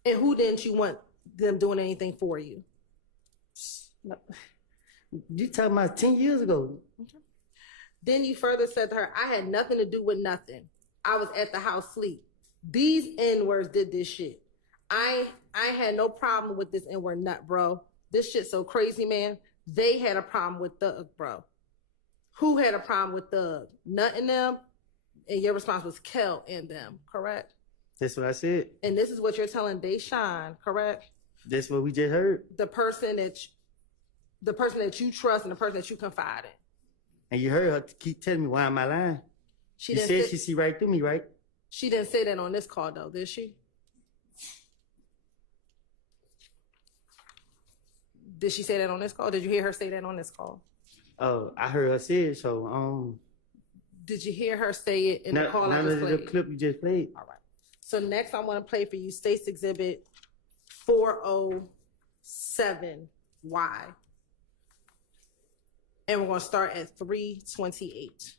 And who didn't you want them doing anything for you? You talking about 10 years ago. Okay. Then you further said to her, I had nothing to do with nothing. I was at the house sleep. These N-words did this shit. I had no problem with this N-word nut, bro. This shit's so crazy, man. They had a problem with Thug, bro. Who had a problem with Thug? Nut and them? And your response was Kel and them, correct? That's what I said. And this is what you're telling Deshaun, correct? That's what we just heard. The person that you trust and the person that you confide in. And you heard her keep telling me, why am I lying? She said she see right through me, right? She didn't say that on this call, though, did she? Did she say that on this call? Did you hear her say that on this call? Oh, I heard her say it, so Did you hear her say it in the call I just none of played? the clip you just played. All right. So next I want to play for you State's Exhibit 407Y. And we're going to start at 328.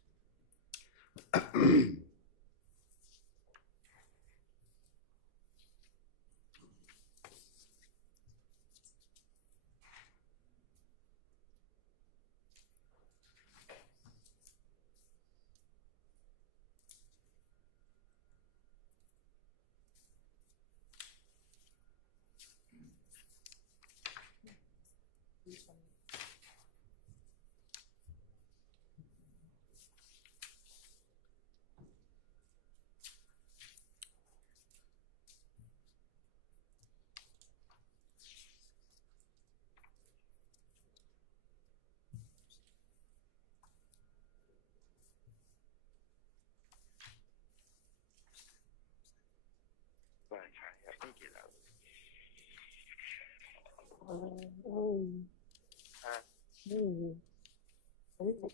I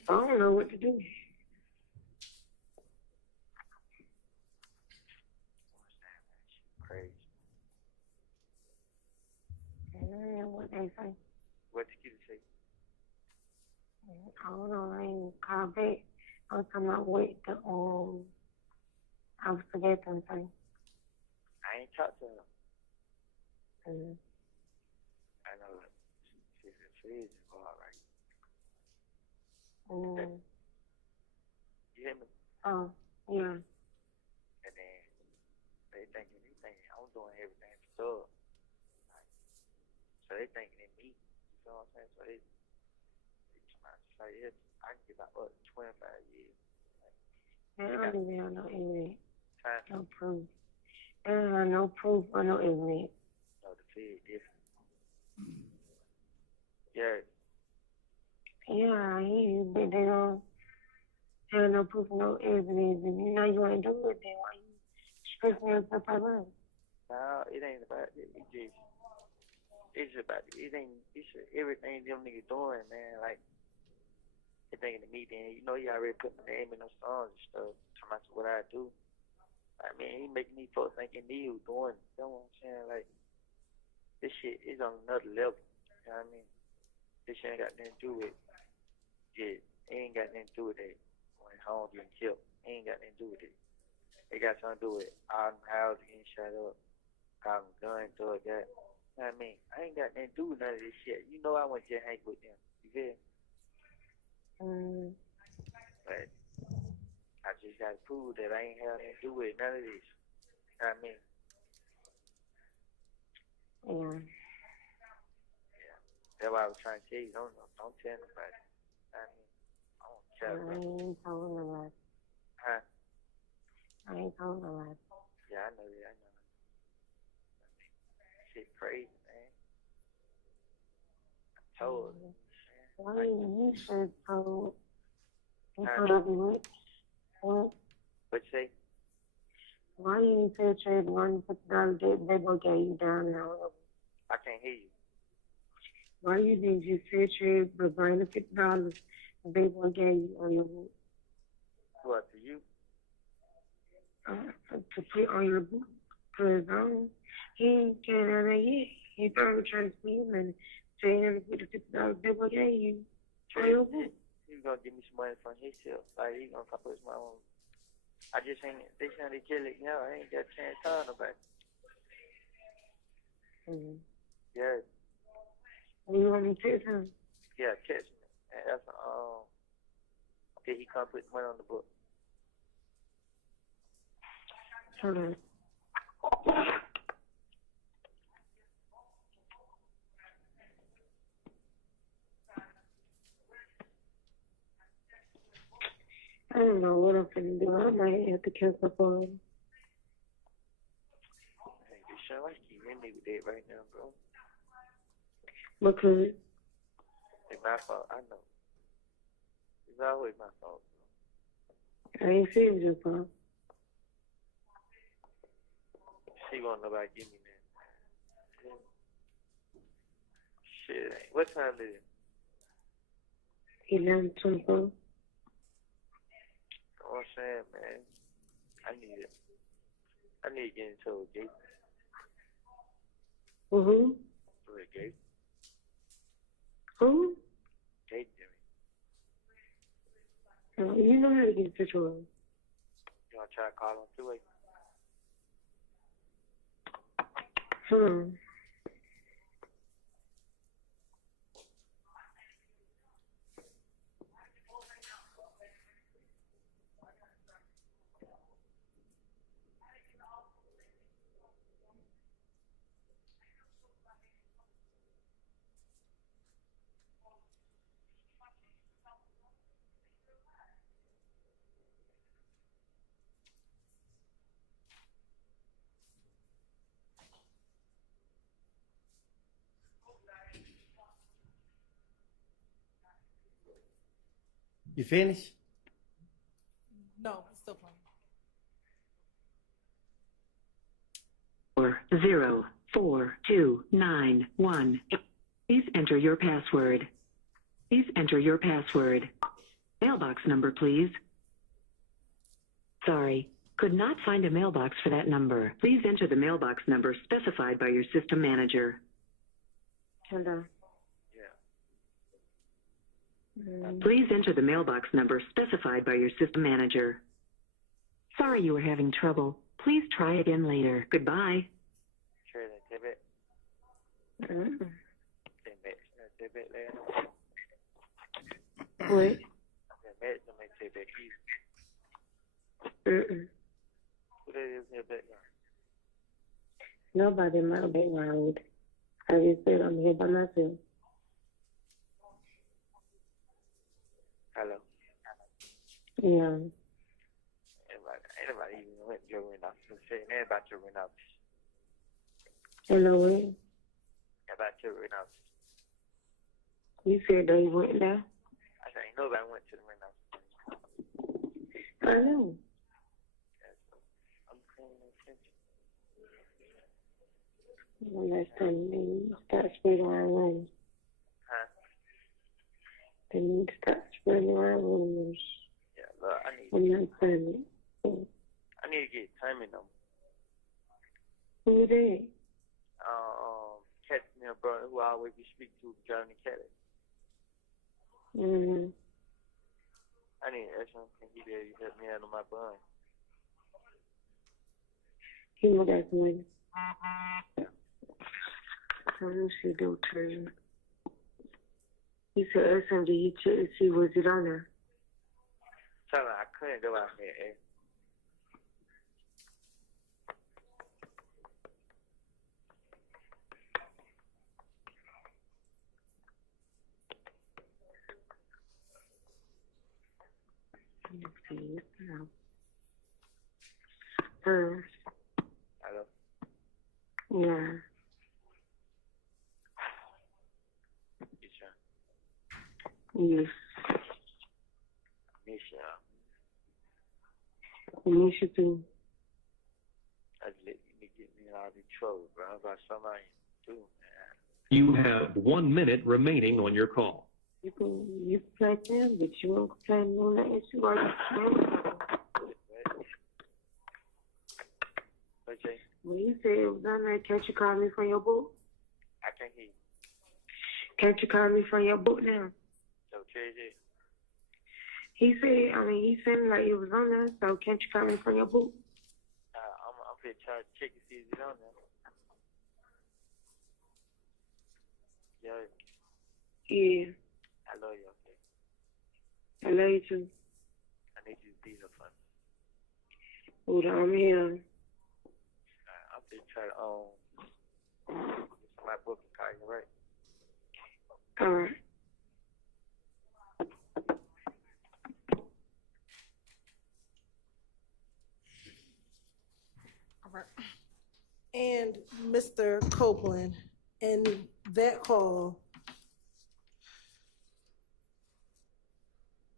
don't know what to do. Crazy. What they say. What the kid say? I don't know. I ain't called back. I was talking about what the I was forgetting something. I ain't talked to him. Mm-hmm. I know she's involved, right? Mm-hmm. You hear me? Oh, yeah. And then they thinking I'm doing everything for sure. Like, so they thinking in me. You know what I'm saying? So they trying to say, yeah, I can give out up to 25 years. They don't even have no evidence. Huh? No proof. They don't have no proof or no evidence. No, the fed different. Yeah. Yeah, I hear you, but they don't have no proof, no evidence, and you know you ain't do it, then why you stressing yourself about it? No, it ain't about it. It's about everything them niggas doing, man. Like, they thinking of me, then, you know, he already put my name in them songs and stuff, talking about what I do. I mean, he making these folks thinking me who doing it. You know what I'm saying? Like, this shit is on another level. You know what I mean? This shit ain't got nothing to do with it. It ain't got nothing to do with it when home getting killed. It ain't got nothing to do with it. It got something to do with all them houses getting shut up, all them guns, all that. You know what I mean? I ain't got nothing to do with none of this shit. You know I want to hang with them. You feel me? But I just got to prove that I ain't had nothing to do with none of this. You know what I mean? Yeah. That's why I was trying to tell you. Don't tell nobody. I mean, I don't tell I ain't told nobody. Huh? I ain't told nobody. Yeah, I know that. I know. Shit crazy, man. I told her. Why you should told? You could have been rich. What? What you say? Why you infiltrate $150 debt they both gave you down there? I can't hear you. Why you didn't just infiltrate the $150 they both gave you on your book? What, to you? To put on your book. Because he ain't came out there yet. He probably trying to steal money. So he never put the $50 they both gave you on your book. He's gonna give me some money from himself. Like, he's gonna come with my own. I just ain't, they trying to kill it, you know, I ain't got a chance to tell nobody. Mm-hmm. Yeah. You want me to text him? Yeah, text me. And that's, okay, he come put money on the book. Hold on. I don't know what I'm gonna do. I might have to cancel for him. Hey, this shit, why you keep hitting me with that right now, bro? Because It's my fault, I know. It's always my fault, bro. I ain't seen your fault. She won't nobody give me that. Shit, ain't. What time is it? 11:24. You know what I'm saying, man? I need to get into a gate. Mm-hmm. To a gate. Who? Gate, Jimmy. You know how to get situated. You want to try to call on two-way? You finished? No, it's still playing. 4042911. Please enter your password. Please enter your password. Mailbox number, please. Sorry, could not find a mailbox for that number. Please enter the mailbox number specified by your system manager. Hello. Please enter the mailbox number specified by your system manager. Sorry you were having trouble. Please try again later. Goodbye. What? Nobody in my background. I just said I'm here by myself. Hello. Yeah. Anybody even went to your window? Saying about your window. Hello, what? About your window. You said they went there? I said ain't nobody went to the window. I know. I'm paying attention. Well, last time they start spreading around rumors. Huh? They need to start spreading around rumors. Yeah, look, I'm not saying it. I need to get timing them. Who are they? Catch me a brother who I always be speaking to, Johnny Kelly. Mm-hmm. I need to ask him, can he be able to help me out on my bun? He know that's money. What else he do to you? He said, ask him, did he check to see was it on there? Tell him I couldn't go out here, eh? Let's see. No. Hello? Yeah. You sure? Yes. I miss you. I miss you too. I just let you get me out of trouble, bro. About somebody too, man. You have 1 minute remaining on your call. You can play them, but you won't play them on that issue or you can. Okay. When you said it was on there, can't you call me from your book? I can't hear you. Can't you call me from your book now? So, Tracy. He said like it was on there, so can't you call me from your book? I'm finna try to check and see if it's on there. Yeah. I love you, okay? I love you too. I need you to be there for me. Hold on, I'm here. I'm just trying to my book and call you, right? All right. All right. And Mr. Copeland, in that call,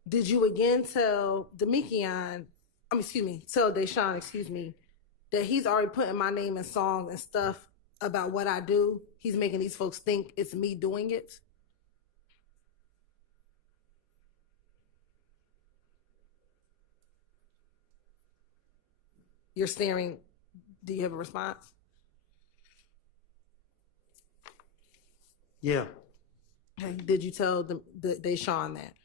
did you again tell tell Deshaun, that he's already putting my name in songs and stuff about what I do? He's making these folks think it's me doing it? You're staring. Do you have a response? Yeah. Okay. Did you tell Deshaun that?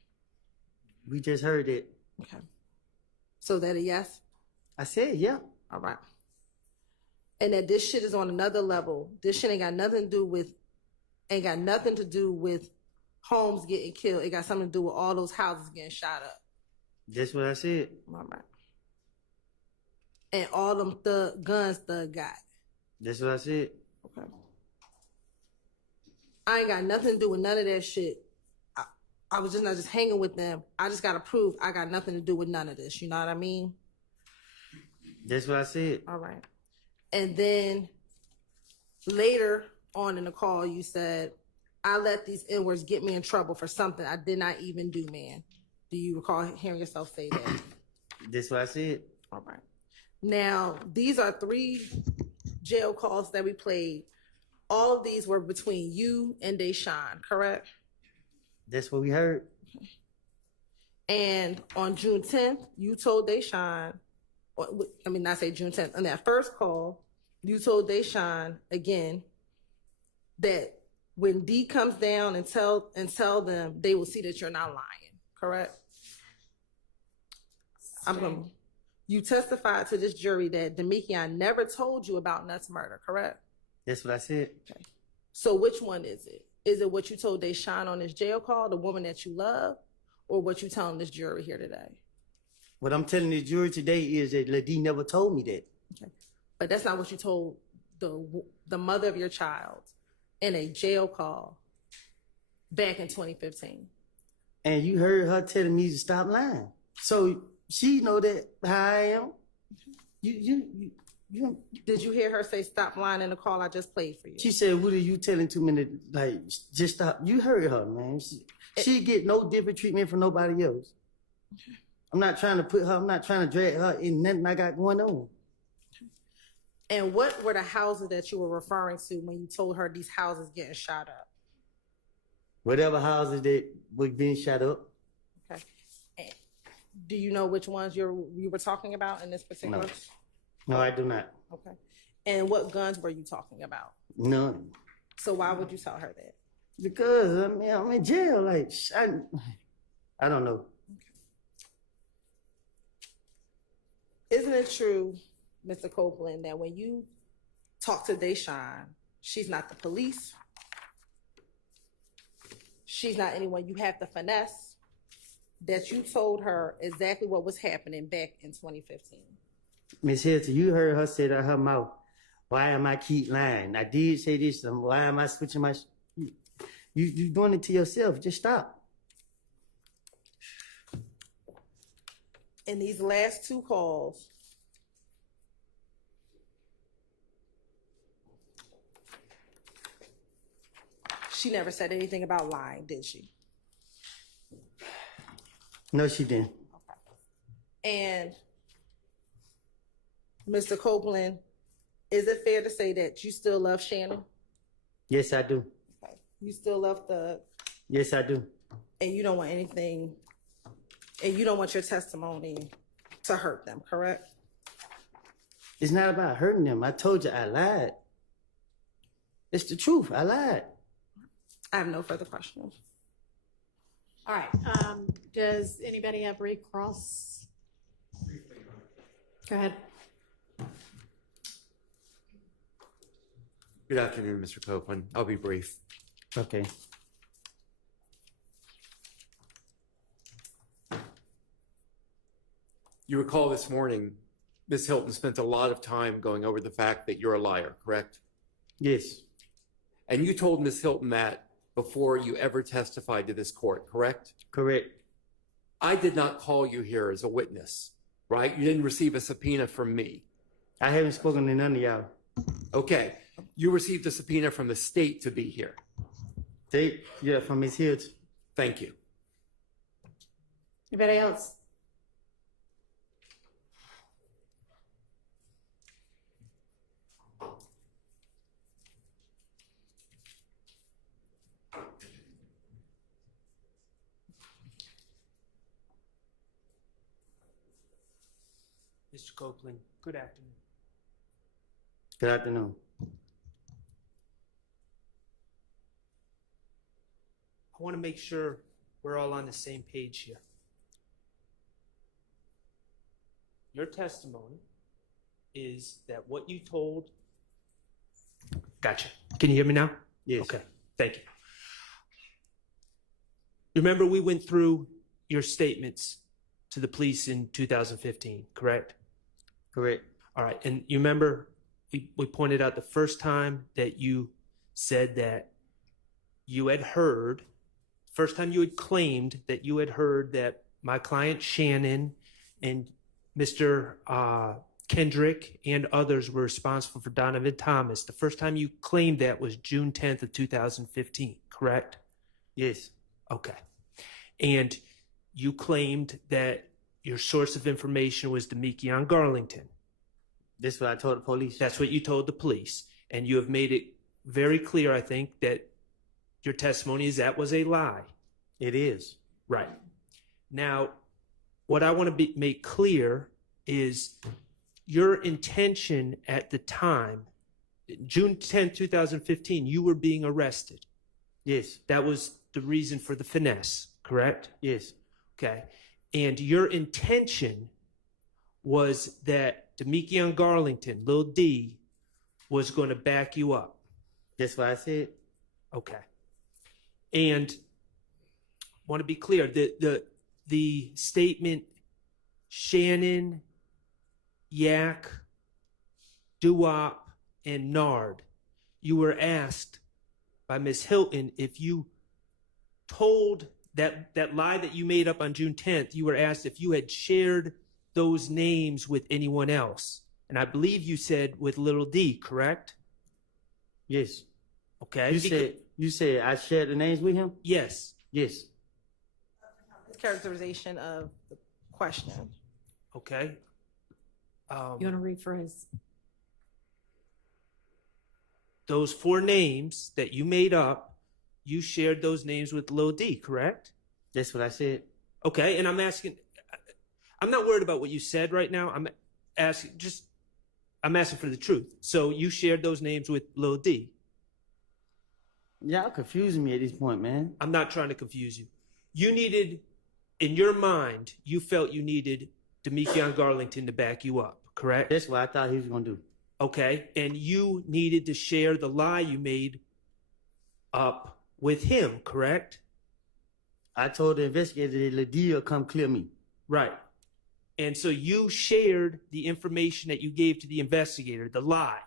We just heard it. Okay. So that a yes? I said yeah. All right. And that this shit is on another level. This shit ain't got nothing to do with homes getting killed. It got something to do with all those houses getting shot up. That's what I said. All right. And all them guns Thug got. That's what I said. Okay. I ain't got nothing to do with none of that shit. I was just not just hanging with them. I just got to prove I got nothing to do with none of this. You know what I mean? That's what I said. All right. And then later on in the call, you said, I let these N-words get me in trouble for something I did not even do, man. Do you recall hearing yourself say that? That's what I said. All right. Now, these are 3 jail calls that we played All of these were between you and Deshaun, correct? That's what we heard. And on June 10th, you told Deshaun, not say June 10th, on that first call, you told Deshaun again that when D comes down and tell them, they will see that you're not lying, correct? You testified to this jury that Demekion never told you about Nutt's murder, correct? That's what I said. Okay. So which one is it? Is it what you told Deshaun on his jail call, the woman that you love, or what you telling this jury here today? What I'm telling the jury today is that Ladie never told me that. Okay. But that's not what you told the mother of your child in a jail call back in 2015. And you heard her telling me to stop lying. So she know that how I am. Did you hear her say stop lying in the call I just played for you? She said, what are you telling 2 minutes? Like, just stop. You heard her, man. She get no different treatment from nobody else. I'm not trying to drag her in nothing I got going on. And what were the houses that you were referring to when you told her these houses getting shot up? Whatever houses that were being shot up. Okay. And do you know which ones you were talking about in this particular? No, I do not. Okay. And what guns were you talking about? None. So why would you tell her that? Because I'm in jail. Like I don't know. Okay. Isn't it true, Mr. Copeland, that when you talk to Deshaun, she's not the police? She's not anyone you have to finesse? That you told her exactly what was happening back in 2015? Miss Hilton, you heard her say out of her mouth, why am I keep lying? I did say this, why am I switching my... You doing it to yourself, just stop. In these last two calls, she never said anything about lying, did she? No, she didn't. Okay. And Mr. Copeland, is it fair to say that you still love Shannon? Yes, I do. Okay. You still love Thug? Yes, I do. And you don't want anything, and you don't want your testimony to hurt them, correct? It's not about hurting them. I told you I lied. It's the truth. I lied. I have no further questions. All right. Does anybody have recross? Go ahead. Good afternoon, Mr. Copeland. I'll be brief. Okay. You recall this morning, Ms. Hilton spent a lot of time going over the fact that you're a liar, correct? Yes. And you told Ms. Hilton that before you ever testified to this court, correct? Correct. I did not call you here as a witness, right? You didn't receive a subpoena from me. I haven't spoken to none of y'all. Okay. You received a subpoena from the state to be here. State? Yeah, from Ms. Hilton. Thank you. Anybody else? Mr. Copeland, good afternoon. Good afternoon. I want to make sure we're all on the same page here. Your testimony is that what you told... Gotcha. Can you hear me now? Yes. Okay, thank you. Remember we went through your statements to the police in 2015, correct? Correct. All right, and you remember we pointed out the first time that you said that you had heard, first time you had claimed that you had heard that my client Shannon and Mr. Kendrick and others were responsible for Donovan Thomas. The first time you claimed that was June 10th of 2015, correct? Yes. Okay. And you claimed that your source of information was Demekion Garlington. That's what I told the police. That's what you told the police. And you have made it very clear, I think, that your testimony is that was a lie. It is. Right. Now, what I want to make clear is your intention at the time, June 10th, 2015, you were being arrested. Yes. That was the reason for the finesse, correct? Yes. Okay. And your intention was that Demekion Garlington, Lil D, was going to back you up. That's what I said. Okay. And want to be clear, the statement Shannon, Yak, Duop, and Nard, you were asked by Ms. Hilton if you told that lie that you made up on June 10th, you were asked if you had shared those names with anyone else. And I believe you said with Little D, correct? Yes. Okay. You said I shared the names with him? Yes. Yes. Characterization of the question. Okay. You want to rephrase? Those 4 names that you made up, you shared those names with Lil D, correct? That's what I said. Okay, and I'm not worried about what you said right now. I'm asking for the truth. So you shared those names with Lil D. Y'all confusing me at this point, man. I'm not trying to confuse you. You needed, in your mind, you felt you needed Demekion Garlington to back you up, correct? That's what I thought he was going to do. Okay, and you needed to share the lie you made up with him, correct? I told the investigator that Lydia come clear me. Right. And so you shared the information that you gave to the investigator, the lie.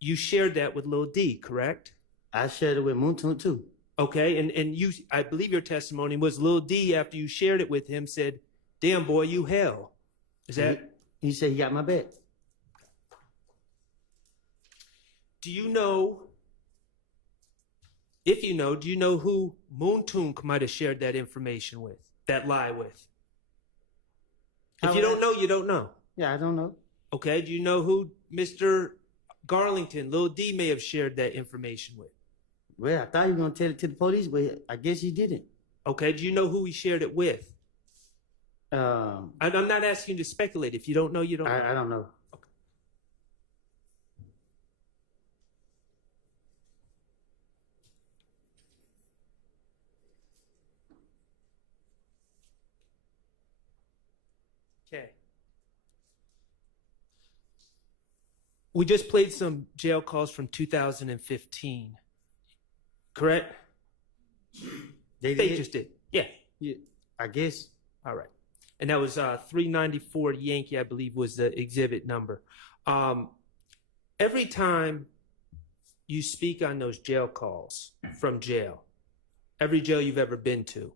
You shared that with Lil D, correct? I shared it with Moontoon too. Okay, and you, I believe your testimony was Lil D, after you shared it with him, said, "Damn boy, you hell." Is that? He said he got my back. Do you know, if you know, do you know who Moontoon might have shared that information with, that lie with? If you don't know, you don't know. Yeah, I don't know. Okay, do you know who Mr. Garlington, Lil D, may have shared that information with? Well, I thought he was going to tell it to the police, but I guess he didn't. Okay, do you know who he shared it with? I'm not asking you to speculate. If you don't know, you don't know. I don't know. Okay. We just played some jail calls from 2015. Correct? They just did. Yeah. I guess. All right. And that was 394 Yankee, I believe, was the exhibit number. Every time you speak on those jail calls from jail, every jail you've ever been to,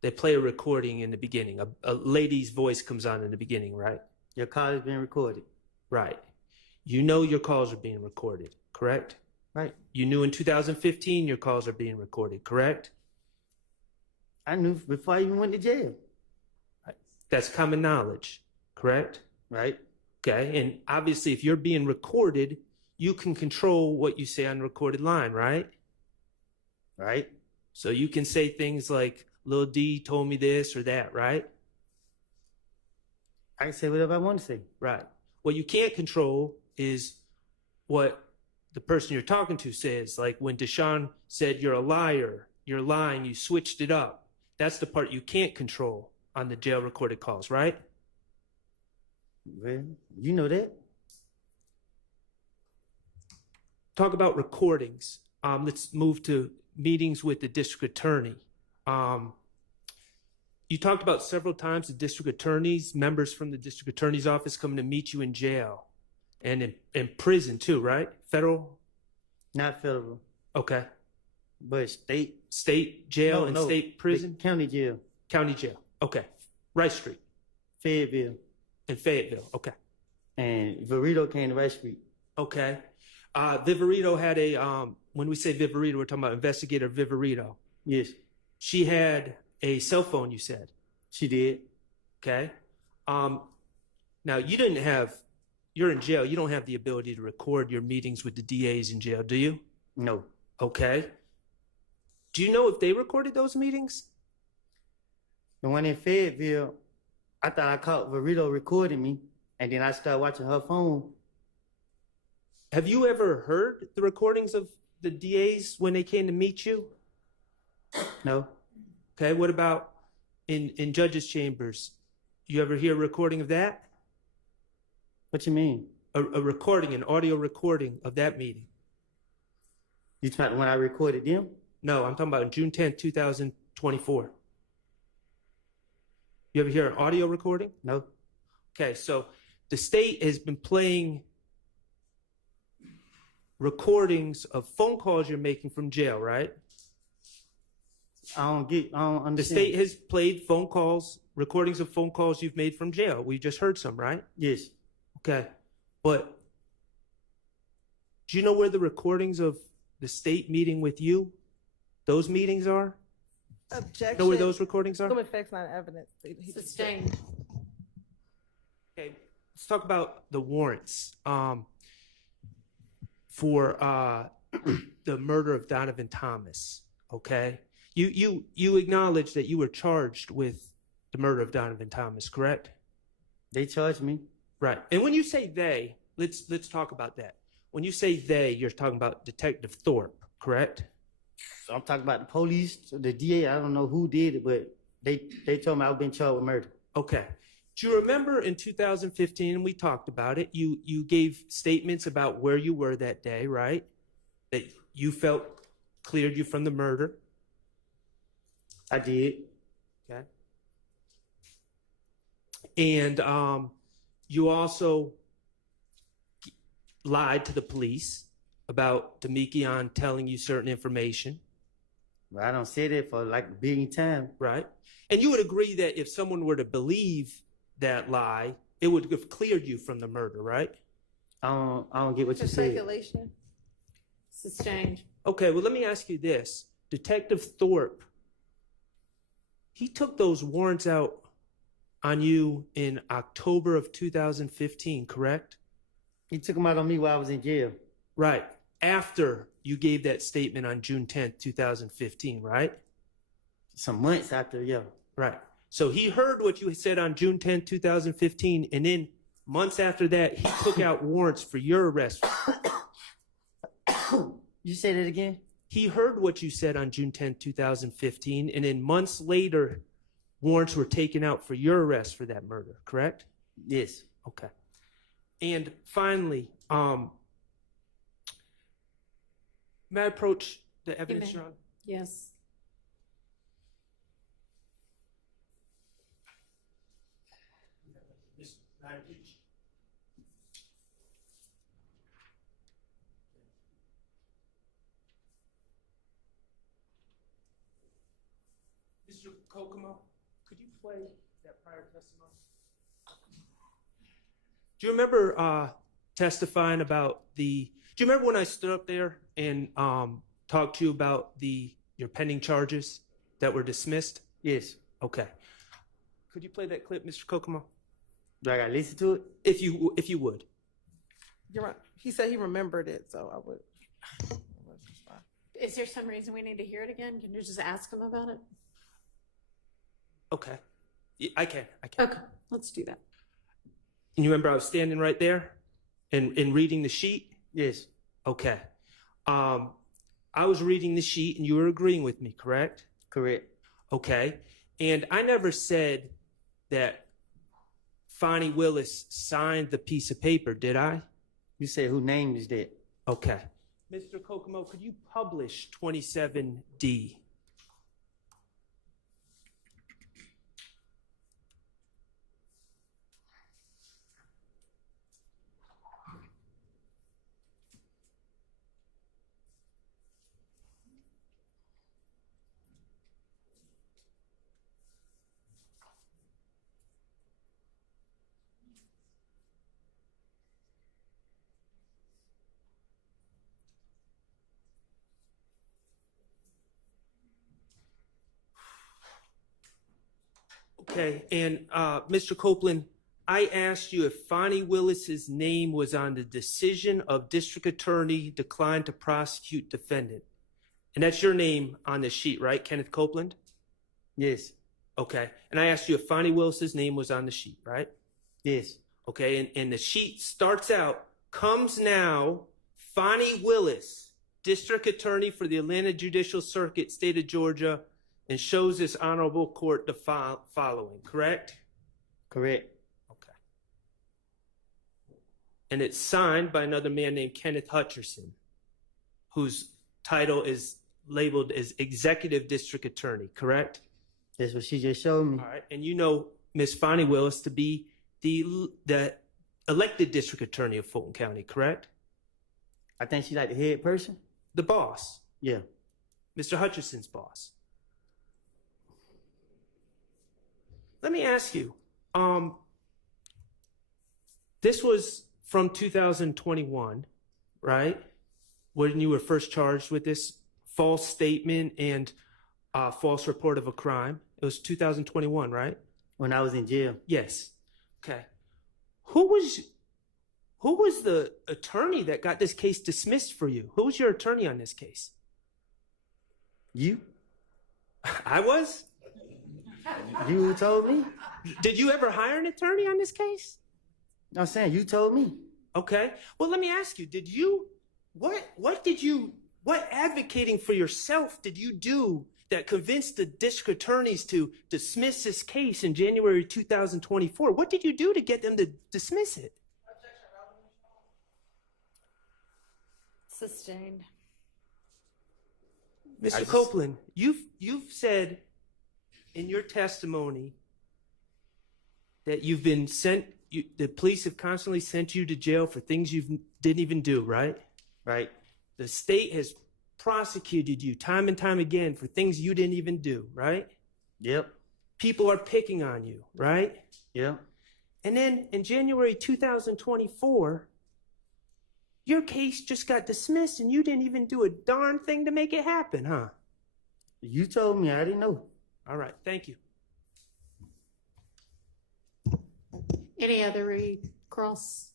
they play a recording in the beginning. A lady's voice comes on in the beginning, right? Your call is being recorded. Right. You know your calls are being recorded, correct? Right. You knew in 2015 your calls are being recorded, correct? I knew before I even went to jail. Right. That's common knowledge, correct? Right. Okay. And obviously, if you're being recorded, you can control what you say on the recorded line, right? Right. So you can say things like, Lil D told me this or that, right? I can say whatever I want to say. Right. What you can't control is what the person you're talking to says. Like when Deshaun said, "You're a liar, you're lying," you switched it up. That's the part you can't control on the jail recorded calls, right? Well, you know that. Talk about recordings. Let's move to meetings with the district attorney. You talked about several times the district attorneys, members from the district attorney's office coming to meet you in jail and in prison too, right? Federal? Not federal. Okay. But state. State jail and state prison? County jail. County jail. Okay. Rice Street. Fayetteville. In Fayetteville. Okay. And Verito came to Rice Street. Okay. Viverito had a, when we say Viverito, we're talking about investigator Viverito. Yes. She had a cell phone, you said. She did. Okay. Now you didn't have, you're in jail. You don't have the ability to record your meetings with the DAs in jail, do you? No. Okay. Do you know if they recorded those meetings? The one in Fayetteville, I thought I caught Verito recording me, and then I started watching her phone. Have you ever heard the recordings of the DAs when they came to meet you? No. Okay, what about in judges' chambers? You ever hear a recording of that? What you mean? A recording, an audio recording of that meeting. You talking about when I recorded them? No, I'm talking about June 10th, 2024. You ever hear an audio recording? No. Okay, so the state has been playing recordings of phone calls you're making from jail, right? I don't understand. The state has played phone calls, recordings of phone calls you've made from jail. We just heard some, right? Yes. Okay. But do you know where the recordings of the state meeting with you, those meetings are? Objection. Know where those recordings are? Some effects, not evidence. Sustained. Okay, let's talk about the warrants for the murder of Donovan Thomas. Okay, you acknowledge that you were charged with the murder of Donovan Thomas, correct? They charged me. Right. And when you say they, let's talk about that. When you say they, you're talking about Detective Thorpe, correct? So I'm talking about the police, the DA. I don't know who did it, but they told me I was being charged with murder. Okay. Do you remember in 2015, and we talked about it, you gave statements about where you were that day, right? That you felt cleared you from the murder. I did. Okay. And you also lied to the police about Demekion telling you certain information. Well, I don't say that for like a billion times. Right. And you would agree that if someone were to believe that lie, it would have cleared you from the murder, right? I don't get what you said. Speculation. Sustained. Okay, well, let me ask you this. Detective Thorpe, he took those warrants out on you in October of 2015, correct? He took them out on me while I was in jail. Right. After you gave that statement on June 10th, 2015, right? Some months after, yeah. Right. So he heard what you said on June 10th, 2015, and then months after that, he took out warrants for your arrest. You say that again? He heard what you said on June 10th, 2015, and then months later, warrants were taken out for your arrest for that murder, correct? Yes. Okay. And finally, may I approach the evidence, Your Honor? Yes. Mr. Kokomo, could you play that prior testimony? Do you remember testifying about do you remember when I stood up there and talked to you about your pending charges that were dismissed? Yes. Okay. Could you play that clip, Mr. Kokomo? Do I gotta listen to it? If you would. You're right. He said he remembered it, so I would. Is there some reason we need to hear it again? Can you just ask him about it? Okay. I can. Okay, let's do that. And you remember I was standing right there and reading the sheet? Yes. Okay. I was reading the sheet and you were agreeing with me, correct? Correct. Okay. And I never said that Fonnie Willis signed the piece of paper, did I? You said who name is that? Okay. Mr. Kokomo, could you publish 27D? Okay, and Mr. Copeland, I asked you if Fonnie Willis's name was on the decision of district attorney declined to prosecute defendant. And that's your name on the sheet, right? Kenneth Copeland? Yes. Okay. And I asked you if Fonnie Willis's name was on the sheet, right? Yes. Okay. And the sheet starts out, comes now, Fonnie Willis, district attorney for the Atlanta Judicial Circuit, state of Georgia, and shows this honorable court the following, correct? Correct. Okay. And it's signed by another man named Kenneth Hutcherson, whose title is labeled as executive district attorney, correct? That's what she just showed me. All right. And you know Miss Fonnie Willis to be the elected district attorney of Fulton County, correct? I think she's like the head person. The boss. Yeah. Mr. Hutcherson's boss. Let me ask you, this was from 2021, right? When you were first charged with this false statement and false report of a crime. It was 2021, right? When I was in jail. Yes. Okay. Who was the attorney that got this case dismissed for you? Who was your attorney on this case? You. I was? You told me. Did you ever hire an attorney on this case? I'm saying you told me. Okay. Well, let me ask you, what advocating for yourself did you do that convinced the district attorneys to dismiss this case in January 2024? What did you do to get them to dismiss it? Sustained. Mr. Copeland, you've said in your testimony that you've been sent, the police have constantly sent you to jail for things you didn't even do, right? Right. The state has prosecuted you time and time again for things you didn't even do, right? Yep. People are picking on you, right? Yep. And then in January 2024, your case just got dismissed and you didn't even do a darn thing to make it happen, huh? You told me. I didn't know. All right. Thank you. Any other recross?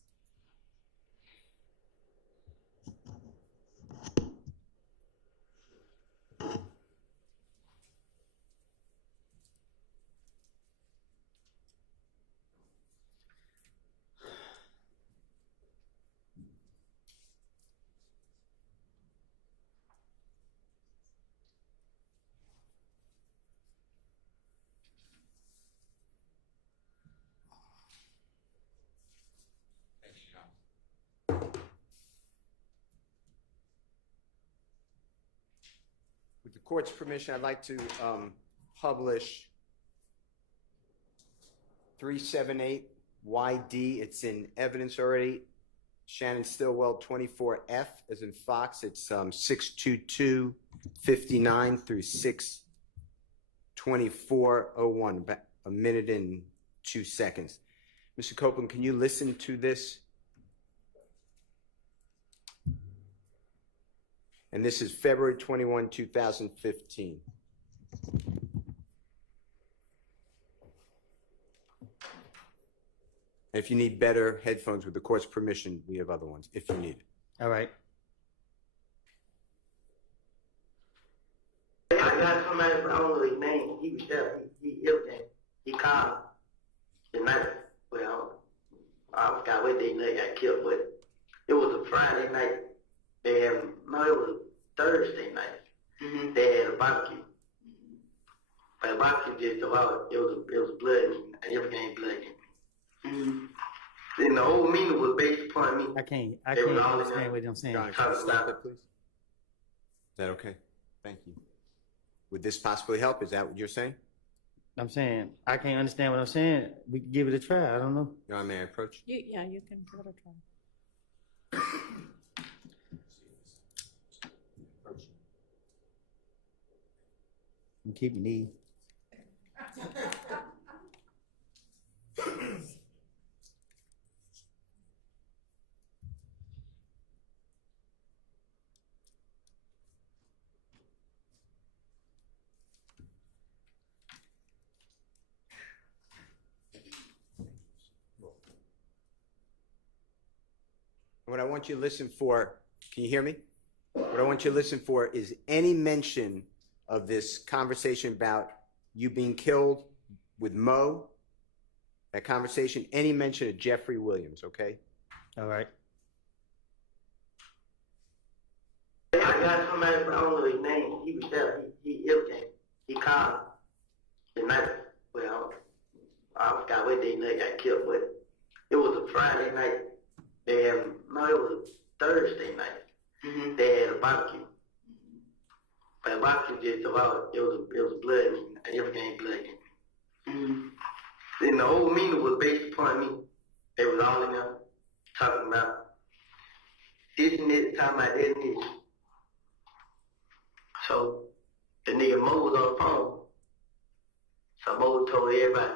With the court's permission, I'd like to publish 378 YD. It's in evidence already. Shannon Stillwell 24F as in Fox. It's 62259 through 62401, about a minute and 2 seconds. Mr. Copeland, can you listen to this? And this is February 21, 2015. If you need better headphones with the court's permission, we have other ones if you need it. All right. I got somebody, I don't know his name. He was there. He called the night. Well, I forgot what day they got killed, but it was a Friday night. It was a Thursday night. Mm-hmm. They had a barbecue. But the barbecue just about it was blood meeting. I never gained blood in. Mm-hmm. Then the whole meeting was based upon me. I can't understand what I'm saying. John, can you stop it, please? Is that okay? Thank you. Would this possibly help? Is that what you're saying? I'm saying I can't understand what I'm saying. We can give it a try. I don't know. Your Honor, may I approach? You can give it a try. And keep your knee. what I want you to listen for, can you hear me? What I want you to listen for is any mention of this conversation about you being killed with Mo, that conversation, any mention of Jeffery Williams, okay? All right. I got somebody, but I don't know his name. He was there. He everything. He called the night. Well, I forgot what day night got killed, but it was a Friday night. It was a Thursday night. Mm-hmm. They had a barbecue. But the barbecue did so out. It was a blood meeting. Everything blood meeting. Mm-hmm. Then the whole meeting was based upon me. They was all in there talking about this and this, talking about this and this. So the nigga Mo was on the phone. So Mo told everybody,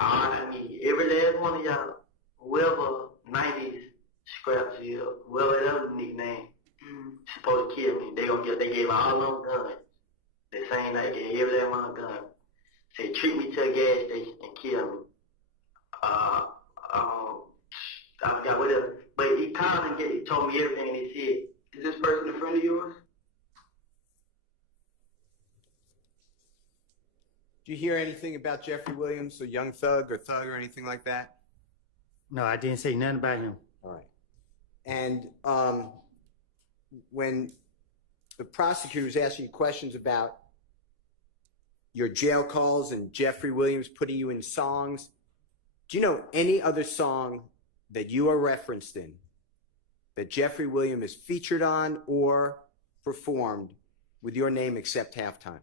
I need every last one of y'all, whoever 90s scraps is, whoever that other nigga name, supposed to kill me. They gave all them guns. The same night, they gave every last one gun. Said, treat me to a gas station and kill me. I forgot what else. But he called and he told me everything, and he said, is this person a friend of yours? Did you hear anything about Jeffery Williams, a young thug or anything like that? No, I didn't say nothing about him. All right. And when the prosecutor was asking you questions about your jail calls and Jeffery Williams putting you in songs, do you know any other song that you are referenced in that Jeffery Williams is featured on or performed with your name except Halftime?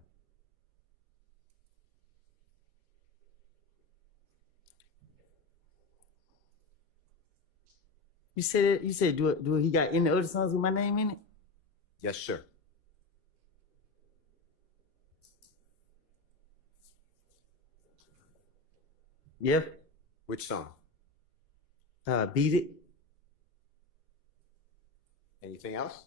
You said do he got any other songs with my name in it? Yes, sir. Yeah. Which song? Beat It. Anything else?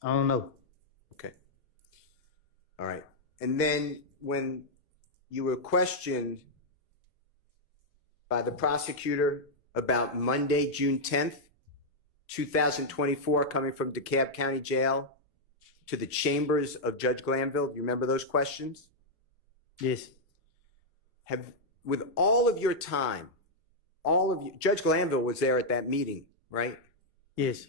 I don't know. Okay. All right. And then when you were questioned by the prosecutor about Monday, June 10th, 2024, coming from DeKalb County Jail to the chambers of Judge Glanville, do you remember those questions? Yes. With all of your time, Judge Glanville was there at that meeting, right? Yes.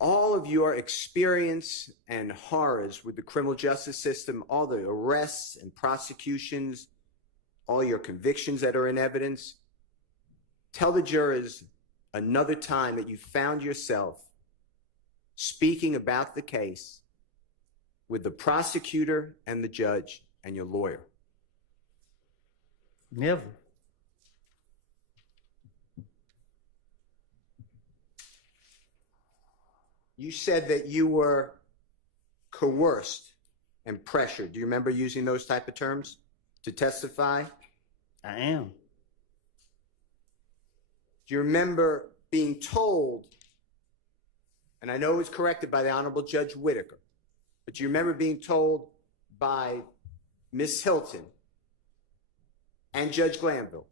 All of your experience and horrors with the criminal justice system, all the arrests and prosecutions, all your convictions that are in evidence, tell the jurors another time that you found yourself speaking about the case with the prosecutor and the judge and your lawyer. Never. You said that you were coerced and pressured. Do you remember using those type of terms to testify? I am. Do you remember being told, and I know it was corrected by the Honorable Judge Whitaker, but do you remember being told by Ms. Hilton and Judge Glanville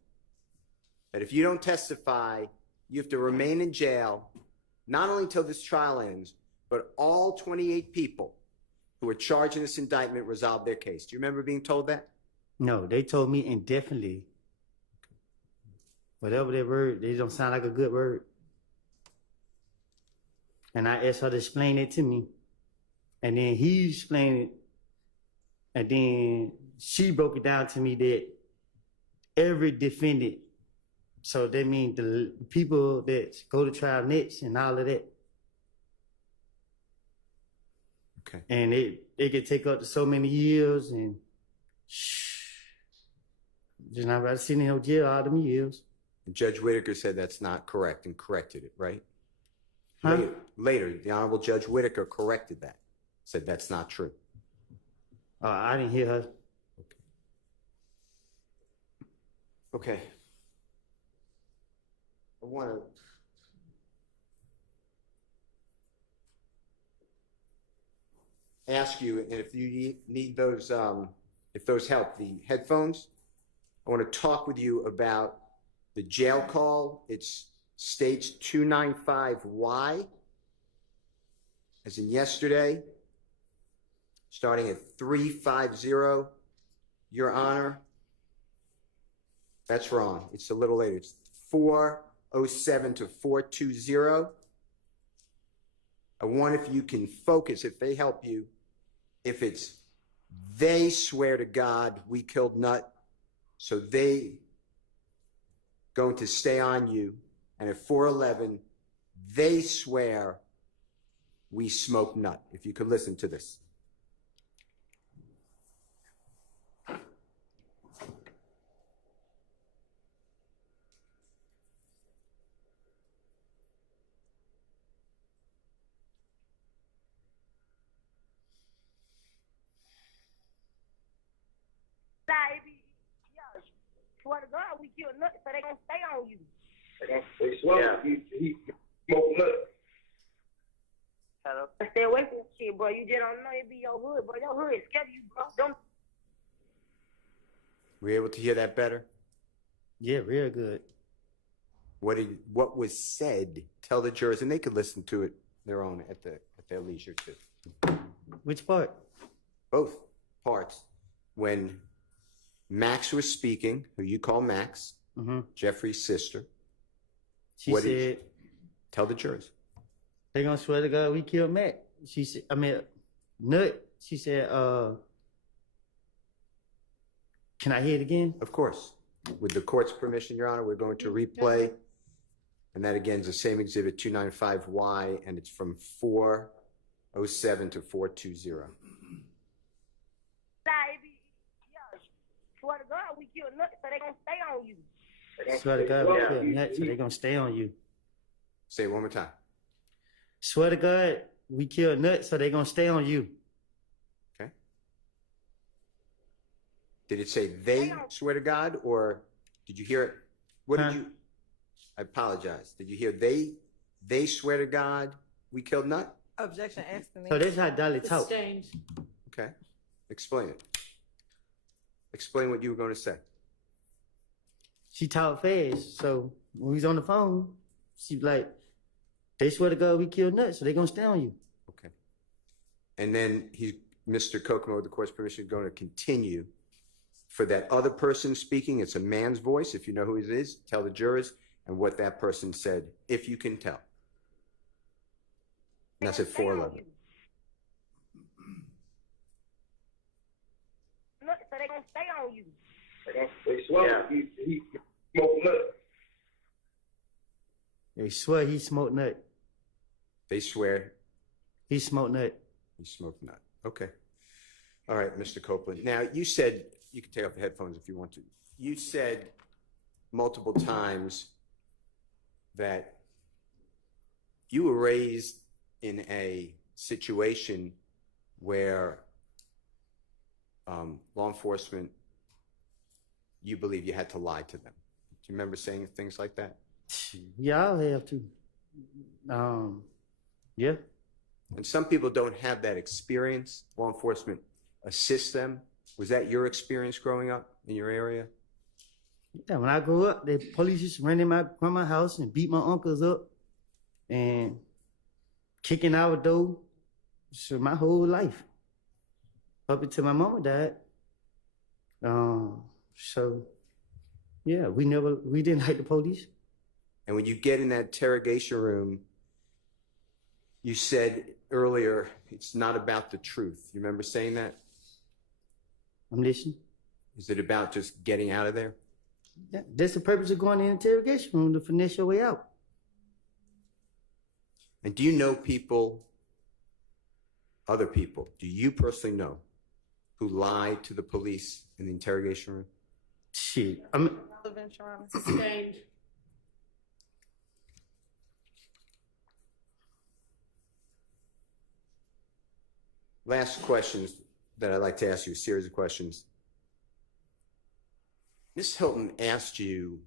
that if you don't testify, you have to remain in jail, not only until this trial ends, but all 28 people who are charged in this indictment resolve their case? Do you remember being told that? No, they told me indefinitely. Whatever that word, they don't sound like a good word. And I asked her to explain it to me. And then he explained it. And then she broke it down to me that every defendant, so that means the people that go to trial next and all of that. Okay. And it could take up to so many years and just not about to sit in no jail all them years. And Judge Whitaker said that's not correct and corrected it, right? Huh? Later, the Honorable Judge Whitaker corrected that, said that's not true. I didn't hear her. Okay. want to ask you, and if you need those, if those help, the headphones, I want to talk with you about the jail call. It's stage 295Y, as in yesterday, starting at 350, Your Honor. That's wrong. It's a little later. It's 407 to 420. I wonder if you can focus, if they help you, if it's they swear to God we killed Nut, so they going to stay on you, and at 411 they swear we smoked Nut. If you could listen to this. Baby, yeah. Swear to God, we kill Nut, so they gonna stay on you. They swear he smoked Nut. Hello? Stay away from shit, bro. You just don't know it be your hood, bro. Your hood is scared of you, bro. Don't. Were you able to hear that better? Yeah, real good. What was said? Tell the jurors, and they could listen to it their own at their leisure too. Which part? Both parts. When Max was speaking, who you call Max, Jeffrey's sister. She said, tell the jurors. They gonna swear to God we killed Mac. She said, Nut. She said, can I hear it again? Of course. With the court's permission, Your Honor, we're going to replay. And that again is the same exhibit 295Y, and it's from 407 to 420. Baby, yeah. Swear to God, we kill Nut, so they gonna stay on you. Swear to God we killed Nut, so they gonna stay on you. Say it one more time. Swear to God we killed Nut, so they gonna stay on you. Okay. Did it say they swear to God, or did you hear it? What did you? I apologize. Did you hear they swear to God we killed Nut? Objection asked to me. So that's how Dolly talk. Okay. Explain it. Explain what you were going to say. She talk fast, so when he's on the phone, she like, they swear to God we killed Nut, so they gonna stay on you. Okay. And then Mr. Kokomo, with the court's permission, is going to continue. For that other person speaking, it's a man's voice. If you know who it is, tell the jurors and what that person said, if you can tell. And that's at 411. Nut, so they gonna stay on you. They swear he smoked Nut. They swear he smoked Nut. They swear he smoked Nut. He smoked Nut. Okay. All right, Mr. Copeland. Now, you said, you can take off the headphones if you want to. You said multiple times that you were raised in a situation where law enforcement, you believe you had to lie to them. Do you remember saying things like that? Yeah, I'll have to. Yeah. And some people don't have that experience. Law enforcement assists them. Was that your experience growing up in your area? Yeah, when I grew up, the police used to run in my house and beat my uncles up and kicking our door. So my whole life, up until my mama died. So yeah, we didn't like the police. And when you get in that interrogation room, you said earlier, it's not about the truth. You remember saying that? I'm listening. Is it about just getting out of there? Yeah, that's the purpose of going in the interrogation room, to finesse your way out. And do you know people, other people, do you personally know, who lied to the police in the interrogation room? Shit. Sustained. Last questions that I'd like to ask you, a series of questions. Ms. Hilton asked you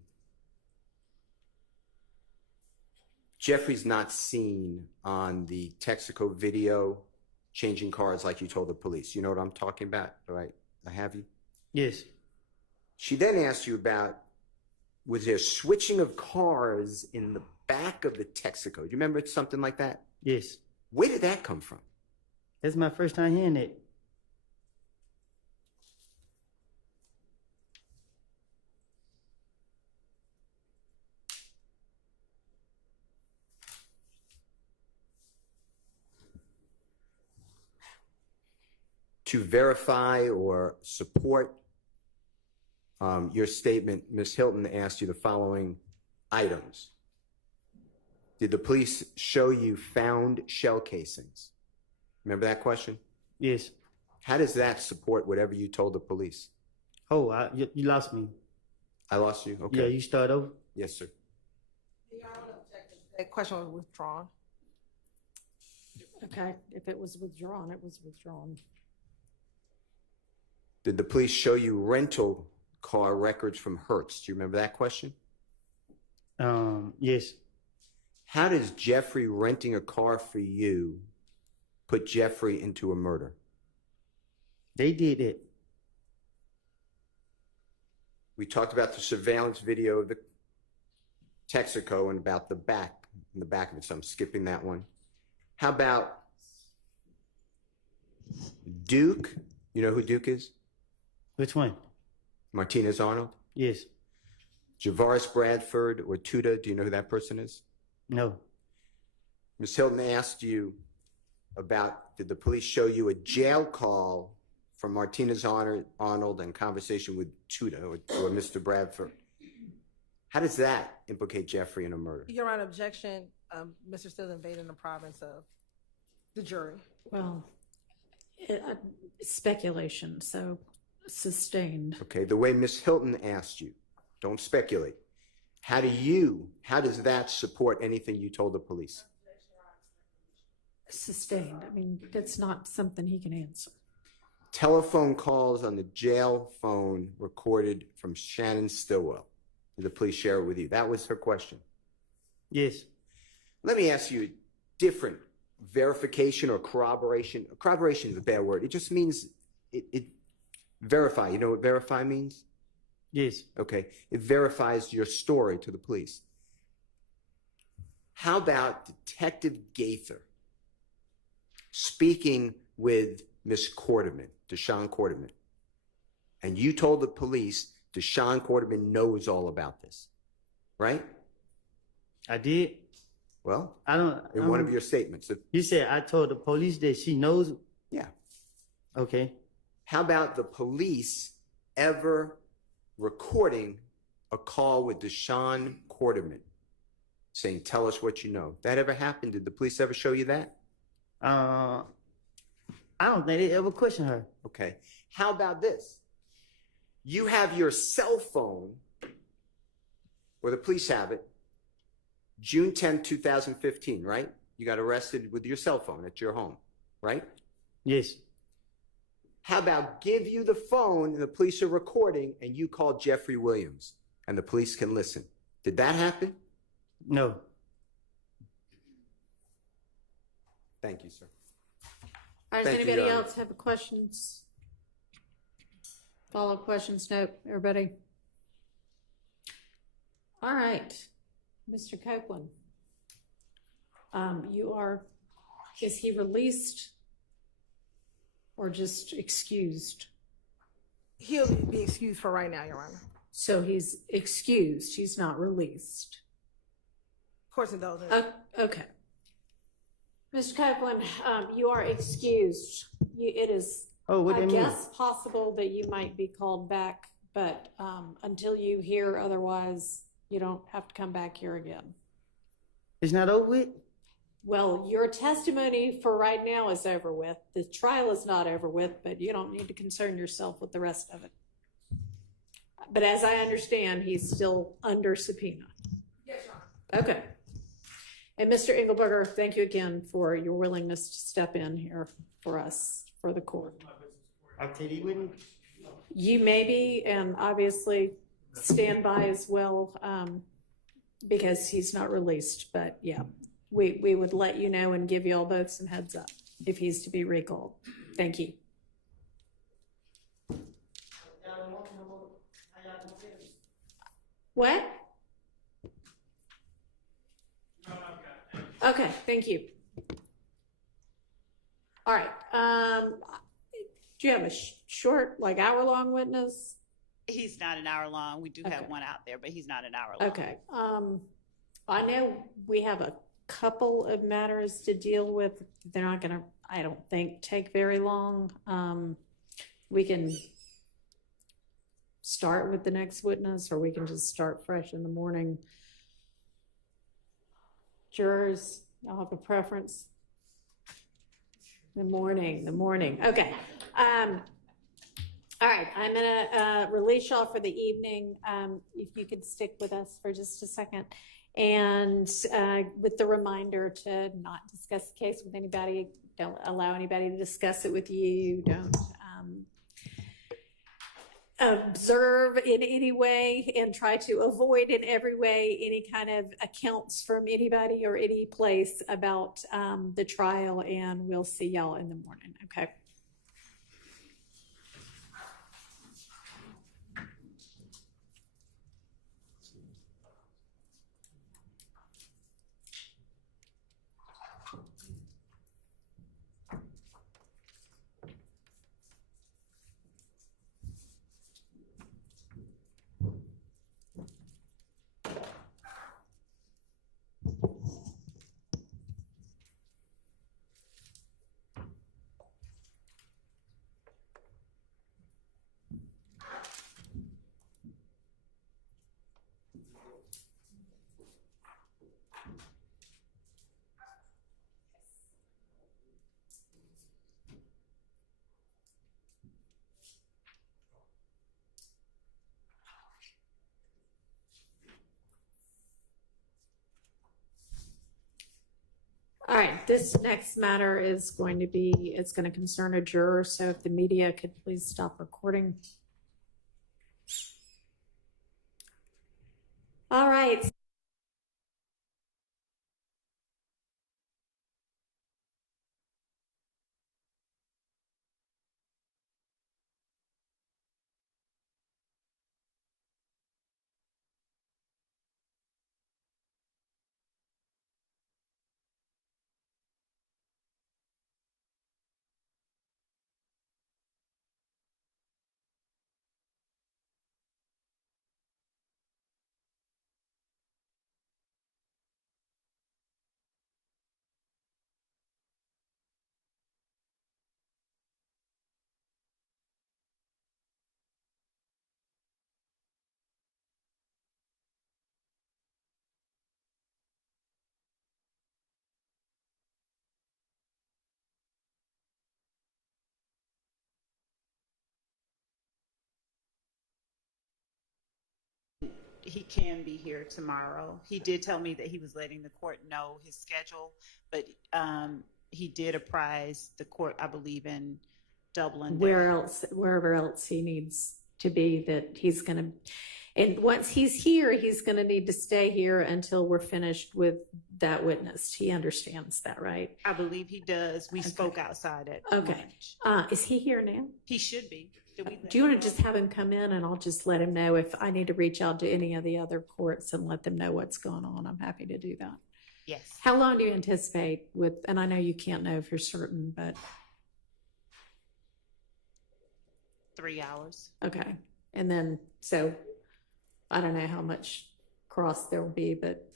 Jeffrey's not seen on the Texaco video changing cars like you told the police. You know what I'm talking about, right? I have you? Yes. She then asked you about, was there switching of cars in the back of the Texaco? Do you remember something like that? Yes. Where did that come from? That's my first time hearing it. To verify or support your statement, Ms. Hilton asked you the following items. Did the police show you found shell casings? Remember that question? Yes. How does that support whatever you told the police? Oh, you lost me. I lost you? Okay. Yeah, you start over? Yes, sir. That question was withdrawn. Okay, if it was withdrawn, it was withdrawn. Did the police show you rental car records from Hertz? Do you remember that question? Yes. How does Jeffrey renting a car for you put Jeffrey into a murder? They did it. We talked about the surveillance video of the Texaco and about the back of it, so I'm skipping that one. How about Duke? You know who Duke is? Which one? Martinez Arnold? Yes. Javaris Bradford or Tuda, do you know who that person is? No. Ms. Hilton asked you about, did the police show you a jail call from Martinez Arnold and conversation with Tuda or Mr. Bradford? How does that implicate Jeffrey in a murder? Your Honor, objection. Mr. Still invading the province of the jury. Well, speculation, so sustained. Okay, the way Ms. Hilton asked you, don't speculate. How does that support anything you told the police? Sustained. I mean, that's not something he can answer. Telephone calls on the jail phone recorded from Shannon Stillwell. Did the police share it with you? That was her question. Yes. Let me ask you a different verification or corroboration. Corroboration is a bad word. It just means it verify. You know what verify means? Yes. Okay. It verifies your story to the police. How about Detective Gaither speaking with Miss Quarterman, Deshaun Quarterman, and you told the police Deshaun Quarterman knows all about this, right? I did. Well, I don't. In one of your statements. You said I told the police that she knows. Yeah. Okay. How about the police ever recording a call with Deshaun Quarterman saying, tell us what you know? That ever happened? Did the police ever show you that? I don't think they ever questioned her. Okay. How about this? You have your cell phone, or the police have it, June 10, 2015, right? You got arrested with your cell phone at your home, right? Yes. How about give you the phone and the police are recording and you call Jeffery Williams and the police can listen? Did that happen? No. Thank you, sir. All right, does Thank you, anybody Your Honor. else have questions? Follow-up questions? Nope, everybody? All right, Mr. Copeland. Is he released or just excused? He'll be excused for right now, Your Honor. So he's excused, he's not released. Court's indulgence. Okay. Mr. Copeland, you are excused. It is, what do I you mean? guess, possible that you might be called back, but until you hear otherwise, you don't have to come back here again. It's not over with? Well, your testimony for right now is over with. The trial is not over with, but you don't need to concern yourself with the rest of it. But as I understand, he's still under subpoena. Yes, Your Honor. Okay. And Mr. Engelberger, thank you again for your willingness to step in here for us, for the court. I'll tell you when. You may be, and obviously stand by as well. because he's not released, but yeah, we would let you know and give you all both some heads up if he's to be recalled. Thank you. What? Okay, thank you. All right. Do you have a short, like hour-long witness? He's not an hour long. We do have one out there, but he's not an hour long. Okay. I know we have a couple of matters to deal with. They're not going to, I don't think, take very long. We can start with the next witness, or we can just start fresh in the morning. Jurors, y'all have a preference? The morning. Okay. All right, I'm gonna release y'all for the evening. If you could stick with us for just a second, and with the reminder to not discuss the case with anybody. Don't allow anybody to discuss it with you. Don't observe in any way, and try to avoid in every way any kind of accounts from anybody or any place about the trial, and we'll see y'all in the morning, okay? All right, this next matter is going to be, it's going to concern a juror, so if the media could please stop recording. All right. He can be here tomorrow. He did tell me that he was letting the court know his schedule, but he did apprise the court, I believe, in Dublin. Wherever else he needs to be, that he's going to, and once he's here, he's going to need to stay here until we're finished with that witness. He understands that, right? I believe he does. We spoke outside at Okay. lunch. Is he here now? He should be. Do you want to just have him come in, and I'll just let him know if I need to reach out to any of the other courts and let them know what's going on? I'm happy to do that. Yes. How long do you anticipate with, and I know you can't know if you're certain, but 3 hours. okay. And then, so I don't know how much cross there will be, but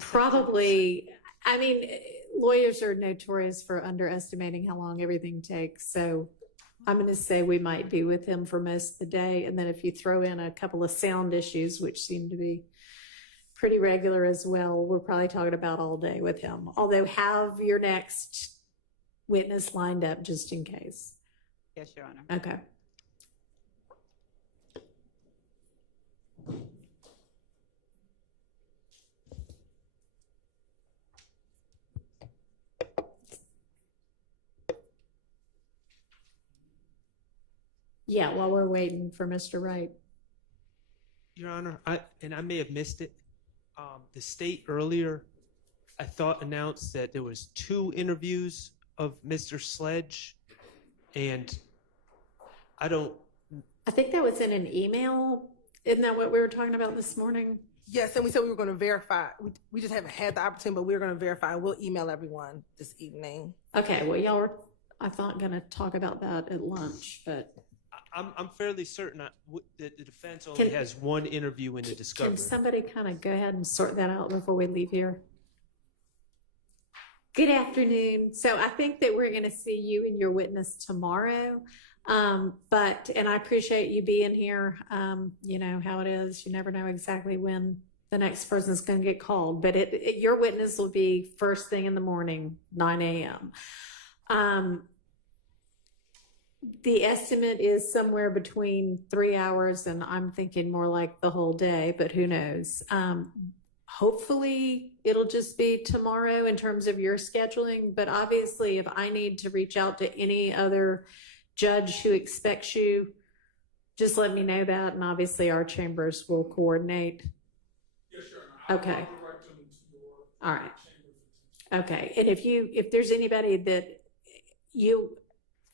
probably, I mean, lawyers are notorious for underestimating how long everything takes. So I'm going to say we might be with him for most of the day. And then if you throw in a couple of sound issues, which seem to be pretty regular as well, we're probably talking about all day with him. Although have your next witness lined up just in case. Yes, Your Honor. Okay. Yeah, while we're waiting for Mr. Wright. Your Honor, I may have missed it. The state earlier, I thought, announced that there was 2 interviews of Mr. Sledge, and I think that was in an email. Isn't that what we were talking about this morning? Yes, and we said we were going to verify. We just haven't had the opportunity, but we're going to verify. We'll email everyone this evening. Okay, well, y'all were, I thought, going to talk about that at lunch, but I'm fairly certain that the defense only has 1 interview in the discovery. can somebody kind of go ahead and sort that out before we leave here? Good afternoon. So I think that we're going to see you and your witness tomorrow. And I appreciate you being here. You know how it is. You never know exactly when the next person is going to get called, but your witness will be first thing in the morning, 9 a.m. The estimate is somewhere between 3 hours, and I'm thinking more like the whole day, but who knows? Hopefully it'll just be tomorrow in terms of your scheduling, but obviously if I need to reach out to any other judge who expects you, just let me know that, and obviously our chambers will coordinate. Yes, sure. Okay. I'll direct them to your All right. chamber. Okay, and if there's anybody that you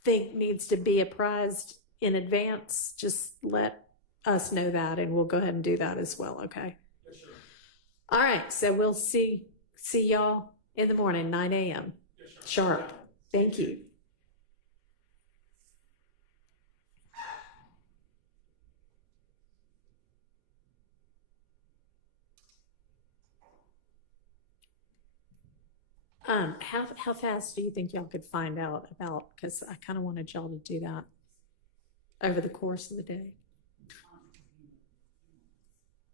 think needs to be apprised in advance, just let us know that, and we'll go ahead and do that as well. Okay. Yes, sure. All right, so we'll see y'all in the morning, 9 a.m. Yes, sure. Sharp. Thank you. How fast do you think y'all could find out about, because I kind of wanted y'all to do that over the course of the day?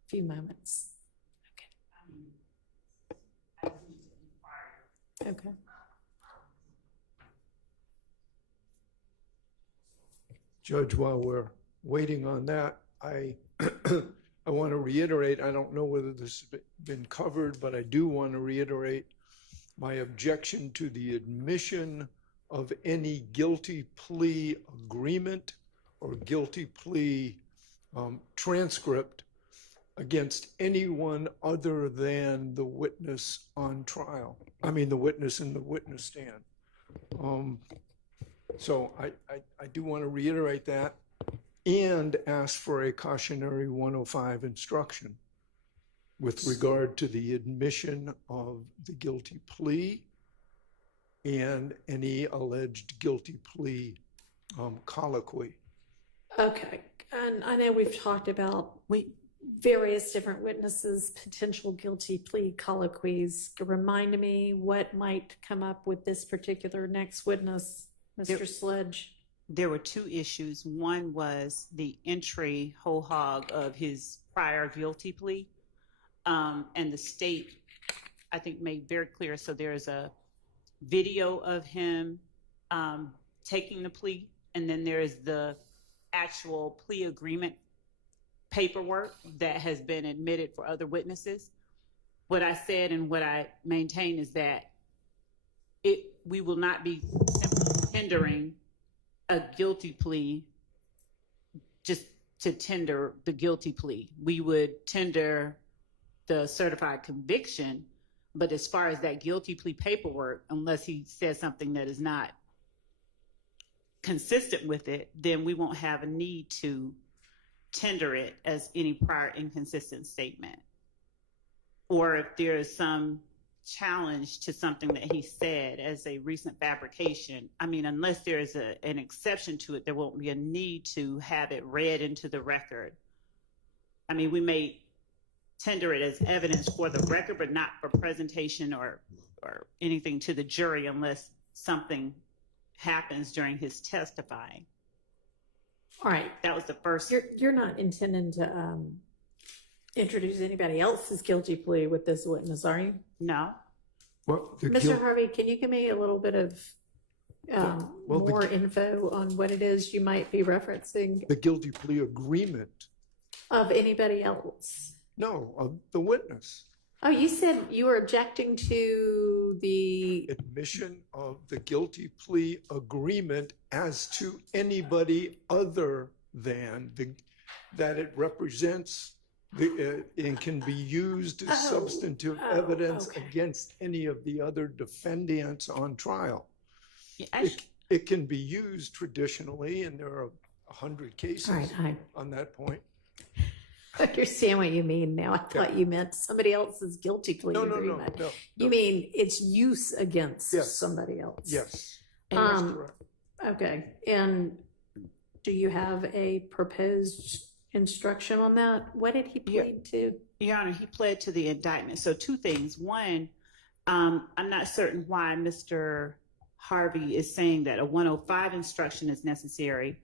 A few moments. Okay. Judge, while we're waiting on that, I want to reiterate, I don't know whether this has been covered, but I do want to reiterate my objection to the admission of any guilty plea agreement or guilty plea transcript against anyone other than the witness on trial. I mean, the witness in the witness stand. So I do want to reiterate that and ask for a cautionary 105 instruction with regard to the admission of the guilty plea and any alleged guilty plea colloquy. Okay, and I know we've talked about various different witnesses, potential guilty plea colloquies. Remind me what might come up with this particular next witness, Mr. Sledge. There were 2 issues. One was the entry whole hog of his prior guilty plea. And the state, I think, made very clear. So there's a video of him taking the plea, and then there's the actual plea agreement paperwork that has been admitted for other witnesses. What I said and what I maintain is that we will not be tendering a guilty plea just to tender the guilty plea. We would tender the certified conviction, but as far as that guilty plea paperwork, unless he says something that is not consistent with it, then we won't have a need to tender it as any prior inconsistent statement. Or if there is some challenge to something that he said as a recent fabrication, I mean, unless there is an exception to it, there won't be a need to have it read into the record. I mean, we may tender it as evidence for the record, but not for presentation or anything to the jury unless something happens during his testifying. All right. That was the first. You're not intending to introduce anybody else's guilty plea with this witness, are you? No. Well, Mr. Harvey, can you give me a little bit of more info on what it is you might be referencing? The guilty plea agreement. Of anybody else? No, of the witness. Oh, you said you were objecting to the admission of the guilty plea agreement as to anybody other than that it represents and can be used as substantive evidence against any of the other defendants on trial. It can be used traditionally, and there are 100 cases on that point. I understand what you mean now. I thought you meant somebody else's guilty plea agreement. No. You mean its use against somebody else? Yes. That's correct. Okay. And do you have a proposed instruction on that? What did he plead to? Your Honor, he pled to the indictment. So two things. One, I'm not certain why Mr. Harvey is saying that a 105 instruction is necessary.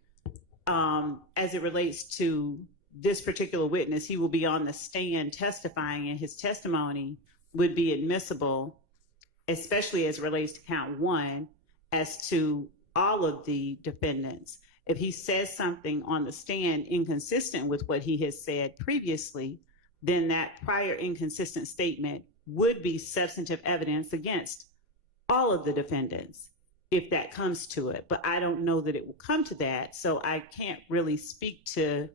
As it relates to this particular witness, he will be on the stand testifying, and his testimony would be admissible, especially as it relates to count one, as to all of the defendants. If he says something on the stand inconsistent with what he has said previously, then that prior inconsistent statement would be substantive evidence against all of the defendants, if that comes to it. But I don't know that it will come to that, so I can't really speak to,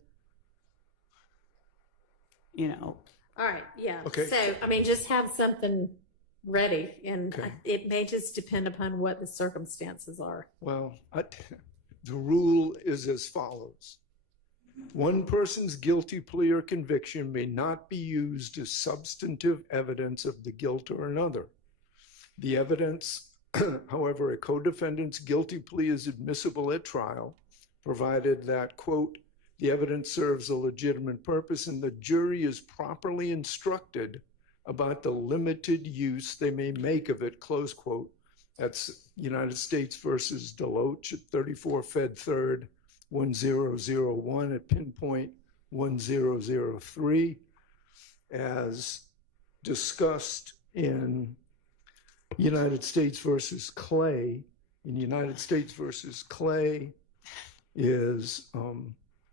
All right, yeah. Okay. So, I mean, just have something ready, and it may just depend upon what the circumstances are. Well, the rule is as follows. One person's guilty plea or conviction may not be used as substantive evidence of the guilt of another. The evidence, however, a co-defendant's guilty plea is admissible at trial, provided that, quote, the evidence serves a legitimate purpose and the jury is properly instructed about the limited use they may make of it, close quote. That's United States versus Deloach at 34 Fed 3rd 1001 at pinpoint 1003, as discussed in United States versus Clay. In United States versus Clay is,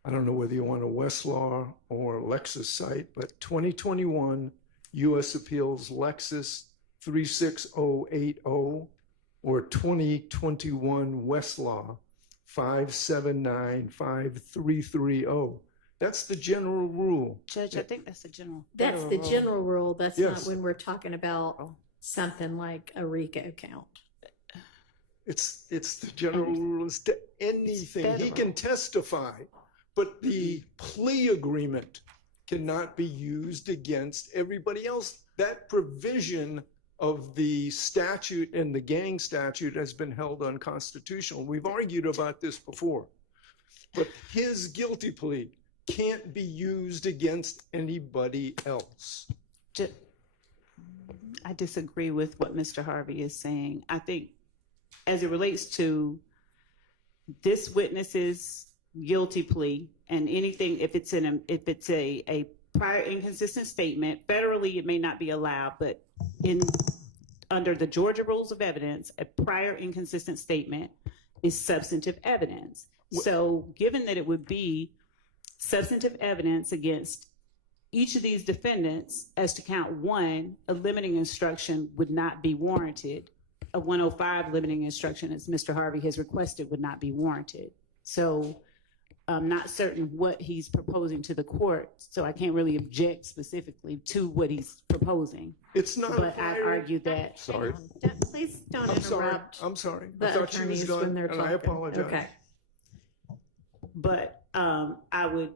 I don't know whether you want a Westlaw or Lexus site, but 2021 U.S. Appeals Lexus 36080 or 2021 Westlaw 5795330. That's the general rule. Judge, I think that's the general. That's the general rule. That's not when we're talking about something like a RICO count. It's the general rule as to anything. He can testify, but the plea agreement cannot be used against everybody else. That provision of the statute and the gang statute has been held unconstitutional. We've argued about this before, but his guilty plea can't be used against anybody else. I disagree with what Mr. Harvey is saying. I think as it relates to this witness's guilty plea and anything, if it's a prior inconsistent statement, federally it may not be allowed, but under the Georgia rules of evidence, a prior inconsistent statement is substantive evidence. So given that it would be substantive evidence against each of these defendants as to count one, a limiting instruction would not be warranted. A 105 limiting instruction, as Mr. Harvey has requested, would not be warranted. So I'm not certain what he's proposing to the court, so I can't really object specifically to what he's proposing. It's not. But I argue that. Sorry. Please don't interrupt. I'm sorry. I the thought she was attorneys done, when they're and I talking. apologize. Okay. But I would,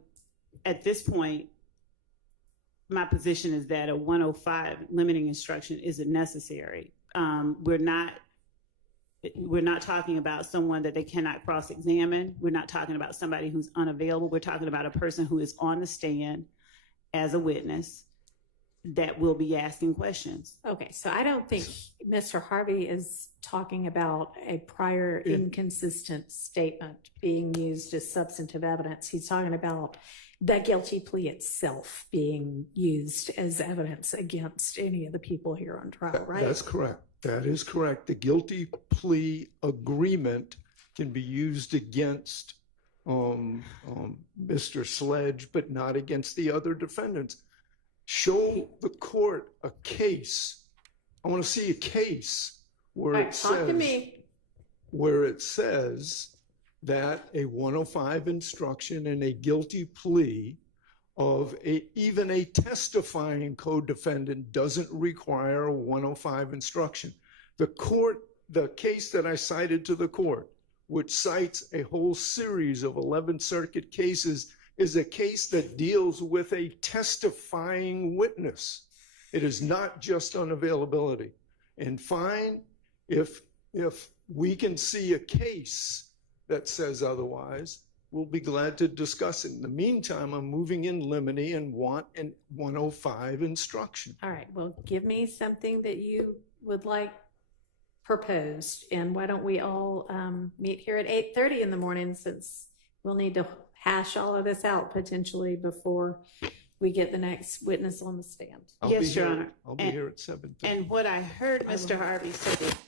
at this point, my position is that a 105 limiting instruction isn't necessary. We're not talking about someone that they cannot cross-examine. We're not talking about somebody who's unavailable. We're talking about a person who is on the stand as a witness that will be asking questions. Okay, so I don't think Mr. Harvey is talking about a prior inconsistent statement being used as substantive evidence. He's talking about the guilty plea itself being used as evidence against any of the people here on trial, right? That's correct. That is correct. The guilty plea agreement can be used against Mr. Sledge, but not against the other defendants. Show the court a case. I want to see a case where it says that a 105 instruction and a guilty plea of even a testifying co-defendant doesn't require a 105 instruction. The case that I cited to the court, which cites a whole series of 11th Circuit cases, is a case that deals with a testifying witness. It is not just unavailability. And fine, if we can see a case that says otherwise, we'll be glad to discuss it. In the meantime, I'm moving in limine and want a 105 instruction. All right, well, give me something that you would like proposed, and why don't we all meet here at 8:30 in the morning, since we'll need to hash all of this out potentially before we get the next witness on the stand. Yes, Your Honor. I'll be here at 7:30. And what I heard Mr. Harvey say that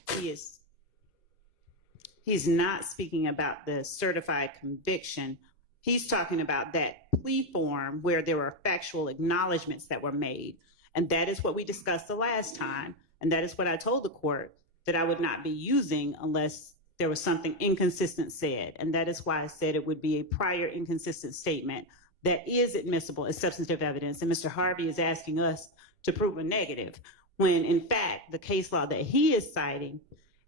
he's not speaking about the certified conviction. He's talking about that plea form where there were factual acknowledgments that were made. And that is what we discussed the last time. And that is what I told the court that I would not be using unless there was something inconsistent said. And that is why I said it would be a prior inconsistent statement that is admissible as substantive evidence. And Mr. Harvey is asking us to prove a negative, when in fact the case law that he is citing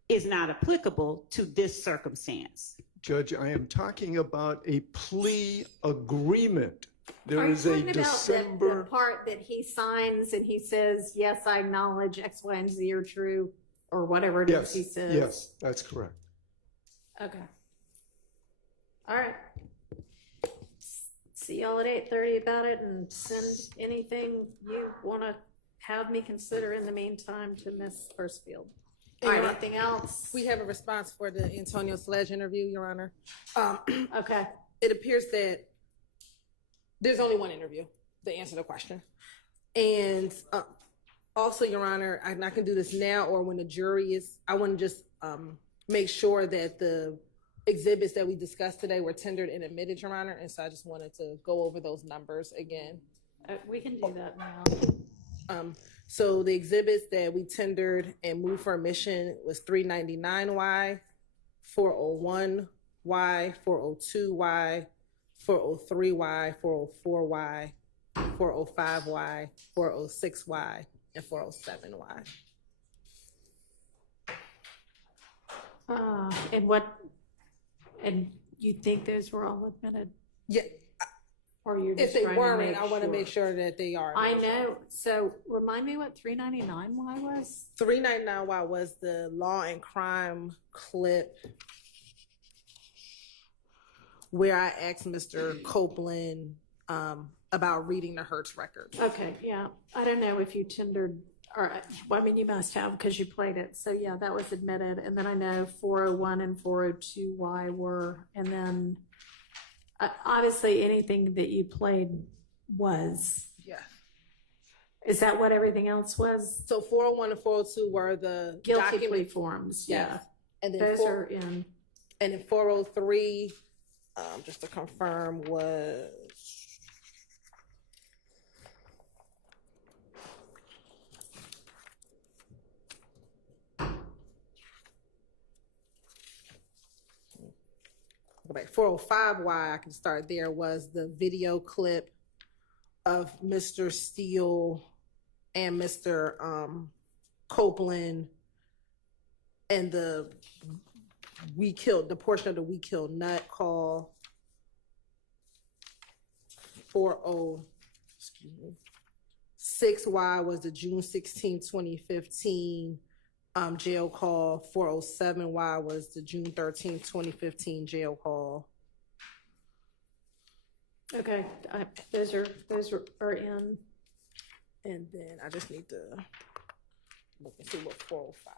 is not applicable to this circumstance. Judge, I am talking about a plea agreement. There Are you is a talking December. about the part that he signs and he says, yes, I acknowledge X, Y, and Z are true, or whatever it is he says? Yes, that's correct. Okay. All right. See y'all at 8:30 about it, and send anything you want to have me consider in the meantime to Ms. Hurstfield. All right, anything else? We have a response for the Antonio Sledge interview, Your Honor. Okay. It appears that there's only one interview to answer the question. And also, Your Honor, I can do this now or when the jury is, I want to just make sure that the exhibits that we discussed today were tendered and admitted, Your Honor. And so I just wanted to go over those numbers again. We can do that now. So the exhibits that we tendered and moved for admission was 399Y, 401Y, 402Y, 403Y, 404Y, 405Y, 406Y, and 407Y. And you think those were all admitted? Yeah. Or you're just If they trying to weren't, make I want to sure? make sure that they are. I know. So remind me what 399Y was? 399Y was the Law&Crime clip where I asked Mr. Copeland about reading the Hertz records. Okay, yeah. I don't know if you tendered, or, well, I mean, you must have because you played it. So yeah, that was admitted. And then I know 401 and 402Y were, and then obviously anything that you played was. Yeah. Is that what everything else was? So 401 and 402 were the Guilty document plea forms, yeah. And then Those are in. And then 403, just to confirm, was go back. 405Y, I can start there, was the video clip of Mr. Steele and Mr. Copeland and the portion of the We Killed Nut call. 6Y was the June 16, 2015 jail call. 407Y was the June 13, 2015 jail call. Okay, those are in. And then I just need to look and see what 405.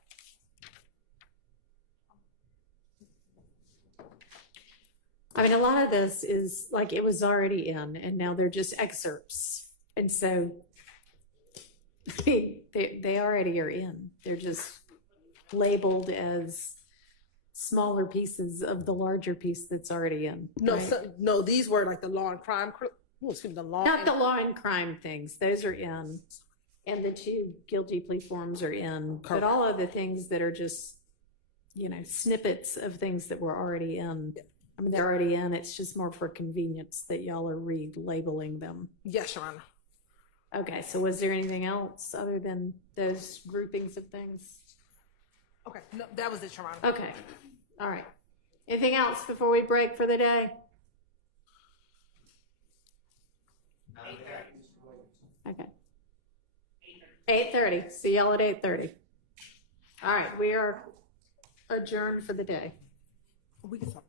I mean, a lot of this is like it was already in, and now they're just excerpts. And so they already are in. They're just labeled as smaller pieces of the larger piece that's already in. No, right? no, these were like the Law&Crime. Not the Law&Crime things. Those are in, and the two guilty plea forms are in. Correct. But all of the things that are just, snippets of things that were already in I mean, they're already in. It's just more for convenience that y'all are relabeling them. Yes, Your Honor. Okay, so was there anything else other than those groupings of things? Okay, no, that was it, Your Honor. Okay, all right. Anything else before we break for the day? Okay. 8:30. See y'all at 8:30. All right, we are adjourned for the day. We can talk.